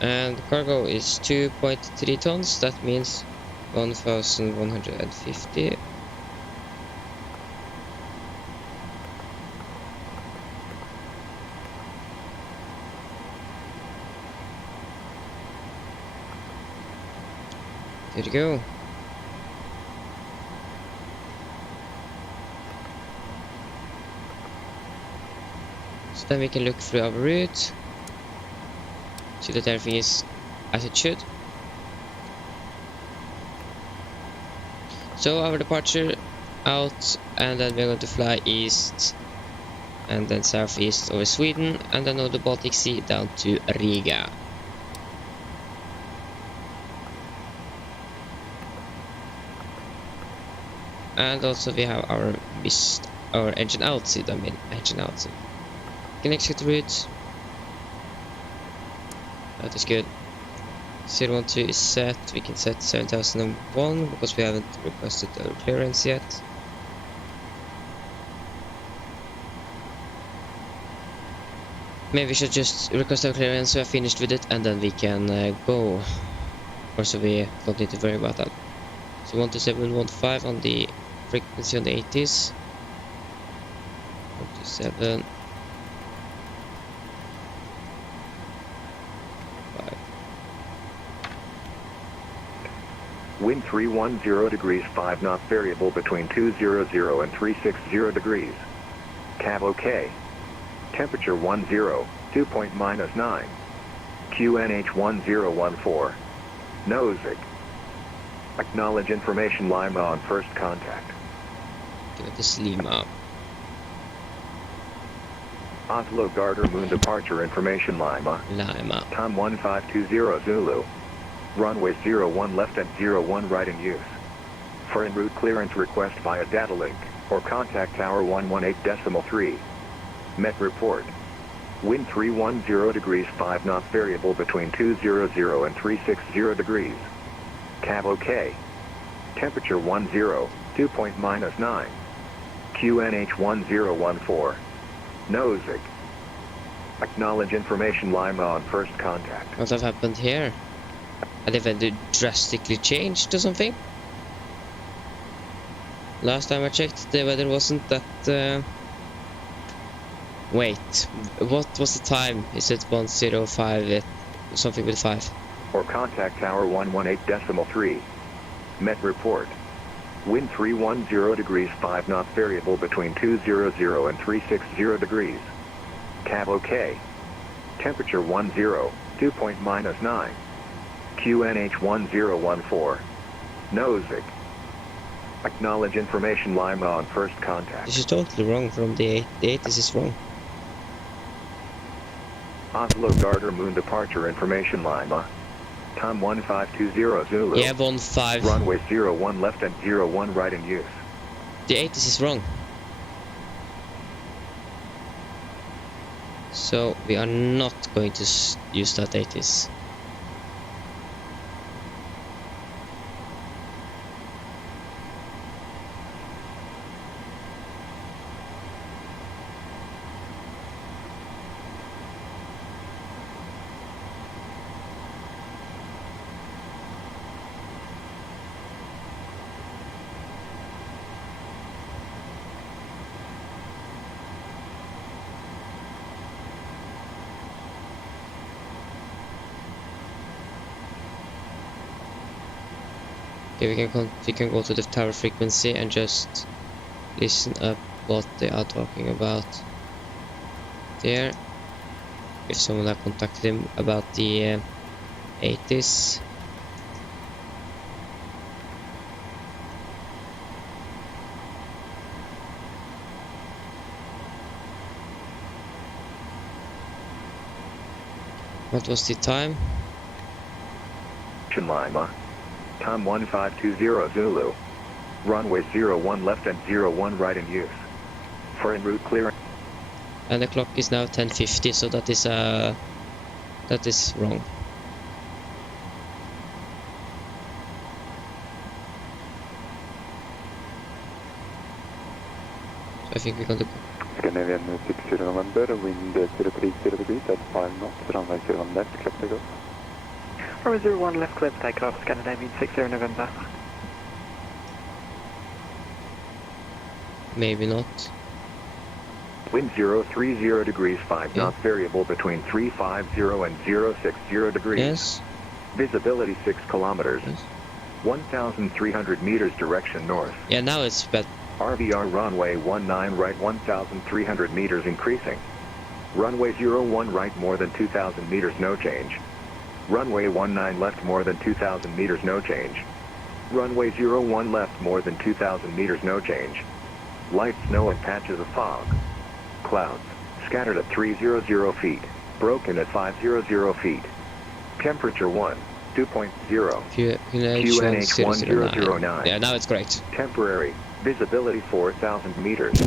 And cargo is 2.3 tons, that means 1,150. There you go. So then we can look through our route. See that everything is as it should. So our departure out, and then we're going to fly east and then southeast over Sweden, and then over the Baltic Sea down to Riga. And also we have our engine outside, engine outside. We can exit route. That is good. 012 is set. We can set 7001 because we haven't requested the clearance yet. Maybe we should just request our clearance so we're finished with it, and then we can go. Or so we don't need to worry about that. So 12715 on the frequency on the 80s. 127. Wind 310 degrees 5 knots variable between 200 and 360 degrees. Cav OK. Temperature 10, dew point -9. QNH 1014. Nozick. Acknowledge information Lima on first contact. Give this Lima. Oslo Garter Moon departure information Lima. Lima. Tom 1520 Zulu. Runway 01 left and 01 right in use. For en route clearance request via data link or contact tower 118.3. Met report. Wind 310 degrees 5 knots variable between 200 and 360 degrees. Cav OK. Temperature 10, dew point -9. QNH 1014. Nozick. Acknowledge information Lima on first contact. What have happened here? Have they been drastically changed or something? Last time I checked, the weather wasn't that... Wait, what was the time? Is it 105, something with 5? Or contact tower 118.3. Met report. Wind 310 degrees 5 knots variable between 200 and 360 degrees. Cav OK. Temperature 10, dew point -9. QNH 1014. Nozick. Acknowledge information Lima on first contact. This is totally wrong from the 8. The 8 is wrong. Oslo Garter Moon departure information Lima. Tom 1520 Zulu. Yeah, 15. Runway 01 left and 01 right in use. The 8 is wrong. So we are not going to use that 80s. Okay, we can go to the tower frequency and just listen up what they are talking about there. If someone had contacted him about the 80s. What was the time? information line. Time 1520 Zulu. Runway 01 left and 01 right in use. For en route clearance. And the clock is now 10:50, so that is wrong. So I think we're going to go. Scandinavian 60 November, wind 030 degrees at 5 knots, runway 01 left, clear takeoff. Runway 01 left, clear for takeoff, Scandinavian 60 November. Maybe not. Wind 030 degrees 5 knots, variable between 350 and 060 degrees. Yes. Visibility 6 kilometers. Yes. 1,300 meters direction north. Yeah, now it's better. RVR runway 19 right 1,300 meters increasing. Runway 01 right more than 2,000 meters no change. Runway 19 left more than 2,000 meters no change. Runway 01 left more than 2,000 meters no change. Light snow and patches of fog. Clouds, scattered at 300 feet, broken at 500 feet. Temperature 1, 2.0. QNH 1009. Yeah, now it's correct. Temporary, visibility 4,000 meters.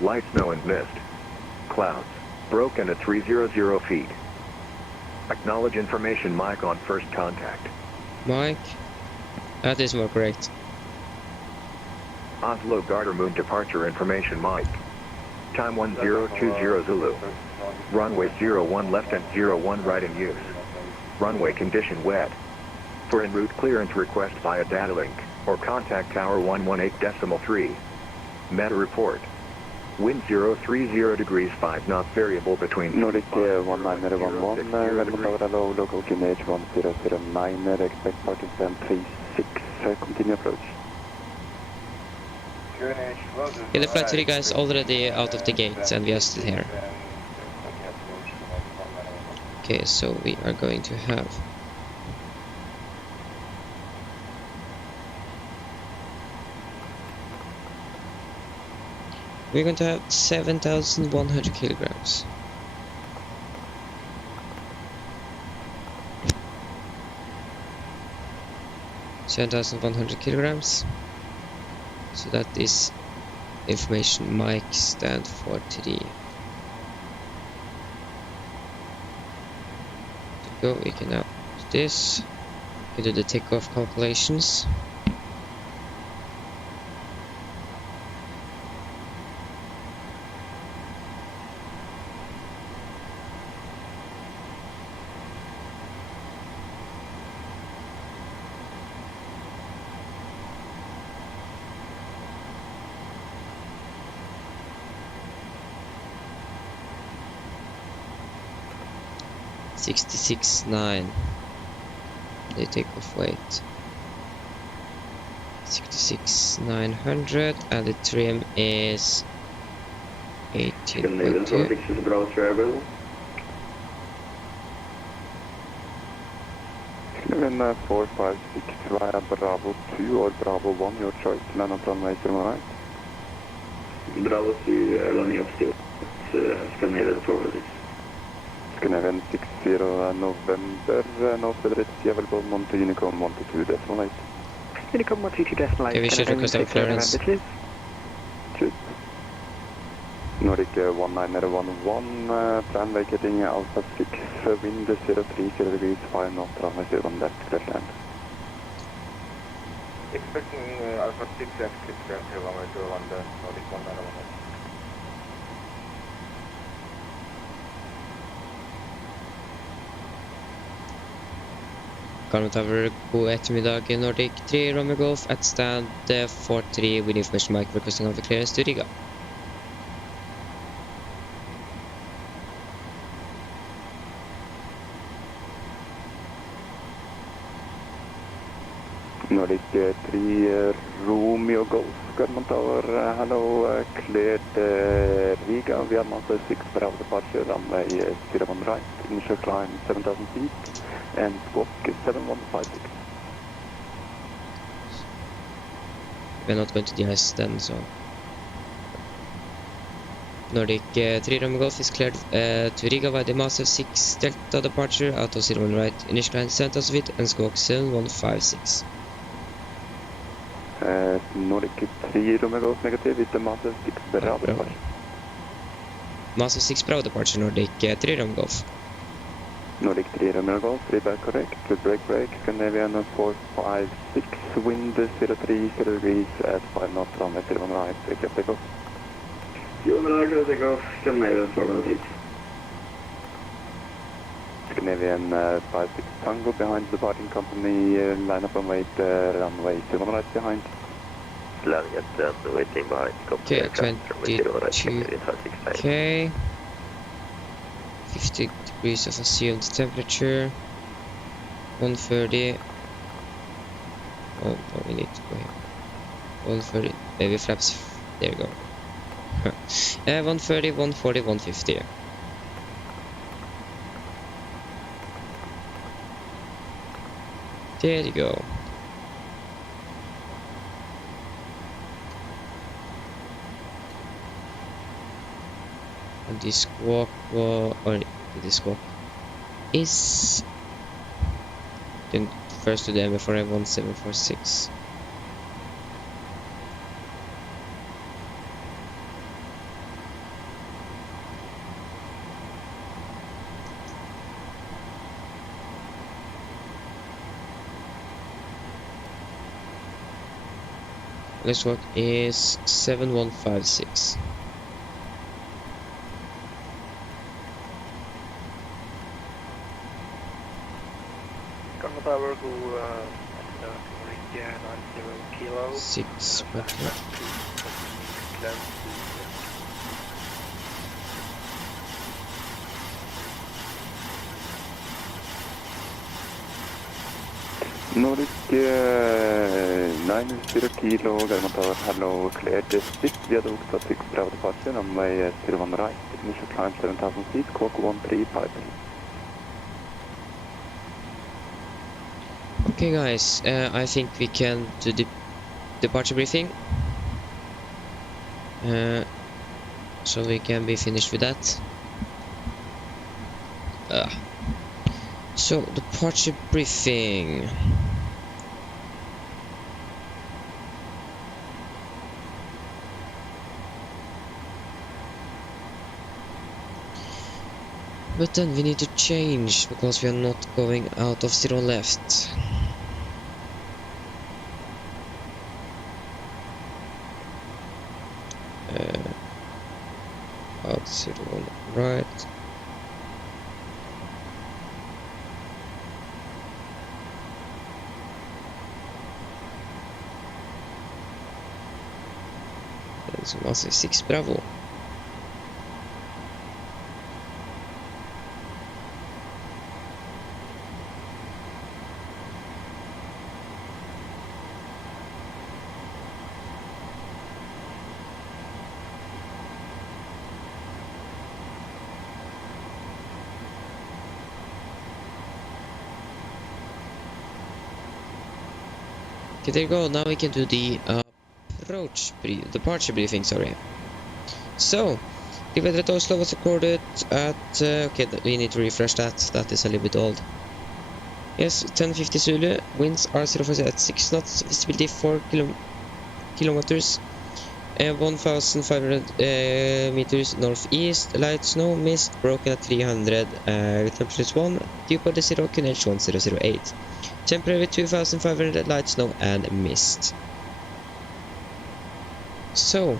Light snow and mist. Clouds, broken at 300 feet. Acknowledge information mic on first contact. Mike? That is more correct. Oslo Gardermoen departure information mic. Time 1020 Zulu. Runway 01 left and 01 right in use. Runway condition wet. For en route clearance request via data link or contact tower 118.3. Meta report. Wind 030 degrees 5 knots, variable between Nordic 1911, Redmond Tower low, local QNH 1009, expect participant 36, continue approach. Yeah, the flight to Riga is already out of the gates and we are still here. Okay, so we are going to have we're going to have 7,100 kilograms. So that is information mic stand 43. Go, we can now do this. We do the takeoff calculations. $66,900. They take off weight. 66,900 and the trim is 18.2. Scandinavian 456 via Bravo 2 or Bravo 1, your choice. Land on runway 01 right. Bravo 2, landing up still. Scandinavian forward. Scandinavian 60 November, North Federates, available Monte Unicom 122.8. Unicom 122.8. Okay, we should request our clearance. Cheers. Nordic 1911, plan vacating Alpha 6, wind 030 degrees 5 knots, runway 01 left, clear land. Expecting Alpha 6 and clear runway 01 left, Nordic 1911. Garmin Tower, god eftermiddag, Nordic 3, Romeo Golf at stand 43 with information mic requesting of the clearance to Riga. Nordic 3 Romeo Golf, Garmin Tower, hello, cleared Riga, we are Master 6 Bravo departure, runway 01 right, initial climb 7,000 feet. And squawk is 7156. We're not going to the ice then, so Nordic 3 Romeo Golf is cleared to Riga via the MSFS6 Delta departure out of 01 right. Initial climb 7000 feet and squawk 7156. Nordic 3 Romeo Golf negative with the MSFS6 Bravo departure. MSFS6 Bravo departure, Nordic 3 Romeo Golf. Nordic 3 Romeo Golf, reback correct, good break, Scandinavian 456, wind 03 degrees at 5 knots, runway 01 right, take off. Take off, Scandinavian 416. Scandinavian 56 Tango behind the departing company, line up and wait, runway 01 right behind. Landing at waiting behind. Okay, 22, okay. 50 degrees of assumed temperature. 130. Oh, no, we need to go here. 130, maybe flaps. There you go. 130, 140, 150. There you go. And this squawk is then first to the MFRA 1746. This squawk is 7156. Tower go Riga 90 kilo. 6 Nordic 90 kilo, Garmin Tower, hello, cleared 6, Viaduct 6 Bravo departure, runway 01 right, initial climb 7000 feet, squawk 135. Okay guys, I think we can do the departure briefing. So we can be finished with that. So, departure briefing. But then we need to change because we are not going out of 0 left. Out 01 right. That's massive 6 Bravo. Okay, there you go. Now we can do the departure briefing, sorry. So, the weather at Oslo was recorded at, okay, we need to refresh that, that is a little bit old. Yes, 1050 Zulu, winds are 0 at 6 knots, visibility 4 kilometers, 1500 meters northeast, light snow, mist, broken at 300, temperature is 1, dew point is 0, QNH 1008. Temperature 2500, light snow and mist. So,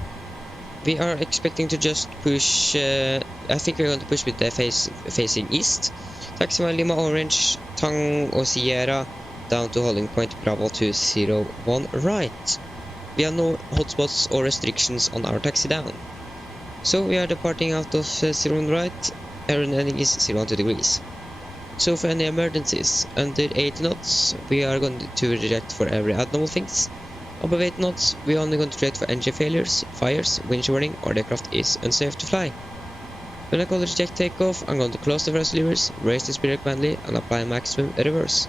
we are expecting to just push, I think we're going to push with the facing east. Taxi Lima Orange, Tang or Sierra, down to holding point Bravo 201 right. We have no hotspots or restrictions on our taxi down. So we are departing out of 01 right, our heading is 02 degrees. So for any emergencies, under 8 knots, we are going to reject for every abnormal things. Above 8 knots, we are only going to reject for engine failures, fires, wind warning, or the aircraft is unsafe to fly. When I call reject takeoff, I'm going to close the thrust levers, raise the speed manually, and apply maximum reverse.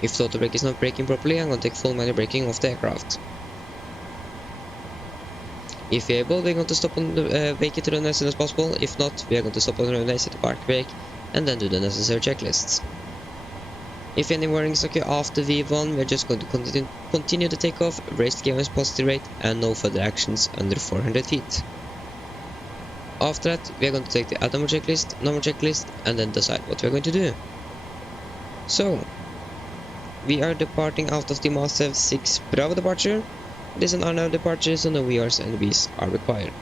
If the auto brake is not braking properly, I'm going to take full manual braking of the aircraft. If we're able, we're going to stop on the vacate run as soon as possible. If not, we are going to stop on the runway, set the park brake, and then do the necessary checklists. If any warnings occur after V1, we're just going to continue the takeoff, raise the gear's positive rate, and no further actions under 400 feet. After that, we are going to take the number checklist, and then decide what we're going to do. So, we are departing out of the MSFS 6 Bravo departure. It is an RNAV departure, so no VRs and Vs are required.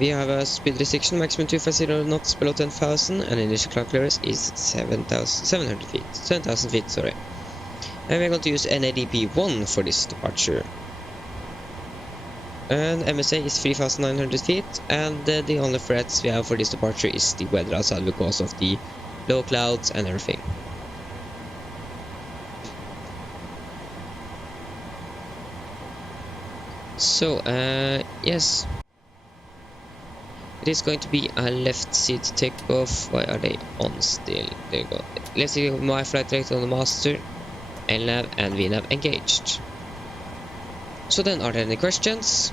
We have a speed restriction, maximum 250 knots below 10,000, and initial cloud clearance is 7,000 feet, sorry. And we're going to use NADP 1 for this departure. And MSA is 3,900 feet, and the only threats we have for this departure is the weather outside because of the low clouds and everything. So, yes. It is going to be a left seat takeoff. Why are they on still? There you go. Let's see my flight director on the master, LNAV and VNAV engaged. So then, are there any questions?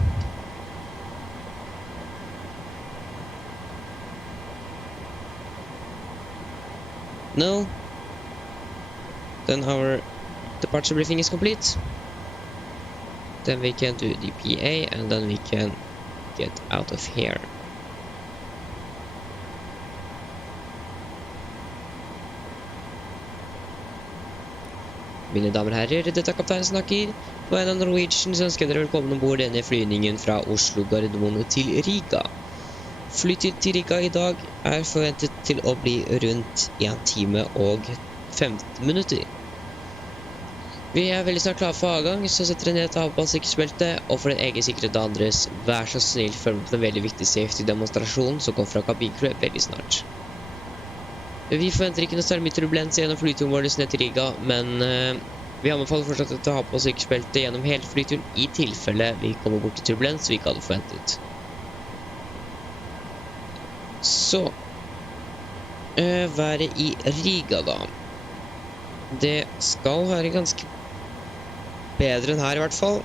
No? Then our departure briefing is complete. Then we can do the PA and then we can get out of here. Mine damer og herrer, dette er kaptein snakker. På en av Norwegian så ønsker jeg dere velkommen ombord denne flyvningen fra Oslo Gardermoen til Riga. Flytid til Riga i dag er forventet til å bli rundt 1 time og 15 minutter. Vi er veldig snart klare for avgang, så setter dere ned et av på sikkerhetsbeltet, og for den egen sikkerhet og andres, vær så snill følg med på den veldig viktige safety-demonstrasjonen som kommer fra kabincrew veldig snart. Vi forventer ikke noe særlig mye turbulens gjennom flyturen vår ned til Riga, men vi anbefaler fortsatt å ha på sikkerhetsbeltet gjennom hele flyturen i tilfelle vi kommer bort til turbulens vi ikke hadde forventet. Så, været i Riga da. Det skal være ganske bedre enn her i hvert fall.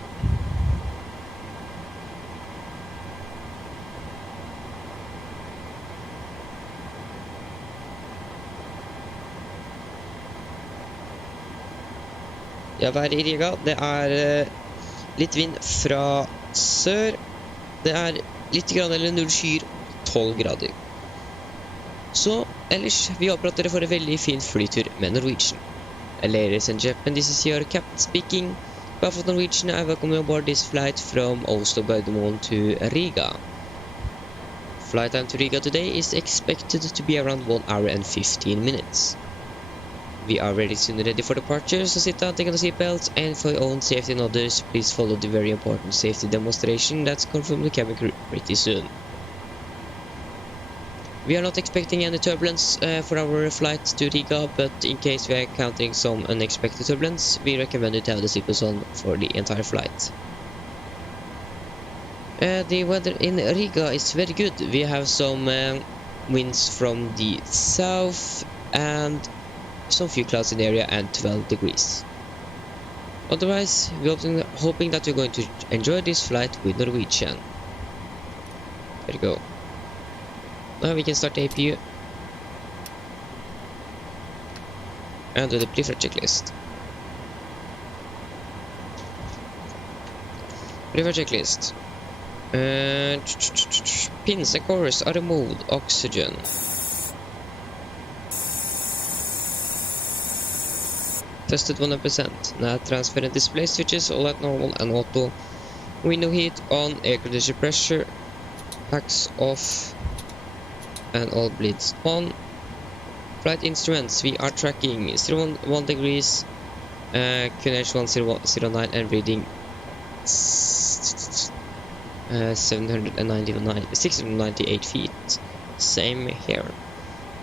Ja, været i Riga, det er litt vind fra sør. Det er litt grann eller 0 skyer, 12 grader. Så, ellers, vi håper at dere får en veldig fin flytur med Norwegian. Ladies and gentlemen, this is your captain speaking. Behalf of Norwegian, I welcome you aboard this flight from Oslo Gardermoen to Riga. Flight time to Riga today is expected to be around 1 hour and 15 minutes. We are very soon ready for departure, so sit down, take on the seatbelts, and for your own safety and others, please follow the very important safety demonstration that's coming from the cabin crew pretty soon. We are not expecting any turbulence for our flight to Riga, but in case we are encountering some unexpected turbulence, we recommend you to have the seatbelts on for the entire flight. The weather in Riga is very good. We have some winds from the south and some few clouds in the area and 12 degrees. Otherwise, we're hoping that you're going to enjoy this flight with Norwegian. There you go. Now we can start the APU and do the pre-flight checklist. Pre-flight checklist. Pins and covers are removed. Oxygen. Tested 100%. Now transparent display switches all at normal and auto. Window heat on. Air condition pressure. Packs off. And all bleeds on. Flight instruments. We are tracking 1 degrees. QNH 1009 and reading 698 feet. Same here.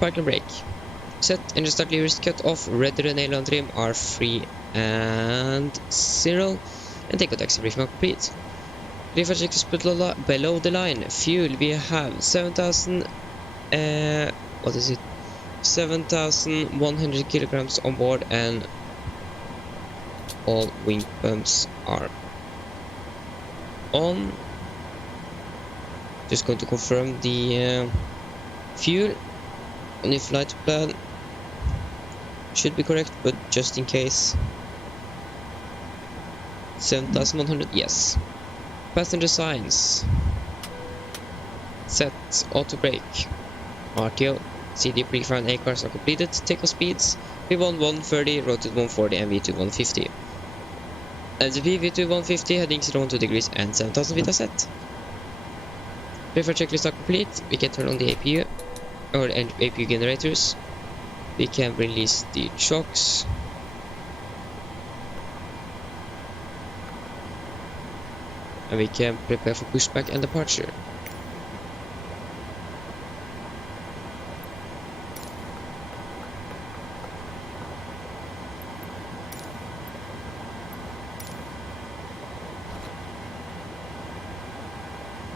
Park and brake. Set, engine start levers cut off, rudder and aileron trim are free and 0, and take a taxi briefing complete. Refresh checks below the line. Fuel, we have 7,100 kilograms on board, and all wing pumps are on. Just going to confirm the fuel on the flight plan. Should be correct, but just in case. 7,100, yes. Passenger signs. Set auto brake. RTO. CD pre-fire and A cars are completed. Takeoff speeds. V1 130, rotate 140 and V2 150. LGP V2 150, heading 012 degrees and 7,000 feet are set. Preferred checklist are complete. We can turn on the APU or APU generators. We can release the shocks. And we can prepare for pushback and departure.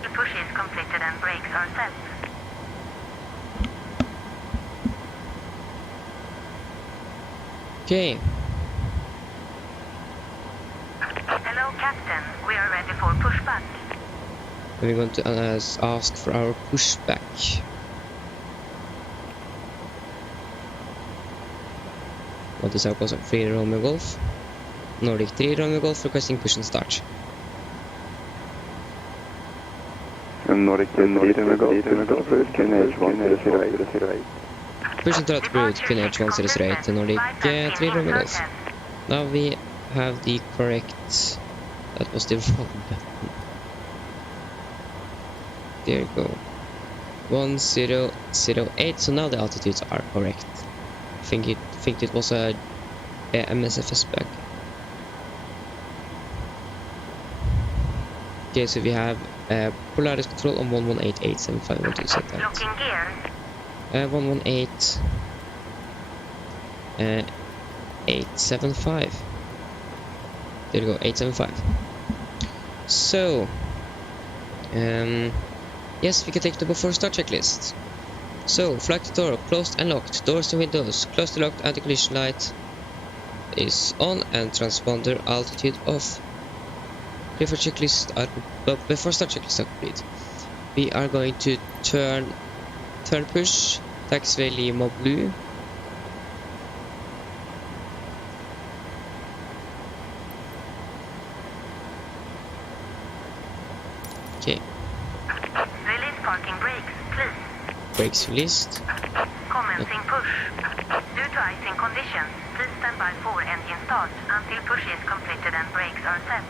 The push is completed and brakes are set. Okay. Hello, Captain. We are ready for pushback. We're going to ask for our pushback. What is our course of 3 Romeo Golf? Nordic 3 Romeo Golf requesting push and start. Nordic 3 Romeo Golf, route QNH 1008. Push and start route QNH 1008 Nordic 3 Romeo Golf. Now we have the correct... That was the wrong button. There you go. 1008. So now the altitudes are correct. I think it was a MSFS bug. Okay, so we have Polaris control on 118.875. Want to set that? Looking gear. 118. 875. There you go, 875. So, yes, we can take the before start checklist. So, flight door closed and locked, doors and windows closed and locked, anti-collision light is on, and transponder altitude off. Before checklist before start checklist are complete. We are going to turn push, taxiway Lima blue. Okay. Release parking brakes, please. Brakes released. Commencing push. Due to icing conditions, please stand by for engine start until push is completed and brakes are set.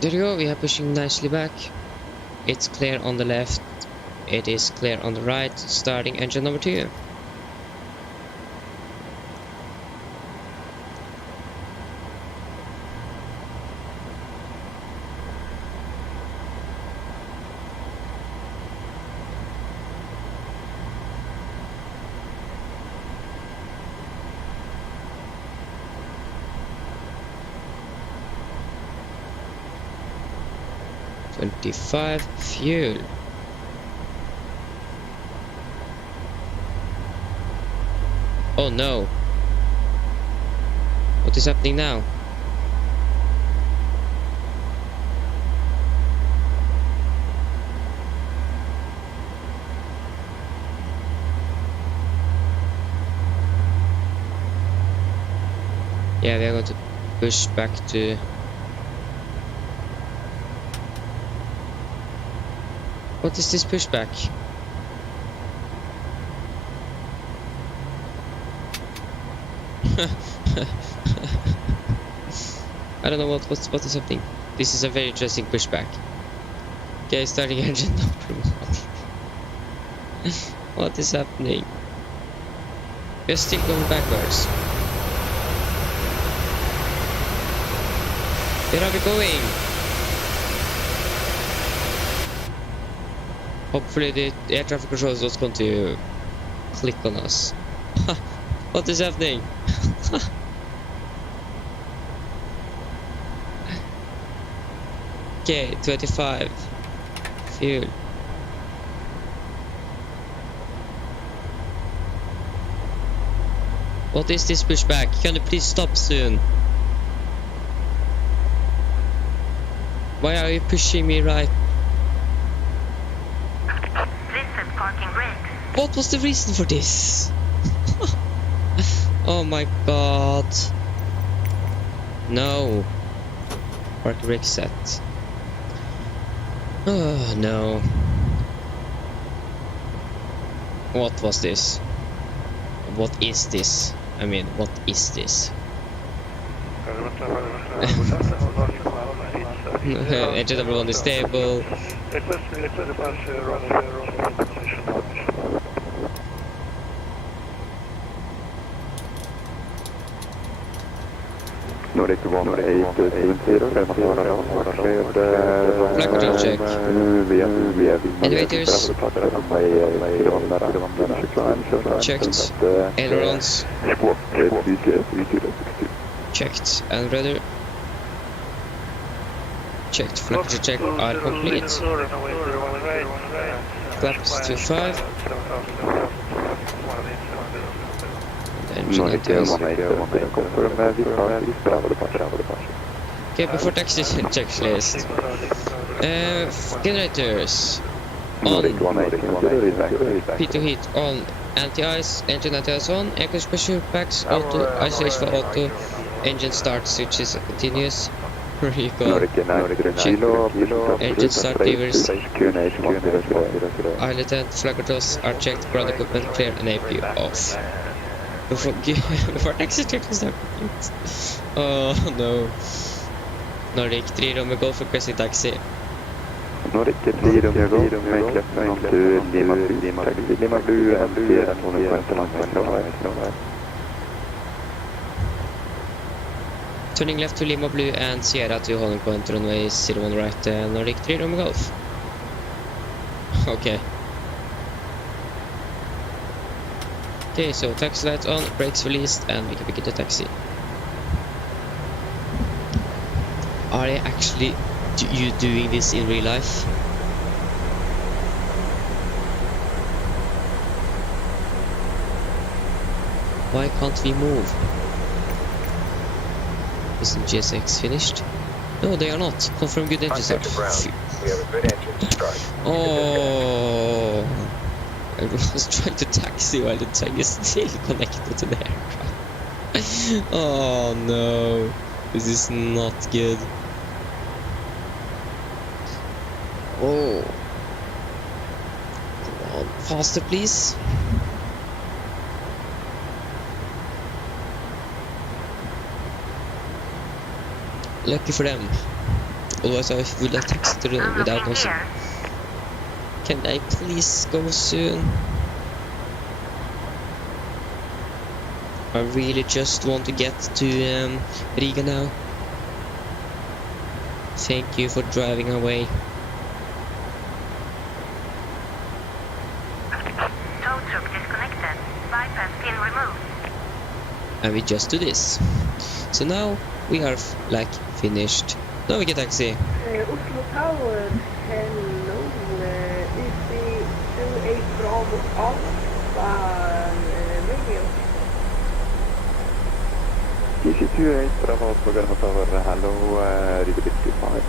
There you go, we are pushing nicely back. It's clear on the left. It is clear on the right. Starting engine number 2. $25 fuel. Oh no. What is happening now? Yeah, we are going to push back to... What is this pushback? I don't know what is happening. This is a very interesting pushback. Okay, starting engine number 1. What is happening? We're still going backwards. Where are we going? Hopefully the air traffic control is not going to click on us. What is happening? Okay, 25 fuel. What is this pushback? Can you please stop soon? Why are you pushing me right? Please set parking brakes. What was the reason for this? Oh my god. No. Park brake set. Oh no. What was this? What is this? I mean, what is this? Engine number 1 is stable. Nordic 1870, Flag control check. Elevators. Checked. Ailerons. Checked. And rudder. Checked. Flag control check are complete. Flaps to 5. Engine antennas. Okay, before taxi checklist. Generators on. P2 heat on. Anti-ice. Engine antennas on. Air pressure packs. Auto. Isolation for auto. Engine start switches continuous. Riga. Engine start levers. Islet and flag controls are checked. Ground equipment clear and AP off. Before taxi checklist are complete. Oh no. Nordic 3 rum med golf requesting taxi. Nordic 3 rum med golf to Lima Blue and Sierra 2.1. Turning left to Lima Blue and Sierra to holding point runway 01 right. Nordic 3 rum med golf. Okay. Okay, so taxi lights on, brakes released, and we can begin the taxi. Are you actually doing this in real life? Why can't we move? Isn't GSX finished? No, they are not. Confirm good engine start. We have a good engine start. Oh, I was trying to taxi while the tug is still connected to the aircraft. Oh no, this is not good. Oh, come on, faster please. Lucky for them. Otherwise I would have texted them without also. Can I please go soon? I really just want to get to Riga now. Thank you for driving away. Tow truck disconnected. Bypass pin removed. And we just do this. So now we are like finished. Now we get taxi. Oslo Tower, hello, EC28 Bravo Alpha, radio. EC28 Bravo Alpha, Garma Tower, hello, Riga 55.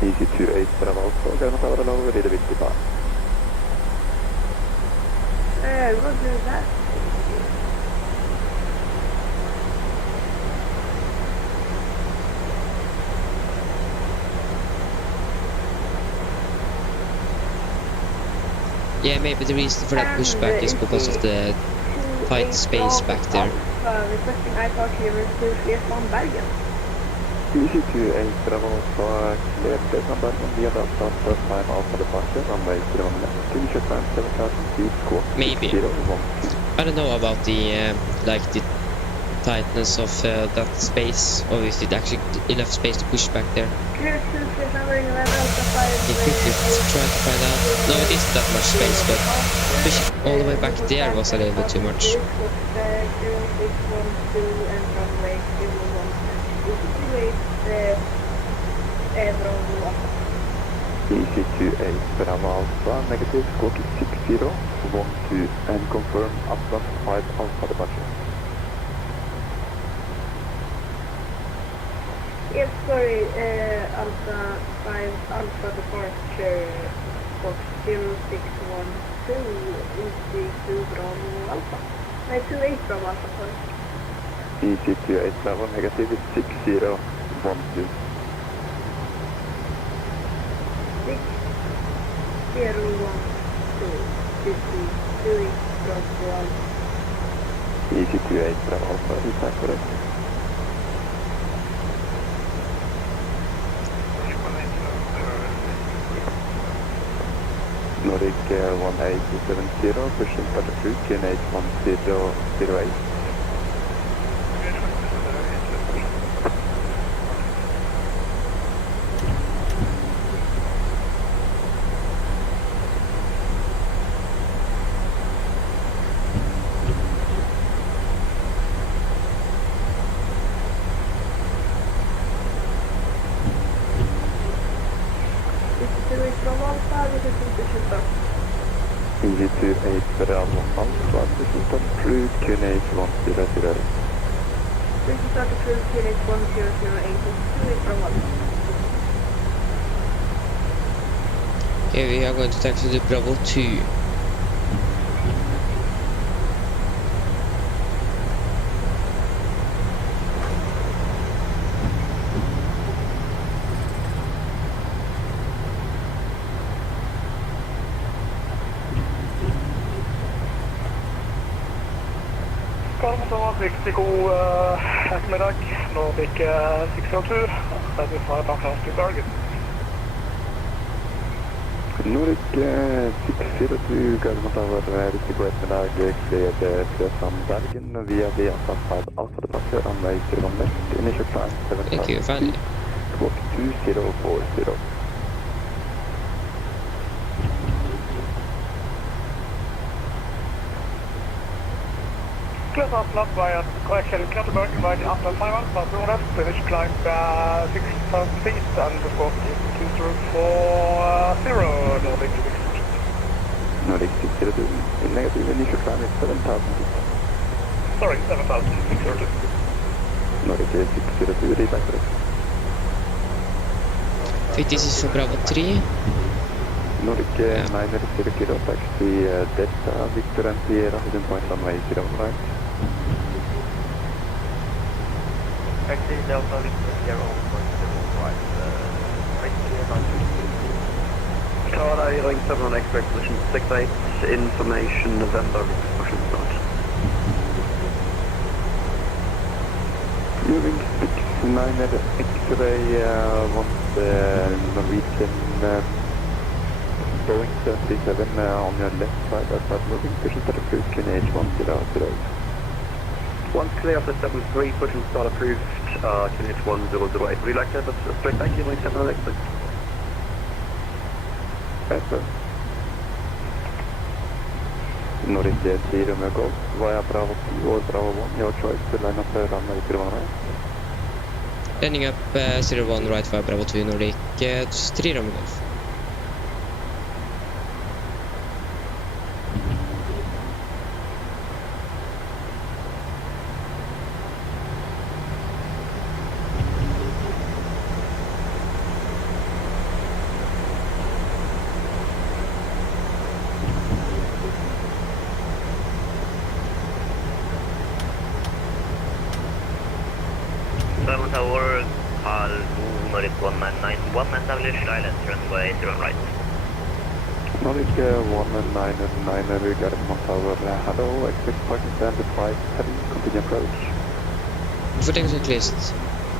EC28 Bravo Alpha, Garma Tower, hello, Riga 55. Roger that. Yeah, maybe the reason for that pushback is because of the tight space back there. Requesting IPAR clearance to Flesland Bergen. EC28 Bravo Alpha, clear Flesland Bergen via Delta, first time Alpha departure, runway 01 left, to Japan 7000 feet, squawk. Maybe. I don't know about the like the tightness of that space, or is it actually enough space to push back there? Clear to Flesland Bergen level Delta 5. You quickly try to find out. No, it isn't that much space, but pushing all the way back there was a little bit too much. EC28 Bravo Alpha, negative, squawk 6012, and confirm Atlas 5 Alpha departure. Yes, sorry, Alpha 5 Alpha departure, box 0612, EC2 Bravo Alpha. No, 28 Bravo Alpha, sorry. EC28 Bravo, negative, 6012. 6012, EC2 Bravo Alpha. EC28 Bravo Alpha, is that correct? Nordic 1870, pushing starter crew, QNH 1008. EC28 Bravo Alpha, pushing starter crew, QNH 1008. This is starter crew, QNH 1008, Bravo Alpha. Okay, we are going to taxi to Bravo 2. Riktig god ettermiddag. Nordic 602, 35 Alpha to target. Nordic 602, Government Tower, riktig god ettermiddag, clear from Bergen via the Alpha 5 Alpha departure on way 01 left, initial time 7,000 Thank you, finally. Squawk 2040. Clear Atlas via correction, clear to Bergen via the Atlas 5 Alpha, to left, finish climb 6,000 feet and the squawk is 2040, Nordic 602. Nordic 602, negative initial climb is 7,000 feet. Sorry, 7,602. Nordic 602, reback correct. 56 for Bravo 3. Nordic 900, taxi Delta, Victor and Sierra, hidden point runway 01 right. Taxi Delta, Victor, 01 right, right here, 950. Tower ring 7 on X-ray position 68, information November, pushing start. Moving 69 X-ray, want Norwegian Boeing 77 on your left side, start moving, pushing starter crew, QNH 1008. One clear for 73, pushing start approved, QNH 1008. Would you like to have a straight back here, ring 7 on X-ray? Yes, sir. Nordic 3 Romeo Golf via Bravo 2 or Bravo 1, your choice to line up runway 01 right. Landing up 01 right via Bravo 2 Nordic 3 Romeo Golf. Tower, Nordic 1991, establish island, runway 01 right. Nordic 199, Government Tower, hello, expect parking standard 5-7, continue approach. Footing checklist.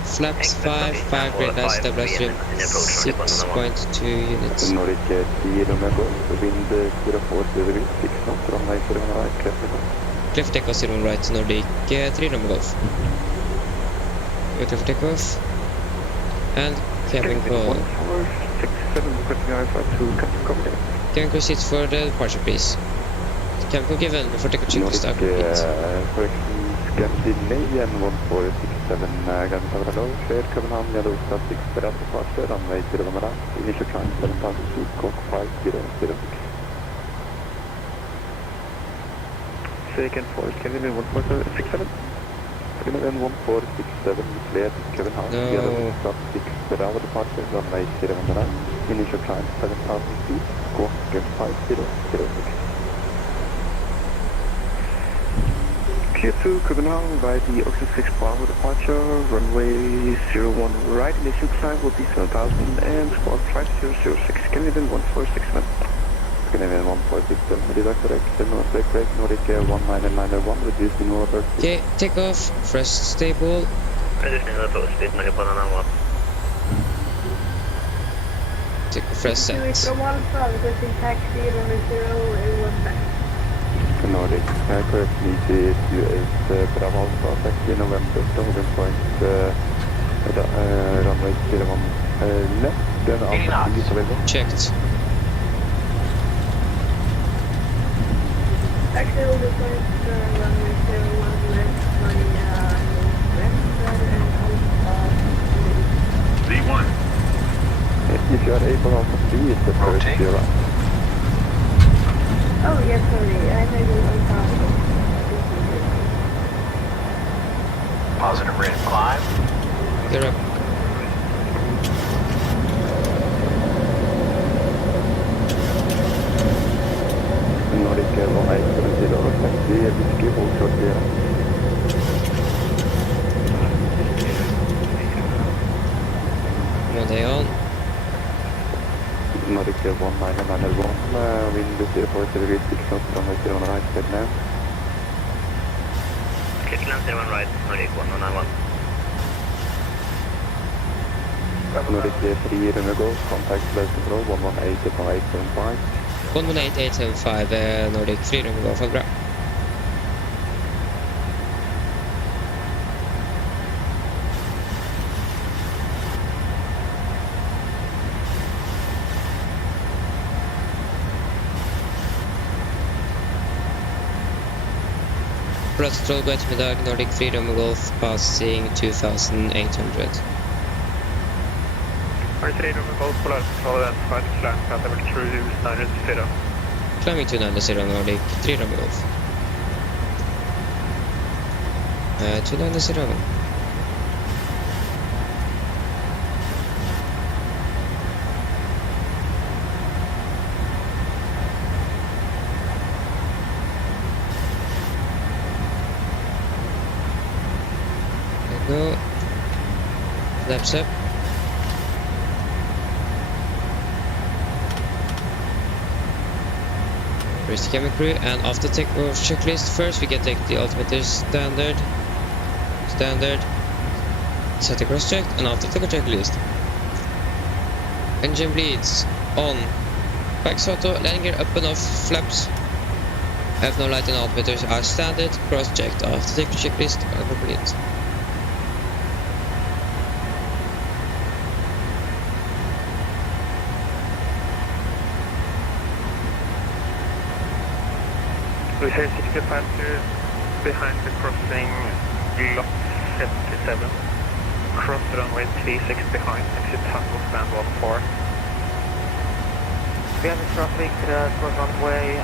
Flaps 5 grade light, stabilized trim 6.2 units. Nordic 3 Romeo Golf, wind 04 degrees, 6 knots, runway 01 right, clear for takeoff. Clear for takeoff 01 right, Nordic 3 Romeo Golf. Clear for takeoff. And cabin call. 67, requesting Alpha to capture command. Cabin crew seats for the departure, please. Cabin crew given before takeoff checklist are complete. Correction, Scandinavian 1467, Grand Hello, cleared Copenhagen, yellow stop 6 for out departure, runway 01 right, initial climb 7000 feet, Cork 5006. Second for Scandinavian 1467, Scandinavian 1467, cleared Copenhagen, yellow stop 6 for out departure, runway 01 right, initial climb 7000 feet, Cork 5006. Q2 Copenhagen by the Oxford 6 Bravo departure, runway 01 right, initial climb will be 7000 and squawk flight 006, Scandinavian 1467. Scandinavian 1467, redirect direction, Nordic break, Nordic 1991, reducing order. Okay, take off, thrust stable. Reducing order, speed 91. Take a thrust set. Requesting taxi, runway 0 back. Nordic, correct me to US Bravo Alpha, taxi November, holding point, runway 01 left, then Alpha is available. Checked. Taxi holding point, runway 01 left, running left, and V1. If you are able Alpha 3 is the first zero. Oh, yes, sorry, I may be on top. Positive rate of climb. You're up. Nordic 1870, taxi, whiskey, hold short zero. One day on. Nordic 1991, wind 04 degrees 6 knots, runway 01 right, head now. Kitland 01 right, Nordic 1191. Nordic 3 runway go, contact flight control 118575. 118875, Nordic 3 runway go, bra. Plus control, go PMDIG, Nordic 3 runway golf, passing 2800. Nordic 3 runway golf, polar control, and flight climb, level cruise 900. Climbing to 900, Nordic 3 runway golf. 290. Go. Left up. Here's the camera crew, and after takeoff checklist, first we can take the altimeter standard, set the cross check, and after takeoff checklist. Engine bleeds, on. Back auto, landing gear up and off, flaps. Have no light and altimeters are standard, cross checked. After takeoff checklist are complete. We say 60 passengers behind the crossing lot 77. Cross runway 36 behind, exit Tango stand 14. We have the traffic, cross runway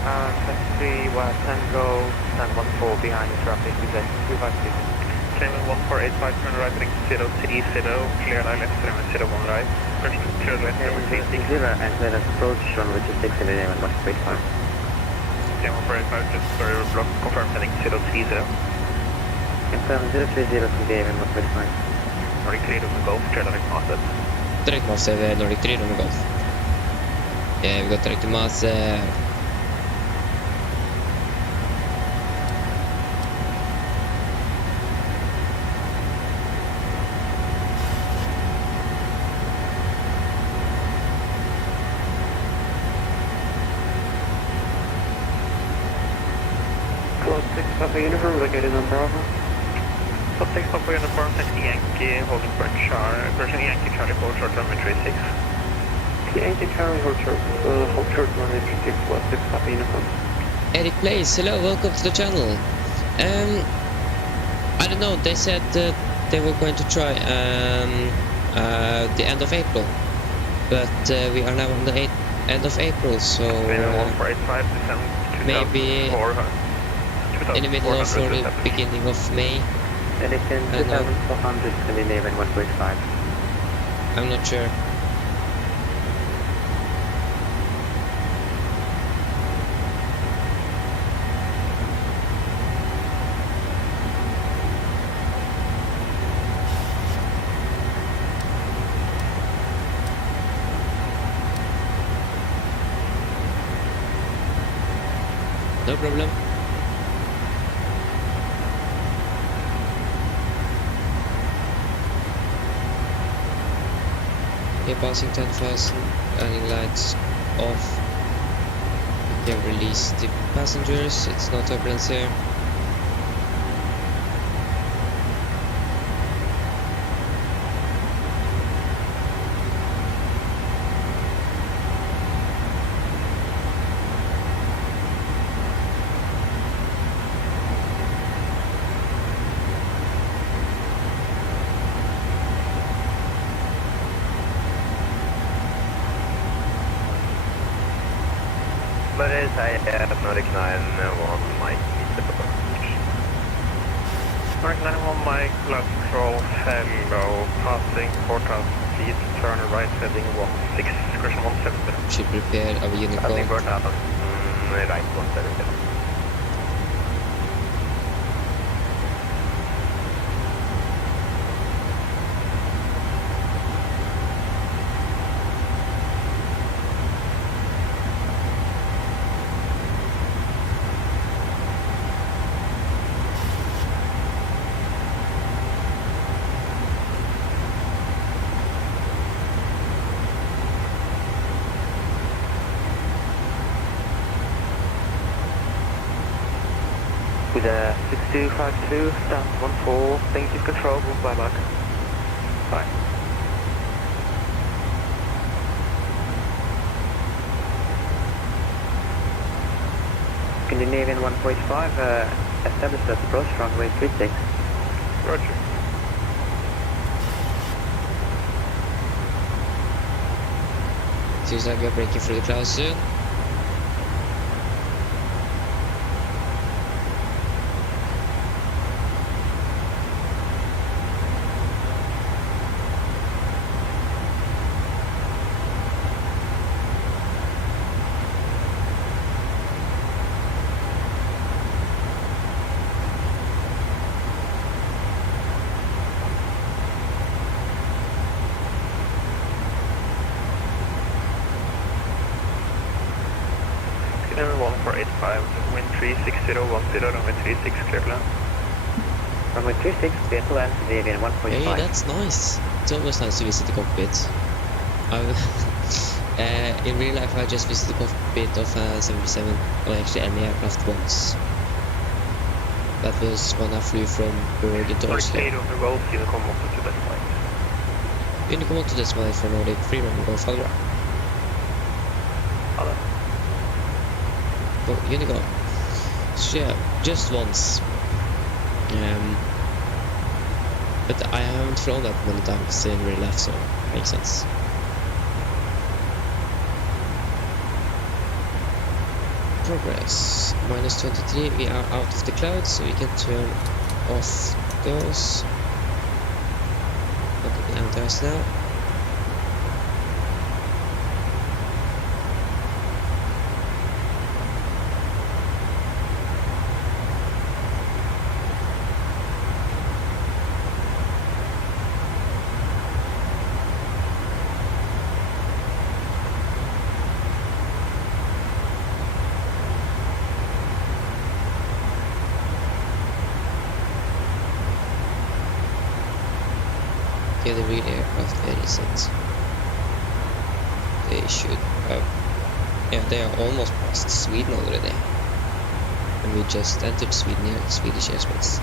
23 where Tango stand 14 behind the traffic, we say 256. Cayman 1485, turn right heading 030, clear line left runway 01 right. First clear left runway 36. And then approach runway 26 in the name and 185. Cayman 1485, just sorry, we're blocked, confirm heading 030. Confirm 030 to the name and 185. Nordic 3 runway golf, clear direct master. Direct master, Nordic 3 runway golf. Yeah, we got direct master. Papa Uniform, located on Bravo. Top 6 Papa Uniform, taxi Yankee, holding Persian Yankee, Charlie 4, short runway 36. Yankee, Charlie, hold short runway 36, what 6 Papa Uniform. Eric Place, hello, welcome to the channel. I don't know, they said that they were going to try the end of April, but we are now on the end of April, so maybe in the middle of or the beginning of May. Edition 2400 Scandinavian 1.5. I'm not sure. No problem. Okay, passing 10,000, landing lights off. We can release the passengers, it's no turbulence here. Nordic 9-1 Mike. Nordic 9-1 Mike, Cloud Control, hello, passing 4,000 feet, turn right heading 16, discretion 170. Should prepare our unicorn. Passing 4,000, right 170. With a 6252, stand 14, thank you control, move by back. Bye. Scandinavian 1.5, established at approach runway 36. Roger. Seems like we are breaking through the clouds soon. Scandinavian 1485, wind 36010, runway 36, clear land. Runway 36, clear to land, Scandinavian 1.5. Hey, that's nice. It's always nice to visit the cockpit. In real life, I just visited the cockpit of a 737, or actually any aircraft once. That was when I flew from Bergen to Oslo. Nordic 8 on the roll, Unicom 1 to decimal 8. Unicom 1 to decimal 8 for Nordic 3 runway Golf Alva. Oh, Unicom. So yeah, just once. But I haven't flown that many times in real life, so makes sense. Progress -23, we are out of the clouds, so we can turn off those. Look at the anti-ice now. Okay, the real aircraft, where is it? They should have... Yeah, they are almost past Sweden already. And we just entered Sweden here, Swedish airspace.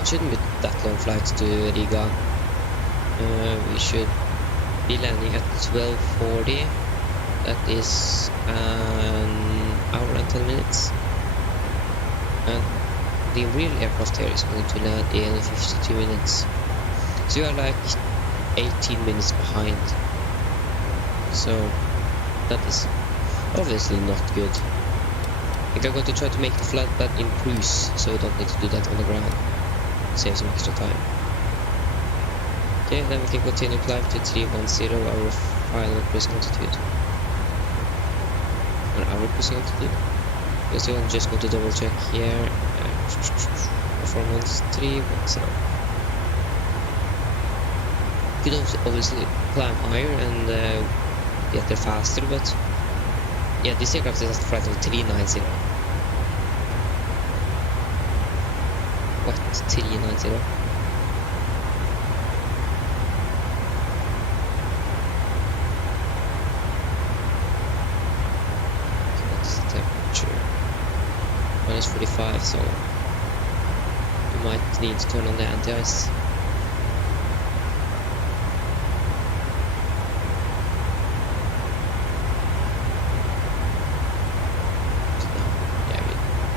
It shouldn't be that long flights to Riga. We should be landing at 12:40. That is an hour and 10 minutes. And the real aircraft here is going to land in 52 minutes. So you are like 18 minutes behind. So that is obviously not good. I think I'm going to try to make the flight plan in cruise, so we don't need to do that on the ground. Save some extra time. Okay, then we can continue climb to 310, our final cruising altitude. Or our cruising altitude. So I'm just going to double check here. Performance 310. You could obviously climb higher and get there faster, but yeah, this aircraft is at a flight of 390. What? 390? What's the temperature? -45, so you might need to turn on the anti-ice.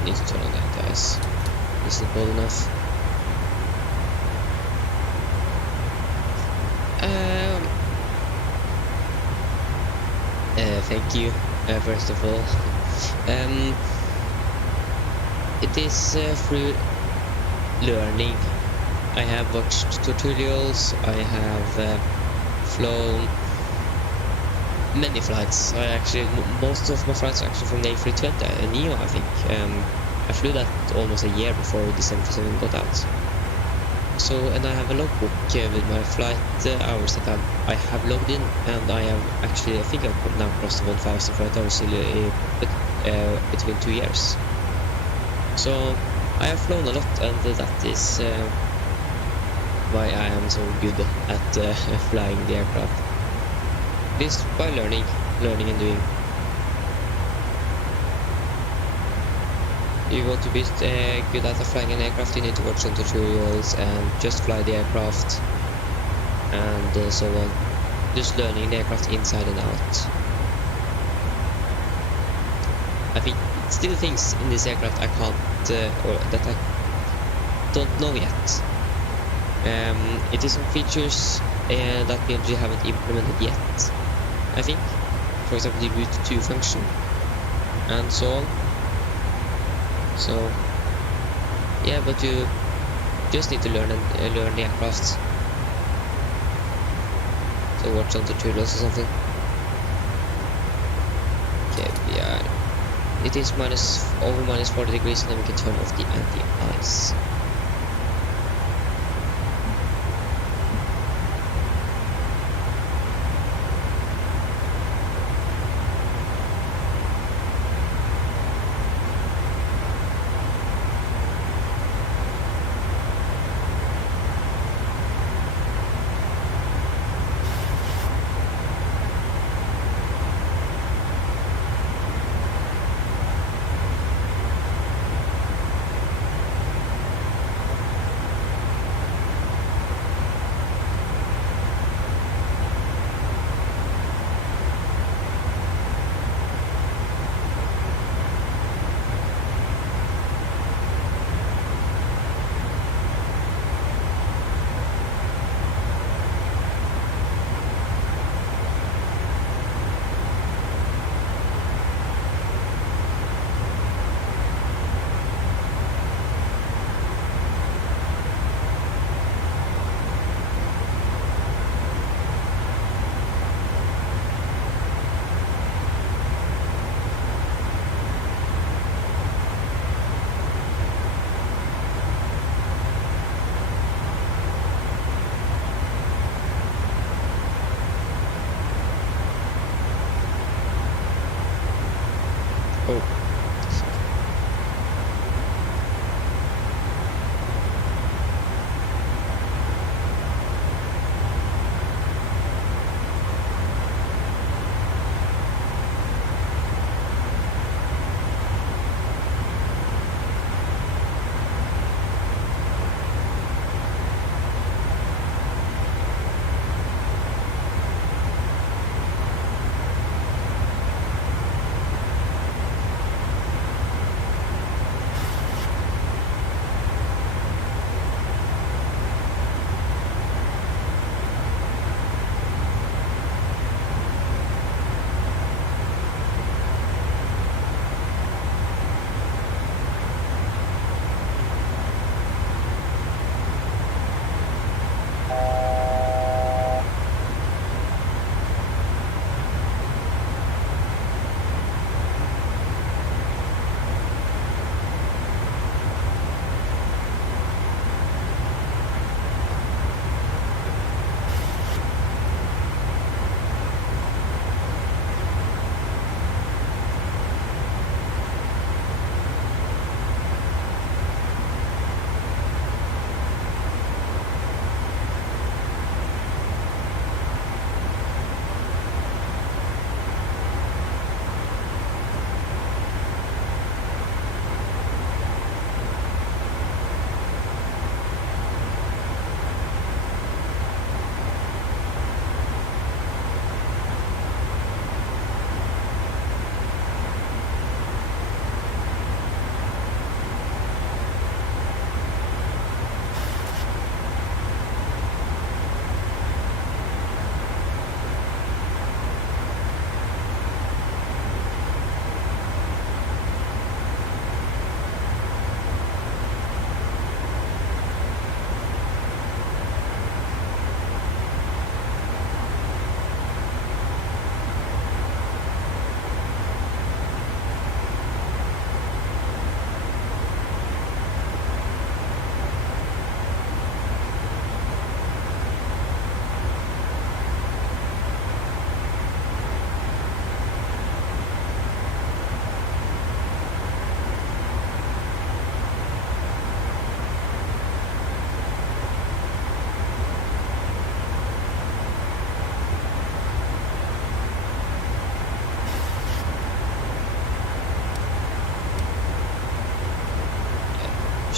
Need to turn on that, guys. This is bold enough. Thank you, first of all. It is through learning. I have watched tutorials, I have flown many flights. Most of my flights are actually from the A320 Neo, I think. I flew that almost a year before the 747 got out. So, and I have a logbook with my flight hours that I have logged in, and I have actually, I think I've now crossed 1,000 flight hours between 2 years. So, I have flown a lot, and that is why I am so good at flying the aircraft. This by learning and doing. You want to be good at flying an aircraft, you need to watch some tutorials and just fly the aircraft and so on. Just learning the aircraft inside and out. I think still things in this aircraft I can't, or that I don't know yet. It is some features that PMDIG haven't implemented yet. I think, for example, the route to function and so on. So yeah, but you just need to learn the aircraft. So watch some tutorials or something. Okay, yeah, it is over minus 40 degrees, and then we can turn off the anti-ice.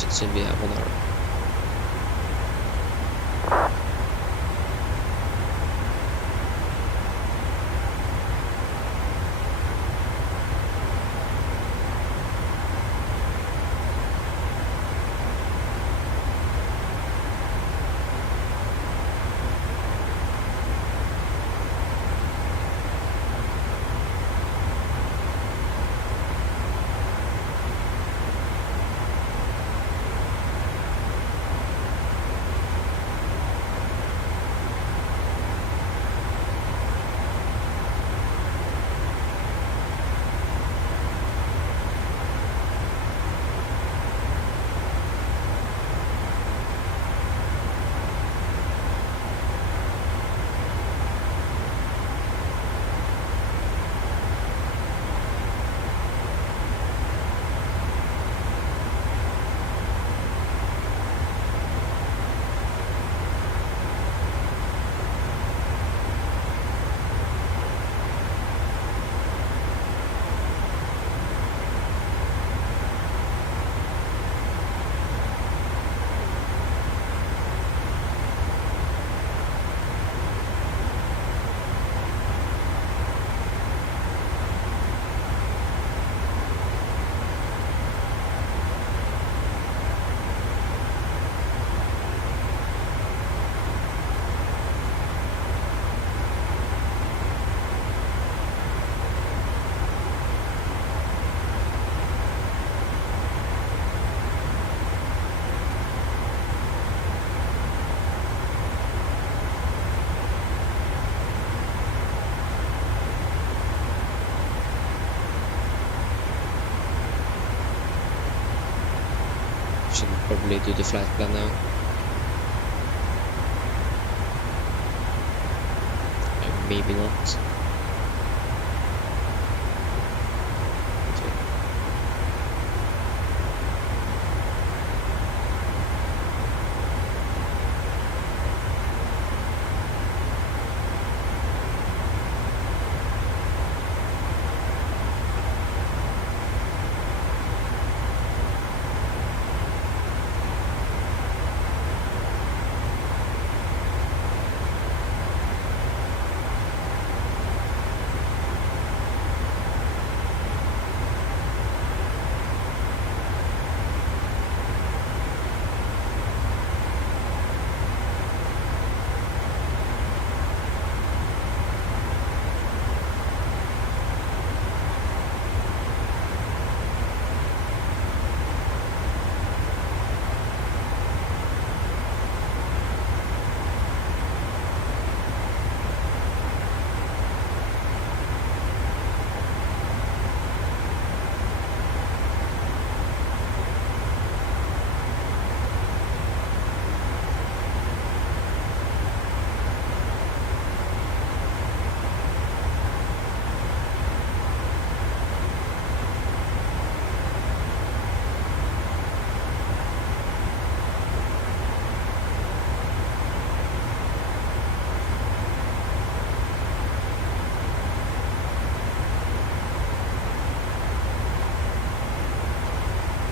should soon be at 1 hour. Should probably do the flight plan now. Maybe not.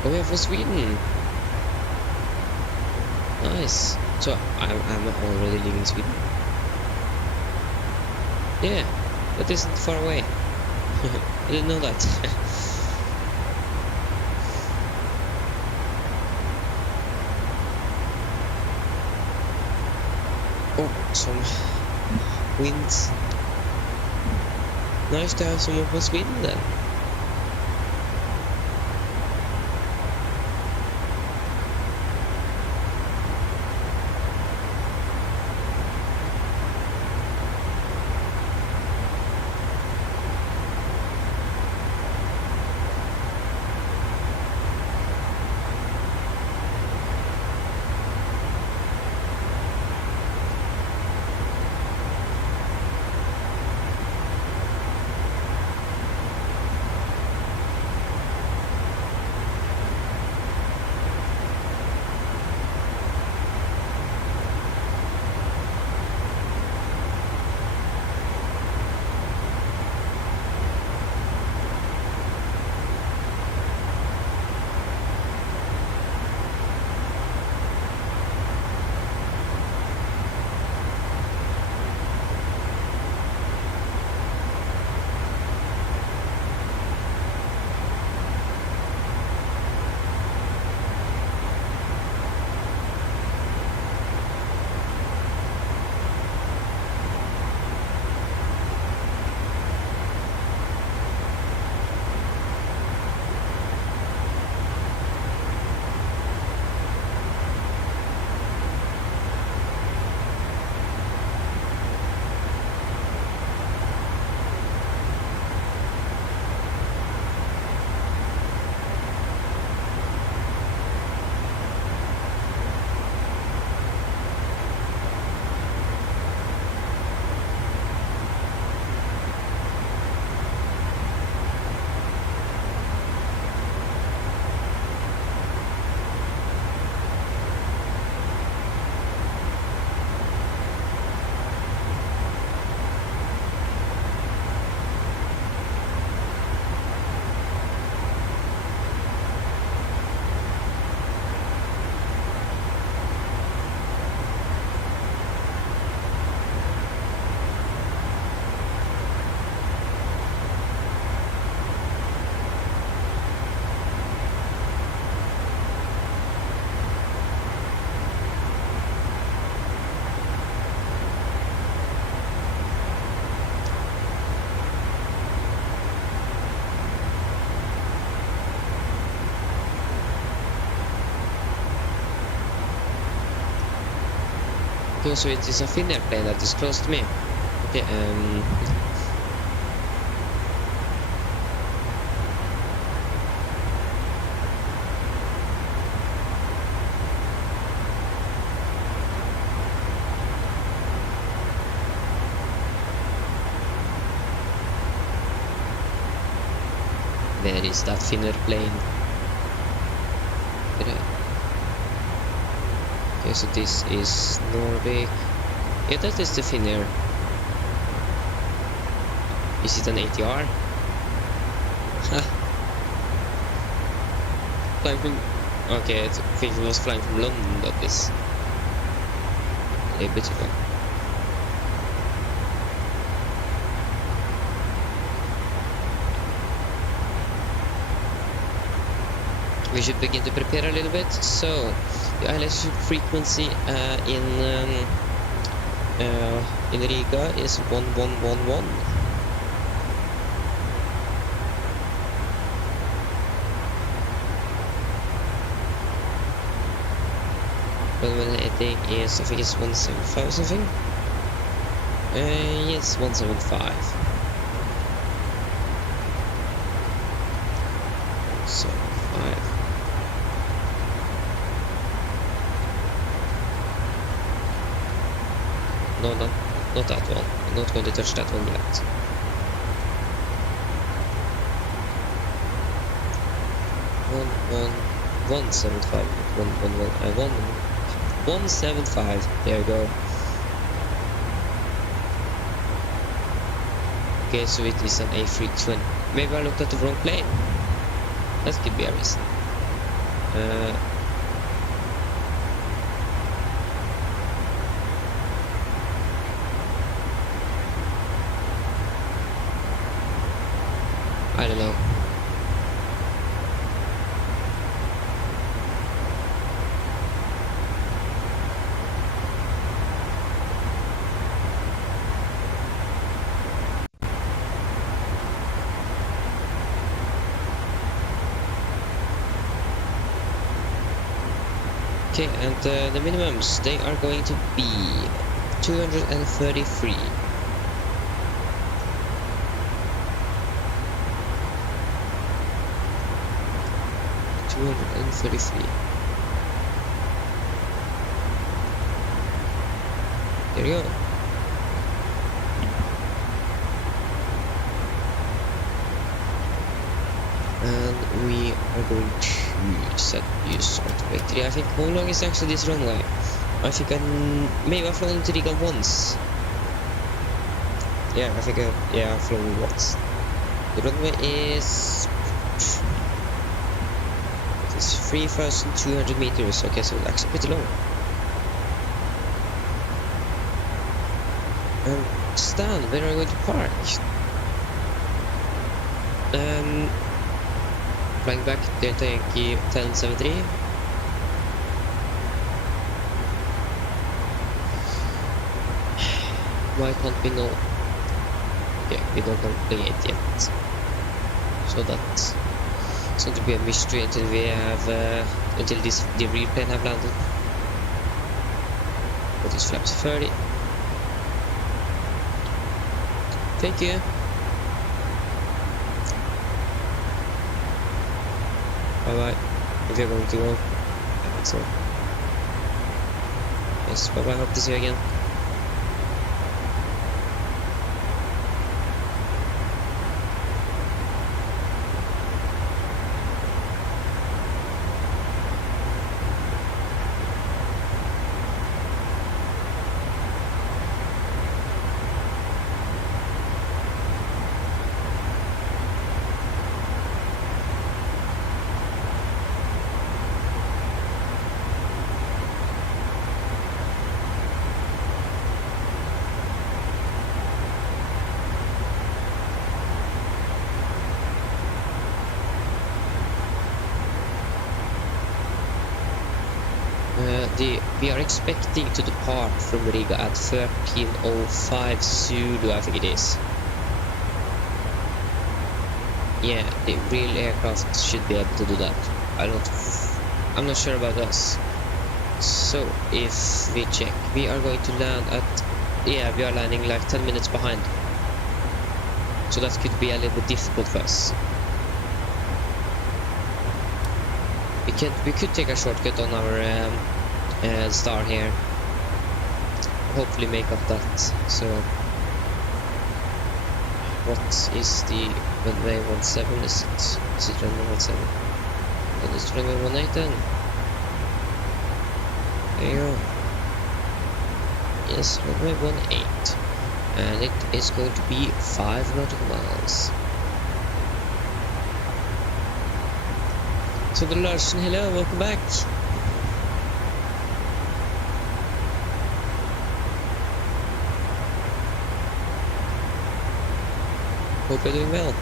Oh, we are from Sweden. Nice. So I'm already leaving Sweden. Yeah, that isn't far away. I didn't know that. Oh, some winds. Nice to have someone from Sweden then. Okay, so it is a Finnair plane that is close to me. Okay, where is that Finnair plane? Okay, so this is Norway. Yeah, that is the Finnair. Is it an ATR? Flying from... Okay, I think it was flying from London, that is a bit ago. We should begin to prepare a little bit. So, the ILS frequency in Riga is 1111. But when I think is, I think it's 175 or something. Yes, 175. So 5. No, not that one. I'm not going to touch that one yet. 175. 175. There we go. Okay, so it is an A320. Maybe I looked at the wrong plane. That could be a reason. I don't know. Okay, and the minimums, they are going to be 233. There you go. And we are going to set use trajectory. I think how long is actually this runway? I think maybe I've flown to Riga once. Yeah, I think I've flown once. The runway is 3,200 meters. Okay, so it's actually pretty long. Stan, where are you going to park? Flying back, Delta Yankee 1073. Why can't we know? Okay, we don't know the gate yet. So that's going to be a mystery until we have until the real plane have landed. What is flaps 30? Thank you. Bye bye. If you're going to go, I think so. Yes, bye bye. Hope to see you again. We are expecting to depart from Riga at 13:05 Zulu, I think it is. Yeah, the real aircraft should be able to do that. I'm not sure about us. So if we check, we are going to land at, yeah, we are landing like 10 minutes behind. So that could be a little bit difficult for us. We could take a shortcut on our star here. Hopefully make up that. So what is the runway 17? Is it runway 17? Then it's runway 18 then. There you go. Yes, runway 18. And it is going to be 5 nautical miles. So the Larsen, hello, welcome back. Hope you're doing well.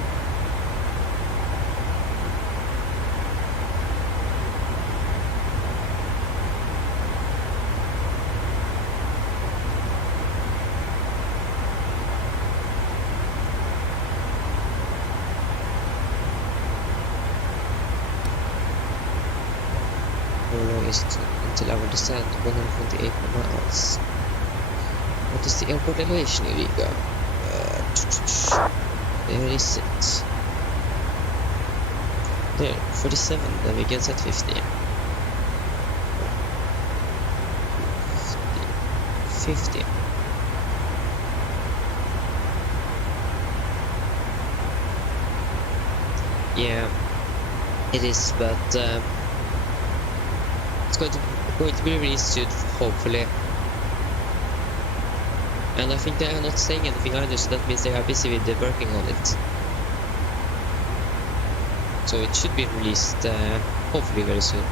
Until our descent, 128 miles. What is the airport elevation in Riga? There is it. There, 47, then we can set 50. 50. Yeah, it is, but it's going to be released soon, hopefully. And I think they are not saying anything either, so that means they are busy with working on it. So it should be released, hopefully very soon.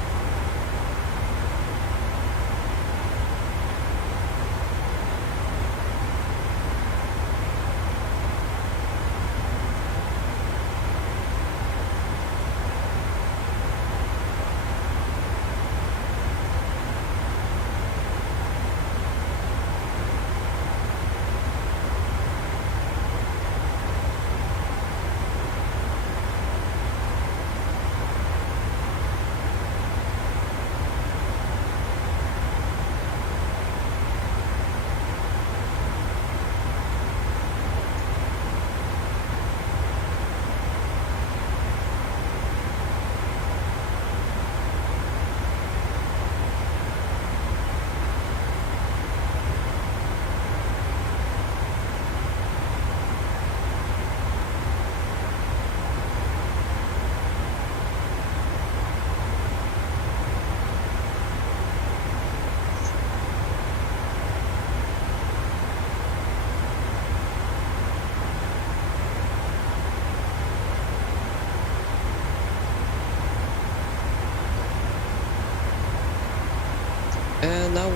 Now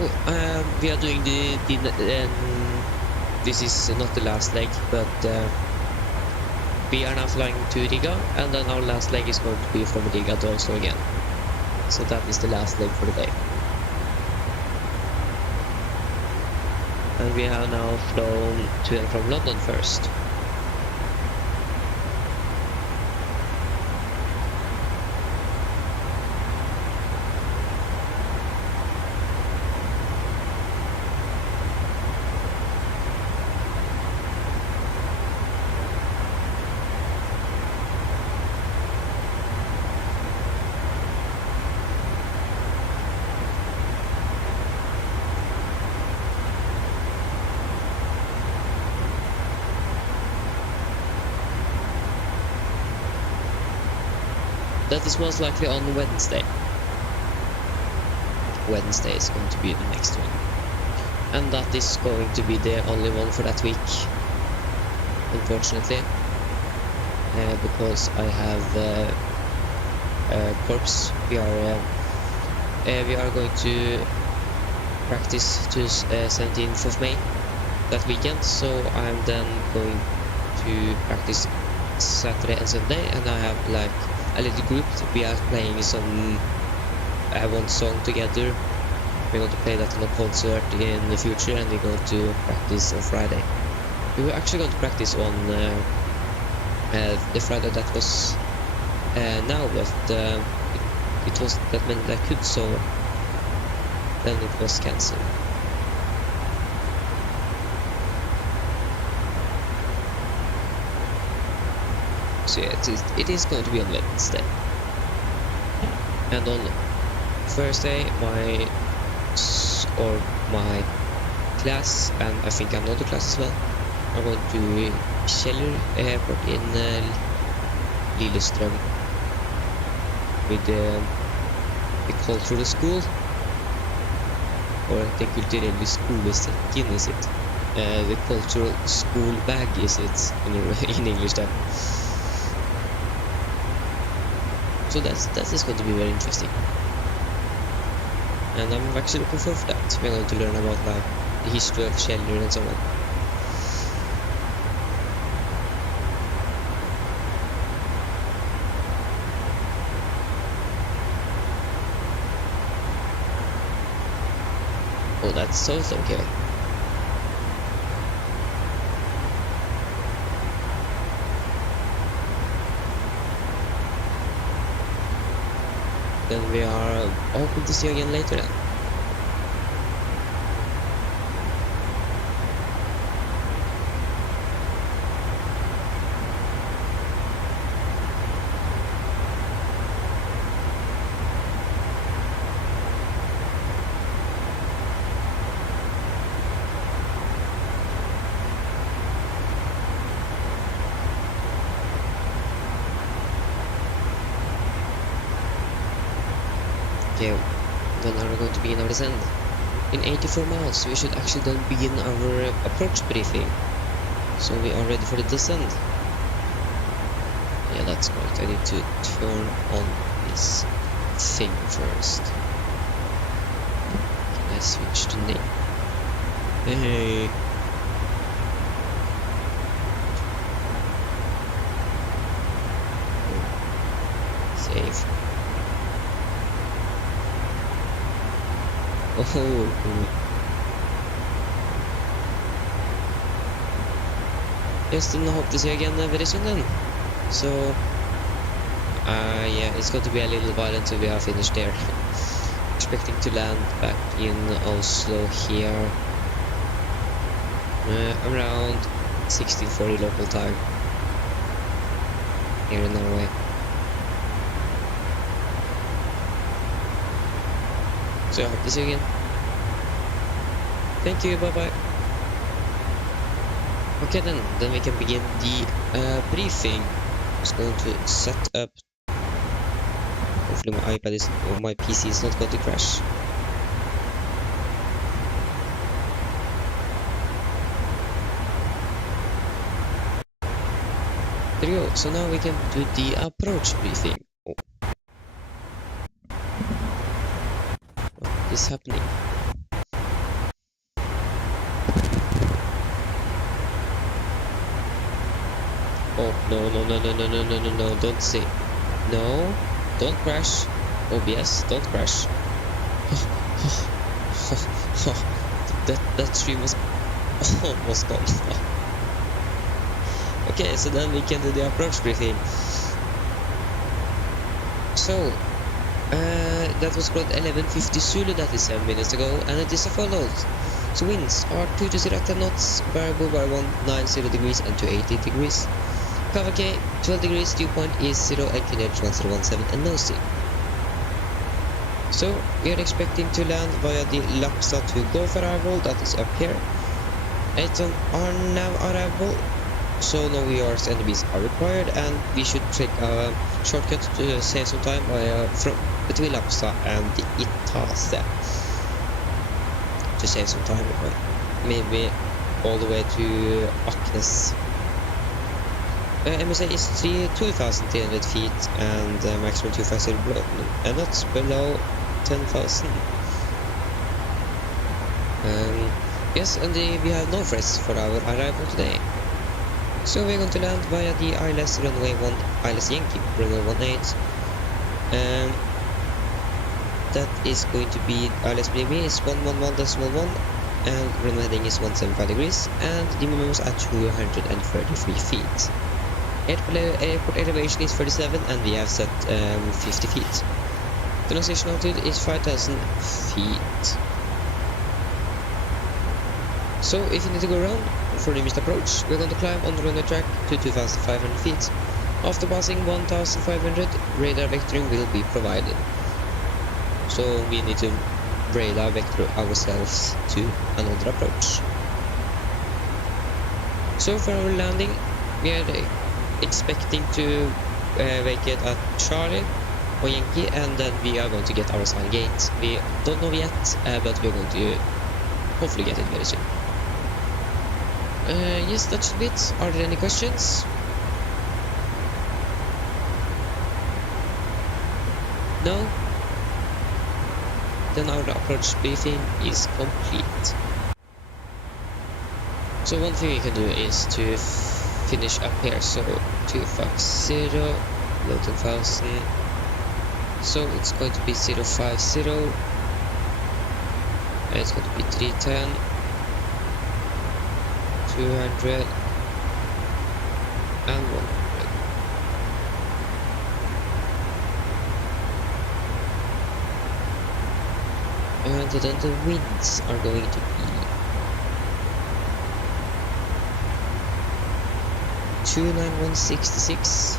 we are doing this is not the last leg, but we are now flying to Riga, and then our last leg is going to be from Riga to Oslo again. So that is the last leg for the day. And we have now flown to and from London first. That is most likely on Wednesday. Wednesday is going to be the next one. And that is going to be the only one for that week, unfortunately. Because I have corps. We are going to practice to 17th of May that weekend, so I'm then going to practice Saturday and Sunday, and I have like a little group. We are playing some one song together. We're going to play that in a concert in the future, and we're going to practice on Friday. We were actually going to practice on the Friday that was now, but it was that meant I could, so then it was cancelled. So yeah, it is going to be on Wednesday. And on Thursday, my class, and I think another class as well, are going to Kjeller Airport in Lillestrøm with the cultural school, or the kulturelle skolesekken is it? The cultural school bag is it in English then. So that is going to be very interesting, and I'm actually looking forward to that. We're going to learn about like the history of Kjeller and so on. Oh, that's so okay. Then we are hoping to see you again later then. Okay, when are we going to begin our descent? In 84 miles, we should actually then begin our approach briefing. So we are ready for the descent. Yeah, that's correct. I need to turn on this thing first. Can I switch to name? Hey. Save. Oh. Yes, then I hope to see you again very soon then. So, yeah, it's going to be a little while until we are finished there. Expecting to land back in Oslo here around 16:40 local time here in Norway. So I hope to see you again. Thank you, bye bye. Okay then we can begin the briefing. Just going to set up. Hopefully my iPad is, or my PC is not going to crash. There we go. So now we can do the approach briefing. Oh. What is happening? Oh, no, don't say. No, don't crash. OBS, don't crash. that stream was almost gone. Okay, so then we can do the approach briefing. So, that was called 11:50 Zulu, that is 7 minutes ago, and it is as follows. So winds are 2 to 0 knots, variable by 190 degrees and 280 degrees. Cover K, 12 degrees, dew point is 0, and QNH 1017, and no sea. So, we are expecting to land via the Lapsa to Gulf arrival, that is up here. 8 on Arnav arrival, so no VRs and NBs are required, and we should take a shortcut to save some time from between Lapsa and the Itase. To save some time, maybe all the way to Aknes. MSA is 2,300 feet and maximum 250 and that's below 10,000. Yes, and we have no threats for our arrival today. So we're going to land via the ILS runway 1, ILS Yankee, runway 18. That is going to be ILS BB is 111.1 and runway heading is 175 degrees and the minimum is at 233 feet. Airport elevation is 37 and we have set 50 feet. The transition altitude is 5,000 feet. So if you need to go around for the missed approach, we're going to climb on the runway track to 2,500 feet. After passing 1,500, radar vectoring will be provided. So we need to radar vector ourselves to another approach. So for our landing, we are expecting to vacate at Charlie or Yankee, and then we are going to get our assigned gate. We don't know yet, but we're going to hopefully get it very soon. Yes, that should be it. Are there any questions? No? Then our approach briefing is complete. So one thing we can do is to finish up here. So 250, low 10,000. So it's going to be 050. And it's going to be 310, 200, and 100. And then the winds are going to be 29166,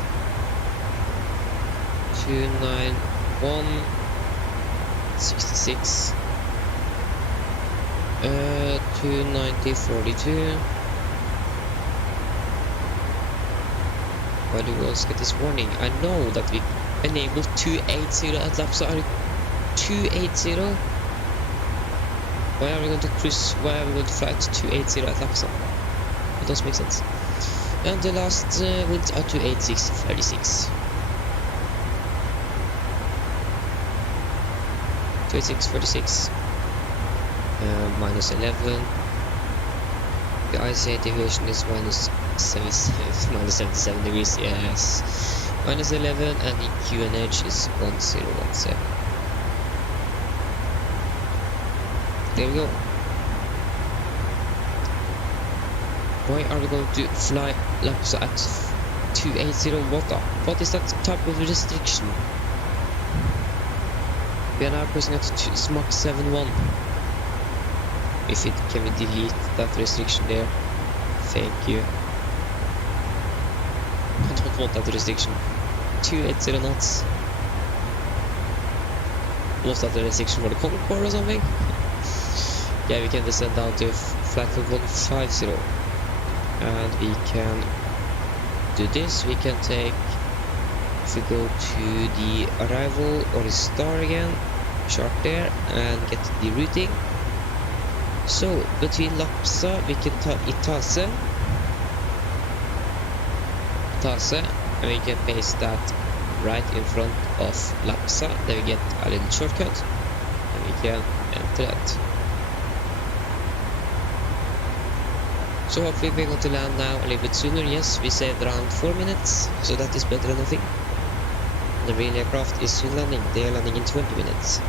29166, 29042. Why do we always get this warning? I know that we enabled 280 at Lapsa. Are 280? Why are we going to cruise? Why are we going to fly to 280 at Lapsa? It doesn't make sense. And the last winds are 28636. 28636. Minus 11. The ICA deviation is minus 77 degrees. Yes. Minus 11, and the QNH is 1017. There we go. Why are we going to fly Lapsa at 280? What is that type of restriction? We are now pressing at Mach 71. If it can we delete that restriction there? Thank you. I don't want that restriction. 280 knots. Was that the restriction for the Concorde or something? Yeah, we can descend down to flight level 150. And we can do this. We can take, if we go to the arrival or the star again, chart there, and get the routing. So between Lapsa we can take Itase, and we can paste that right in front of Lapsa. Then we get a little shortcut, and we can enter that. So hopefully we're going to land now a little bit sooner. Yes, we saved around 4 minutes, so that is better than nothing. The real aircraft is soon landing. They are landing in 20 minutes.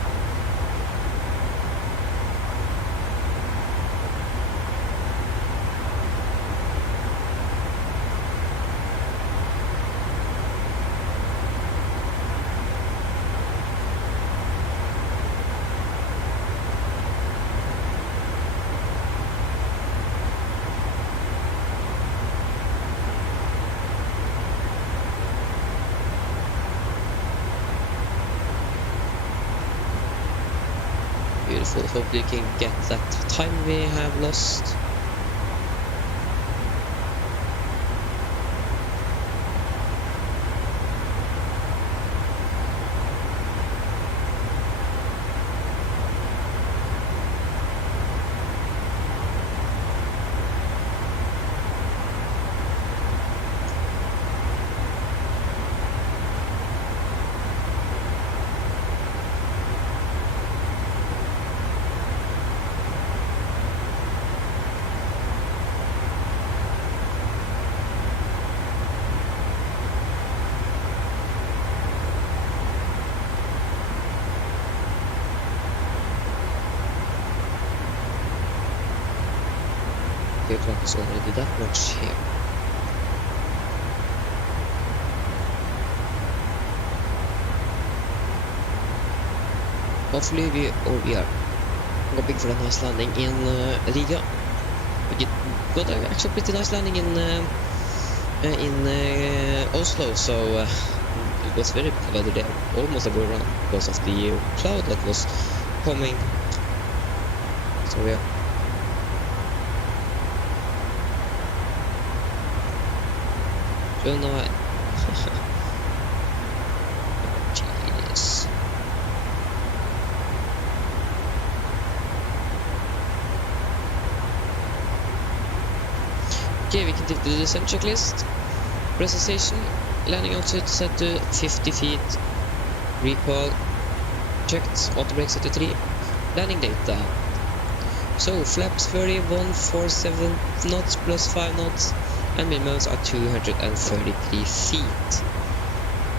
Beautiful. Hopefully we can get that time we have lost. The clock is already that much here. Hopefully we are hoping for a nice landing in Riga. We got actually a pretty nice landing in Oslo, so it was very bad weather there, almost a go around because of the cloud that was coming. So yeah. So now genius. Okay, we can take the descent checklist. Presentation, landing altitude set to 50 feet. Recall checked, auto brake set to 3. Landing data. So flaps 3147 knots plus 5 knots, and minimums are 233 feet.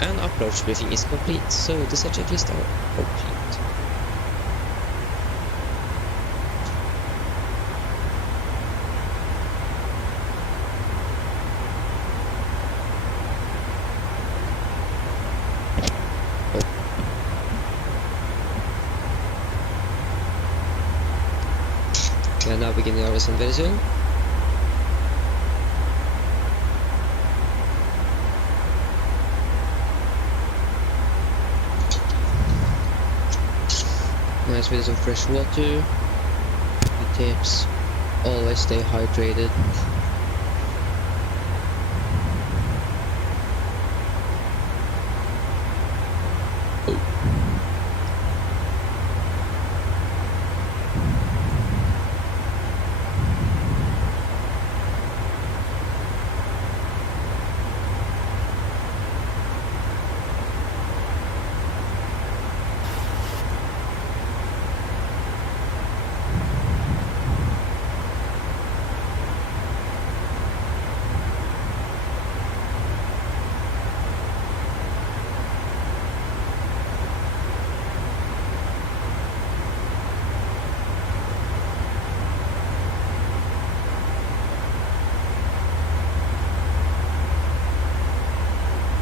And approach briefing is complete, so the set checklist are complete. And now beginning our descent very soon. Nice with some fresh water. Good tips. Always stay hydrated.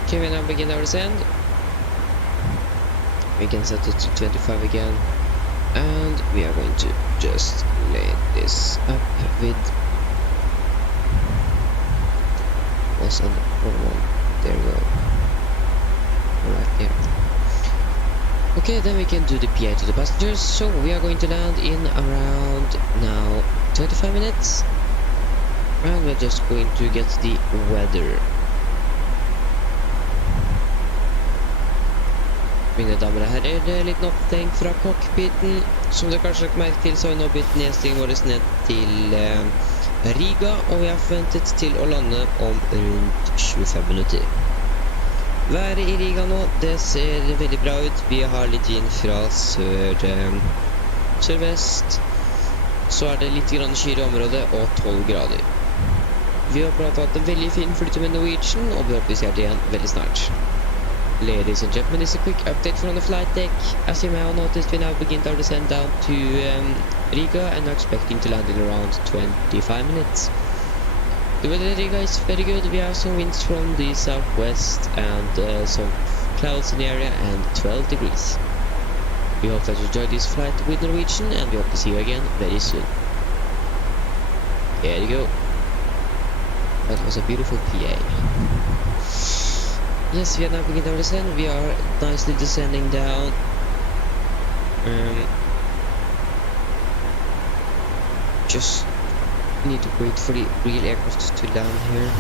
Okay, we now begin our descent. We can set it to 25 again, and we are going to just lay this up with what's on the one. There we go. Right there. Okay, then we can do the PA to the passengers. So we are going to land in around now 25 minutes, and we're just going to get the weather. Mine damer og herrer, det er litt opptenk fra cockpiten. Som dere kanskje har lagt merke til, så har vi nå blitt nedstegen vår ned til Riga, og vi er forventet til å lande om rundt 25 minutter. Været i Riga nå, det ser veldig bra ut. Vi har litt vind fra sørvest. Så er det litt grann skyet i området, og 12 grader. Vi har blant annet en veldig fin flytte med Norwegian, og vi håper vi ser det igjen veldig snart. Ladies and gentlemen, this is a quick update from the flight deck. As you may have noticed, we now begin our descent down to Riga and are expecting to land in around 25 minutes. The weather in Riga is very good. We have some winds from the southwest and some clouds in the area and 12 degrees. We hope that you enjoyed this flight with Norwegian, and we hope to see you again very soon. There you go. That was a beautiful PA. Yes, we are now beginning our descent. We are nicely descending down. Just need to wait for the real aircraft to land here.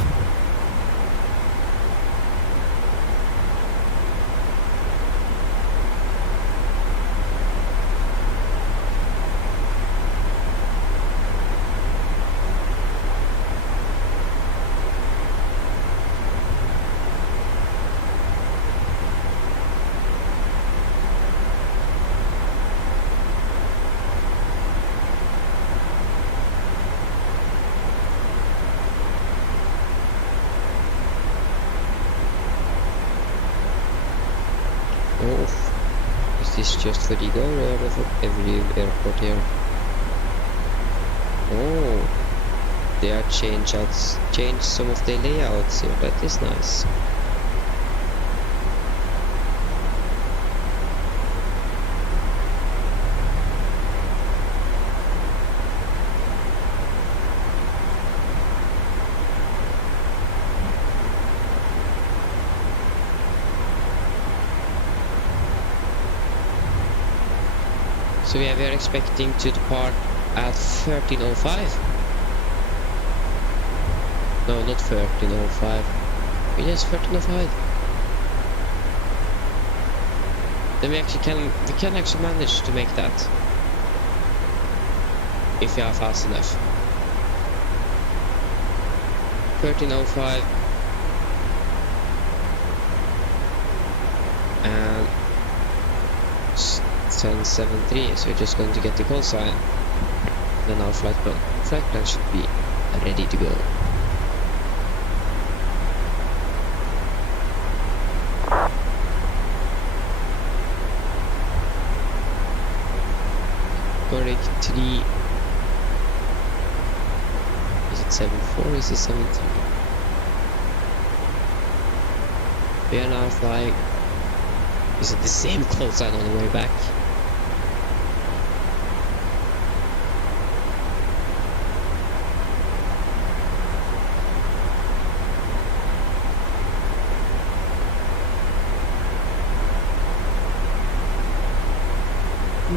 Is this just for Riga or for every airport here? Oh, they are changed some of the layouts here. That is nice. So we are expecting to depart at 13:05. No, not 13:05. Yes, 13:05. Then we can actually manage to make that if we are fast enough. 13:05 and 10:73. So we're just going to get the call sign. Then our flight plan should be ready to go. Correctly. Is it 74 or is it 73? We are now flying. Is it the same call sign on the way back?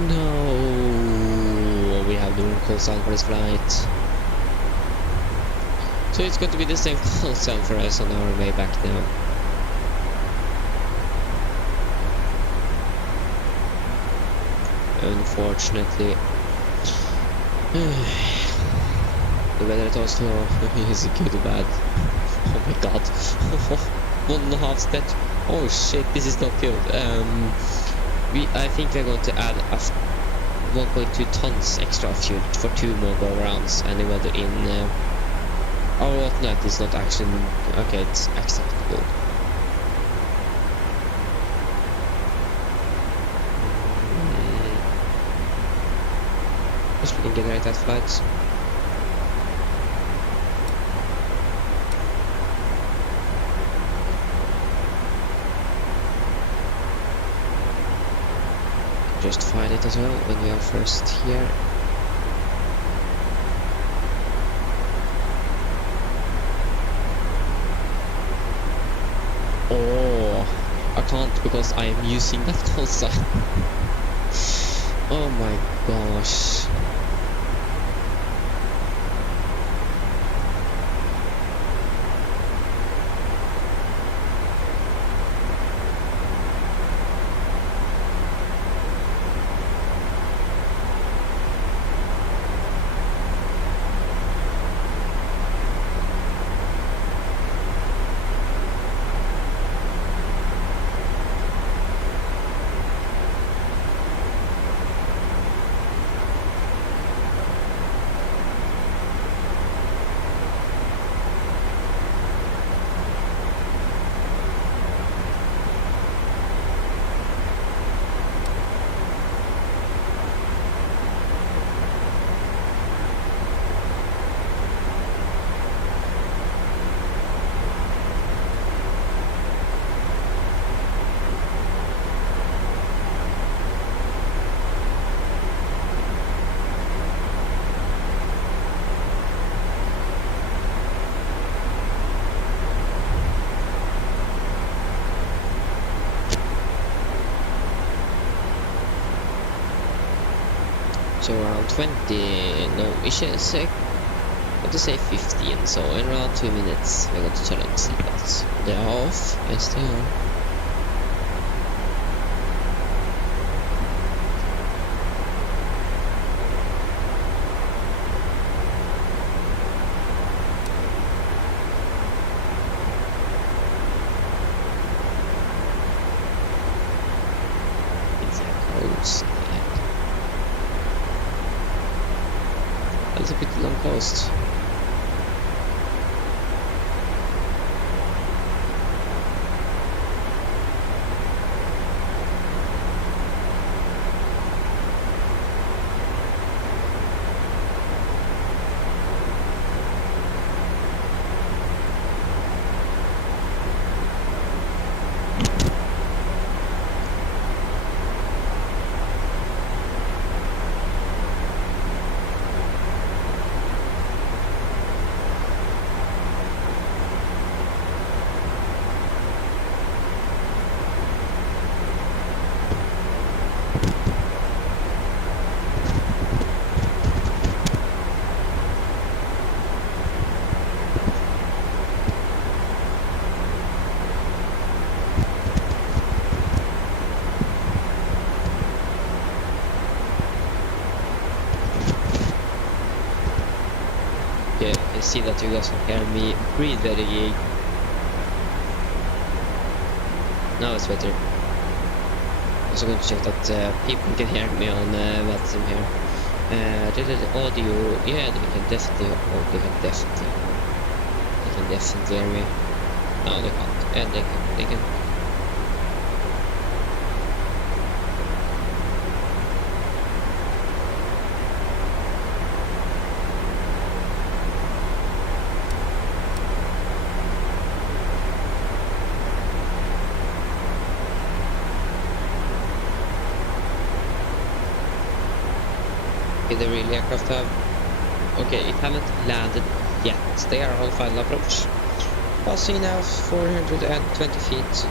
No, we have the wrong call sign for this flight. So it's going to be the same call sign for us on our way back now. Unfortunately, the weather at Oslo is good or bad. Oh my god. 1.5 stretch. Oh shit, this is not good. I think we're going to add 1.2 tons extra fuel for 2 more go rounds, and the weather in our whatnot is not actually okay. It's acceptable. We can generate that flight. Just find it as well when we are first here. Oh, I can't because I am using that call sign. Oh my gosh. So around 20, no, we should say, what to say 15, so in around 2 minutes we're going to turn on the seatbelts. They are off, yes they are. It's a close. That's a bit long post. see that you guys can hear me breathe very. Now it's better. I'm also going to check that people can hear me on Webstream here. The audio, yeah, they can definitely hear me. No, they can't. Yeah, they can. The real aircraft have... Okay, it haven't landed yet. They are on final approach. Passing now 420 feet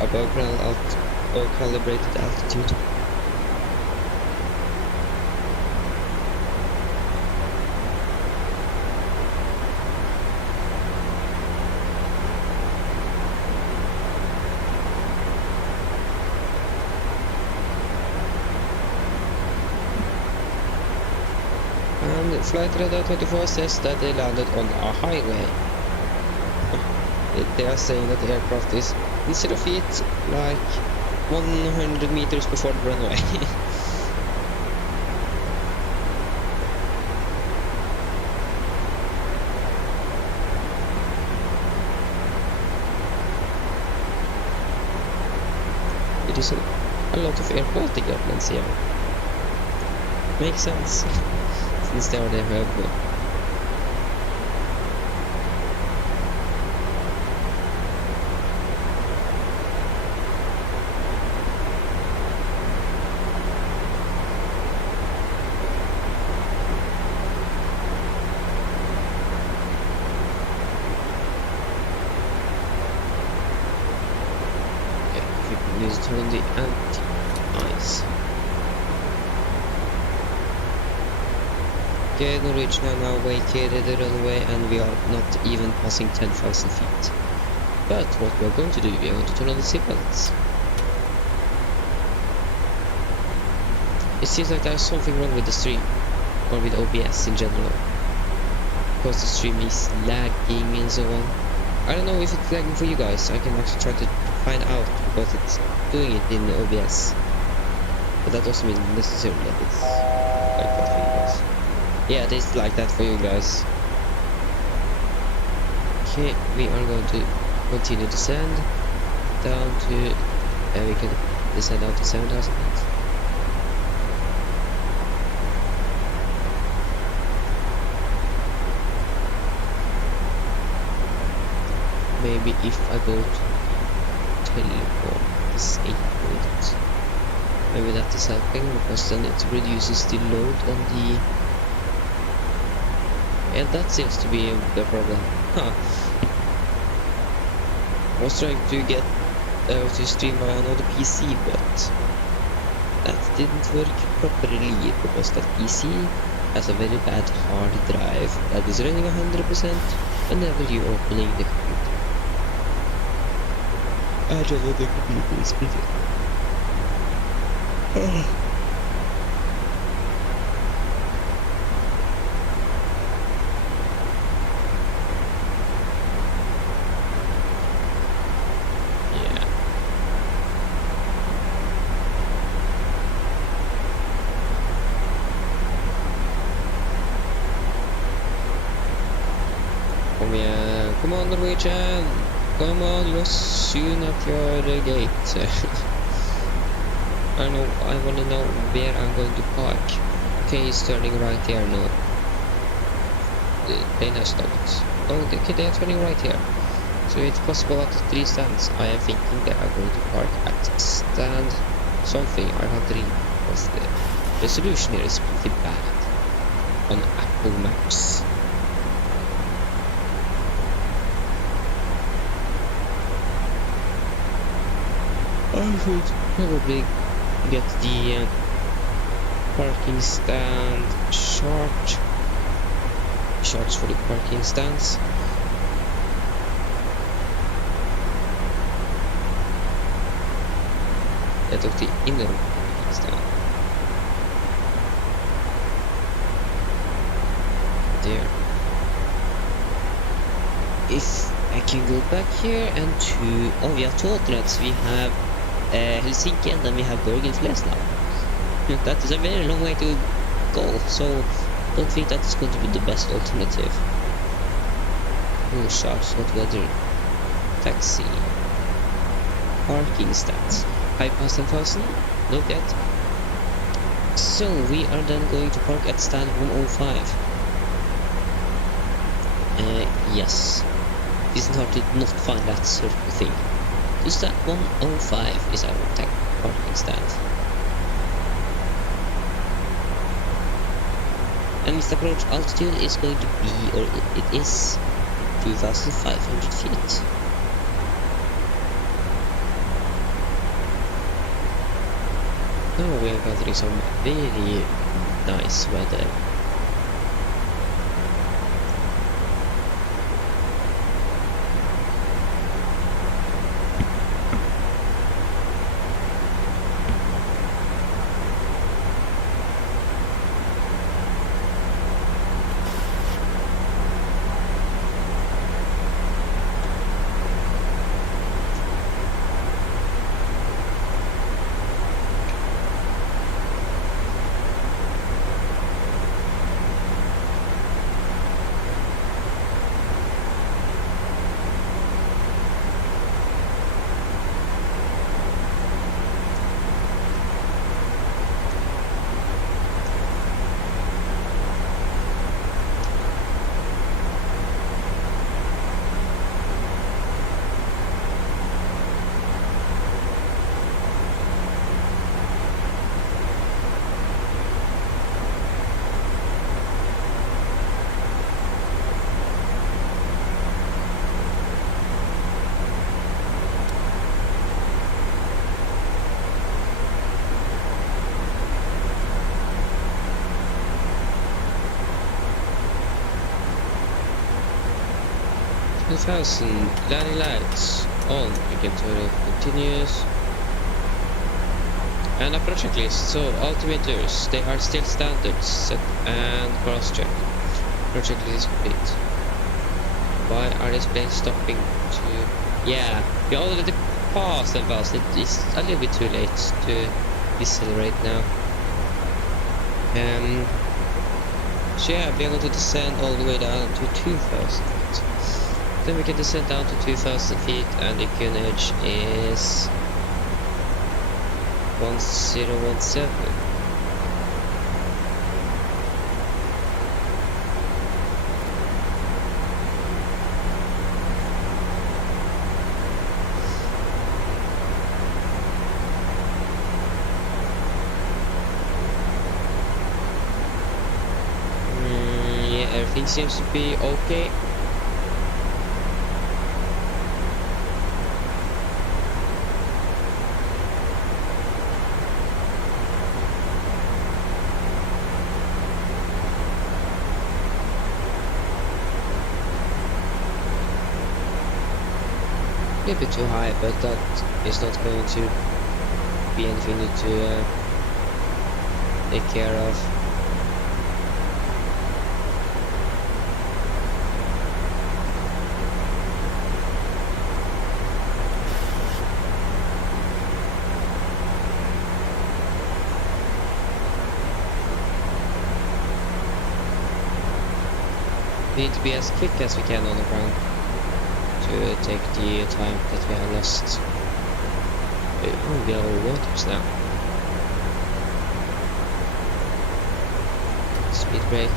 above calibrated altitude. Flight radar 24 says that they landed on a highway. They are saying that the aircraft is 0 feet, like 100 meters before the runway. It is a lot of air quality airplanes here. Makes sense. Since they are there, Please turn on the anti-ice. Okay, Norwegian are now vacated the runway and we are not even passing 10,000 feet. But what we are going to do, we are going to turn on the seatbelts. It seems like there is something wrong with the stream, or with OBS in general. Because the stream is lagging and so on. I don't know if it's lagging for you guys, I can actually try to find out because it's doing it in OBS. But that doesn't mean necessarily that it's like that for you guys. Yeah, it is like that for you guys. Okay, we are going to continue to descend down to, we can descend out to 7,000 feet. Maybe if I go to teleport disabled, maybe that is helping because then it reduces the load on the. Yeah, that seems to be the problem. Huh. I was trying to get to stream by another PC, but that didn't work properly because that PC has a very bad hard drive that is running 100% whenever you're opening the computer. I just know the computer is pretty. Come on, Norwegian! Come on, you're soon at your gate. I wanna know where I'm going to park. Okay, he's turning right here now. The plane has stopped. Oh, okay, they are turning right here. So it's possible at 3 stands. I am thinking they are going to park at stand something. I can't read because the resolution here is pretty bad on Apple Maps. I should probably get the parking stand charts for the parking stands. I took the inner parking stand. if I can go back here and to... Oh, we have two alternates. We have Helsinki and then we have Bergen Flesland. That is a very long way to go, so I don't think that is going to be the best alternative. Shops, hot weather, taxi, parking stats, high past 10,000, not yet. So we are then going to park at stand 105. Yes, it isn't hard to not find that circle thing. So stand 105 is our parking stand. And its approach altitude is going to be, or it is, 2,500 feet. Now we are gathering some very nice weather. Landing lights on, you can turn it continuous. And a project list, so altimeters, they are still standards, set and cross check. Project list is complete. Why are these planes stopping to... Yeah, we already passed the bus, it is a little bit too late to decelerate now. So yeah, we are going to descend all the way down to 2,000 feet. Then we can descend down to 2,000 feet and the QNH is 1017. Yeah, everything seems to be okay. A bit too high, but that is not going to be anything to take care of. We need to be as quick as we can on the ground to take the time that we have lost. Oh, we are all waters now. Speed brake.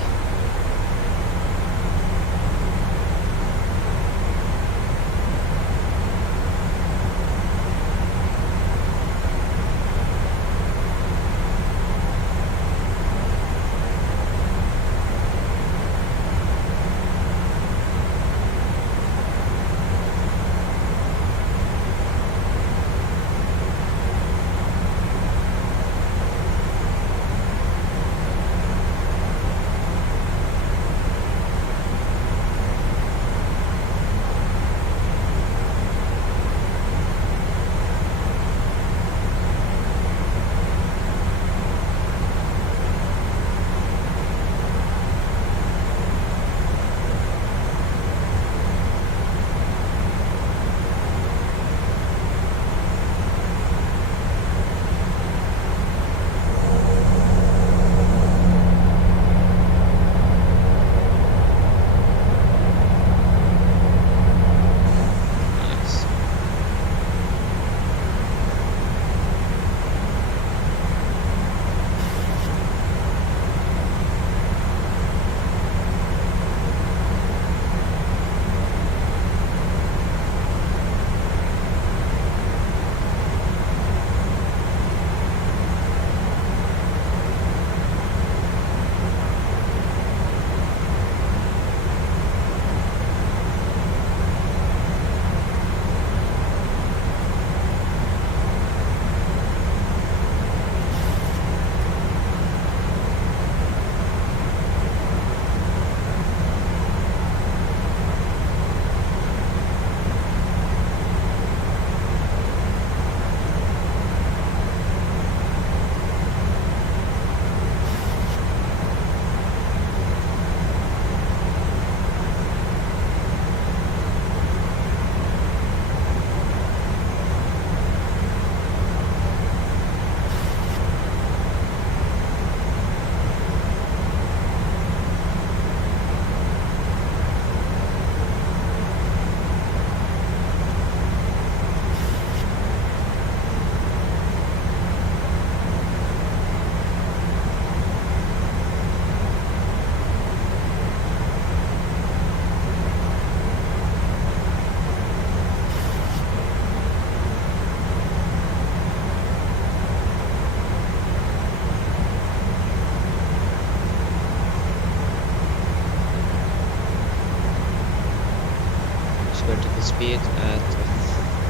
speed at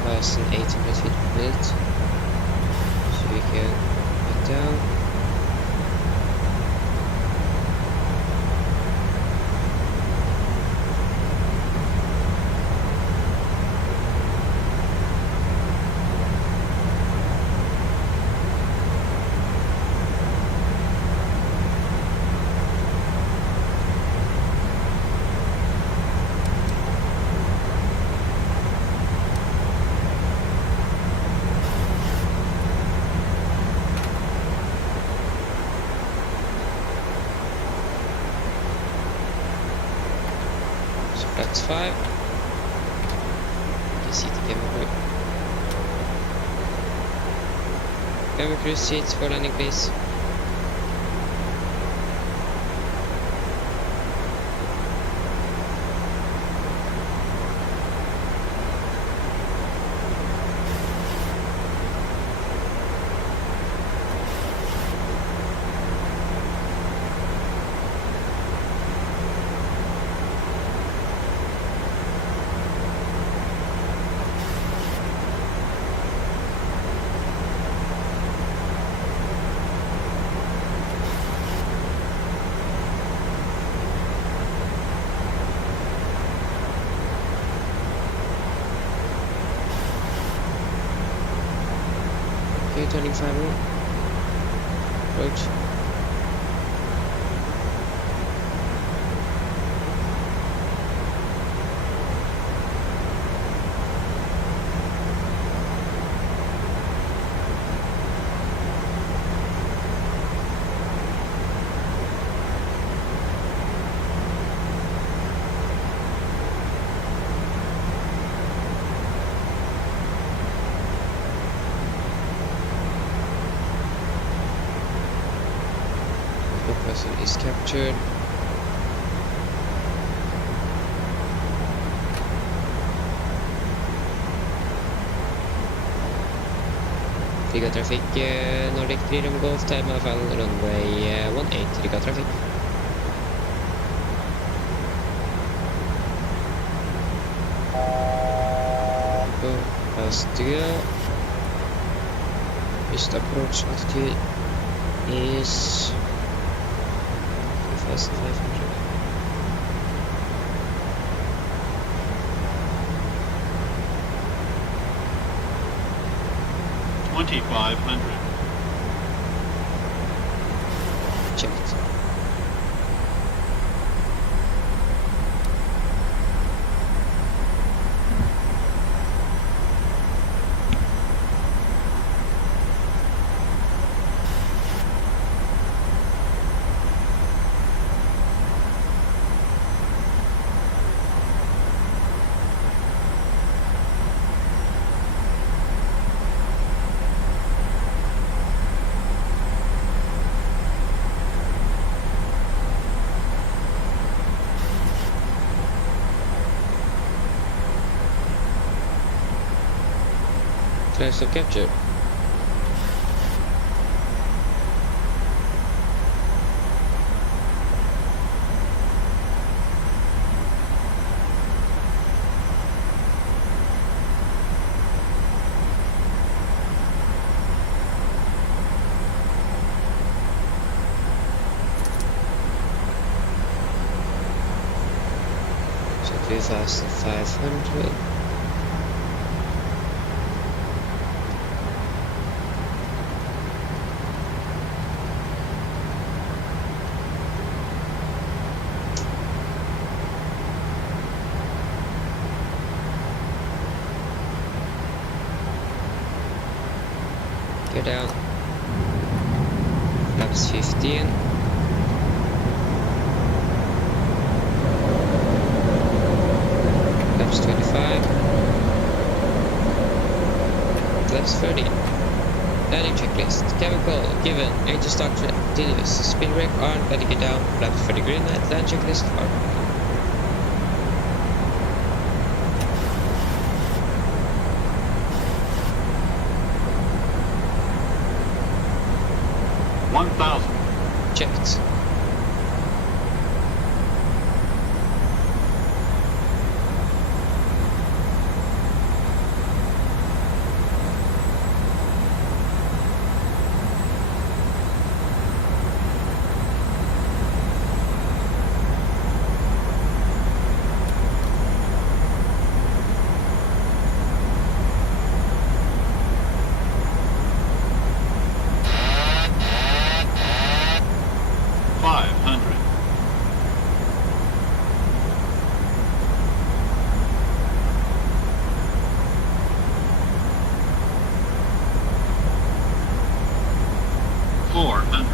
1,800 feet per minute. So we can get down. That's 5. You see the camera crew. Camera crew seats for landing, please. Okay, turning 5 more. Approach. Person is captured. Riga traffic, Nordic 3 Rum Golf, time of runway 18, Riga traffic. Go, fast to go. Just approach altitude is 1,500. Checked. Place of capture. So 2,500. Get down. Flaps 15. Flaps 25. Flaps 30. Landing checklist. Chemical given. Engine start continuous. Spin brake on. Letting it down. Flaps 30 green light. Land checklist on. Checked. 400.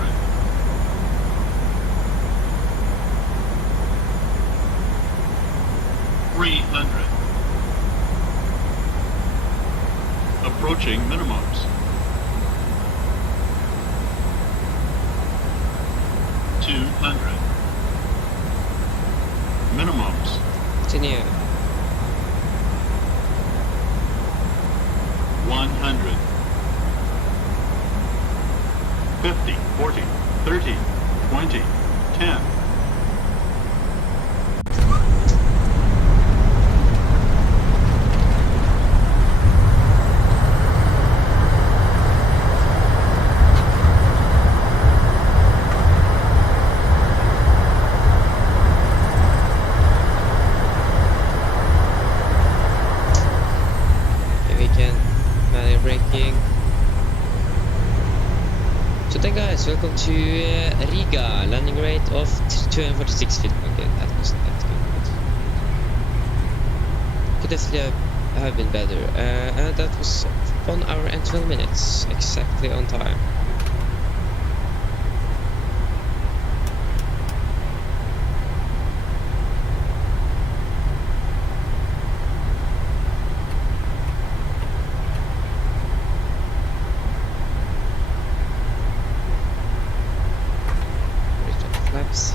Approaching minimums. 200. Minimums. Continue. 100. 50, 40, 30, 20, 10. Welcome to Riga, landing rate of 246 feet. Okay, that was not good. Could definitely have been better. And that was 1 hour and 12 minutes, exactly on time. Flaps.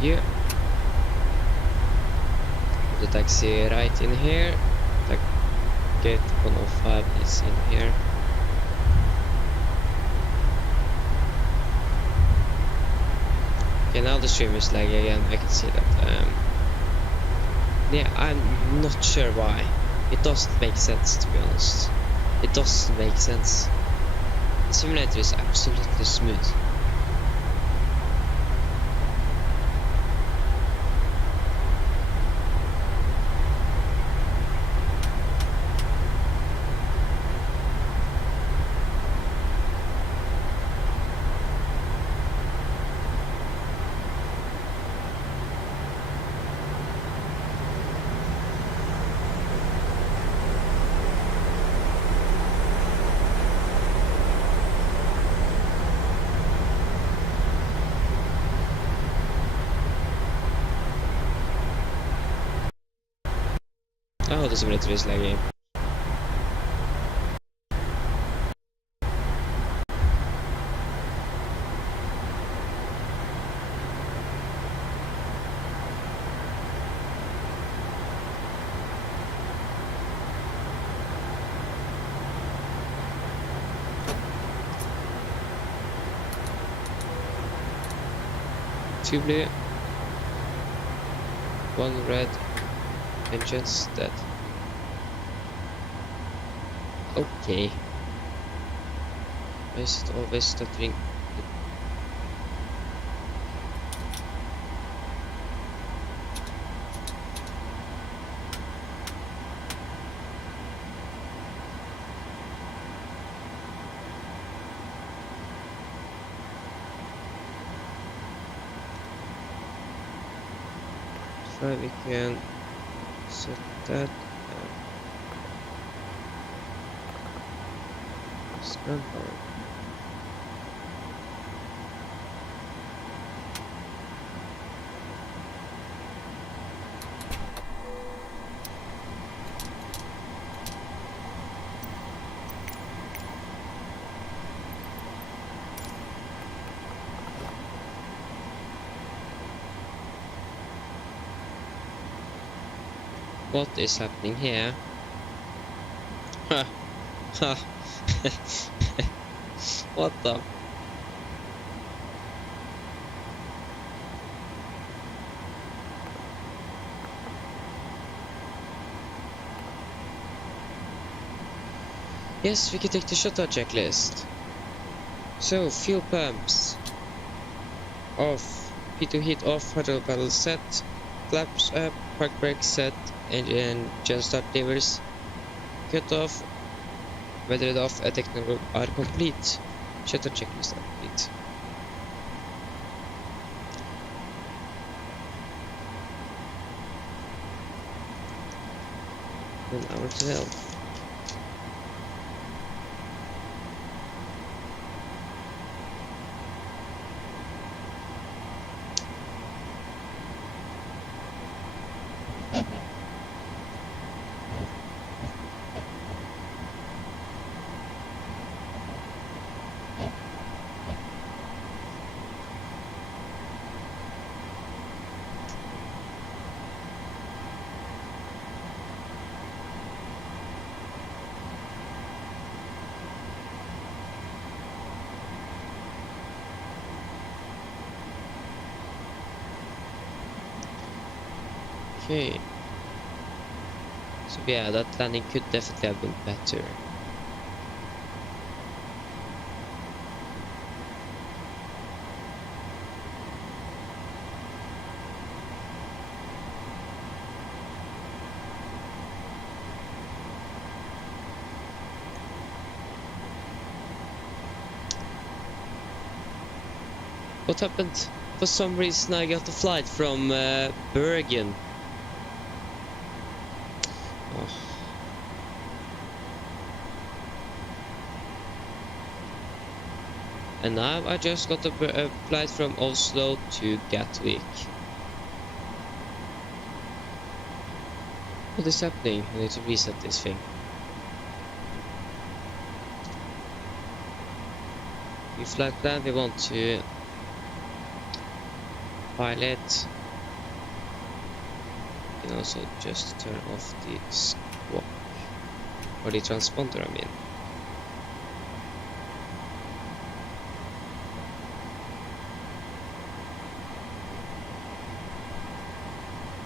Here. The taxi right in here. The gate 105 is in here. Okay, now the stream is lagging again. I can see that. Yeah, I'm not sure why. It doesn't make sense, to be honest. It doesn't make sense. The simulator is absolutely smooth. Oh, the simulator is lagging. Two blue, one red, engines dead. Okay. Why is it always stuttering? try, we can set that. Stand power. What is happening here? Ha! Ha! What the? Yes, we can take the shutdown checklist. So, fuel pumps off, P2 heat off, hydraulic paddle set, flaps up, park brake set, engine start levers cut off, weathered off, technical are complete. Shutdown checklist are complete. Then hour 12. Okay. So yeah, that landing could definitely have been better. What happened? For some reason I got a flight from Bergen. Oh. And now I just got a flight from Oslo to Gatwick. What is happening? I need to reset this thing. We flight plan, we want to pilot. You can also just turn off the squawk, or the transponder, I mean.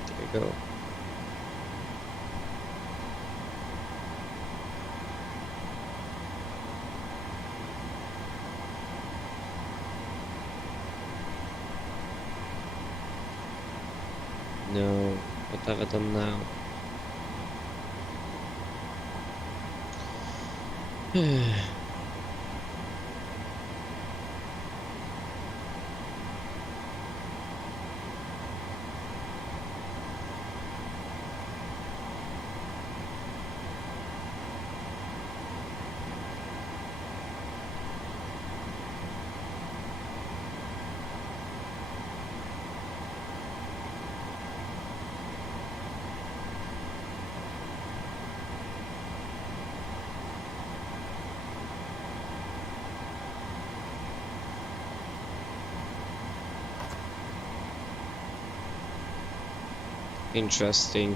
There we go. No, what have I done now? Interesting.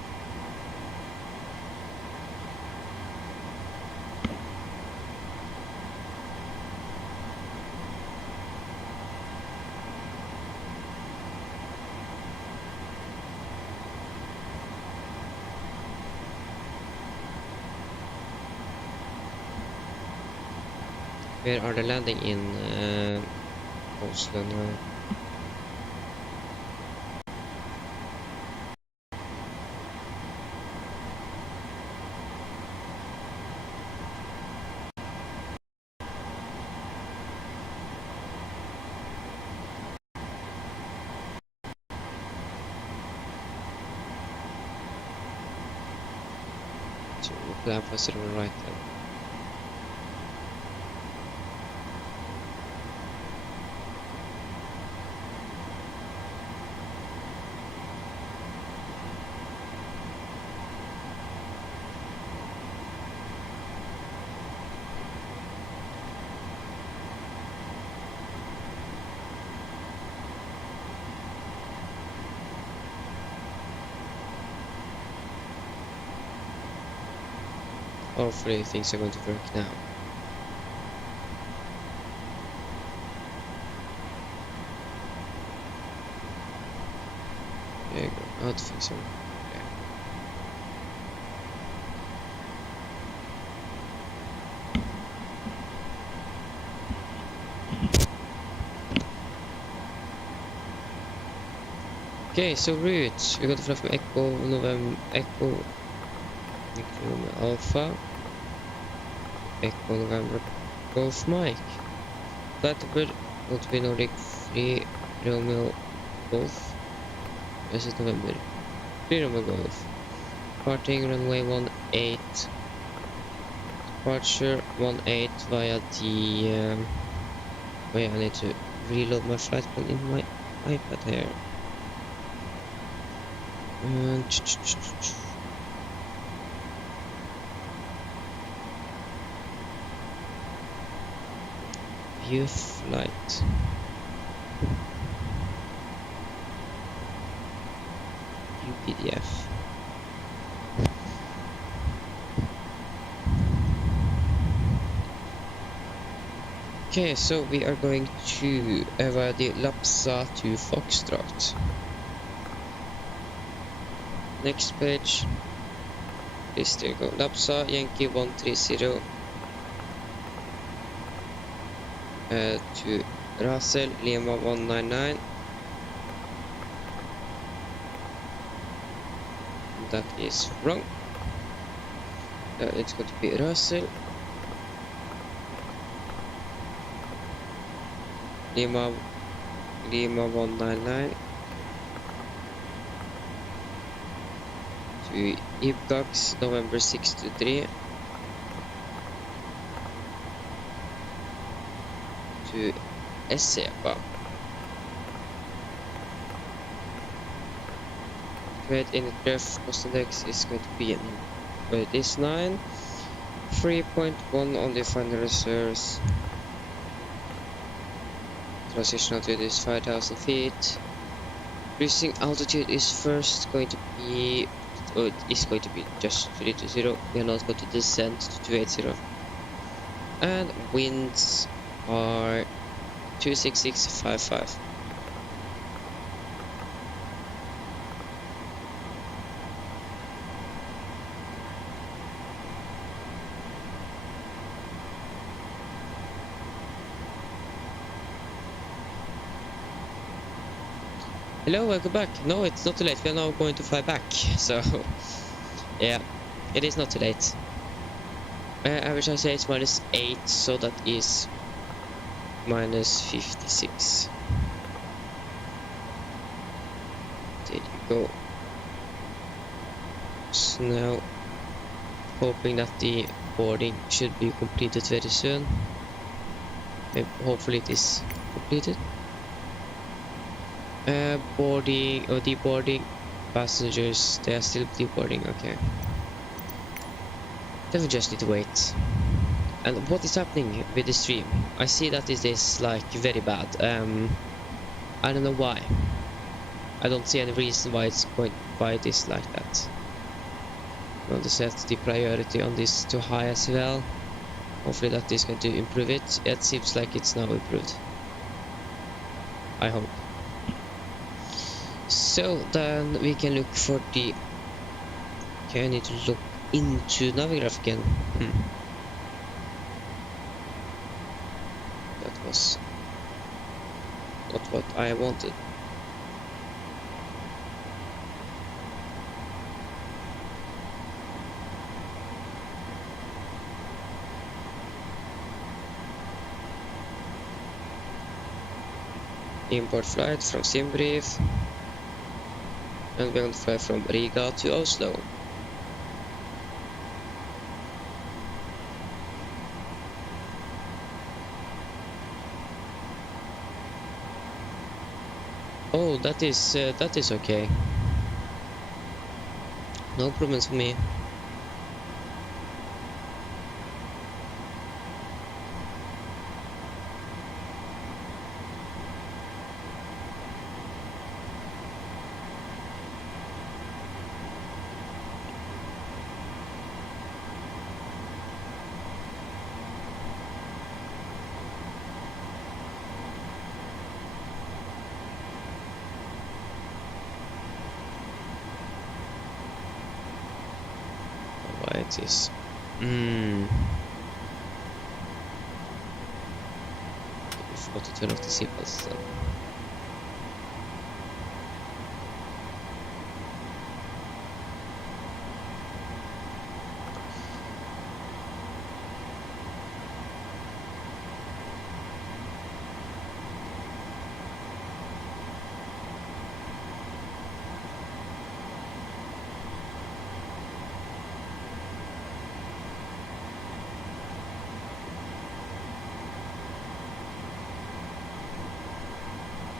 Where are they landing in Oslo now? So we'll plan for 01 right then. Hopefully things are going to work now. There you go. How to fix them. Okay. Okay, so route. We got to fly from Echo November Echo Alpha. Echo November Golf Mike. Flight number will be Nordic 3 Romeo Golf. This is November 3 Romeo Golf. Departing runway 18. Departure 18 via the. Wait, I need to reload my flight plan in my iPad here. View flight. View PDF. Okay, so we are going to via the Lapsa to Foxtrot. Next page. Please there you go. Lapsa Yankee 130. To Russell Lima 199. That is wrong. It's going to be Russell Lima 199 to Ibgax November 623 to Esepa. Create in the draft cost index is going to be this 9. 3.1 on the final reserves. Transition altitude is 5,000 feet. Cruising altitude is first going to be, or it is going to be just 320. We are not going to descend to 280. And winds are 26655. Hello, welcome back. No, it's not too late. We are now going to fly back. So, yeah, it is not too late. Average I say it's -8, so that is -56. There you go. So now, hoping that the boarding should be completed very soon. Maybe, hopefully it is completed. Boarding or deboarding passengers, they are still deboarding, okay. Then we just need to wait. And what is happening with the stream? I see that it is like very bad. I don't know why. I don't see any reason why it is like that. I want to set the priority on this to high as well. Hopefully that is going to improve it. It seems like it's now improved. I hope. So then we can look for the. Okay, I need to look into Navigraph again. That was not what I wanted. Import flight from Simbrief. And we're going to fly from Riga to Oslo. Oh, that is okay. No problems for me. Alright, yes. 40 to turn off the seatbelts then.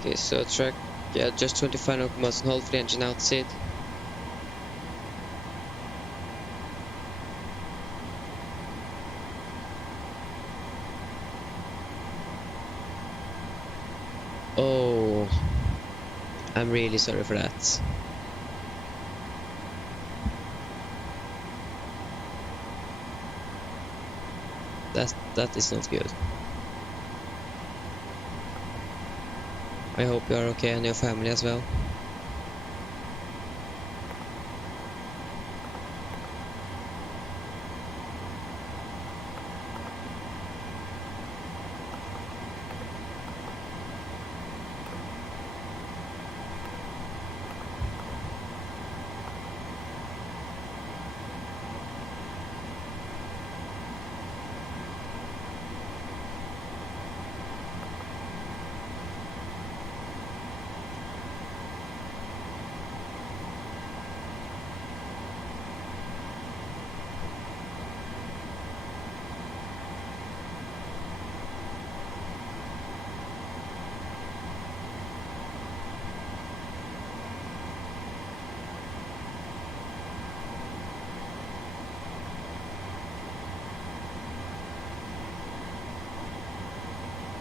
Okay, so track, yeah, just 25 nautical miles and hold for the engine outside. Oh, I'm really sorry for that. That is not good. I hope you are okay and your family as well.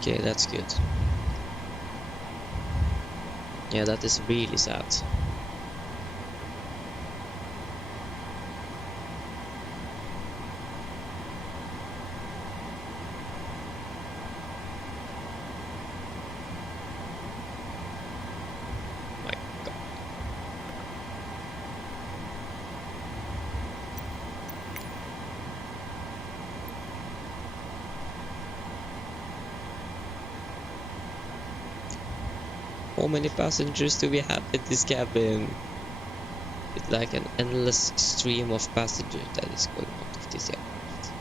Okay, that's good. Yeah, that is really sad. My God. How many passengers do we have in this cabin? It's like an endless stream of passengers that is going out of this aircraft.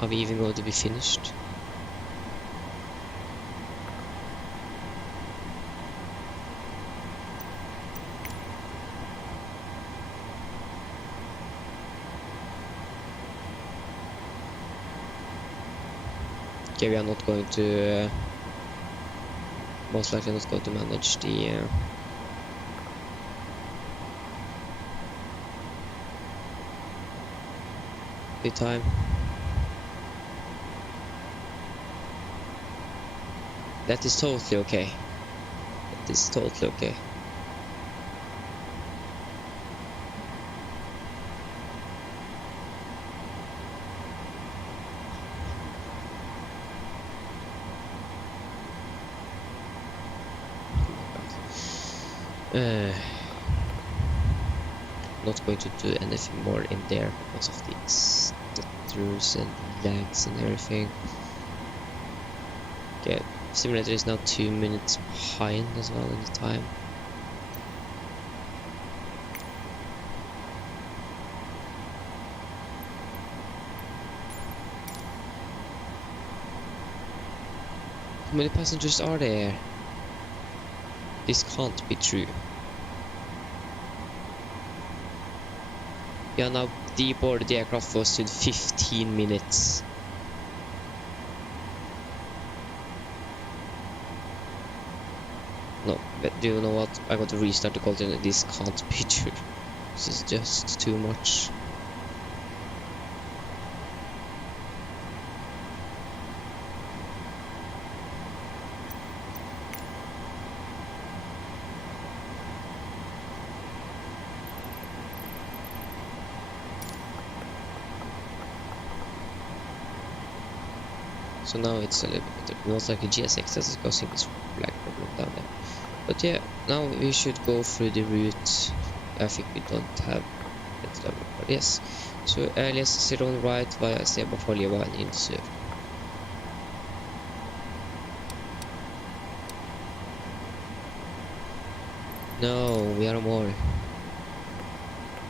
Are we even going to be finished? Okay, we are not going to... most likely not going to manage the time. That is totally okay. That is totally okay. Not going to do anything more in there because of the stutters and lags and everything. Okay, simulator is now 2 minutes behind as well in the time. How many passengers are there? This can't be true. We are now deboarded the aircraft for 15 minutes. But do you know what? I'm going to restart the call. This can't be true. This is just too much. So now it's a little bit better. Not like a GSX that's causing this flag problem down there. But yeah, now we should go through the route. I think we don't have it level, but yes. Så les Siron right via Seba Foljevan in sør. No, we are more.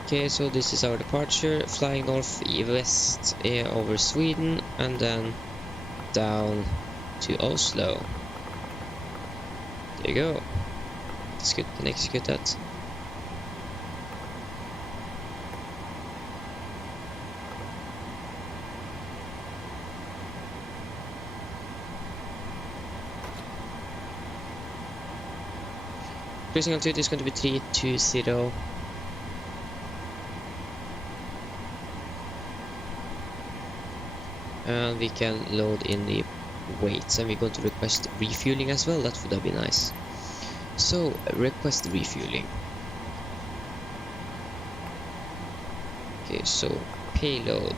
Okay, so this is our departure, flying north west over Sweden and then down to Oslo. There you go. That's good, can execute that. Cruising altitude is going to be 320. And we can load in the weights, and we're going to request refueling as well. That would have been nice. So request refueling. Okay, so payload.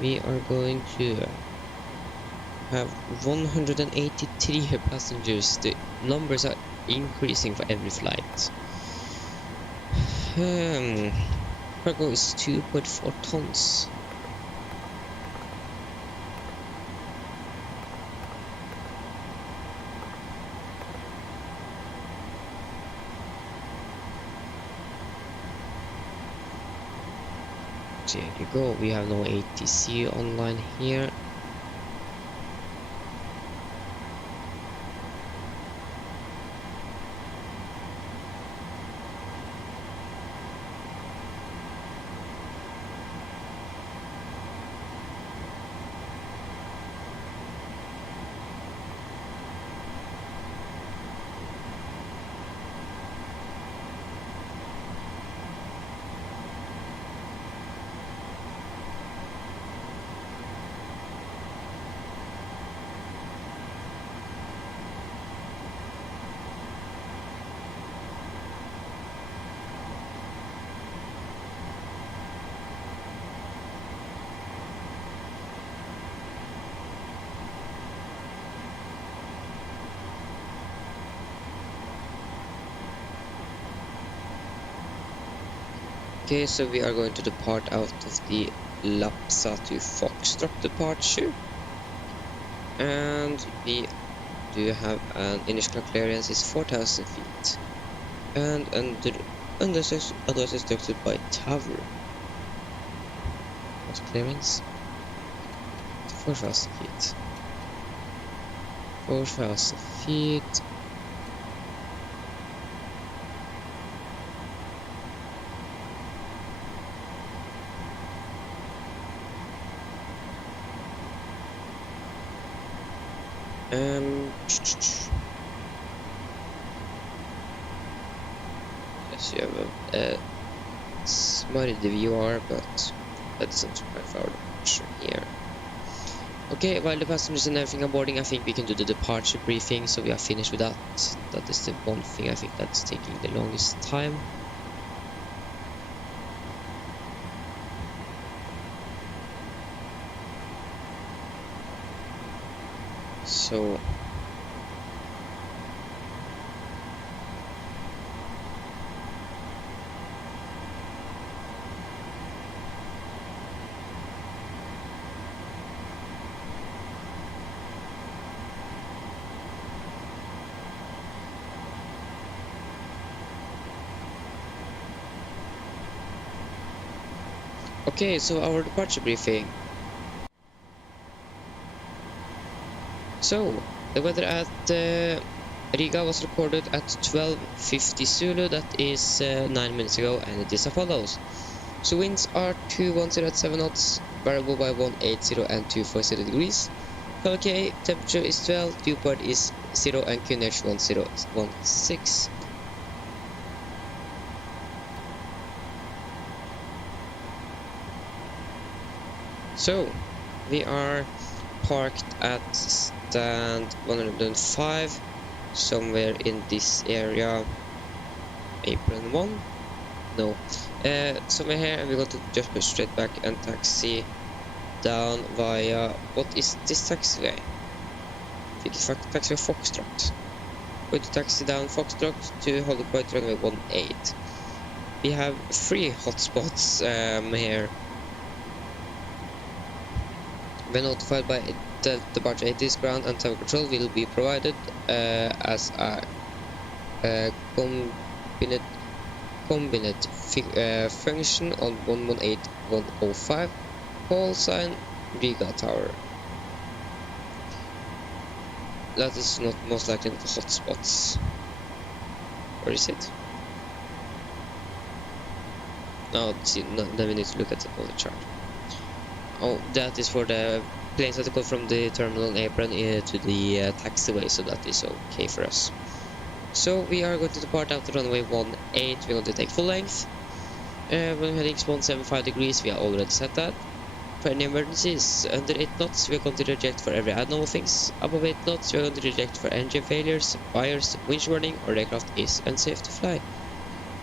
We are going to have 183 passengers. The numbers are increasing for every flight. Cargo is 2.4 tons. There you go, we have no ATC online here. Okay, so we are going to depart out of the Lapsa to Foxtrot departure. And we do have an initial clearance is 4,000 feet. And otherwise instructed by Tower. What clearance? 4,000 feet. 4,000 feet. Yes, you have a smart VR, but that doesn't require our departure here. Okay, while the passengers and everything are boarding, I think we can do the departure briefing, so we are finished with that. That is the one thing I think that's taking the longest time. So okay, so our departure briefing. So, the weather at Riga was recorded at 12:50 Zulu, that is 9 minutes ago, and it is as follows. So winds are 210 at 7 knots, variable by 180 and 240 degrees. Okay, temperature is 12, dew point is 0 and QNH 1016. So, we are parked at stand 105, somewhere in this area. Apron 1? No. Somewhere here, and we're going to just go straight back and taxi down via... What is this taxiway? I think it's taxiway Foxtrot. Going to taxi down Foxtrot to hold the point runway 18. We have 3 hotspots here. When notified by the departure 80's ground and tower control will be provided as a combined function on 118105 call sign Riga Tower. That is not most likely the hotspots. Or is it? No, then we need to look at the chart. Oh, that is for the planes that go from the terminal apron to the taxiway, so that is okay for us. So we are going to depart out the runway 18. We're going to take full length. When heading 175 degrees, we are already set that. For any emergencies, under 8 knots, we are going to reject for every abnormal things. Above 8 knots, we are going to reject for engine failures, fires, winch warning, or aircraft is unsafe to fly.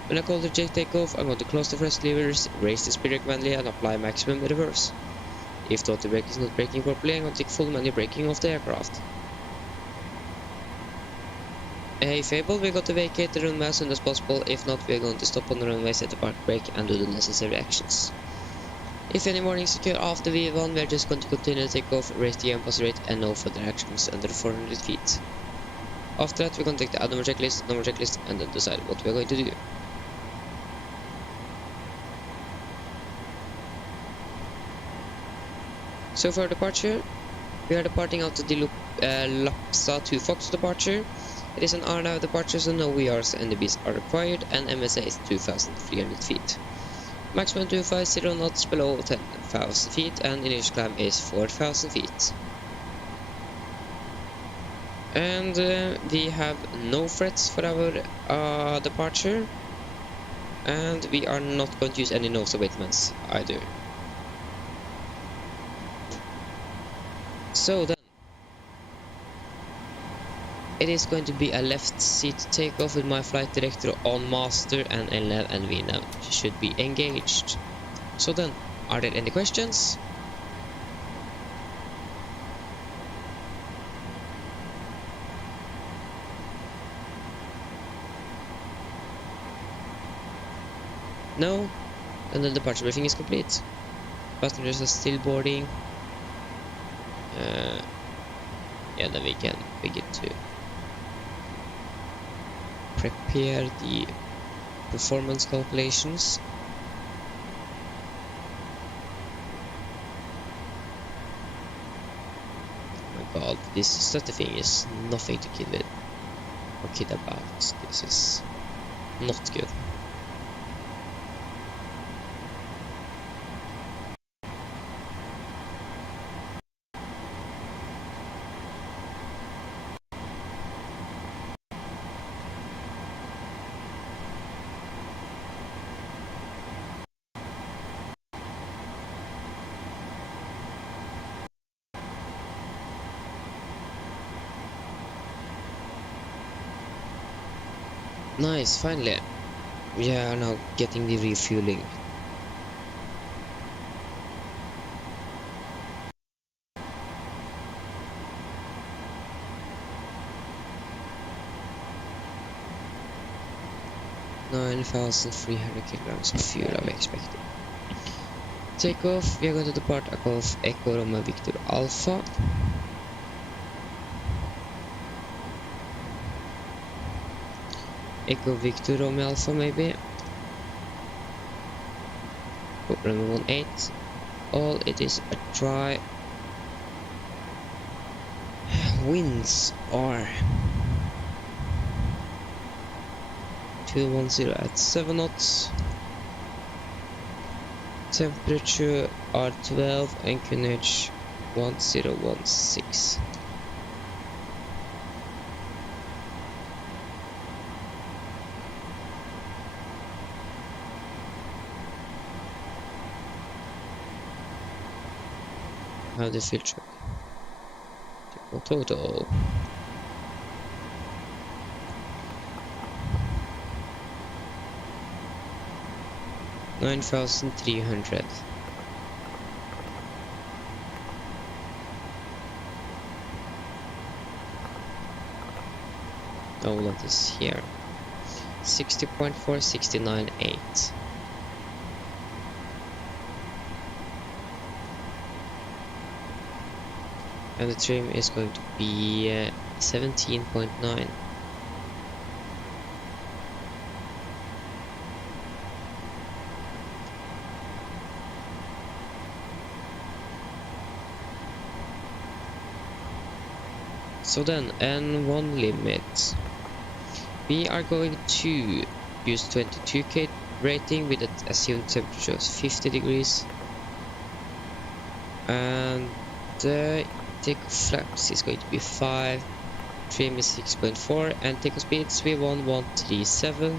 When I call reject takeoff, I'm going to close the thrust levers, raise the speed brake manually, and apply maximum reverse. If the auto brake is not braking properly, I'm going to take full manual braking of the aircraft. If able, we're going to vacate the runway as soon as possible. If not, we're going to stop on the runway, set the park brake, and do the necessary actions. If any warnings occur after V1, we're just going to continue to take off, raise the pass rate, and no further actions under 400 feet. After that, we're going to take the number checklist, and then decide what we're going to do. So for departure, we are departing out of the Lapsa to Fox departure. It is an hour departure, so no VRs and NDBs are required, and MSA is 2,300 feet. Maximum 250 knots below 10,000 feet, and initial climb is 4,000 feet. And we have no threats for our departure, and we are not going to use any nose abatements either. So then, it is going to be a left seat takeoff with my flight director on master, and LNAV and VNAV should be engaged. So then, are there any questions? No? And the departure briefing is complete. Passengers are still boarding. Yeah, then we can begin to prepare the performance calculations. Oh my god, this stutter thing is nothing to kid with or kid about. This is not good. Nice, finally. We are now getting the refueling. $9,300 kilograms of fuel are we expecting. Takeoff, we are going to depart of Echo Romeo Victor Alpha. Echo Victor Romeo Alpha maybe. Runway 18. All it is a try. Winds are 210 at 7 knots. Temperature are 12 and QNH 1016. How the filter total 9,300. Oh, that is here. 60.4, 69.8. And the trim is going to be 17.9. So then, N1 limit. We are going to use 22k rating with an assumed temperature of 50 degrees. And the takeoff flaps is going to be 5, trim is 6.4, and takeoff speeds V1137.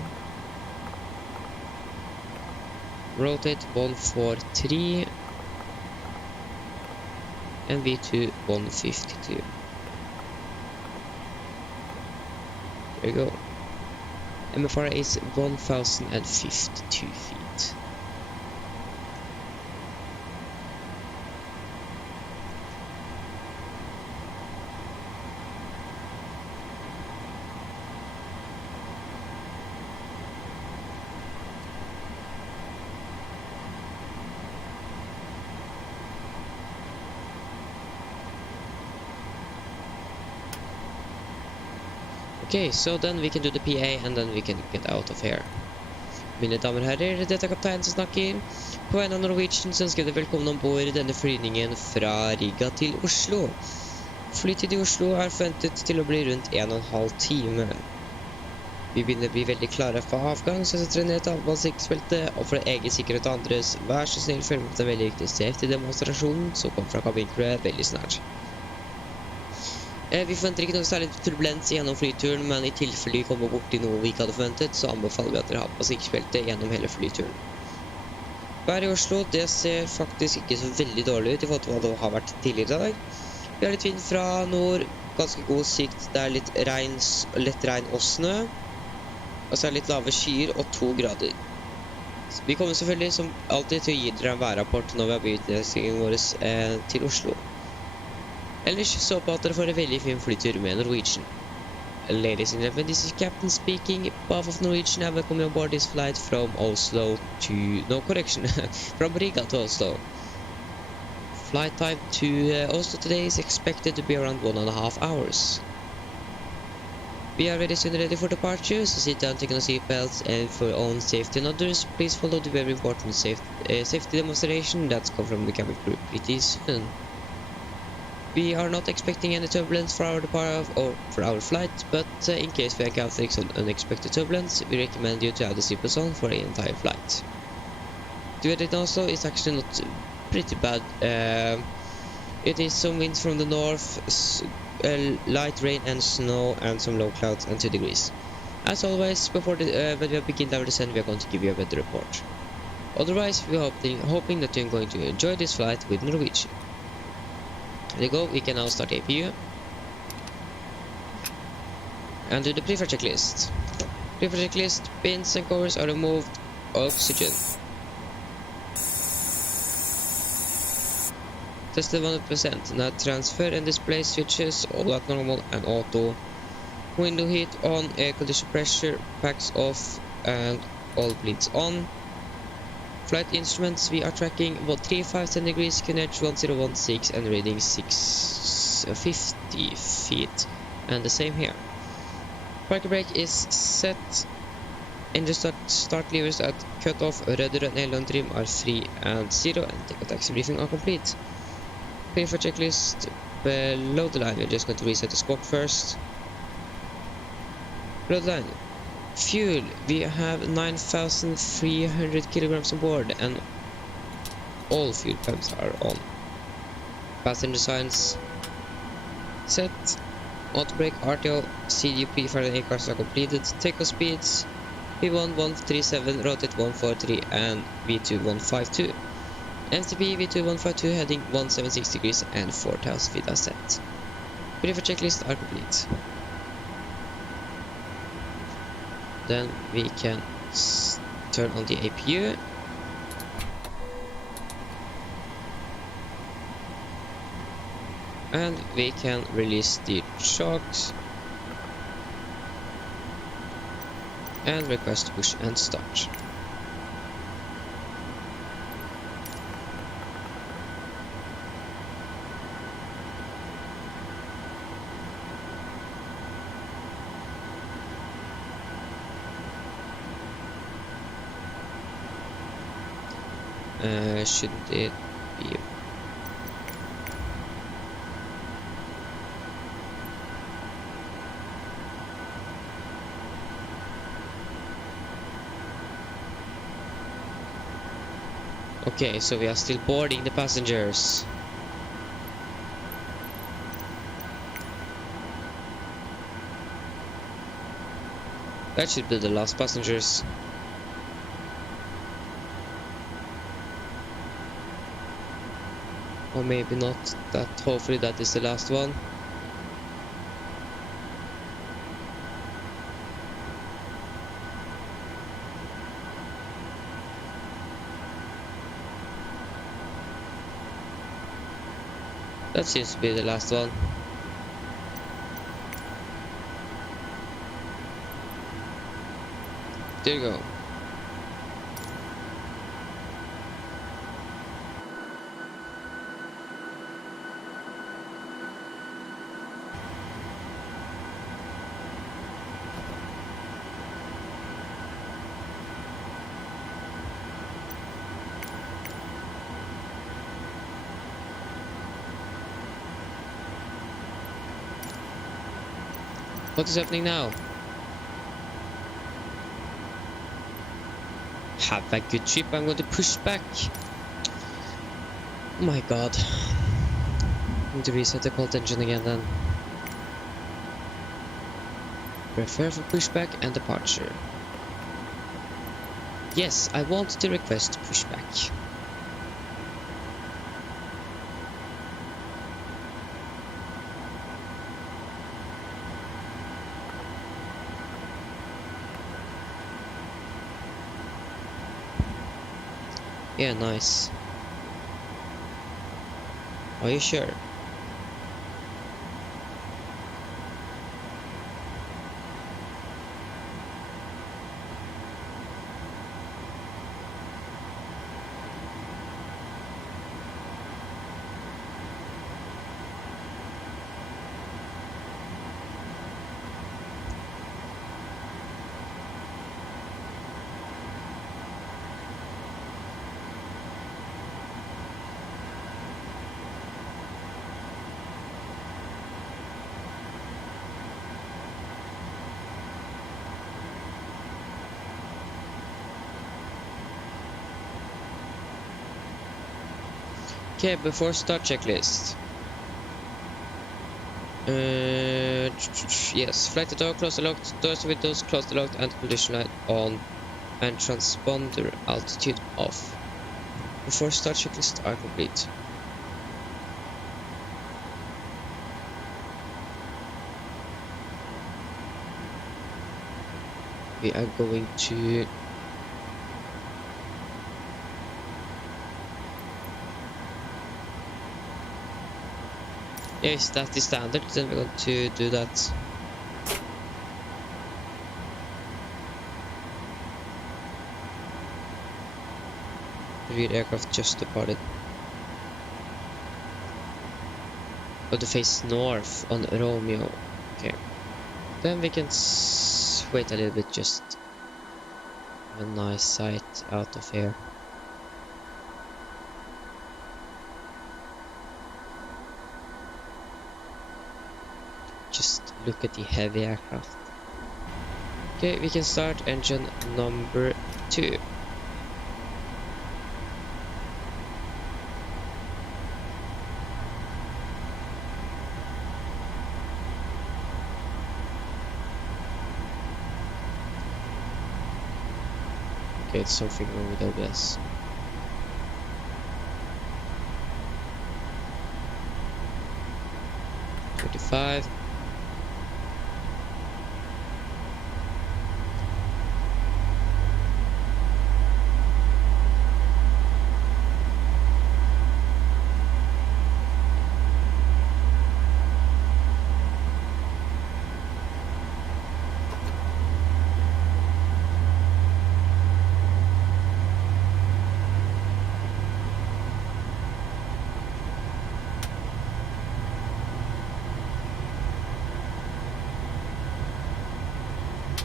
Rotate 143, and V2 152. There you go. MFR is 1052 feet. Okay, so then we can do the PA and then we can get out of here. Mine damer og herrer, dette er kapteinen som snakker. På vegne av Norwegian så ønsker jeg deg velkommen ombord denne flygningen fra Riga til Oslo. Flytid i Oslo er forventet til å bli rundt 1,5 time. Vi begynner å bli veldig klare for avgang, så jeg setter ned et avbandssikkerhetsbelte, og for egen sikkerhet og andres, vær så snill følg med til den veldig viktige safety-demonstrasjonen som kom fra kabincrewet veldig snart. Vi forventer ikke noe særlig turbulens gjennom flyturen, men i tilfelle vi kommer bort til noe vi ikke hadde forventet, så anbefaler vi at dere har på sikkerhetsbelte gjennom hele flyturen. Vær i Oslo, det ser faktisk ikke så veldig dårlig ut i forhold til hva det har vært tidligere i dag. Vi har litt vind fra nord, ganske god sikt, det er litt lett regn og snø, og så er det litt lave skyer og 2 grader. Vi kommer selvfølgelig som alltid til å gi dere en værrapport når vi har begynt nedstillingen vår til Oslo. Ellers så på at dere får en veldig fin flytur med Norwegian. Ladies and gentlemen, this is Captain speaking. Behalf of Norwegian, I welcome you aboard this flight from Oslo to... No, correction. From Riga to Oslo. Flight time to Oslo today is expected to be around 1.5 hours. We are very soon ready for departure, so sit down, take on seatbelts, and for your own safety and others, please follow the very important safety demonstration that's come from the cabin crew pretty soon. We are not expecting any turbulence for our flight, but in case we encounter some unexpected turbulence, we recommend you to have the seatbelts on for the entire flight. The weather in Oslo is actually not pretty bad. It is some winds from the north, light rain and snow, and some low clouds and 2 degrees. As always, before when we begin our descent, we are going to give you a weather report. Otherwise, we are hoping that you are going to enjoy this flight with Norwegian. There you go, we can now start APU and do the pre-flight checklist. Pre-flight checklist, pins and covers are removed, oxygen. Tested 100%, now transfer and display switches, all at normal and auto. Window heat on, air condition pressure, packs off and all bleeds on. Flight instruments, we are tracking about 3510 degrees, QNH 1016 and reading 650 feet. And the same here. Parking brake is set. Engine start levers at cutoff, rudder and aileron trim are free and 0, and take a taxi briefing are complete. Pre-flight checklist below the line, we're just going to reset the squawk first. Below the line. Fuel, we have 9,300 kilograms on board and all fuel pumps are on. Passenger signs set. Auto brake, RTO, CDU pre-fire and A-cars are completed. Takeoff speeds V1 137, rotate 143 and V2 152. MCP V2 152 heading 176 degrees and 4000 feet are set. Brief checklist are complete. Then we can turn on the APU. And we can release the shocks and request push and start. Shouldn't it be? Okay, so we are still boarding the passengers. That should be the last passengers. Or maybe not. That hopefully that is the last one. That seems to be the last one. There you go. What is happening now? Have a good trip. I'm going to push back. Oh my god. I'm going to reset the cold engine again then. Prepare for pushback and departure. Yes, I want to request pushback. Yeah, nice. Are you sure? Okay, before start checklist. Yes, flight to door, close the locked, doors and windows, close the locked, and condition light on, and transponder altitude off. Before start checklist are complete. We are going to yes, that is standard, then we're going to do that. The rear aircraft just departed. Go to face north on Romeo. Okay. Then we can wait a little bit, just a nice sight out of here. Just look at the heavy aircraft. Okay, we can start engine number 2. Okay, it's something wrong with OBS. $35.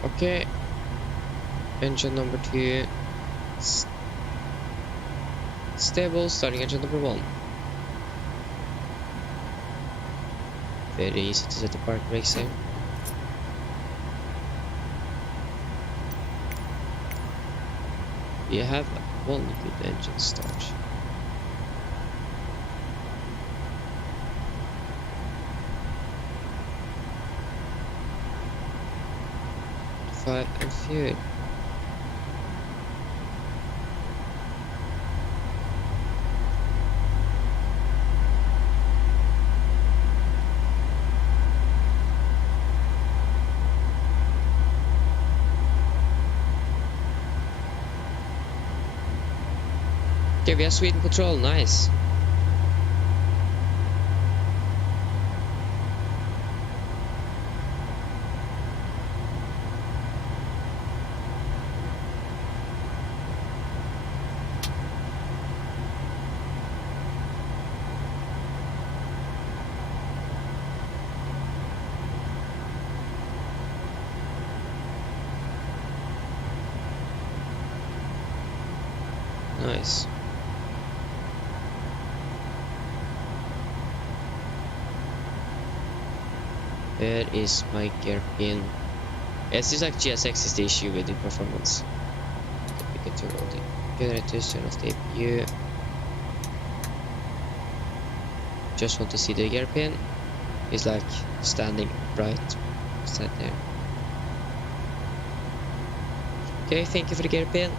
Okay, engine number 2 stable, starting engine number 1. Very easy to set the park brakes here. We have one good engine start. And fuel. Okay, we have Sweden control, nice. Nice. Where is my gear pin? Yes, it's like GSX is the issue with the performance. We can turn on the generators, turn off the APU. Just want to see the gear pin. It's like standing right beside there. Okay, thank you for the gear pin.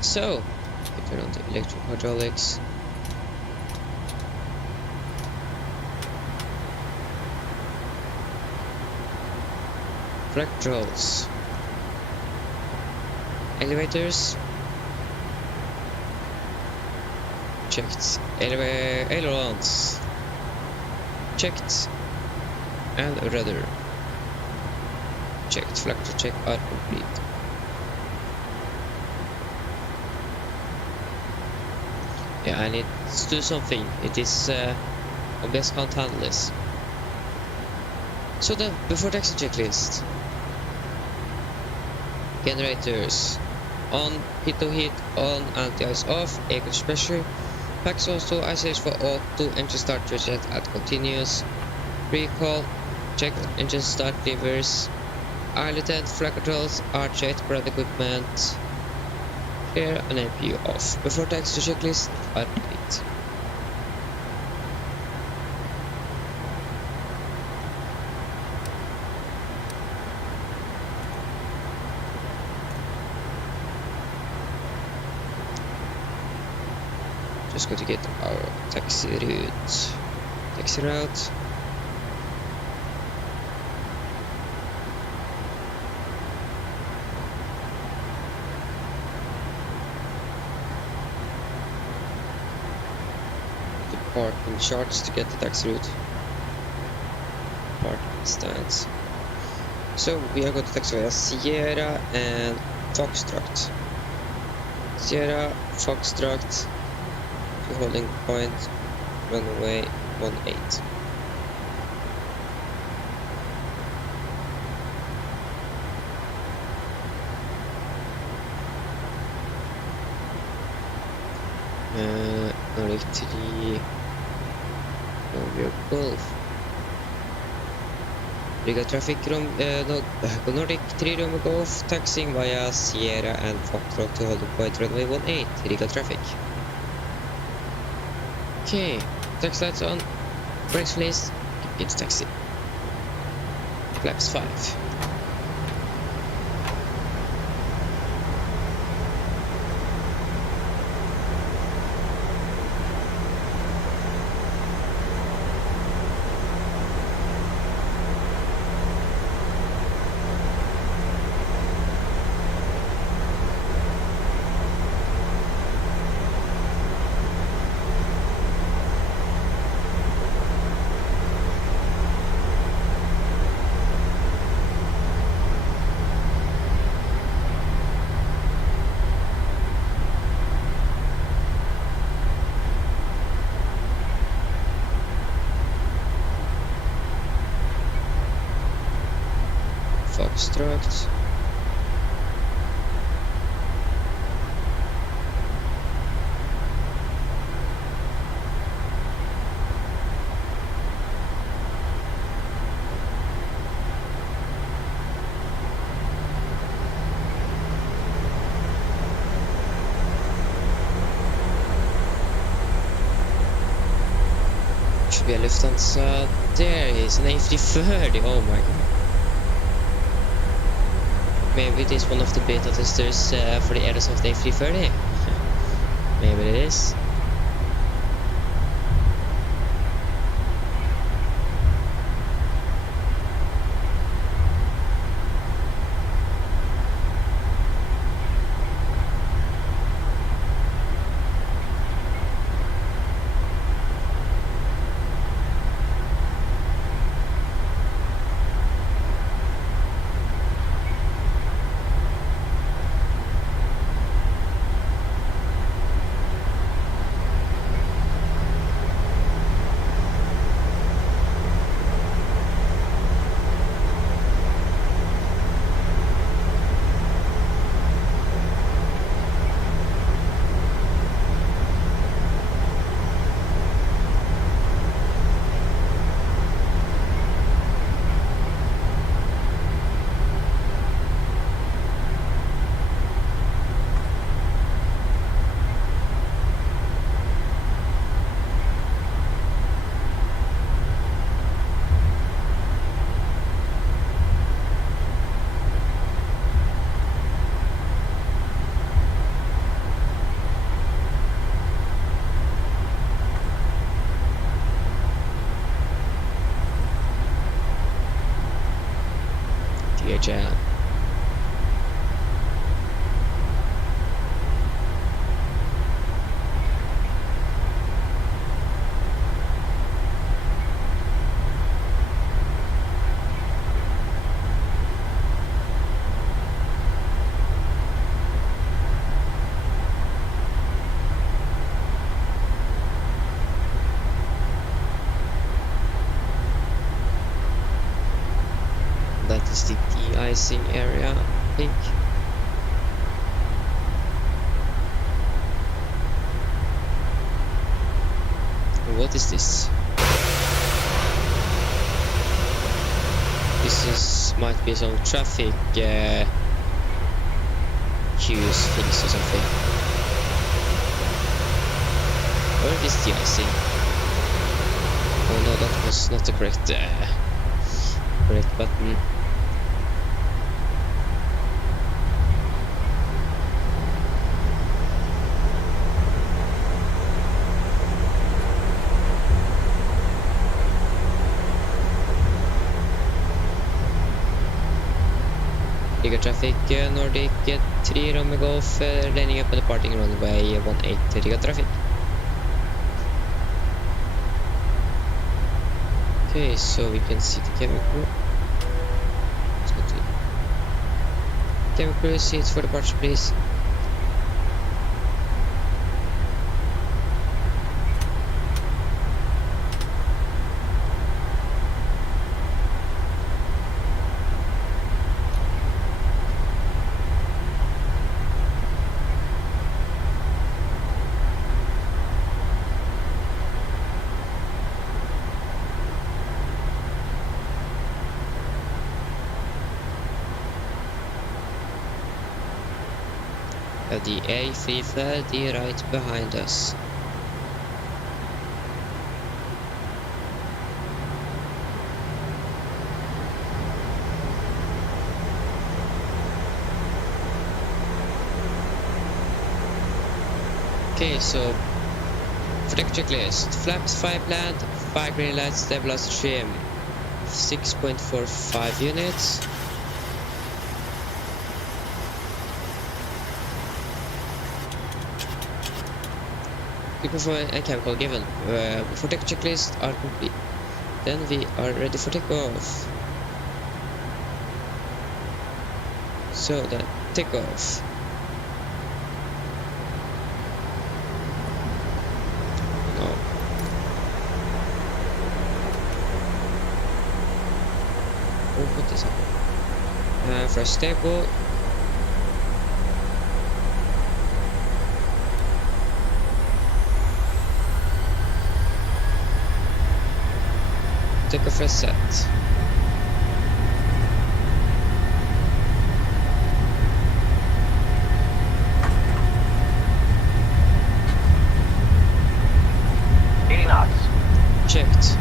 So, we can turn on the electric hydraulics. Fractals. Elevators. Checked. Ailerons. Checked. And rudder. Checked. Fractal check are complete. Yeah, I need to do something. It is OBS can't handle this. So then, before taxi checklist. Generators on, hit to hit on, anti-ice off, air pressure, pack source to isolate for auto, engine start reset at continuous, recall, check engine start levers, lieutenant flag controls, R-jet, brand equipment, clear and APU off. Before taxi checklist are complete. Just going to get our taxi route. Taxi route. The parking charts to get the taxi route. Parking stands. So we are going to taxi via Sierra and Foxtrot. Sierra, Foxtrot. Holding point, runway 18. Nordic 3, Novio Golf. Riga traffic room, Nordic 3 room Golf, taxiing via Sierra and Foxtrot to holding point runway 18, Riga traffic. Okay, taxi lights on, brakes released, into taxi. Flaps 5. Construct. Should be a Lufthansa. There is an A330. Oh my god. Maybe it is one of the beta testers for the Airsoft A330. Maybe it is. Joun. That is the de-icing area, I think. What is this? Might be some traffic queues things or something. Where is de-icing? Oh no, that was not the correct button. Riga traffic, Nordic 3 Romeo Golf, lining up and departing runway 18 Riga traffic. Okay, so we can see the cabin crew. Let's go to cabin crew, seats for departure please. The A330 right behind us. Okay, so for the checklist: flaps 5 land, 5 green lights, stabilizer trim 6.45 units. Before a chemical given. For the checklist are complete. Then we are ready for takeoff. So then takeoff. No. Oh, what is happening? fresh stable. Take a fresh set. Checked.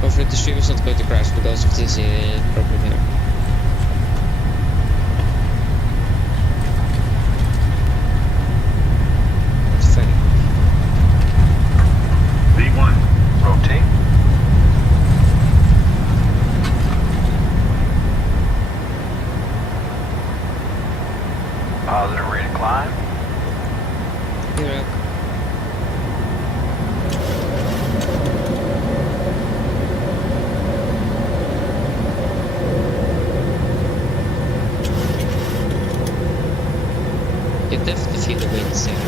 Hopefully the stream is not going to crash because of this problem here. That's fine. V1, rotate. Positive rate of climb. You're up. You definitely feel the winds there.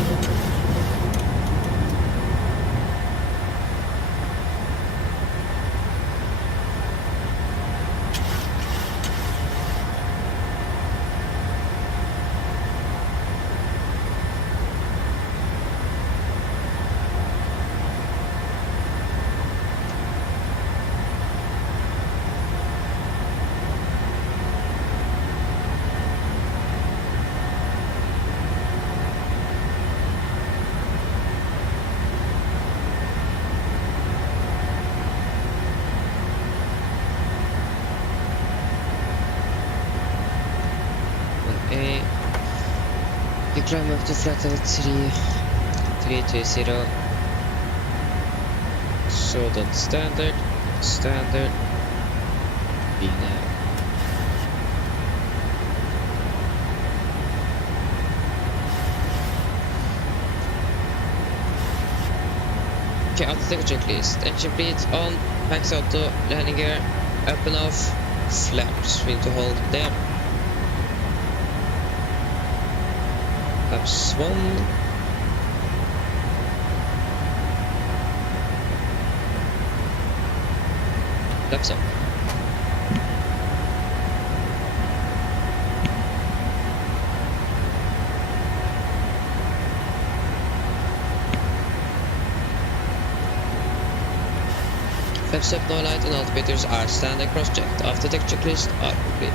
You climb up to flat level 320. So then standard, be now. Okay, auto checklist. Engine bleeds on, max auto, landing gear, up and off, flaps. We need to hold there. Flaps 1. Flaps up. Flaps up, no light, and altimeters are standard cross-checked. After tech checklist are complete.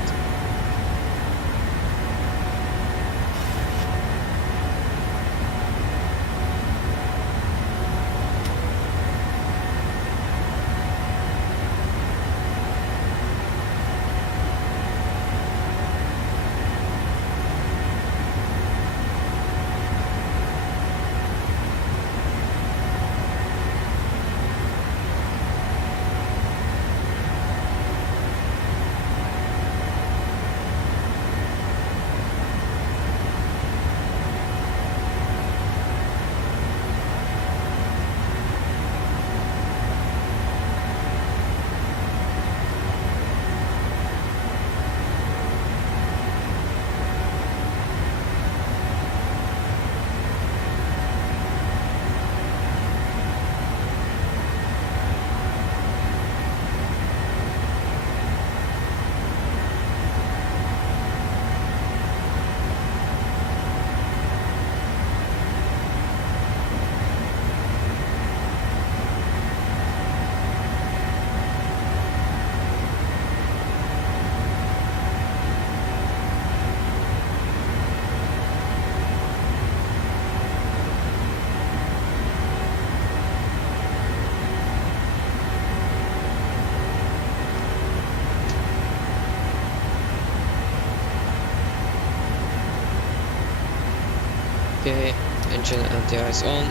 Okay, engine anti-ice on.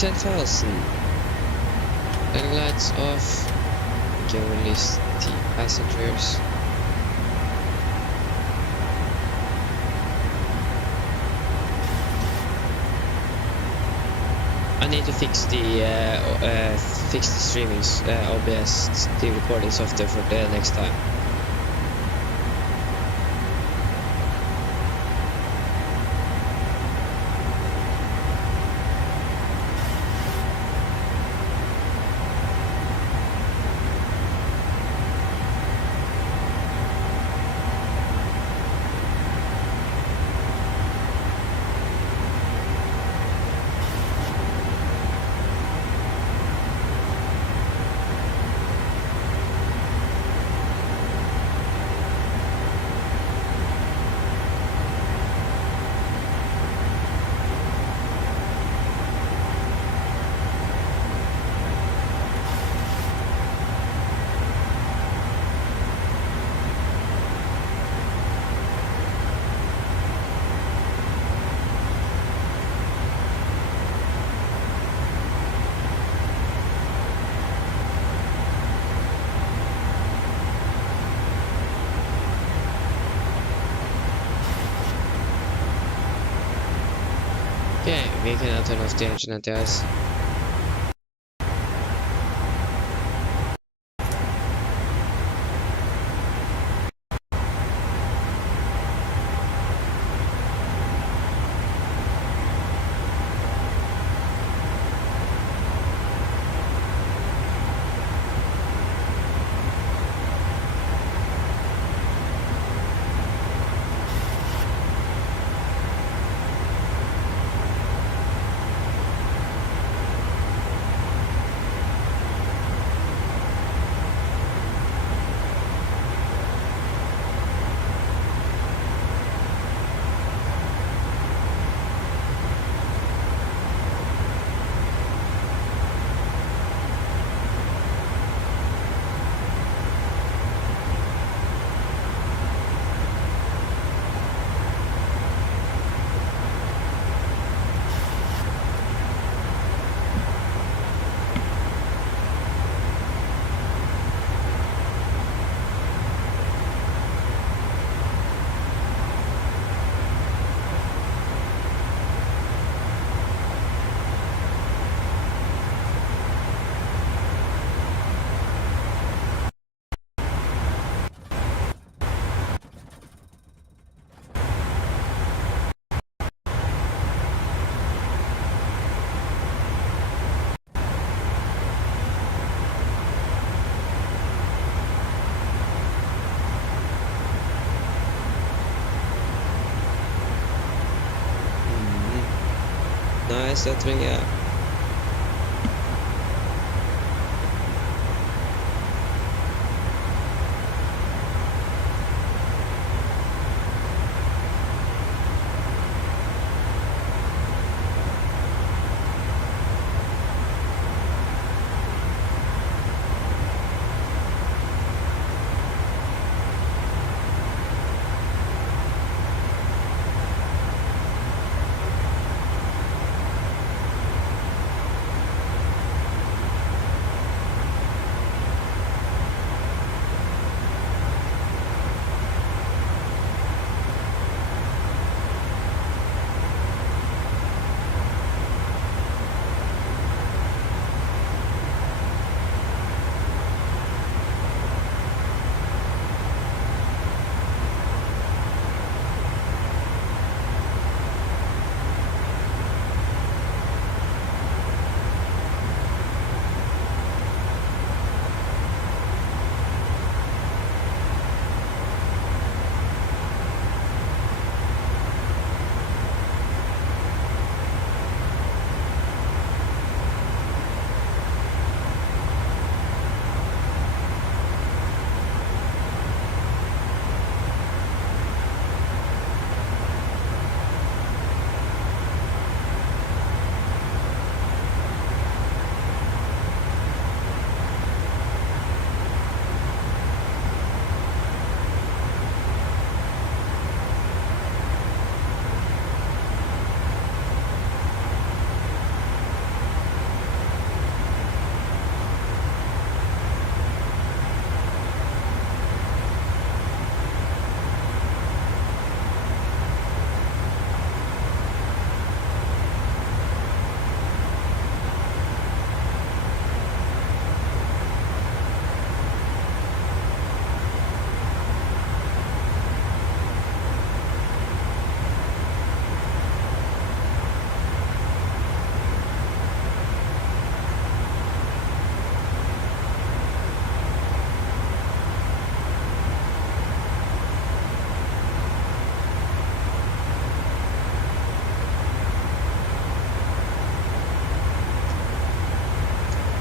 10,000. And lights off. We can release the passengers. I need to fix the streaming OBS, the recording software for the next time. Okay, we can now turn off the engine and the ice. Nice, settling out.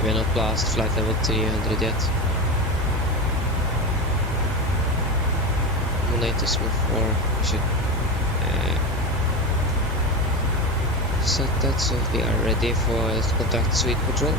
We are not past flight level 300 yet. 180.4. We should set that so we are ready for contact suite control.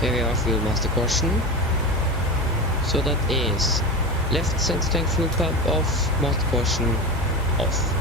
Here we are, fuel master caution. So that is left center tank fuel pump off, master caution off.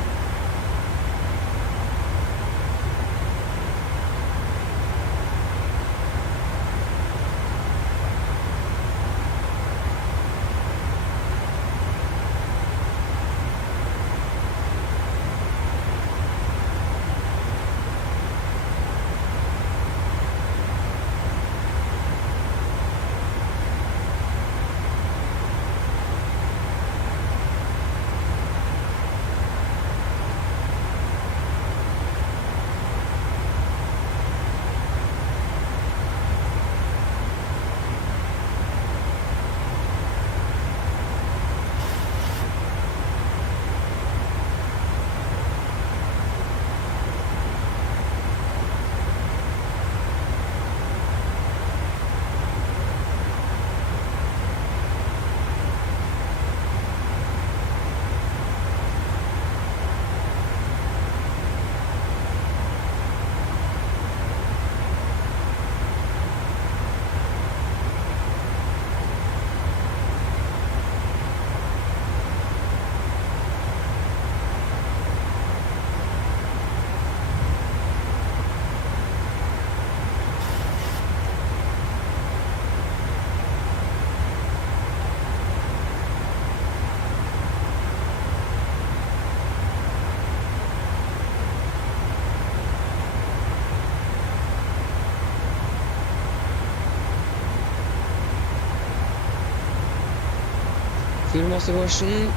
Fuel master caution,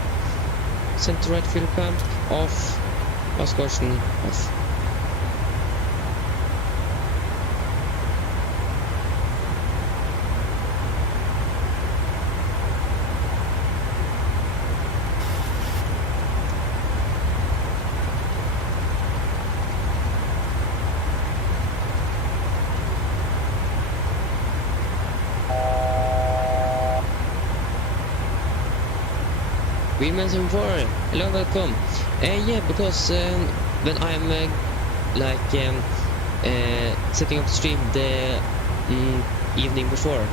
center right fuel pump off, master caution off. Wheelman 74, hello, welcome. Yeah, because when I'm setting up the stream the evening before,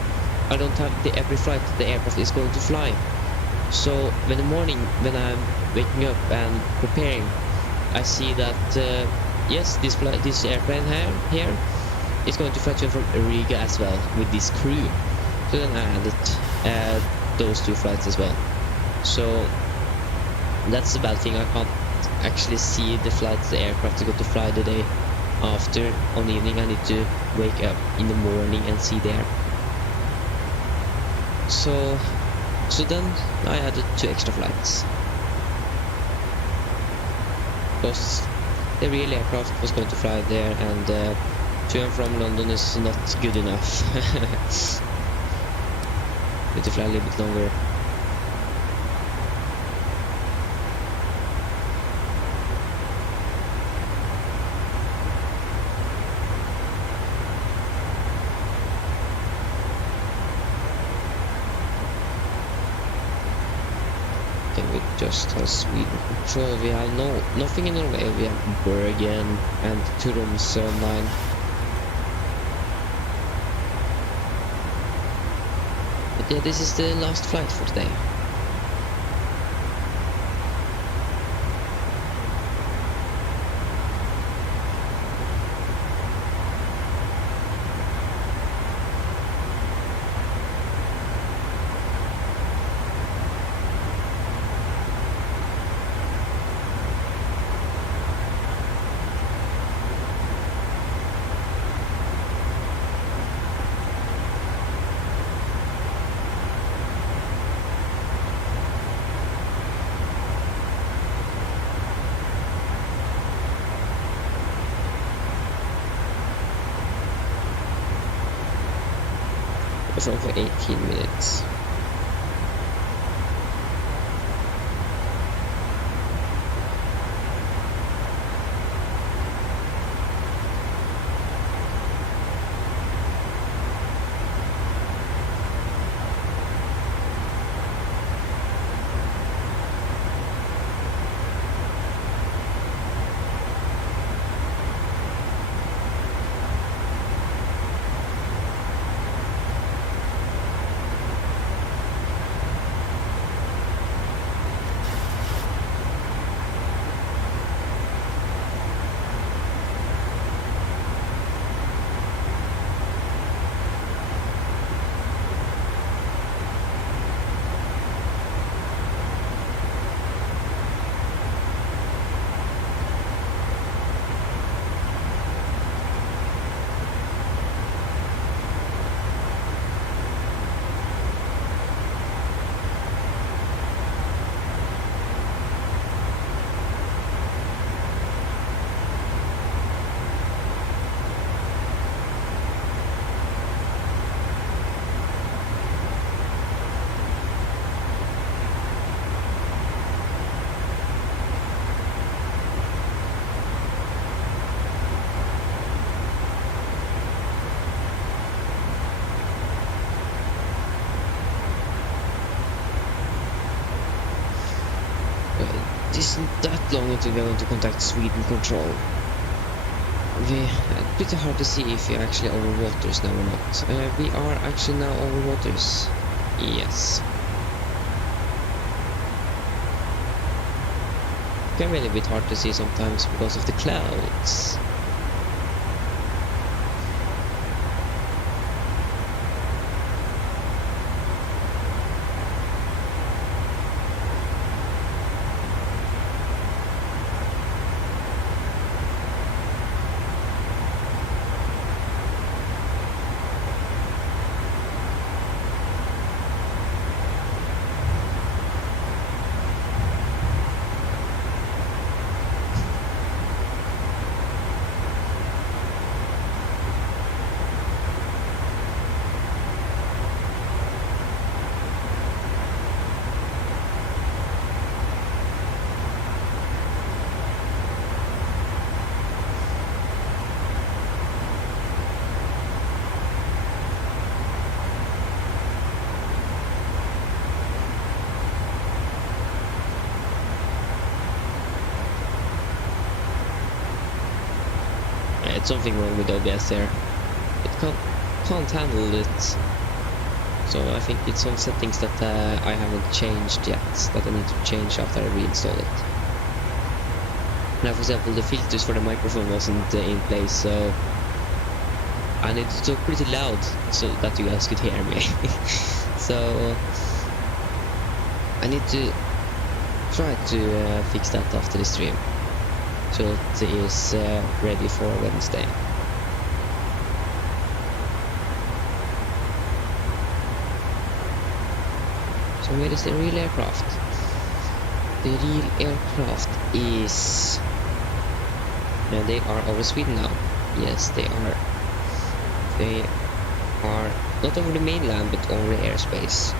I don't have every flight the aircraft is going to fly. So in the morning when I'm waking up and preparing, I see that yes, this airplane here is going to fly to and from Riga as well with this crew. So then I added those 2 flights as well. So that's the bad thing. I can't actually see the flights the aircraft is going to fly the day after. On the evening I need to wake up in the morning and see there. So then I added 2 extra flights. Because the real aircraft was going to fly there, and to and from London is not good enough. Need to fly a little bit longer. We just have Sweden control. We have nothing in Norway. We have Bergen and Tromsø online. But yeah, this is the last flight for today. It's on for 18 minutes. It isn't that long until we're going to contact Sweden control. It's pretty hard to see if we're actually over waters now or not. We are actually now over waters. Yes. It can be a little bit hard to see sometimes because of the clouds. It's something wrong with OBS there. It can't handle it. So I think it's some settings that I haven't changed yet, that I need to change after I reinstall it. Now, for example, the filters for the microphone wasn't in place, so I need to talk pretty loud so that you guys could hear me. So I need to try to fix that after the stream, so it is ready for Wednesday. So where is the real aircraft? The real aircraft is... No, they are over Sweden now. Yes, they are. They are not over the mainland, but over the airspace.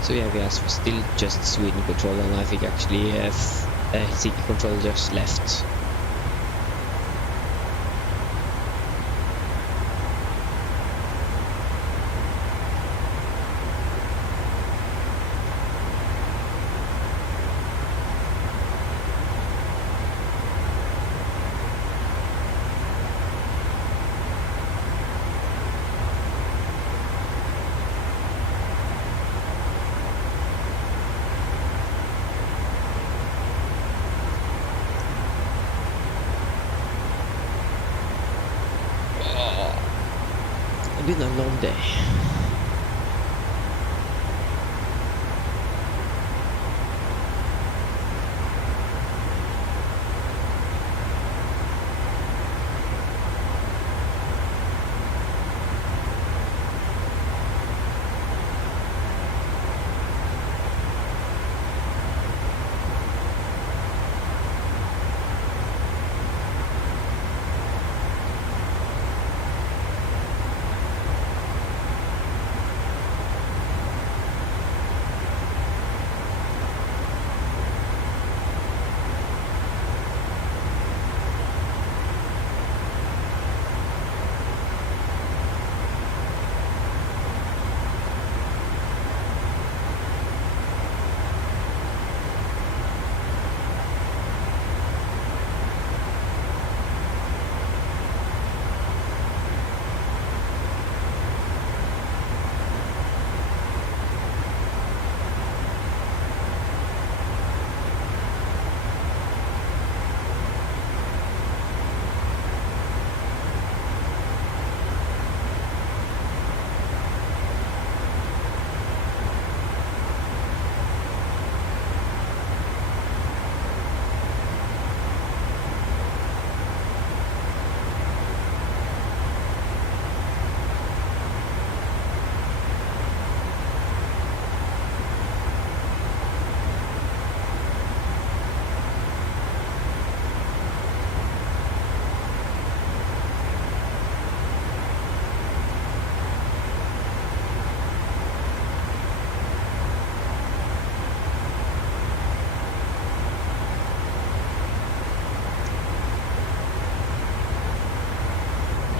So yeah, we are still just Sweden control, and I think actually Helsinki control just left. It's been a long day.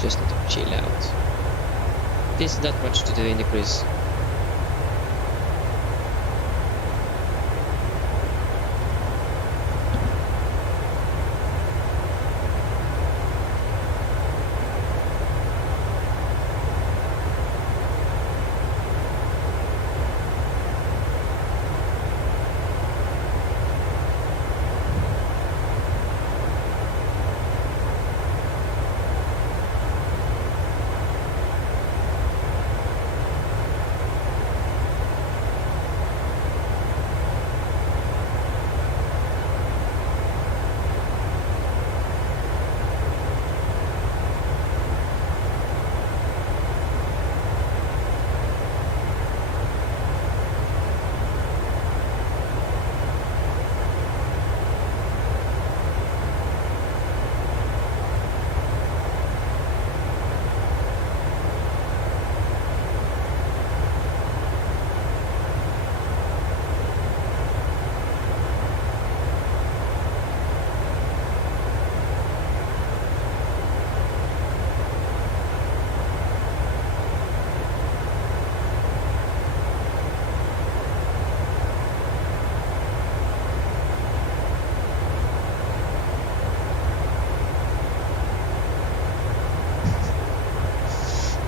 Just need to chill out. There's not much to do in the cruise.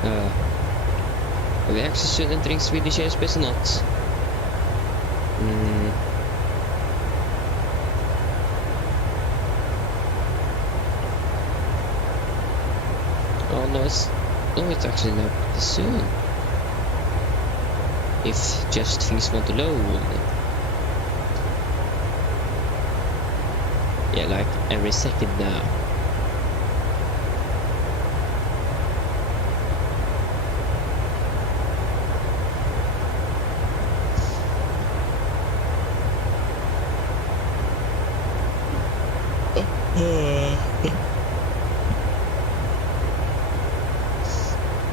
Are we actually soon entering Swedish airspace or not? Oh no, it's actually not pretty soon. If just things want to load. Yeah, like every second now.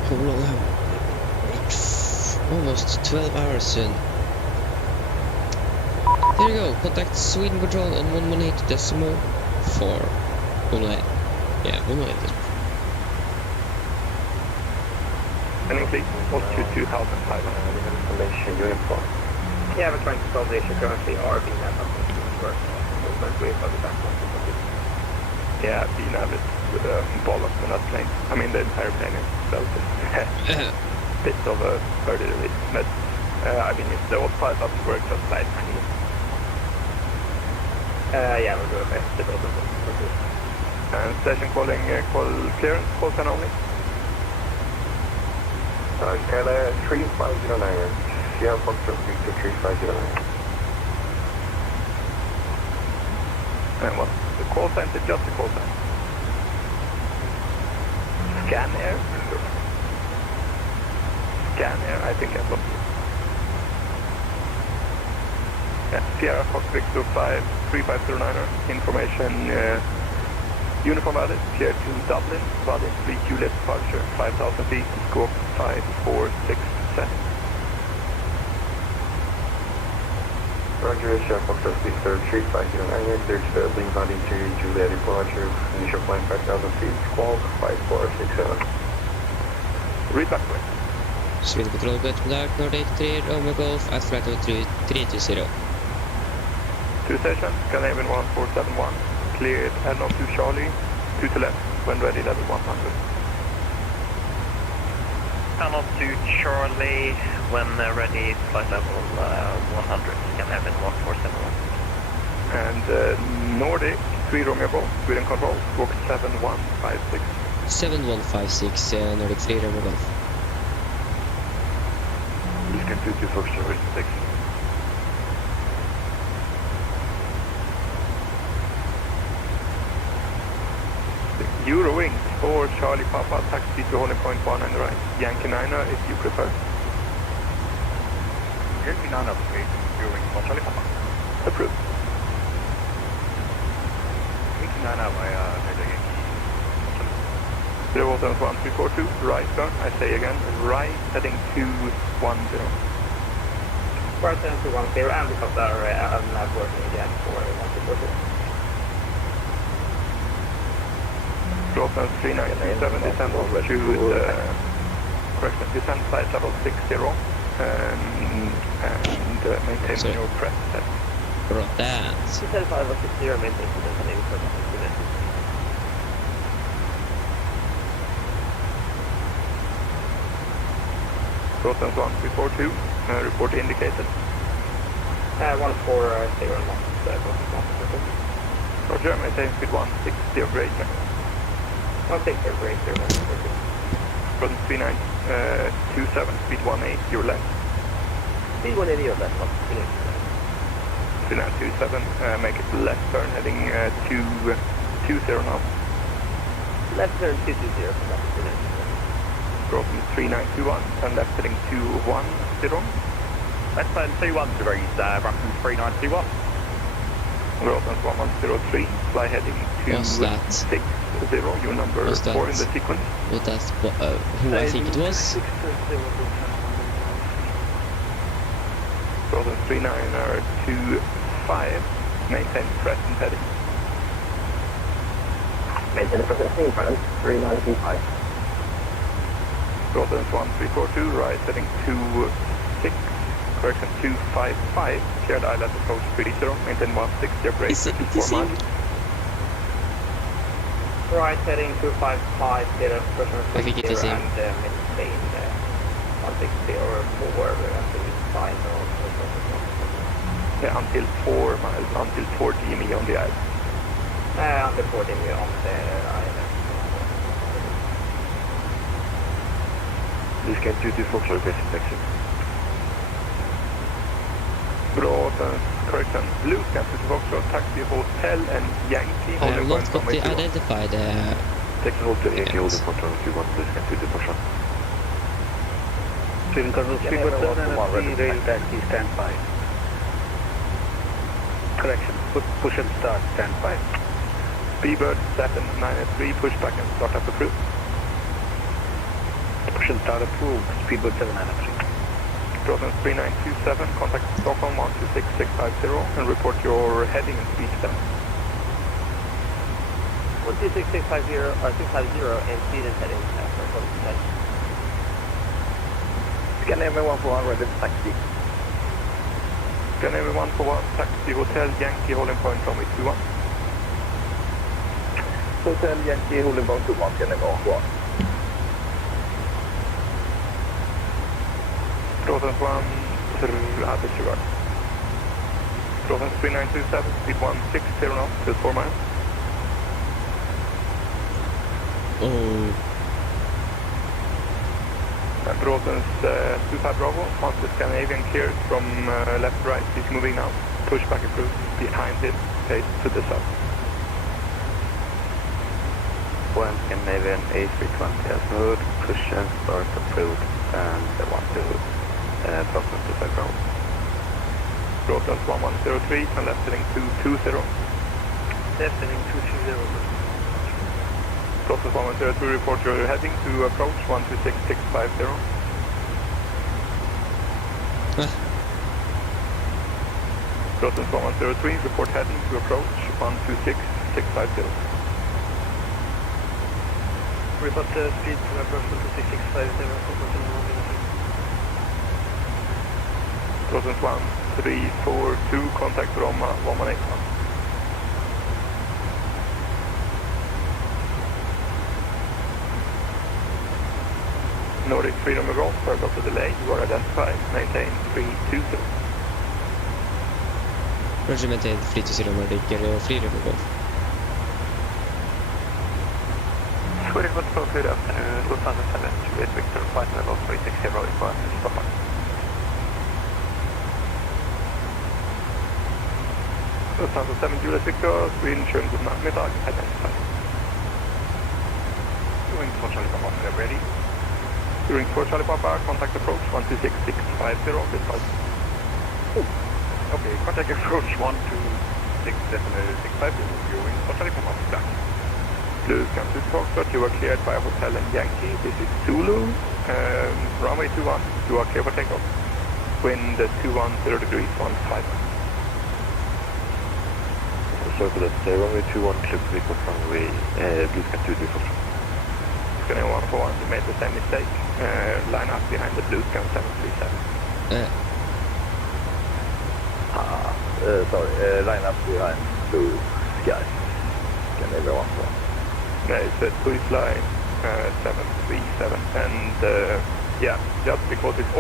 How long have almost 12 hours soon. There you go. Contact Sweden Control on 118.4. 118. Yeah, 118. Landing please. Altitude 2,500. Information uniform. Yeah, we're trying to solve the issue currently. RB nav works. Movement with the background. Yeah, BNAV is bollocks on that plane. I mean, the entire plane itself is bit of a birdie release. But, I mean, if the autopilot doesn't work, just like yeah, we'll do it. And station calling, call clearance, call 10 only. Canada 3509. Sierra Foxtrot Victor 3509. And what? The call sign is just the call sign. Scan air. Scan air, I think I've lost it. Yeah, Sierra Fox Victor 3509er. Information, uniform valid, clear to Dublin, valid 3 Juliet departure, 5,000 feet, scope 5467. Roger, Sierra Foxtrot Victor 3509, clear to Dublin, valid 3 Juliet departure, initial flight 5,000 feet, squawk 5467. Read back way. Sweden Control, good contact, North 83, Romeo Golf, at flight over 320. To station, Scandinavian 1471, cleared N02 Charlie, 2 to left, when ready level 100. N02 Charlie, when ready, flight level 100, Scandinavian 1471. And Nordic, 3 Romeo Golf, Sweden Control, book 7156. 7156, Nordic 3 Romeo Golf. Eastern 22 Foxtrot 6. Eurowings for Charlie Papa, taxi to holding point 1 and right. Yankee 9er if you prefer. Yankee 9er, please. Eurowings for Charlie Papa. Approved. Yankee 9er by Yankee. 07142, right turn. I say again, right heading 210. Right turn to 10, and because our nav working again for 1242. Grossman 3927, descend over to correction, descend flight level 60 and maintain your press set. Right that. Descend flight level 60, maintain your press set. Grossman 1342, report indicated. 140 Roger, maintain speed 160 of greater. I'll take your break there. From 3927, speed 18, your left. Speed 180, your left. 3927, make it left turn heading 220 now. Left turn 220 from that. Go from 3921, turn left heading 210. Left turn 21 degrees, Brampton 3921. Grossman 1103, fly heading 260, your number 4 in the sequence. Well, that's who I think it was. Grossman 3925, maintain present heading. Maintain the present heading, 3925. Grossman 1342, right heading 26. Correction 255, cleared island approach 30, maintain 160, break 54 miles. Right heading 255, clear approach 30 I think it is him. and maintain 160 or more until it's fine or something. Yeah, until 4 miles, until 4 GME on the island. Until 4 GME on the island. Please get duty Fox requesting taxi. Bra, correction. Blue Scan to Foxtrot, taxi Hotel and Yankee. I have not got the identified Taxi Hotel, Yankee holding Foxtrot, if you want, please get duty Foxtrot. Twin Colonel Speedbird 7 and rail taxi standby. Correction, push and start standby. Speedbird 793, pushback and start up approved. Push and start approved, Speedbird 793. Broughton 3927, contact Stockholm 126650 and report your heading and speed to them. 126650 or 650 and speed and heading after contact. Scan everyone for 1 ready taxi. Scan everyone for 1, taxi Hotel Yankee holding point runway 21. Hotel Yankee holding point 21, scan everyone for 1. Broughton 1, disregard. Broughton 3927, speed 160 knots, till 4 miles. Oh. Broughton's 25 Bravo, once the Scandinavian clears from left to right, he's moving now. Pushback approved, behind him, face to the south. One Scandinavian A320 as moved, push and start approved, and the 12 Broughton 25 Bravo. Broughton's 1103, and left heading 220. Left heading 220. Broughton's 1103, report your heading to approach 126650. Broughton's 1103, report heading to approach 126650. Report speed to approach 126650. Broughton's 1342, contact Roma 1181. Nordic Freedom of Golf, sorry about the delay, you are identified, maintain 320. Roger, maintain 320 Nordic, Freedom of Golf. Swedish West Coast, good afternoon, Lufthansa 728 Victor, flight level 360, request to Stockholm. Lufthansa 7 Juliet Victor, Sweden, schönen guten Nachmittag, identified. Doing for Charlie Papa, ready. During for Charlie Papa, contact approach 126650, this was. Okay, contact approach 126650, viewing for Charlie Papa, back. Blue Scan to Foxtrot, you are cleared by Hotel and Yankee, this is Zulu, runway 21, you are clear for takeoff. Wind 210 degrees, 15. Circle at runway 21, clip vehicle runway, Blue Scan 2 Foxtrot. Scan 141, you made the same mistake. Line up behind the Blue Scan 737. Sorry, line up behind Blue Sky. Can everyone go? No, it's a Swiss line 737, and yeah, just because it's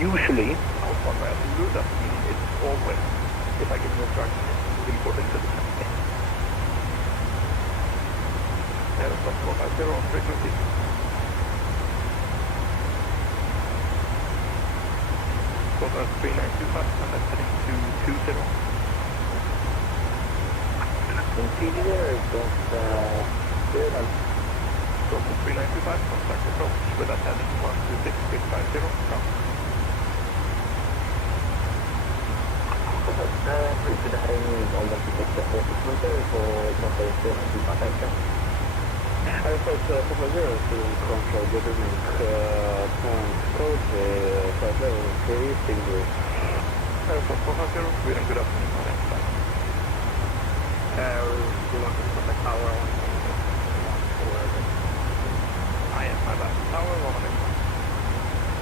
usually one way to do that, it's always, if I give you instructions, it's important to the company. Stop 450 on frequency. Scotland 3925, and that's heading to 220. Interior, Scotland 3925, contact approach with that heading 126650. Please the heading on the I report Papa Zero to control governing code 5 level 3 single. I report Papa Zero, Sweden, good afternoon, on that side. We want to put the tower on. I am my bad. Tower 1 on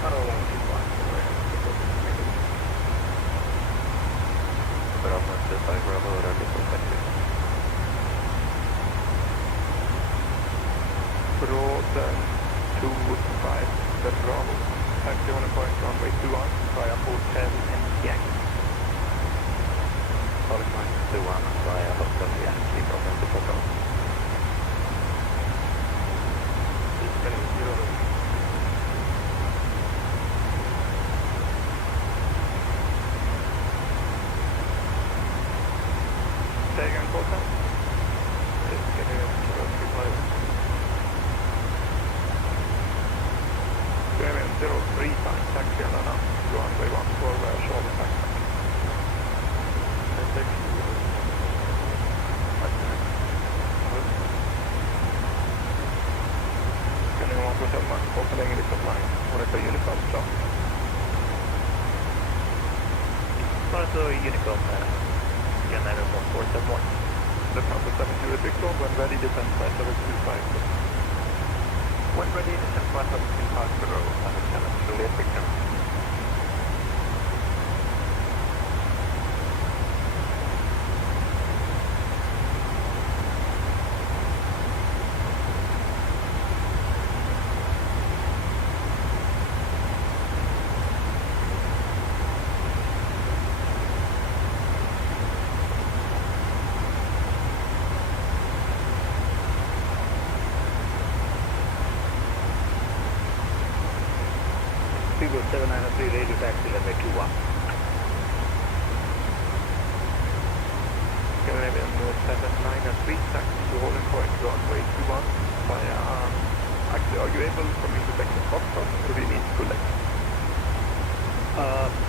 Tower 1 is 1. Bravo 5 Bravo, ready for taxi. Broughton 25 Delta Bravo. Taxi on a point runway 21 via Hotel MDIG. Solid point 21 via Hotel MDIG. From the Bravo. Say again, Colton. Square 03 time, taxi on an runway 14 via Charlie Taxi. Scanning 147, opening Elizabeth line, monitor Unicom stop. Monitor Unicom, scanner 1471. Lufthansa 706 when ready, descend flight level 25. When ready, descend flight level 25 below, Juliet Victor. Speedboat 793 radio taxi runway 21. Scandinavian 793 taxi to Holland Point runway 21 via... Actually, are you able from intersection Foxtrot or do you need to collect?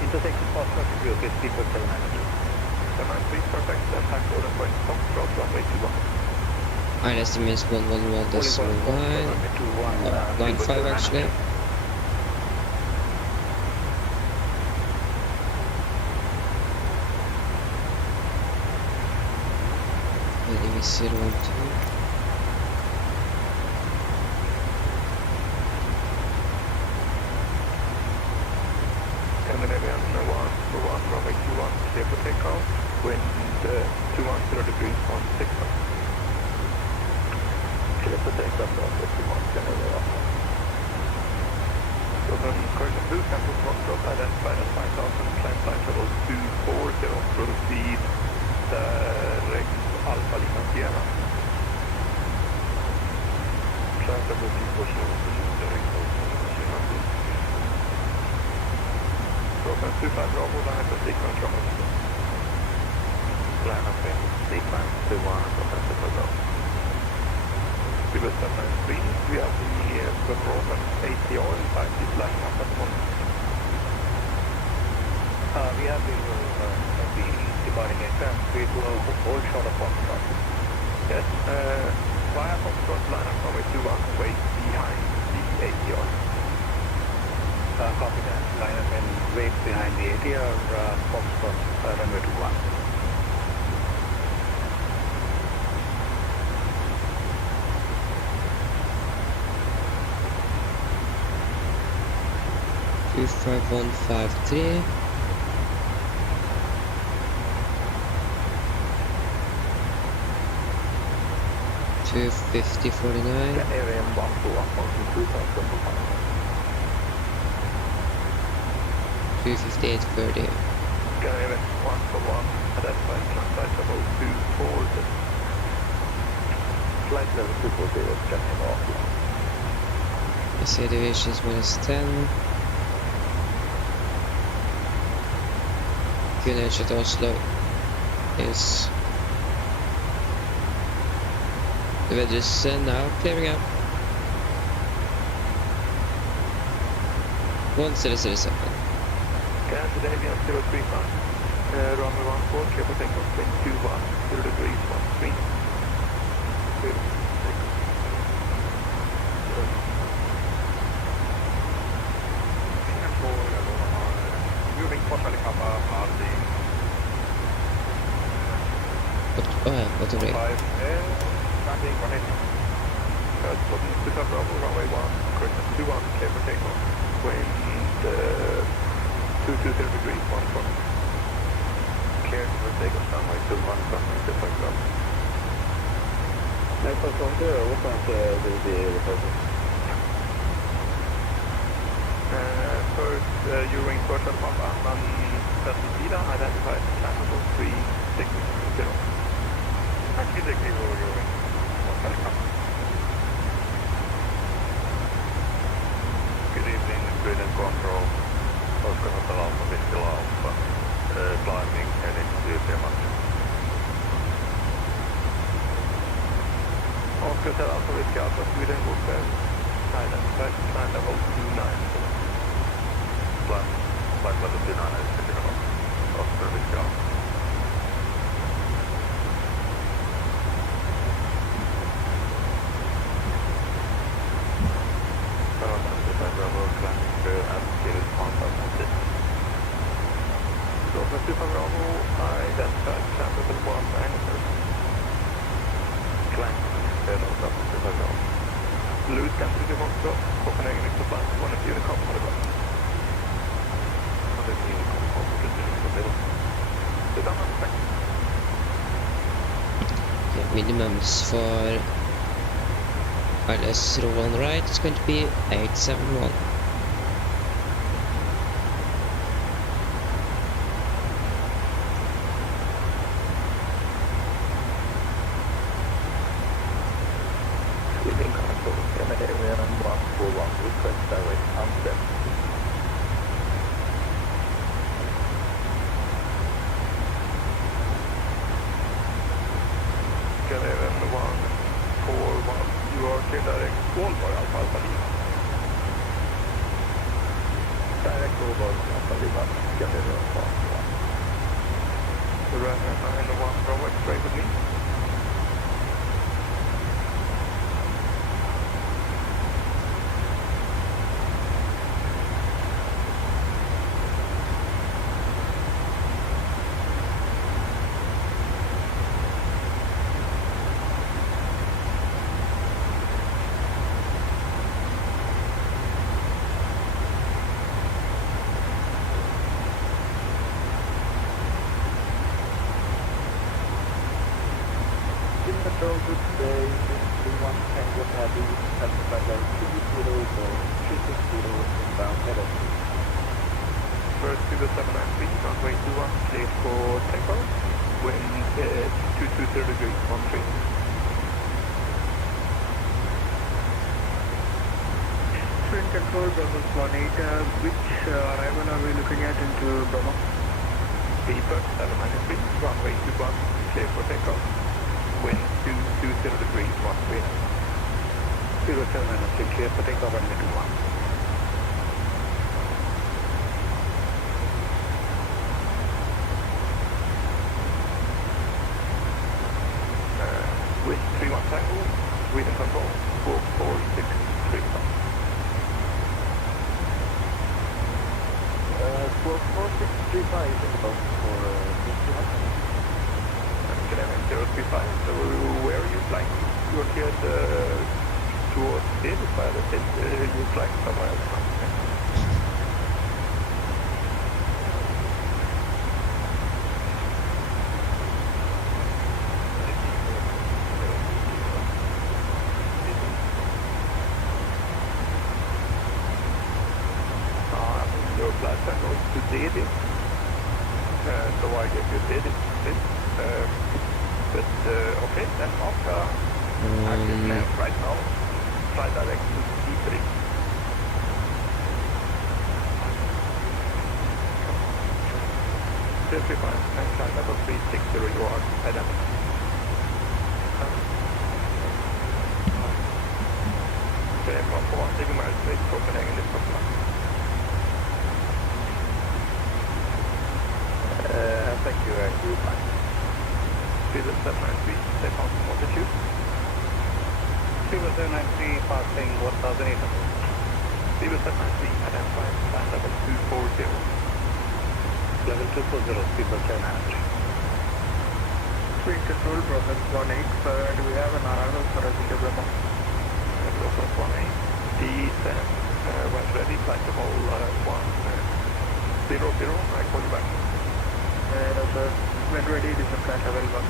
Intersection Foxtrot should be okay, Speedboat 793. 793, perfect, then taxi Holland Point Foxtrot runway 21. Our estimate is 111.9, 95 actually. Heading is 012. Scandinavian 141 runway 21, clear for takeoff, wind 210 degrees 16 knots. Clear for takeoff, runway 21, Scandinavian 1. So then correction blue campus Foxtrot identified as 5000, climb flight level 240, proceed direct Alpha Lima Sierra. Climb level 240, direct Alpha Lima Sierra. Broken 25 Bravo, line up a sequence from Oslo. Line up in sequence 21, broken 25 Bravo. Speedboat 793, we have the Roman ATR in fact is lining up at the moment. We have the departing aircraft. We will hold short of Foxtrot. Yes, via Foxtrot line up runway 21, way behind the ATR. Copy that. Line up and wait behind the ATR, Foxtrot, runway 21. Two 5153. 250.49. Area 121.2 258.30. Scandinavian 141, identified flight level 240. Flight level 240, scanning off. SA deviations -10. QNH at Oslo is... The weather is now clearing up. 1007. Scandinavian 035, runway 14, clear for takeoff, wind 21, 0 degrees 13. 2. Moving for helicopter, passing. What a break. 5, landing 180. Super Bravo, runway 1, correction 21, clear for takeoff, wind 220 degrees 14. Clear for takeoff, runway 21, runway 25 Bravo. Next one, what time will be reported? passengers, Joun Social Papa, Sida, identified Channel 3660. Architect Joun. Good evening, Sweden Control. Oslo Hotel Alpha Whiskey Alpha. Climbing heading to Denmark. Oslo Hotel Alpha Whiskey Alpha, Sweden Hotel. Identified climb level 29. Flight level 29 is picking up. Oslo Whiskey Alpha. Super Bravo, identified climb level 1 climb level Super Bravo. Loose country to Moscow, Copenhagen is flight 1 Unicom, what about? 1 Unicom, Okay, minimums for ILS01 right is going to be 871. First to the 793, runway 21, cleared for takeoff. Wind 220 degrees, 13. Twin Control, Bravo 18, which arrival are we looking at into Brahma? Beeper 793, runway 21, cleared for takeoff. Wind 220 degrees, 13. 0793, clear for takeoff, runway 21. Wind 31 Tango, Sweden Control, 44635. 44635 is about for Canadian 035, so where are you flying? You're here towards David, but I think you're flying somewhere else. Your flight time goes to David, so I get you David. But okay, that's off active nav right now. Fly direct to D3. Fine, and flight level 360, you are identified. Okay, from 4 Sigma Space, Copenhagen is confirmed. Thank you, fine. Civil 793, take on altitude. Civil 793 passing 1,800. Civil 793, identified, flight level 240. Level 240, Civil 793. Twin Control, Brahman 18, do we have an arrival for us in the Brahma? Brahman 18, D10, when ready, flight level 100, I call you back. Sir, when ready, this is flight level 100.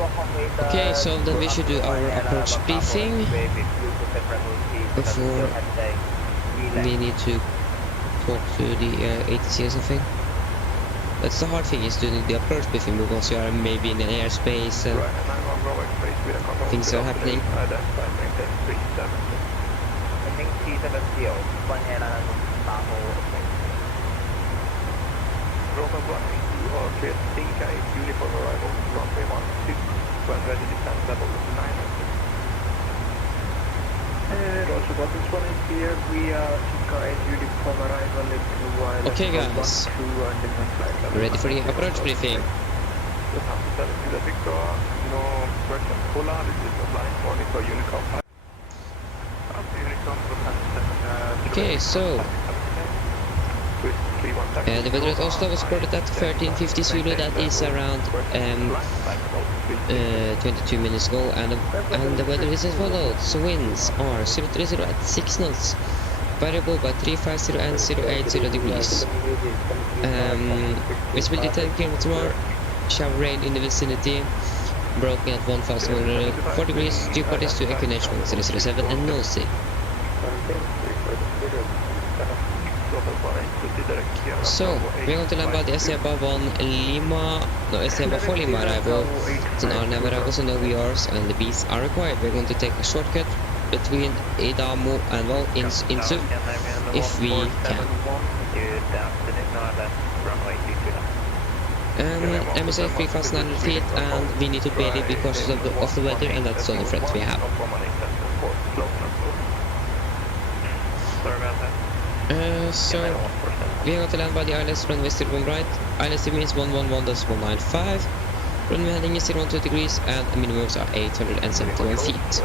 Okay, so then we should do our approach briefing before we need to talk to the ATC or something. That's the hard thing, is doing the approach briefing, because you are maybe in an airspace and things are happening. Uniform arrival, runway 12, when ready descent level 900. Roger, what is 1 is here, we are Tinka 8 uniform arrival into wireless. Okay guys, ready for the approach briefing. No question, Polar, this is a blind warning for Unicom 5. Okay, so the weather at Oslo was reported at 1350 Zulu, that is around 22 minutes ago, and the weather is as follows. So winds are 030 at 6 knots, variable by 350 and 080 degrees. Visibility 10 km more, shower rain in the vicinity, broken at 1104 degrees, due parties to equinage 1007 and no sea. So, we're going to land by the SEBA 4 Lima arrival. It's an RNAV arrival, so no VRs and the Bs are required. We're going to take a shortcut between Idamo and Insu, if we can. MSF 3,900 feet, and we need to barely be cautious of the weather, and that's the only threat we have. So we are going to land by the ILS runway 01 right. ILS means 111.195. Runway heading is 012 degrees, and minimums are 871 feet.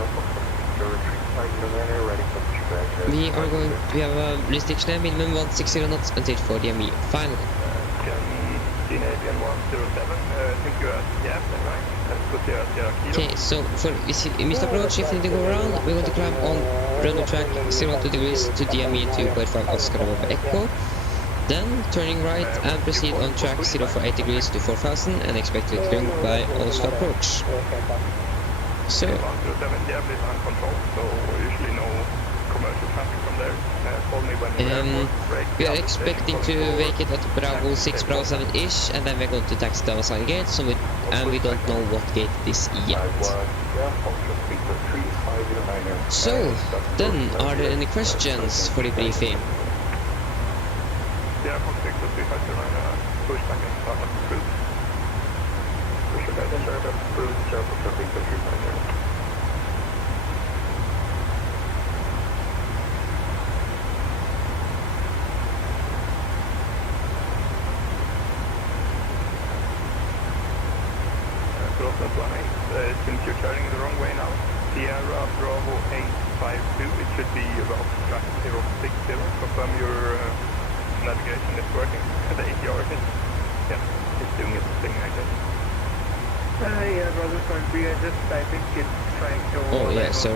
We have a restriction minimum 160 knots until 4 DME final. Okay, so for missed approach, if you need to go around, we're going to climb on runway track 02 degrees to DME 2.5 Oscar over Echo. Then turning right and proceed on track 048 degrees to 4000 and expect to return by Oslo approach. So we are expecting to vacate at Bravo 6, Bravo 7-ish, and then we're going to taxi down Sign Gate, and we don't know what gate it is yet. So, then, are there any questions for the briefing? Since you're turning the wrong way now, Sierra Bravo 852, it should be about track 060. Confirm your navigation is working. The ATR is, yeah, it's doing its thing, I guess. Yeah, brother, we are just, I think it's trying to... Oh, yeah, sorry.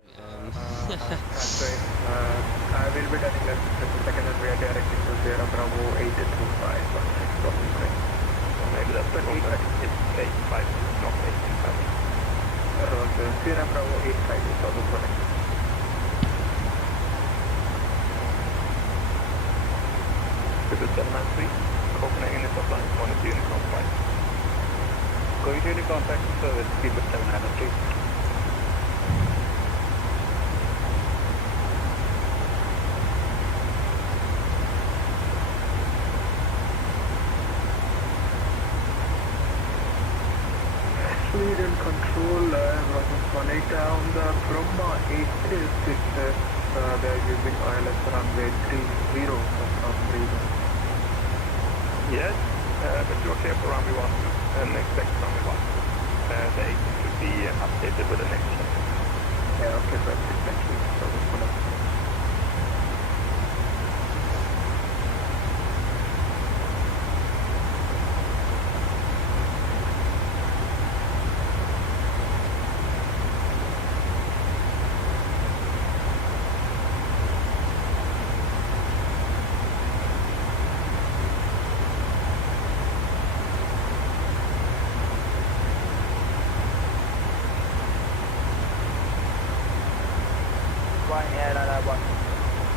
I will be turning left in 30 seconds and we are directing to Sierra Bravo 825. Maybe that's the wrong one. It's 85, not 85. Sierra Bravo 85 is also correct. This is 793, Copenhagen is offline, 1 is Unicom 5. Going to Unicom taxi service, speed with 793. Speed and control, Rogers 18 down the Brahma 836, they're using ILS runway 30 for some reason. Yes, but you're clear for runway 12 and expect runway 12. The 8 should be updated with the next check. Yeah, okay, so it's next week, so we're gonna... Ryanair 991,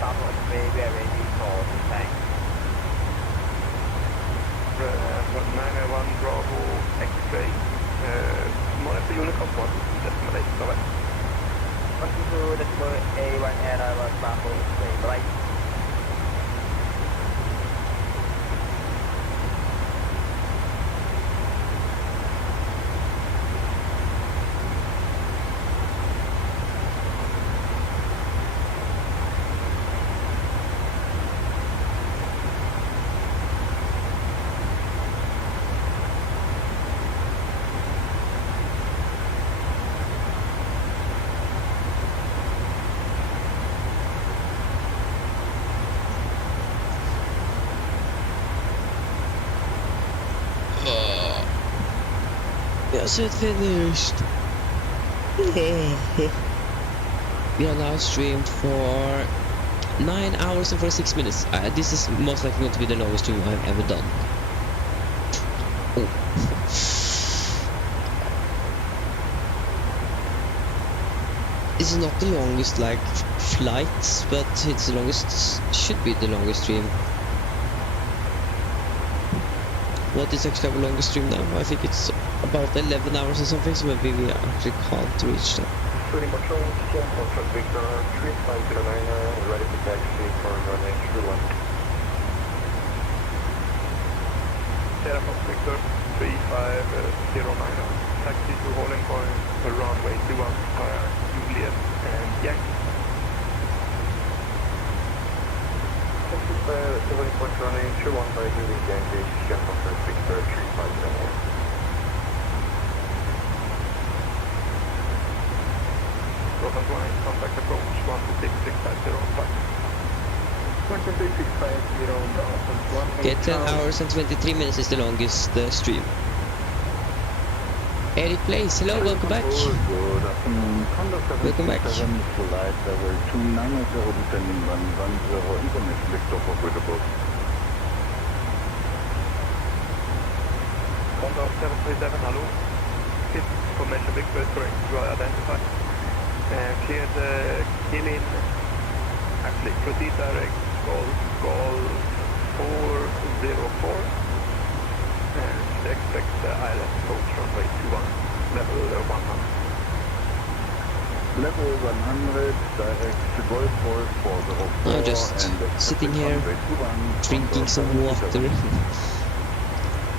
Bravo X-ray, we are ready for dispatch. 991 Bravo X-ray. Monitor Unicom 1.8, bye-bye. 122.8, Ryanair 991, Bravo X-ray, bye-bye. Yes, it finished. We are now streamed for 9 hours and 46 minutes. This is most likely going to be the longest stream I've ever done. Oh. This is not the longest like flights, but it's the longest, should be the longest stream. What is actually our longest stream now? I think it's about 11 hours or something, so maybe we actually can't reach that. Ready for taxi for runway 21. Sierra Fox Victor 3509, taxi to holding point for runway 21 via Juliet and Yankee. Taxi to holding point runway 21 by Juliet Yankee, Sierra Fox Victor 3509. Roland Line, contact approach 126-650, 126-650, Okay, 10 hours and 23 minutes is the longest stream. Eric Place, hello, welcome back. Good afternoon. Welcome back. Flight level 290 descending 110 information vector for Göteborg. Condor 737, hello. Information Victor is correct, you are identified. Clear the kill-in, actually proceed direct, Golf 404, and expect the island approach runway 21, level 100. Level 100, direct Golf 404. I'm just sitting here, drinking some water.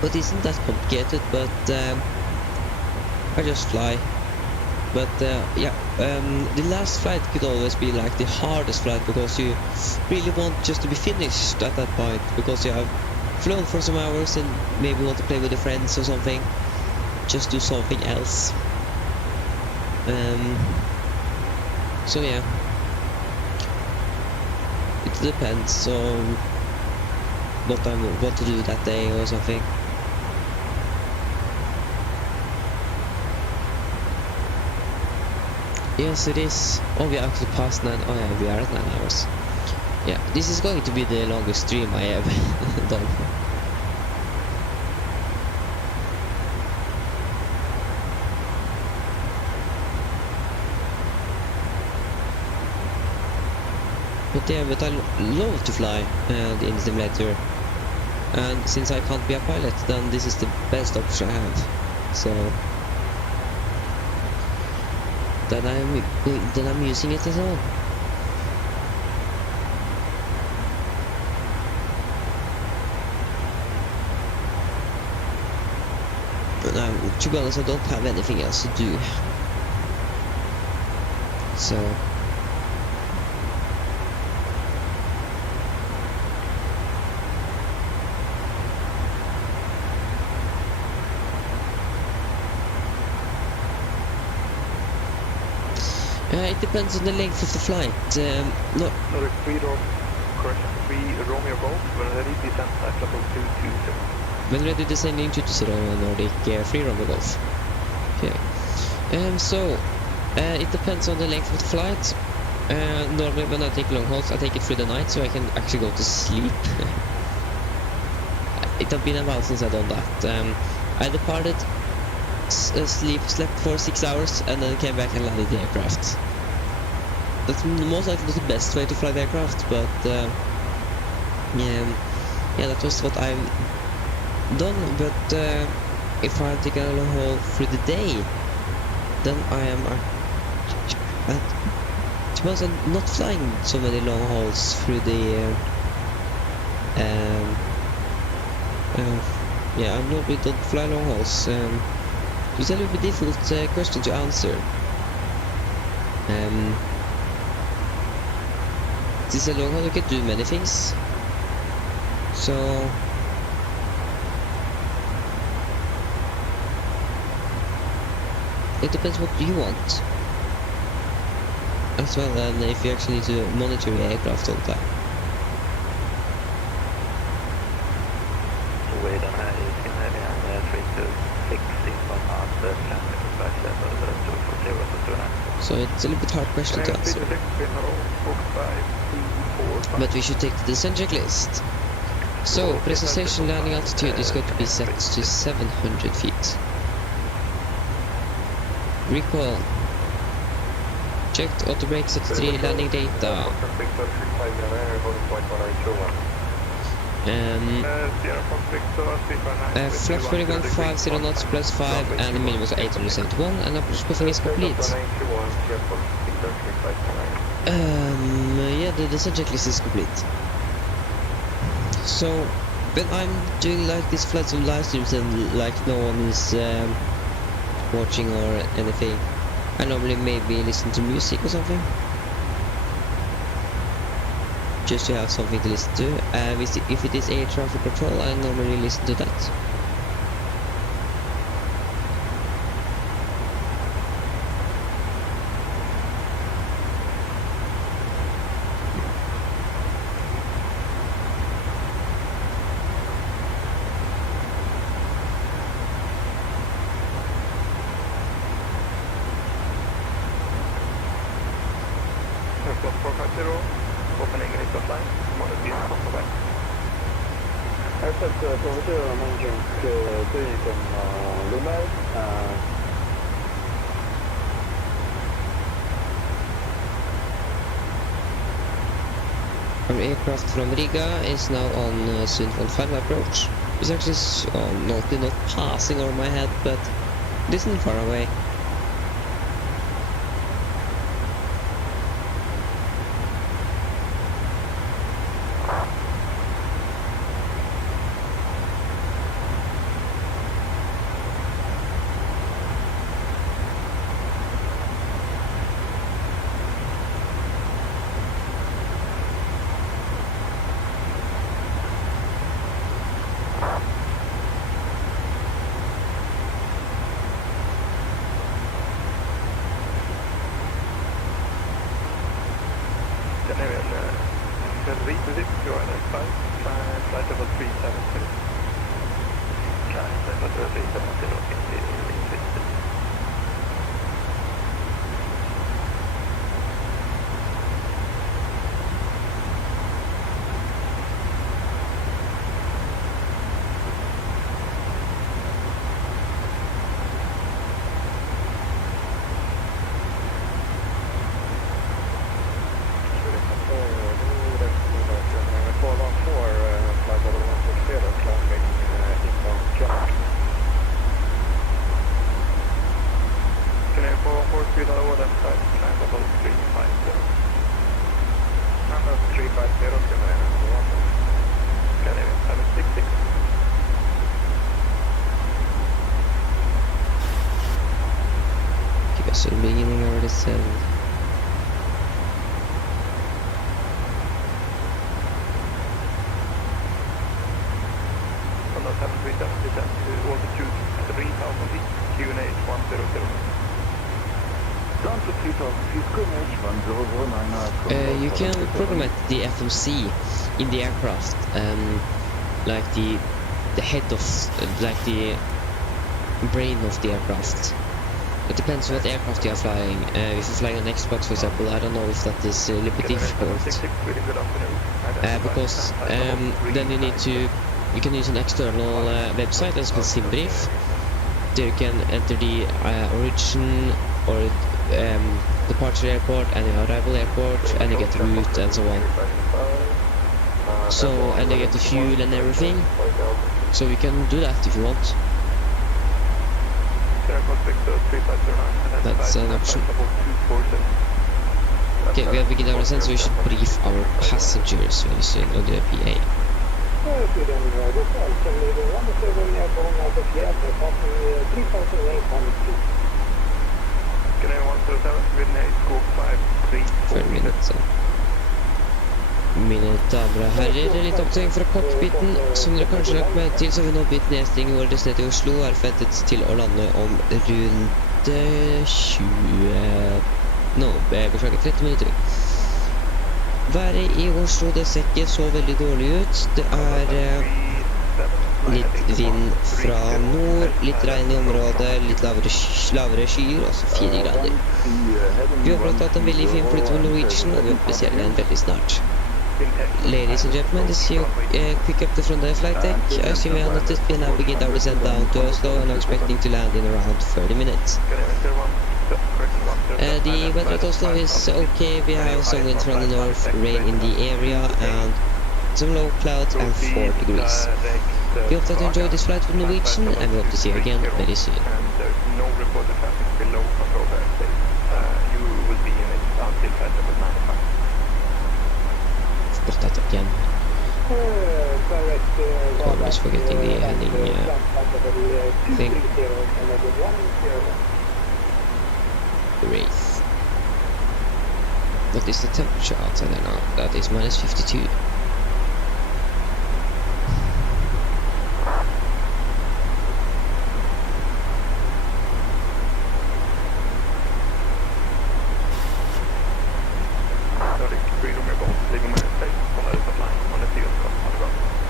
But isn't that complicated, but I just fly. But yeah, the last flight could always be like the hardest flight, because you really want just to be finished at that point, because you have flown for some hours and maybe want to play with your friends or something, just do something else. So yeah, it depends on what I want to do that day or something. Yes, it is. Oh, we are actually past 9. Oh yeah, we are at 9 hours. Yeah, this is going to be the longest stream I have done. But yeah, but I love to fly in the simulator. And since I can't be a pilot, then this is the best option I have. So then I'm using it as well. But to be honest, I don't have anything else to do. So it depends on the length of the flight. No. Nordic 3 Romeo Golf, when ready, descent flight level 220. When ready, descending 220, Nordic 3 Romeo Golf. Okay. So, it depends on the length of the flight. Normally when I take long hauls, I take it through the night so I can actually go to sleep. It has been a while since I've done that. I departed, slept for 6 hours, and then came back and landed the aircraft. that's most likely not the best way to fly the aircraft, but yeah, that was what I've done. But if I'm taking a long haul through the day, then I am to be honest, I'm not flying so many long hauls through the yeah, I normally don't fly long hauls. It's a little bit difficult question to answer. This is a long haul, you can do many things. So it depends what you want as well, and if you actually need to monitor your aircraft all the time. Sweden här i Scandinavian 326 inför att So it's a little bit hard question to answer. But we should take the descent checklist. So, present station landing altitude is going to be set to 700 feet. Recall. Checked auto brakes at 3 landing data. Flight 2150 knots plus 5 and a minimum of 871, and upper spoofing is complete. Yeah, the descent checklist is complete. So, when I'm doing like these flights on live streams and like no one is watching or anything, I normally maybe listen to music or something, just to have something to listen to. If it is air traffic control, I normally listen to that. Our aircraft from Riga is now on Sundsvall 5 approach. It's actually not passing over my head, but it isn't far away. So the beginning already said. You can program the FMC in the aircraft, like the head of, like the brain of the aircraft. It depends what aircraft you are flying. If you're flying an Xbox, for example, I don't know if that is a little bit difficult. Because then you can use an external website that's called SimBrief. There you can enter the origin or departure airport and your arrival airport, and you get the route and so on. So, and you get the fuel and everything. So we can do that if you want. That's an option. Okay, we have begun our ascent, so we should brief our passengers very soon on the PA. For a minute, so. Mine damer og herrer, litt oppdatering fra cockpiten. Som dere kanskje har lagt med til, så har vi nå blitt nedstillingen vår destinert i Oslo og er forventet til å lande om rundt 30 minutter. Været i Oslo, det ser ikke så veldig dårlig ut. Det er litt vind fra nord, litt regn i området, litt lavere skyer, altså 4 grader. Vi håper at hatt en veldig fin flytt med Norwegian, og vi håper ser den veldig snart. Ladies and gentlemen, this is your quick update from the flight deck. As you may have noticed, we now begin our descent down to Oslo and are expecting to land in around 30 minutes. The weather at Oslo is okay. We have some wind from the north, rain in the area, and some low clouds and 4 degrees. We hope that you enjoyed this flight with Norwegian, and we hope to see you again very soon. No reported traffic below control airspace. You will be in it until flight level 95. Forgot that again. I'm just forgetting the heading thing. Wraith. What is the temperature outside there now? That is minus 52.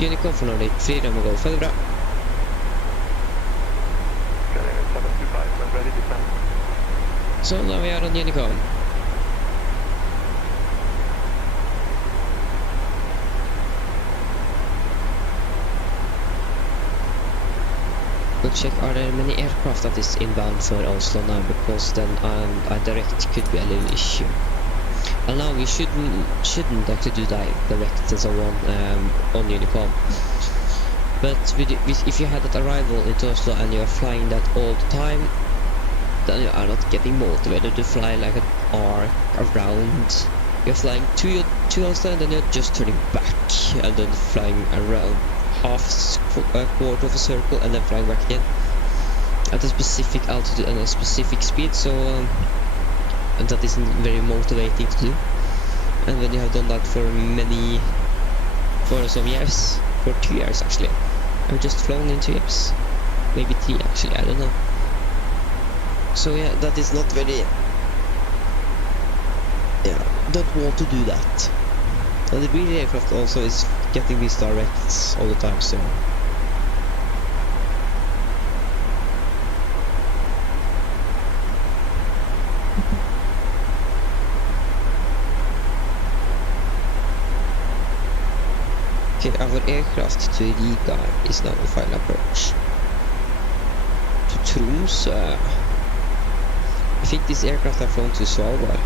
Unicom for Nordic, 3 Rama Golf, det bra. Så da vi er on Unicom. We'll check, are there many aircraft that is inbound for Oslo now, because then a direct could be a little issue. And now we shouldn't actually do direct and so on Unicom. But if you had that arrival into Oslo and you are flying that all the time, then you are not getting motivated to fly like an arc around. You're flying to Oslo and then you're just turning back and then flying around a quarter of a circle and then flying back again at a specific altitude and a specific speed. So and that isn't very motivating to do. And when you have done that for some years, for 2 years actually, I've just flown in 2 years, maybe 3 actually, I don't know. So yeah, that is not very, don't want to do that. And the real aircraft also is getting these directs all the time, so. Okay, our aircraft to Riga is now in final approach. To Tromsø. I think this aircraft are flown to Svalbard.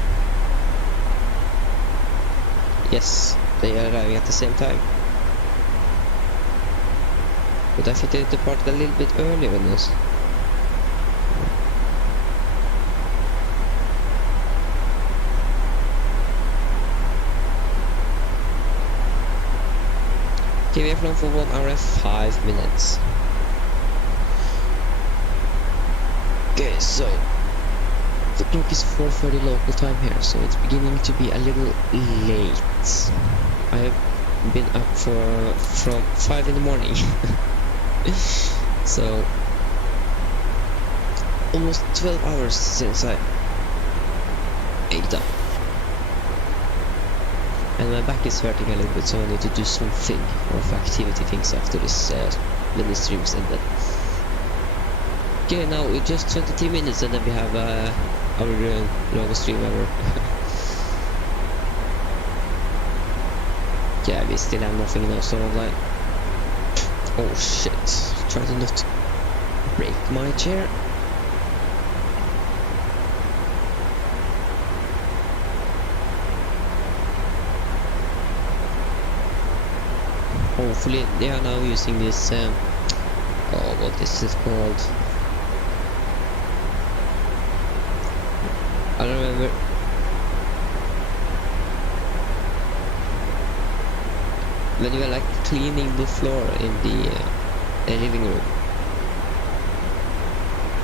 Yes, they are arriving at the same time. But I think they departed a little bit earlier than us. Okay, we have flown for 1 hour and 5 minutes. Okay, so the clock is 4:30 local time here, so it's beginning to be a little late. I have been up from 5 in the morning. So almost 12 hours since I ate up. And my back is hurting a little bit, so I need to do something of activity things after this mini streams ended. Okay, now it's just 23 minutes and then we have our longest stream ever. Yeah, we still have nothing now, so online. Oh shit, try to not break my chair. hopefully they are now using this what is it called? I don't remember. When you are like cleaning the floor in the living room,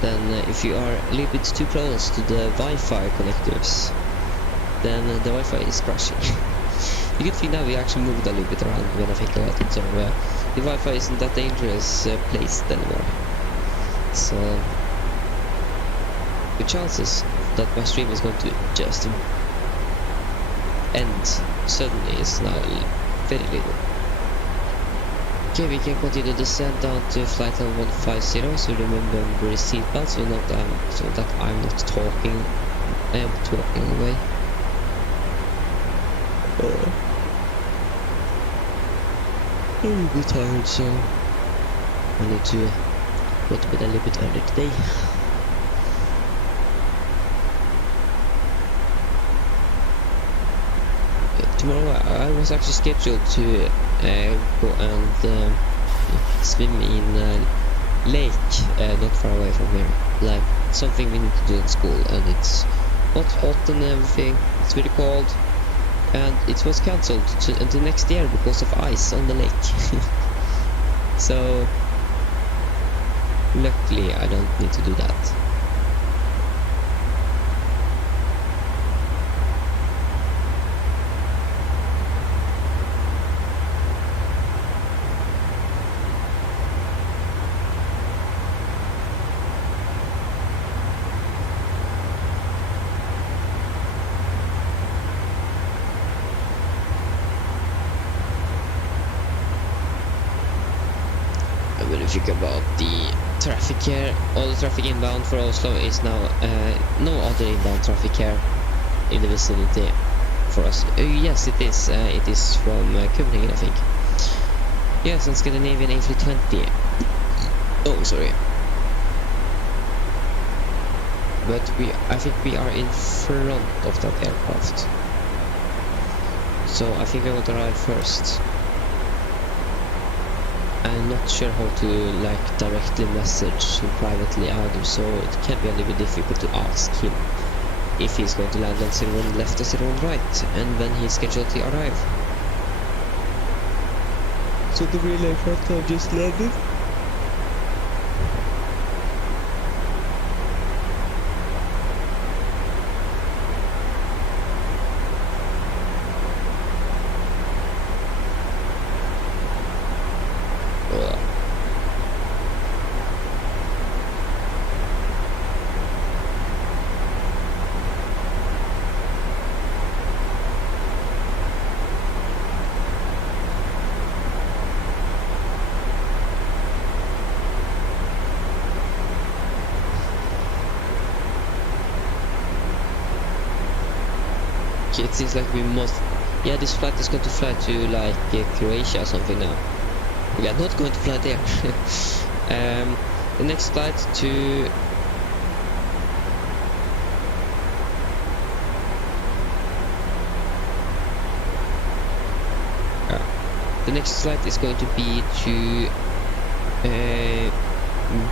then if you are a little bit too close to the Wi-Fi connectors, then the Wi-Fi is crashing. The good thing now we actually moved a little bit around when I think about it, so the Wi-Fi isn't that dangerous placed anymore. So the chances that my stream is going to just end suddenly is now very little. Okay, we can continue the descent down to flight level 150, so remember the seatbelt so that I'm not talking. I am talking away. I'm a little bit tired, so I need to go to bed a little bit early today. Tomorrow I was actually scheduled to go and swim in a lake not far away from here, like something we need to do in school, and it's not hot and everything, it's very cold, and it was cancelled until next year because of ice on the lake. So luckily I don't need to do that. When you think about the traffic here, all the traffic inbound for Oslo is now no other inbound traffic here in the vicinity for us. Yes, it is. It is from Copenhagen, I think. Yes, and Scandinavian A320. Oh, sorry. But I think we are in front of that aircraft. So I think I want to arrive first. I'm not sure how to like directly message him privately either, so it can be a little bit difficult to ask him if he's going to land on 01 left or 01 right, and when he's scheduled to arrive. So the real aircraft have just landed. It seems like we must... Yeah, this flight is going to fly to like Croatia or something now. We are not going to fly there. The next flight to... the next flight is going to be to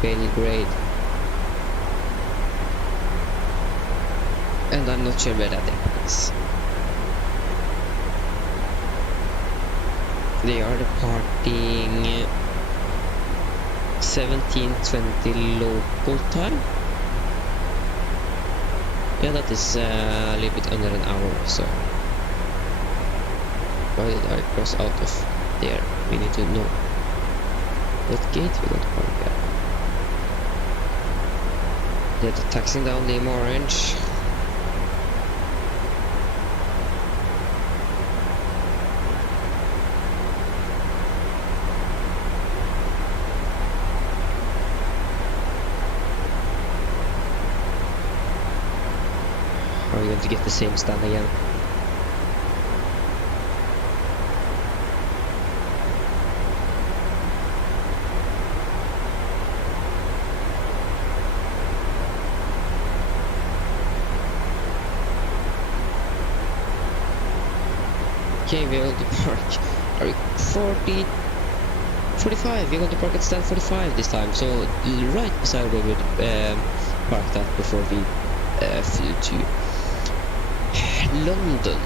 Belgrade. And I'm not sure where that is. They are departing 17:20 local time. Yeah, that is a little bit under an hour, so why did I cross out of there? We need to know what gate we got to park at. They're taxing down the orange. Are we going to get the same stand again? Okay, we will park. Are we 40 45, we're going to park at stand 45 this time, so right beside where we parked at before we flew to London.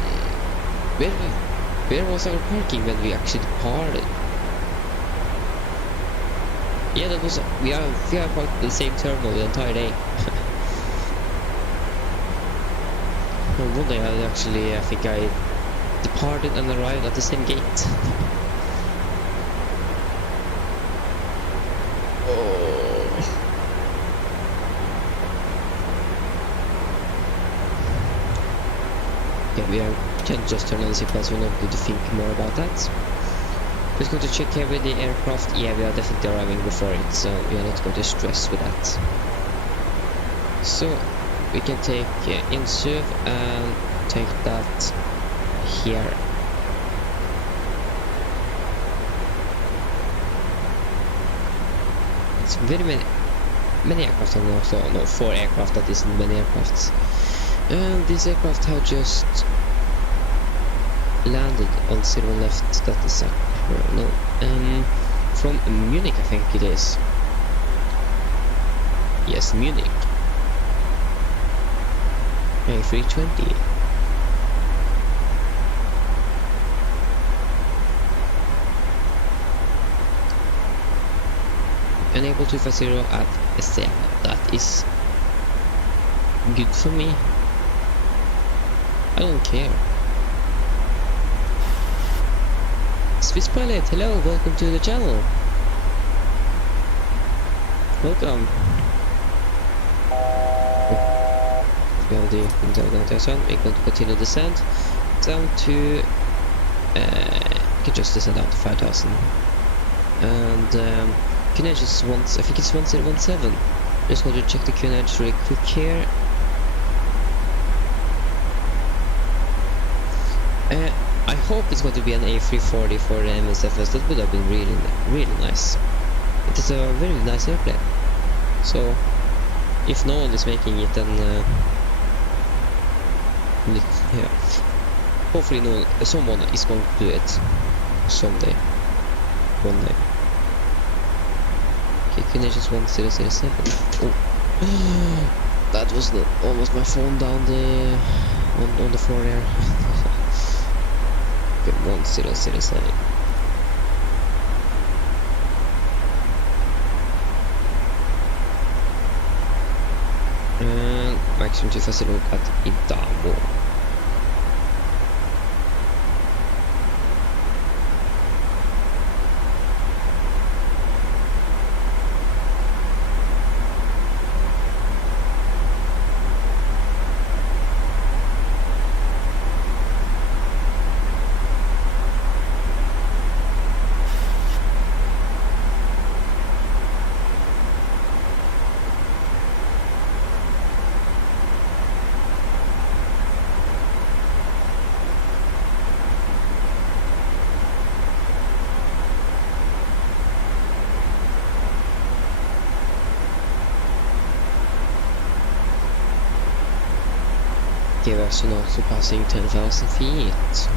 Where was our parking when we actually departed? Yeah, that was we are parked at the same terminal the entire day. And one day I think I departed and arrived at the same gate. Yeah, we can just turn on the seatbelts. We're not going to think more about that. Just going to check here with the aircraft. Yeah, we are definitely arriving before it, so we are not going to stress with that. So we can take Inserv and take that here. It's very many aircraft, and also no 4 aircraft. That isn't many aircrafts. And this aircraft have just landed on 0 left. That is no. From Munich, I think it is. Yes, Munich. A320. Enable 250 at SC. That is good for me. I don't care. Swiss Pilot, hello, welcome to the channel. Welcome. We have the down. We're going to continue descent down to you can just descend down to 5,000. And QNH is I think it's 1017. Just going to check the QNH really quick here. I hope it's going to be an A340 for the MSFS. That would have been really nice. It is a very nice airplane. So if no one is making it, then yeah, hopefully someone is going to do it someday, one day. Okay, QNH 1007. Oh, that was almost my phone down the on the floor there. 1007. And maximum 250 at Idamo. Give us not surpassing 10,000 feet.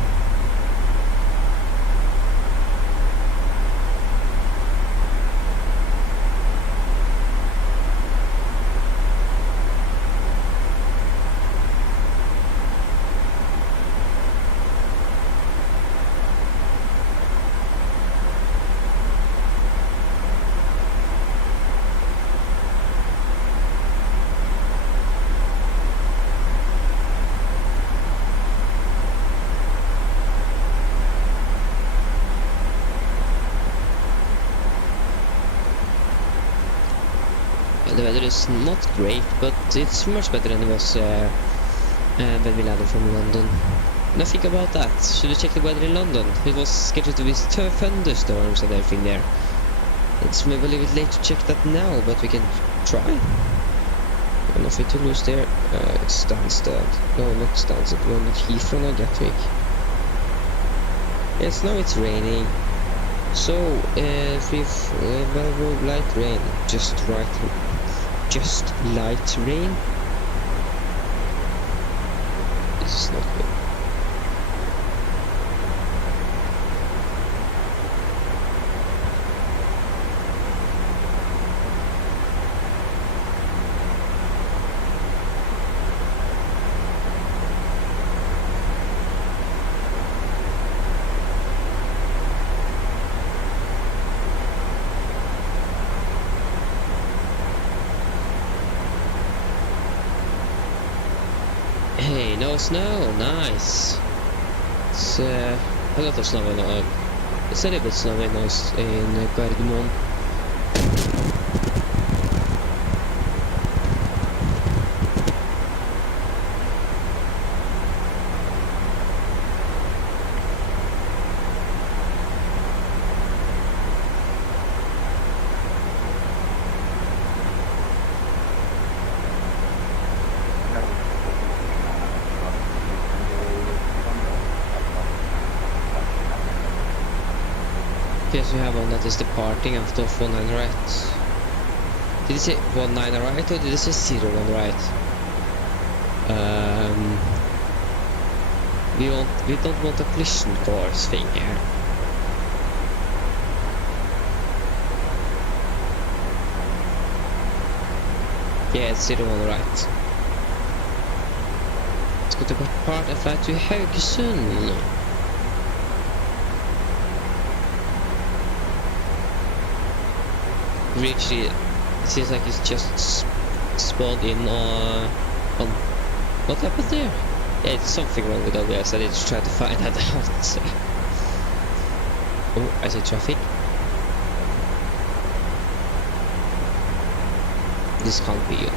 The weather is not great, but it's much better than it was when we landed from London. Now think about that. Should we check the weather in London? It was scheduled to be thunderstorms and everything there. It's maybe a little bit late to check that now, but we can try. Nothing to lose there. It's Stansted. No, not Stansted. We're not Heathrow, not Gatwick. Yes, now it's raining. So, we've light rain, just light rain. This is not good. Hey, no snow, nice. It's a lot of snow in it's a little bit snowy in Gardermoen. Yes, we have one that is departing after 19 right. Did you say 19 right or did you say 01 right? We don't want a collision course thing here. Yeah, it's 01 right. Let's go to depart and fly to Haugesund. Actually, it seems like it's just spawned in on what happened there? Yeah, it's something wrong with OBS. I need to try to find that out. Oh, I see traffic. This can't be you.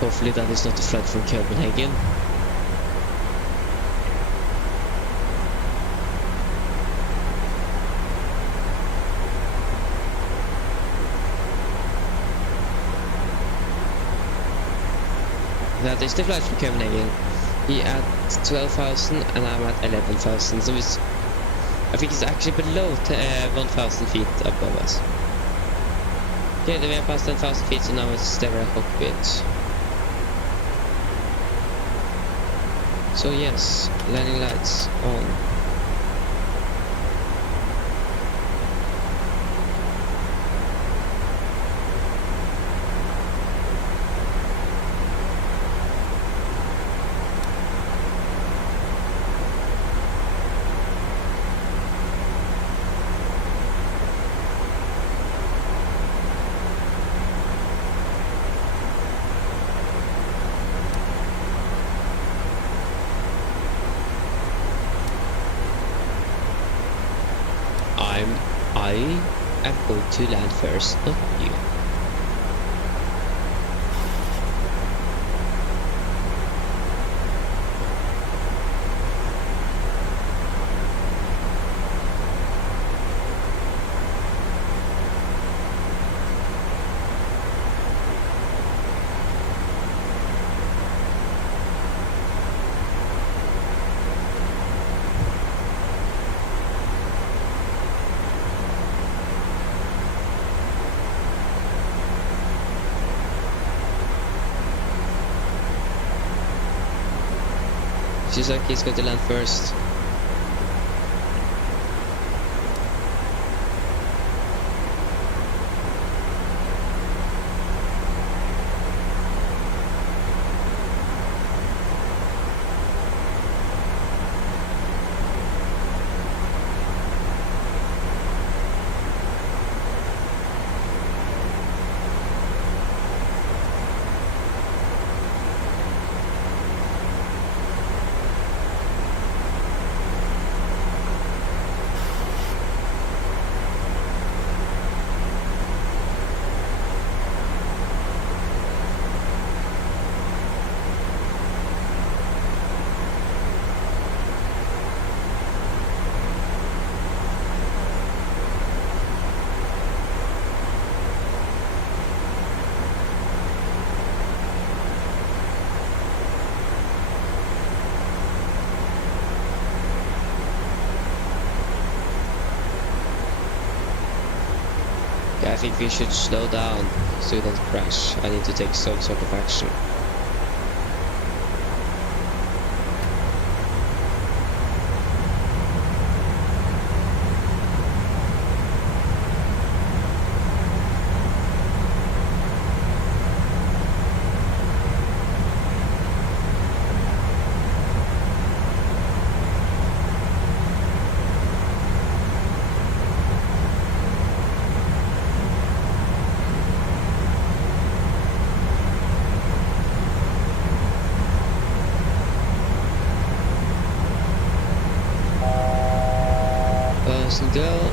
Hopefully that is not a flight from Copenhagen. That is the flight from Copenhagen. He at 12,000 and I'm at 11,000. So it's, I think it's actually below 1,000 feet above us. Okay, we are past 10,000 feet, so now it's stereo cockpit. So yes, landing lights on. I am going to land first, not you. Seems like he's going to land first. I think we should slow down so we don't crash. I need to take some sort of action. go.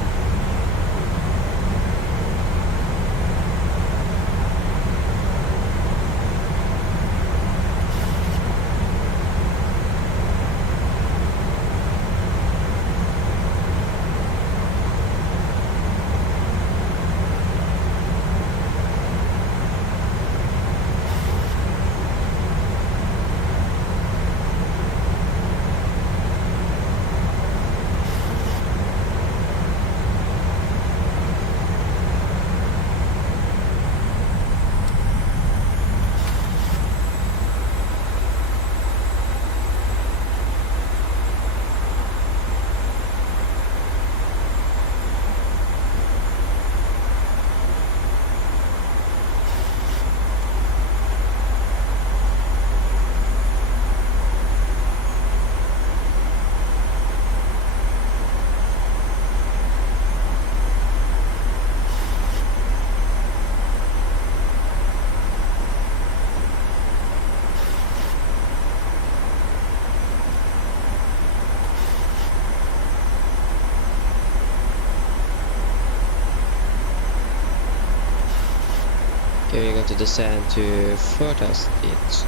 Okay, we're going to descend to 4,000 feet.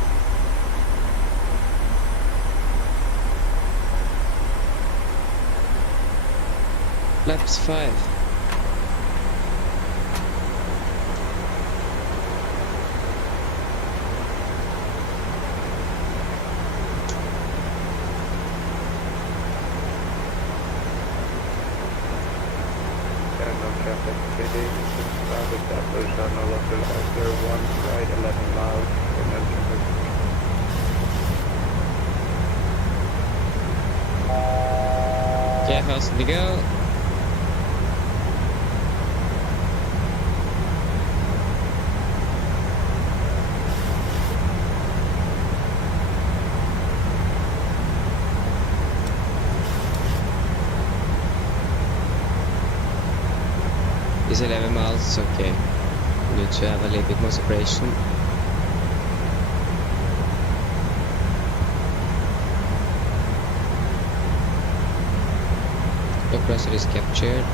Laps 5. Okay, fast to go. It's 11 miles, okay. We need to have a little bit more separation. Compressor is captured.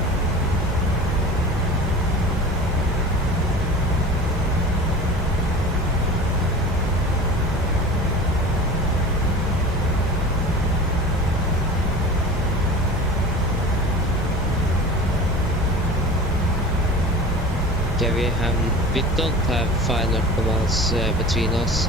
Okay, we don't have 5 nautical miles between us.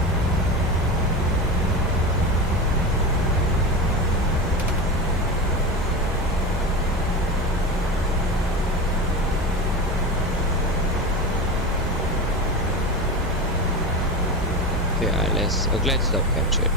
Okay, ILS, a glide stop captured.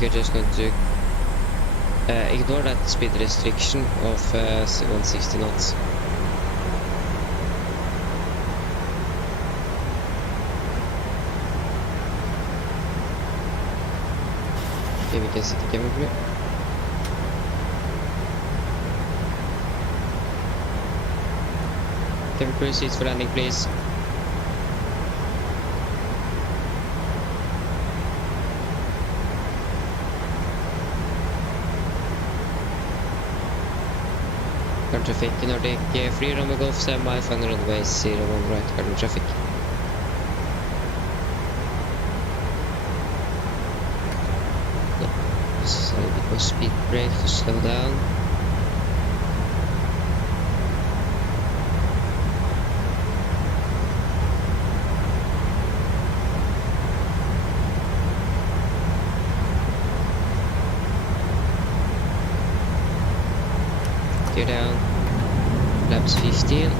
We're just going to ignore that speed restriction of 160 knots. Okay, we can see the camera view. Cabin crew, seats for landing, please. Current traffic, Nordic, free runway Golf 7 mile, final runway 01 right, current traffic. This is a little bit more speed brake to slow down. Gear down. Laps 15.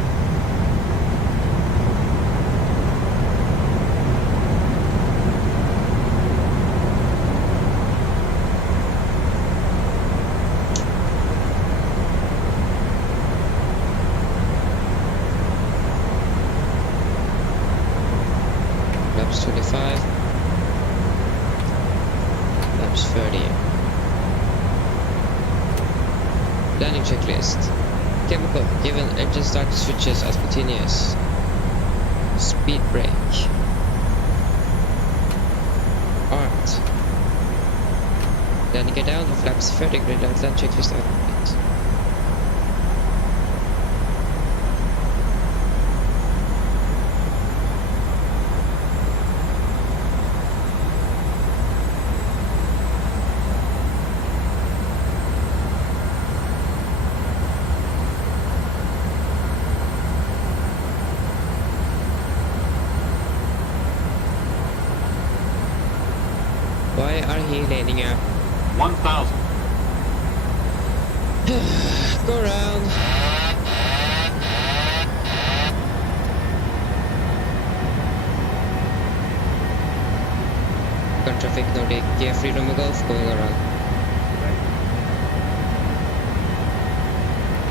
Laps 25. Landing checklist. Chemical, given engine start switches as continuous. Speed brake. Art. Landing gear down, the flaps 30 degree land checklist are complete. Why are he landing up? 1,000. Go around. Gun traffic, Nordic, Freedom Gulf, going around.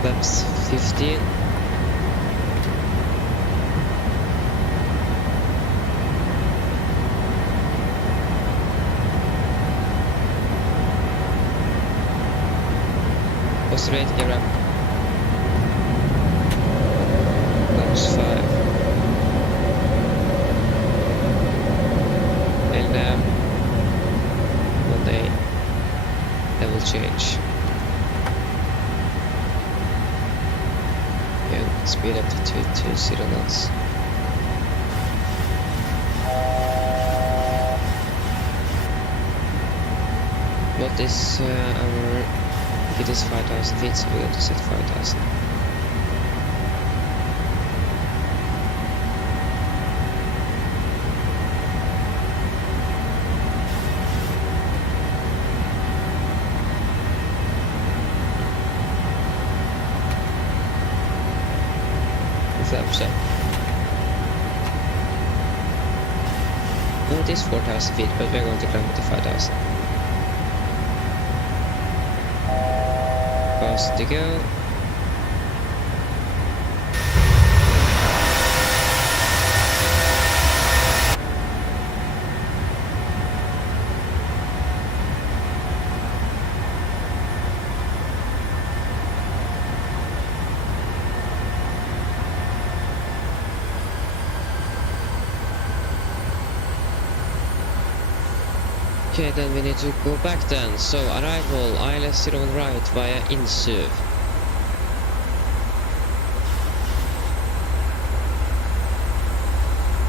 Flaps 15. Straight, gear up. Flaps 5. And one day level change. And speed up to 220 knots. What is our... It is 5,000 feet, so we're going to set 5,000. Flaps up. No, it is 4,000 feet, but we're going to climb it to 5,000. Fast to go. Okay, then we need to go back then. So arrival, ILS 01 right via Insuv.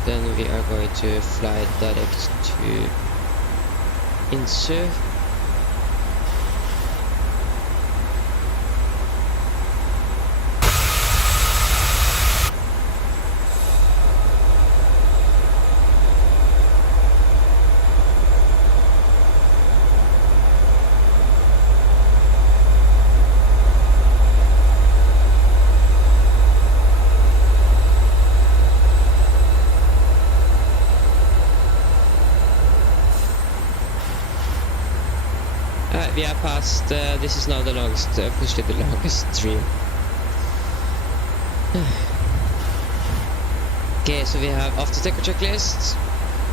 Then we are going to fly direct to Insuv. We are past, this is now the longest, officially the longest stream. Okay, so we have after takeoff checklists,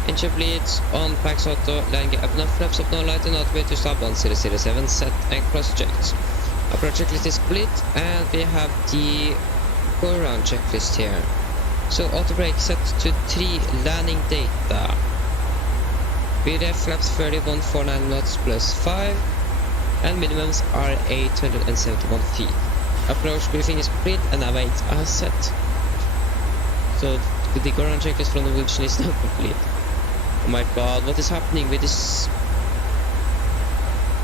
engine bleeds, on packs auto, landing up enough flaps up no light and not way to stop on 007 set and cross checked. Approach checklist is complete, and we have the go around checklist here. So auto brake set to 3 landing data. VDF flaps 3149 knots plus 5. And minimums are 871 feet. Approach briefing is complete and awaits are set. So the ground checklist from the Norwegian is now complete. Oh my god, what is happening with this?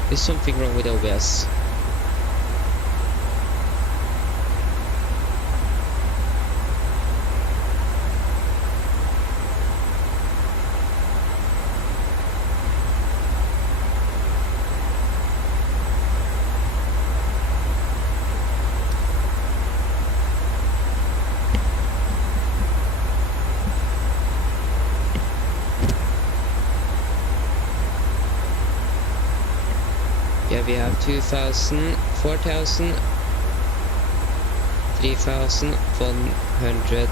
There's something wrong with OBS. Yeah, we have 2,000, 4,000, 3,000, 100,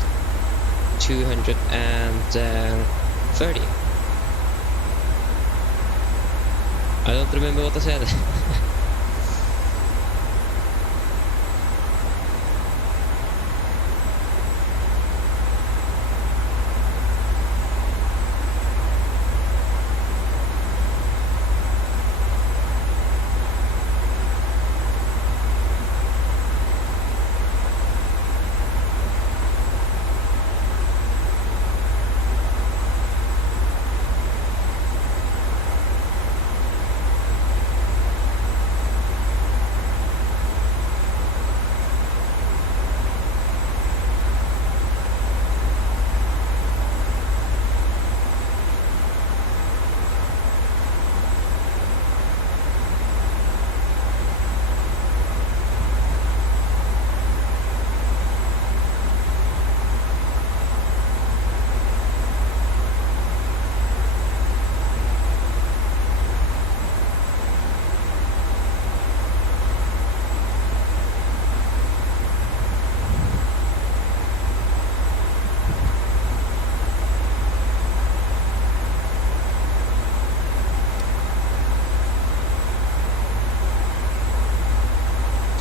230. I don't remember what I said.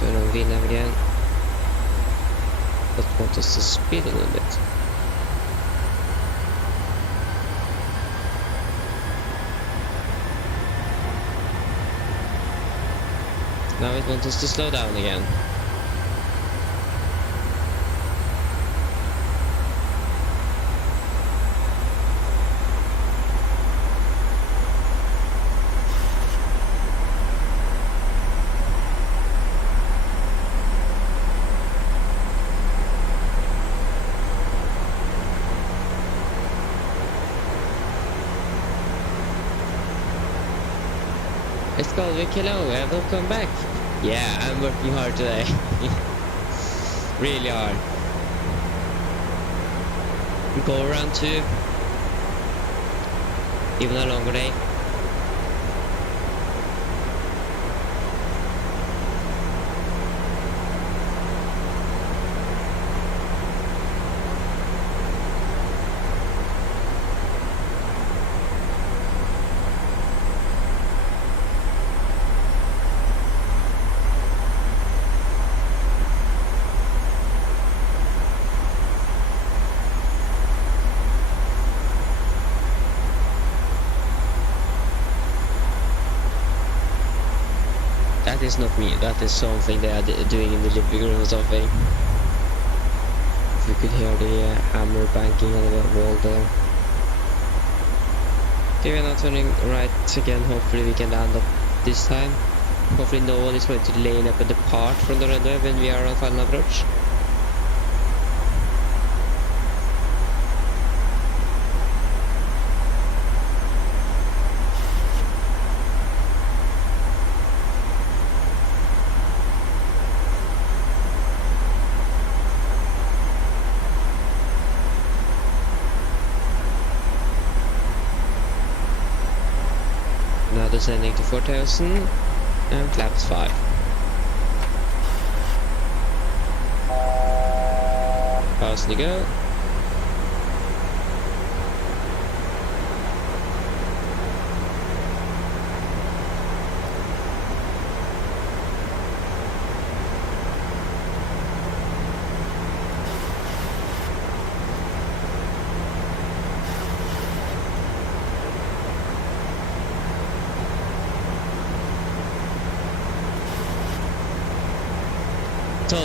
Turn on VNAV again. But want us to speed a little bit. Now it wants us to slow down again. It's called Vic, hello, welcome back. Yeah, I'm working hard today. Really hard. Go around 2. Even a longer day. That is not me, that is something they are doing in the living room or something. If you could hear the hammer banking on the wall there. Okay, we're now turning right again, hopefully we can land up this time. Hopefully no one is going to lane up and depart from the runway when we are on final approach. Now descending to 4000 and flaps 5. Fast to go.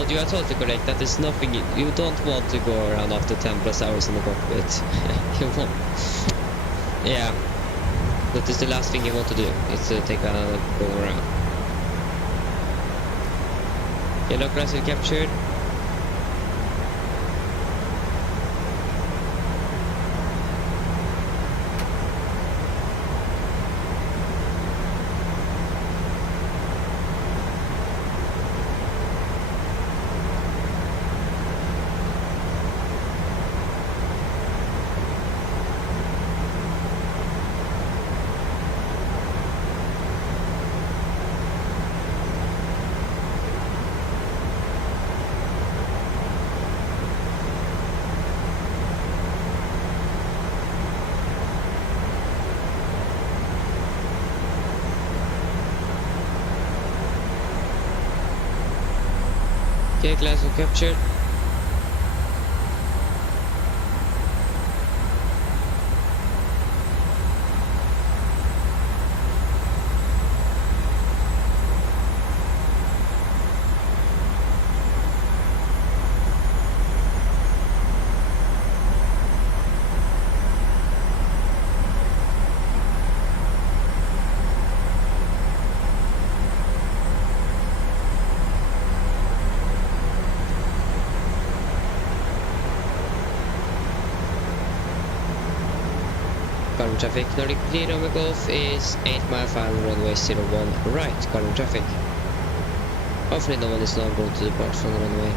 You are totally correct. That is nothing. You don't want to go around after 10 plus hours in the cockpit. You won't. Yeah. That is the last thing you want to do. Is to take a go around. Yellow class captured. Okay, class captured. Current traffic, Nordic clear Romeo Golf is 8 mile final runway 01 right, current traffic. Hopefully no one is now going to depart from the runway.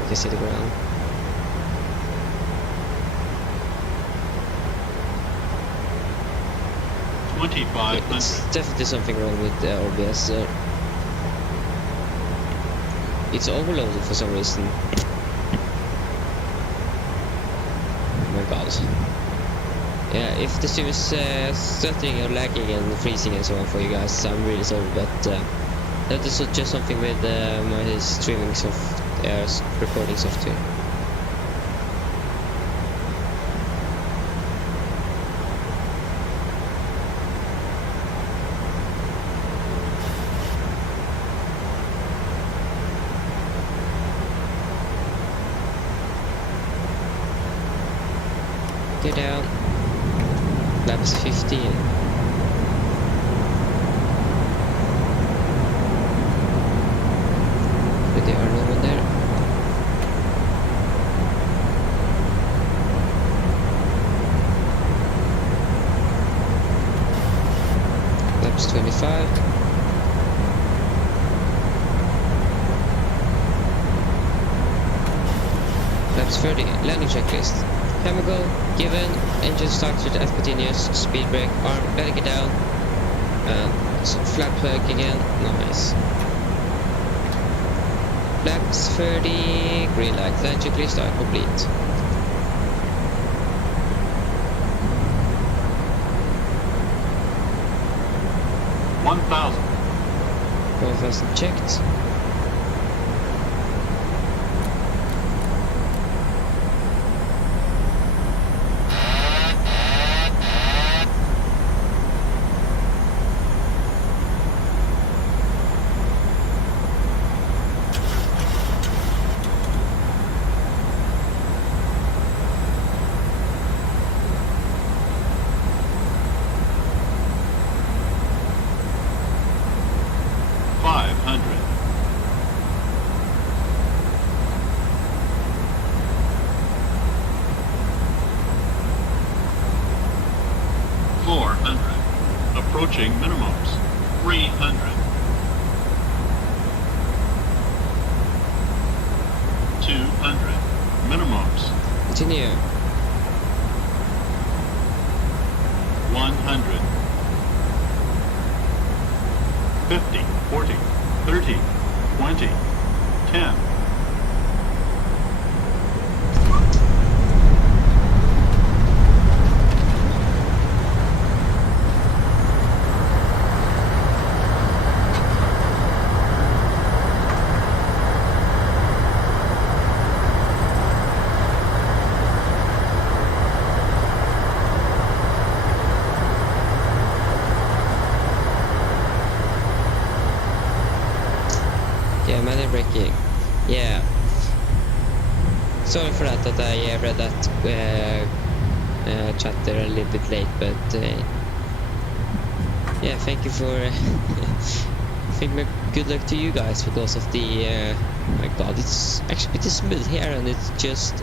You can see the ground. It's definitely something wrong with the OBS. It's overloaded for some reason. Oh my god. Yeah, if the stream is stuttering or lagging and freezing and so on for you guys, I'm really sorry, but that is just something with my streaming recording software. Go down. Laps 15. But there are no one there. Laps 25. Laps 30. Landing checklist. Camera go, given, engine start with F continuous, speed brake, arm, letting it down, and flap plug again, nice. Flaps 30, green light, land checklist are complete. $1,000 checked. Approaching minimums. 300. 200. Minimums. Continue. 100. 50, 40, 30, 20, 10. Braking. Yeah. Sorry for that I read that chat there a little bit late, but yeah, thank you for good luck to you guys because of the my god, it's actually pretty smooth here and it's just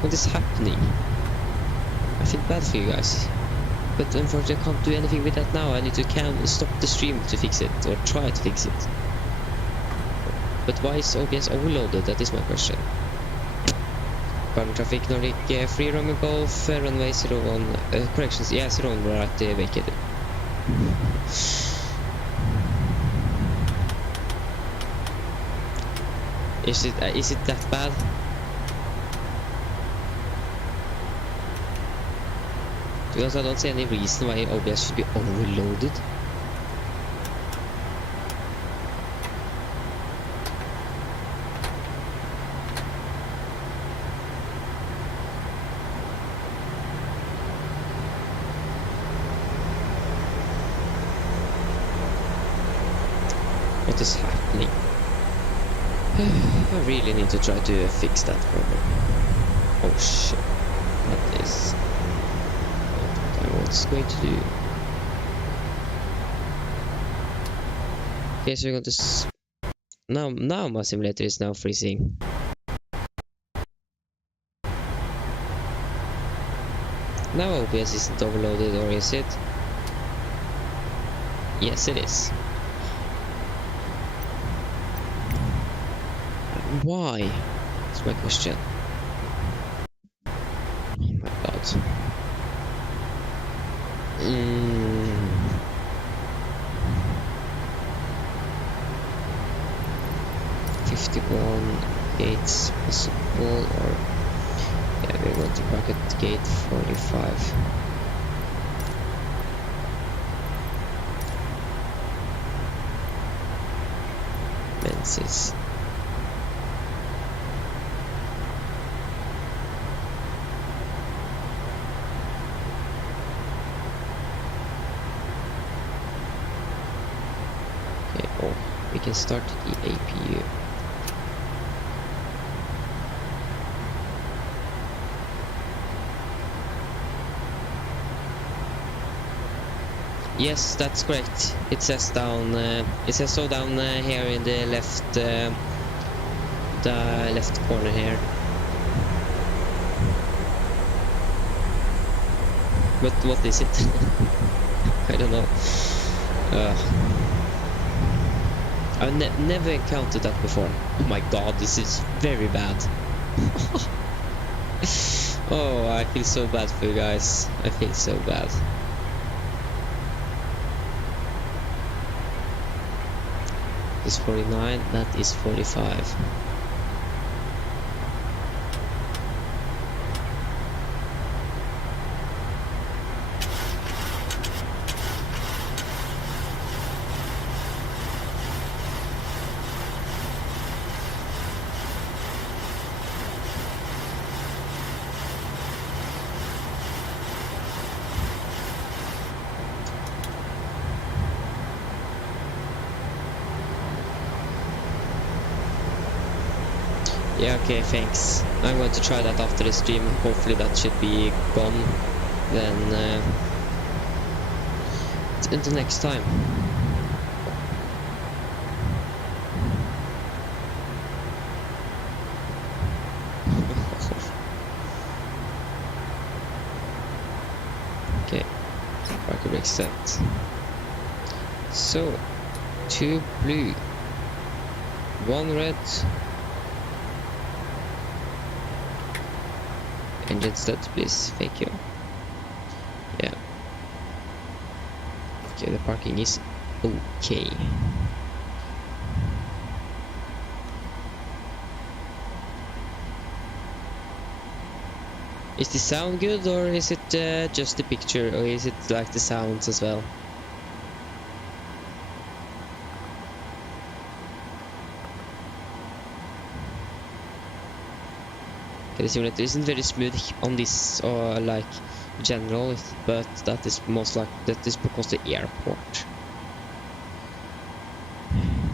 what is happening. I feel bad for you guys, but unfortunately I can't do anything with that now. I need to stop the stream to fix it or try to fix it. But why is OBS overloaded? That is my question. Carbon traffic, Nordic, free Roman Golf, runway 01, corrections, yeah, 01 were at vacated. Is it that bad? Because I don't see any reason why OBS should be overloaded. What is happening? I really need to try to fix that problem. Oh shit. That is what I was going to do. Okay, so we're going to now my simulator is now freezing. Now OBS isn't overloaded, or is it? Yes, it is. Why? That's my question. Oh my god. 51 gates possible, or yeah, we're going to park at gate 45. Menzies. Okay, oh, we can start the APU. Yes, that's correct. It says down. It says so down here in the left corner here. But what is it? I don't know. I've never encountered that before. Oh my god, this is very bad. Oh, I feel so bad for you guys. I feel so bad. Is 49, that is 45. Yeah, okay, thanks. I'm going to try that after the stream. Hopefully that should be gone. Then until next time. Okay, parker brake set. So, 2 blue, 1 red. Engine start, please. Thank you. Yeah. Okay, the parking is okay. Is the sound good, or is it just the picture, or is it like the sounds as well? The simulator isn't very smooth on this or like general, but that is most like that is because the airport.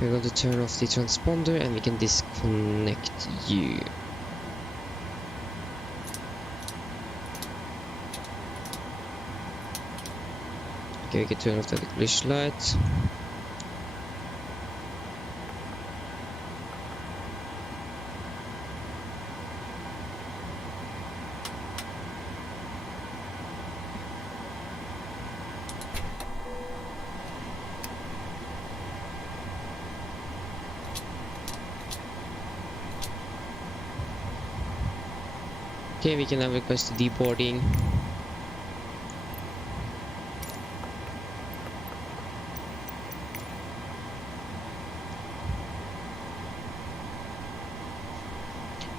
We're going to turn off the transponder and we can disconnect you. Okay, we can turn off the collision light. Okay, we can now request deboarding.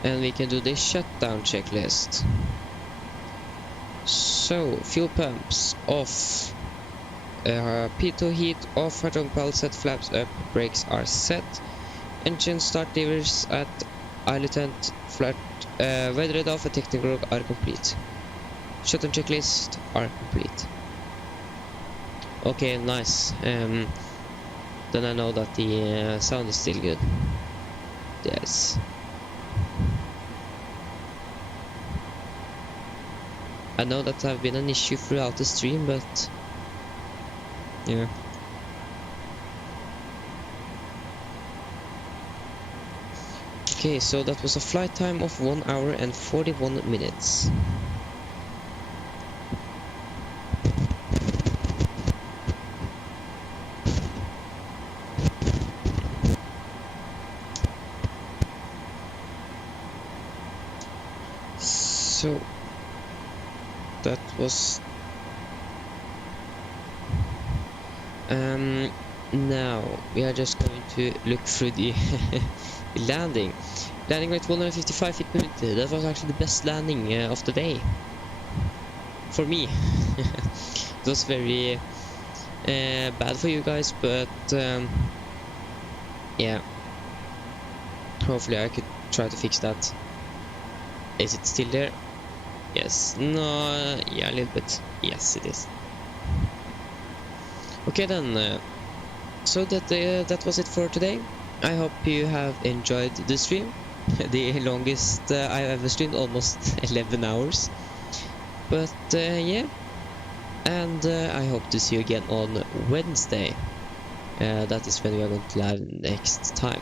And we can do the shutdown checklist. So, fuel pumps off, pitot heat off, hydraulic pump set, flaps up, brakes are set, engine start levers at island flat, weathered off and technical are complete. Shutdown checklist are complete. Okay, nice. Then I know that the sound is still good. Yes. I know that have been an issue throughout the stream, but yeah. Okay, so that was a flight time of 1 hour and 41 minutes. So that was now we are just going to look through the landing. Landing rate 155 feet per minute. That was actually the best landing of the day. For me. It was very bad for you guys, but yeah. Hopefully I could try to fix that. Is it still there? Yes. No. Yeah, a little bit. Yes, it is. Okay then. So that was it for today. I hope you have enjoyed the stream. The longest I've ever streamed, almost 11 hours. But yeah. And I hope to see you again on Wednesday. That is when we are going to live next time.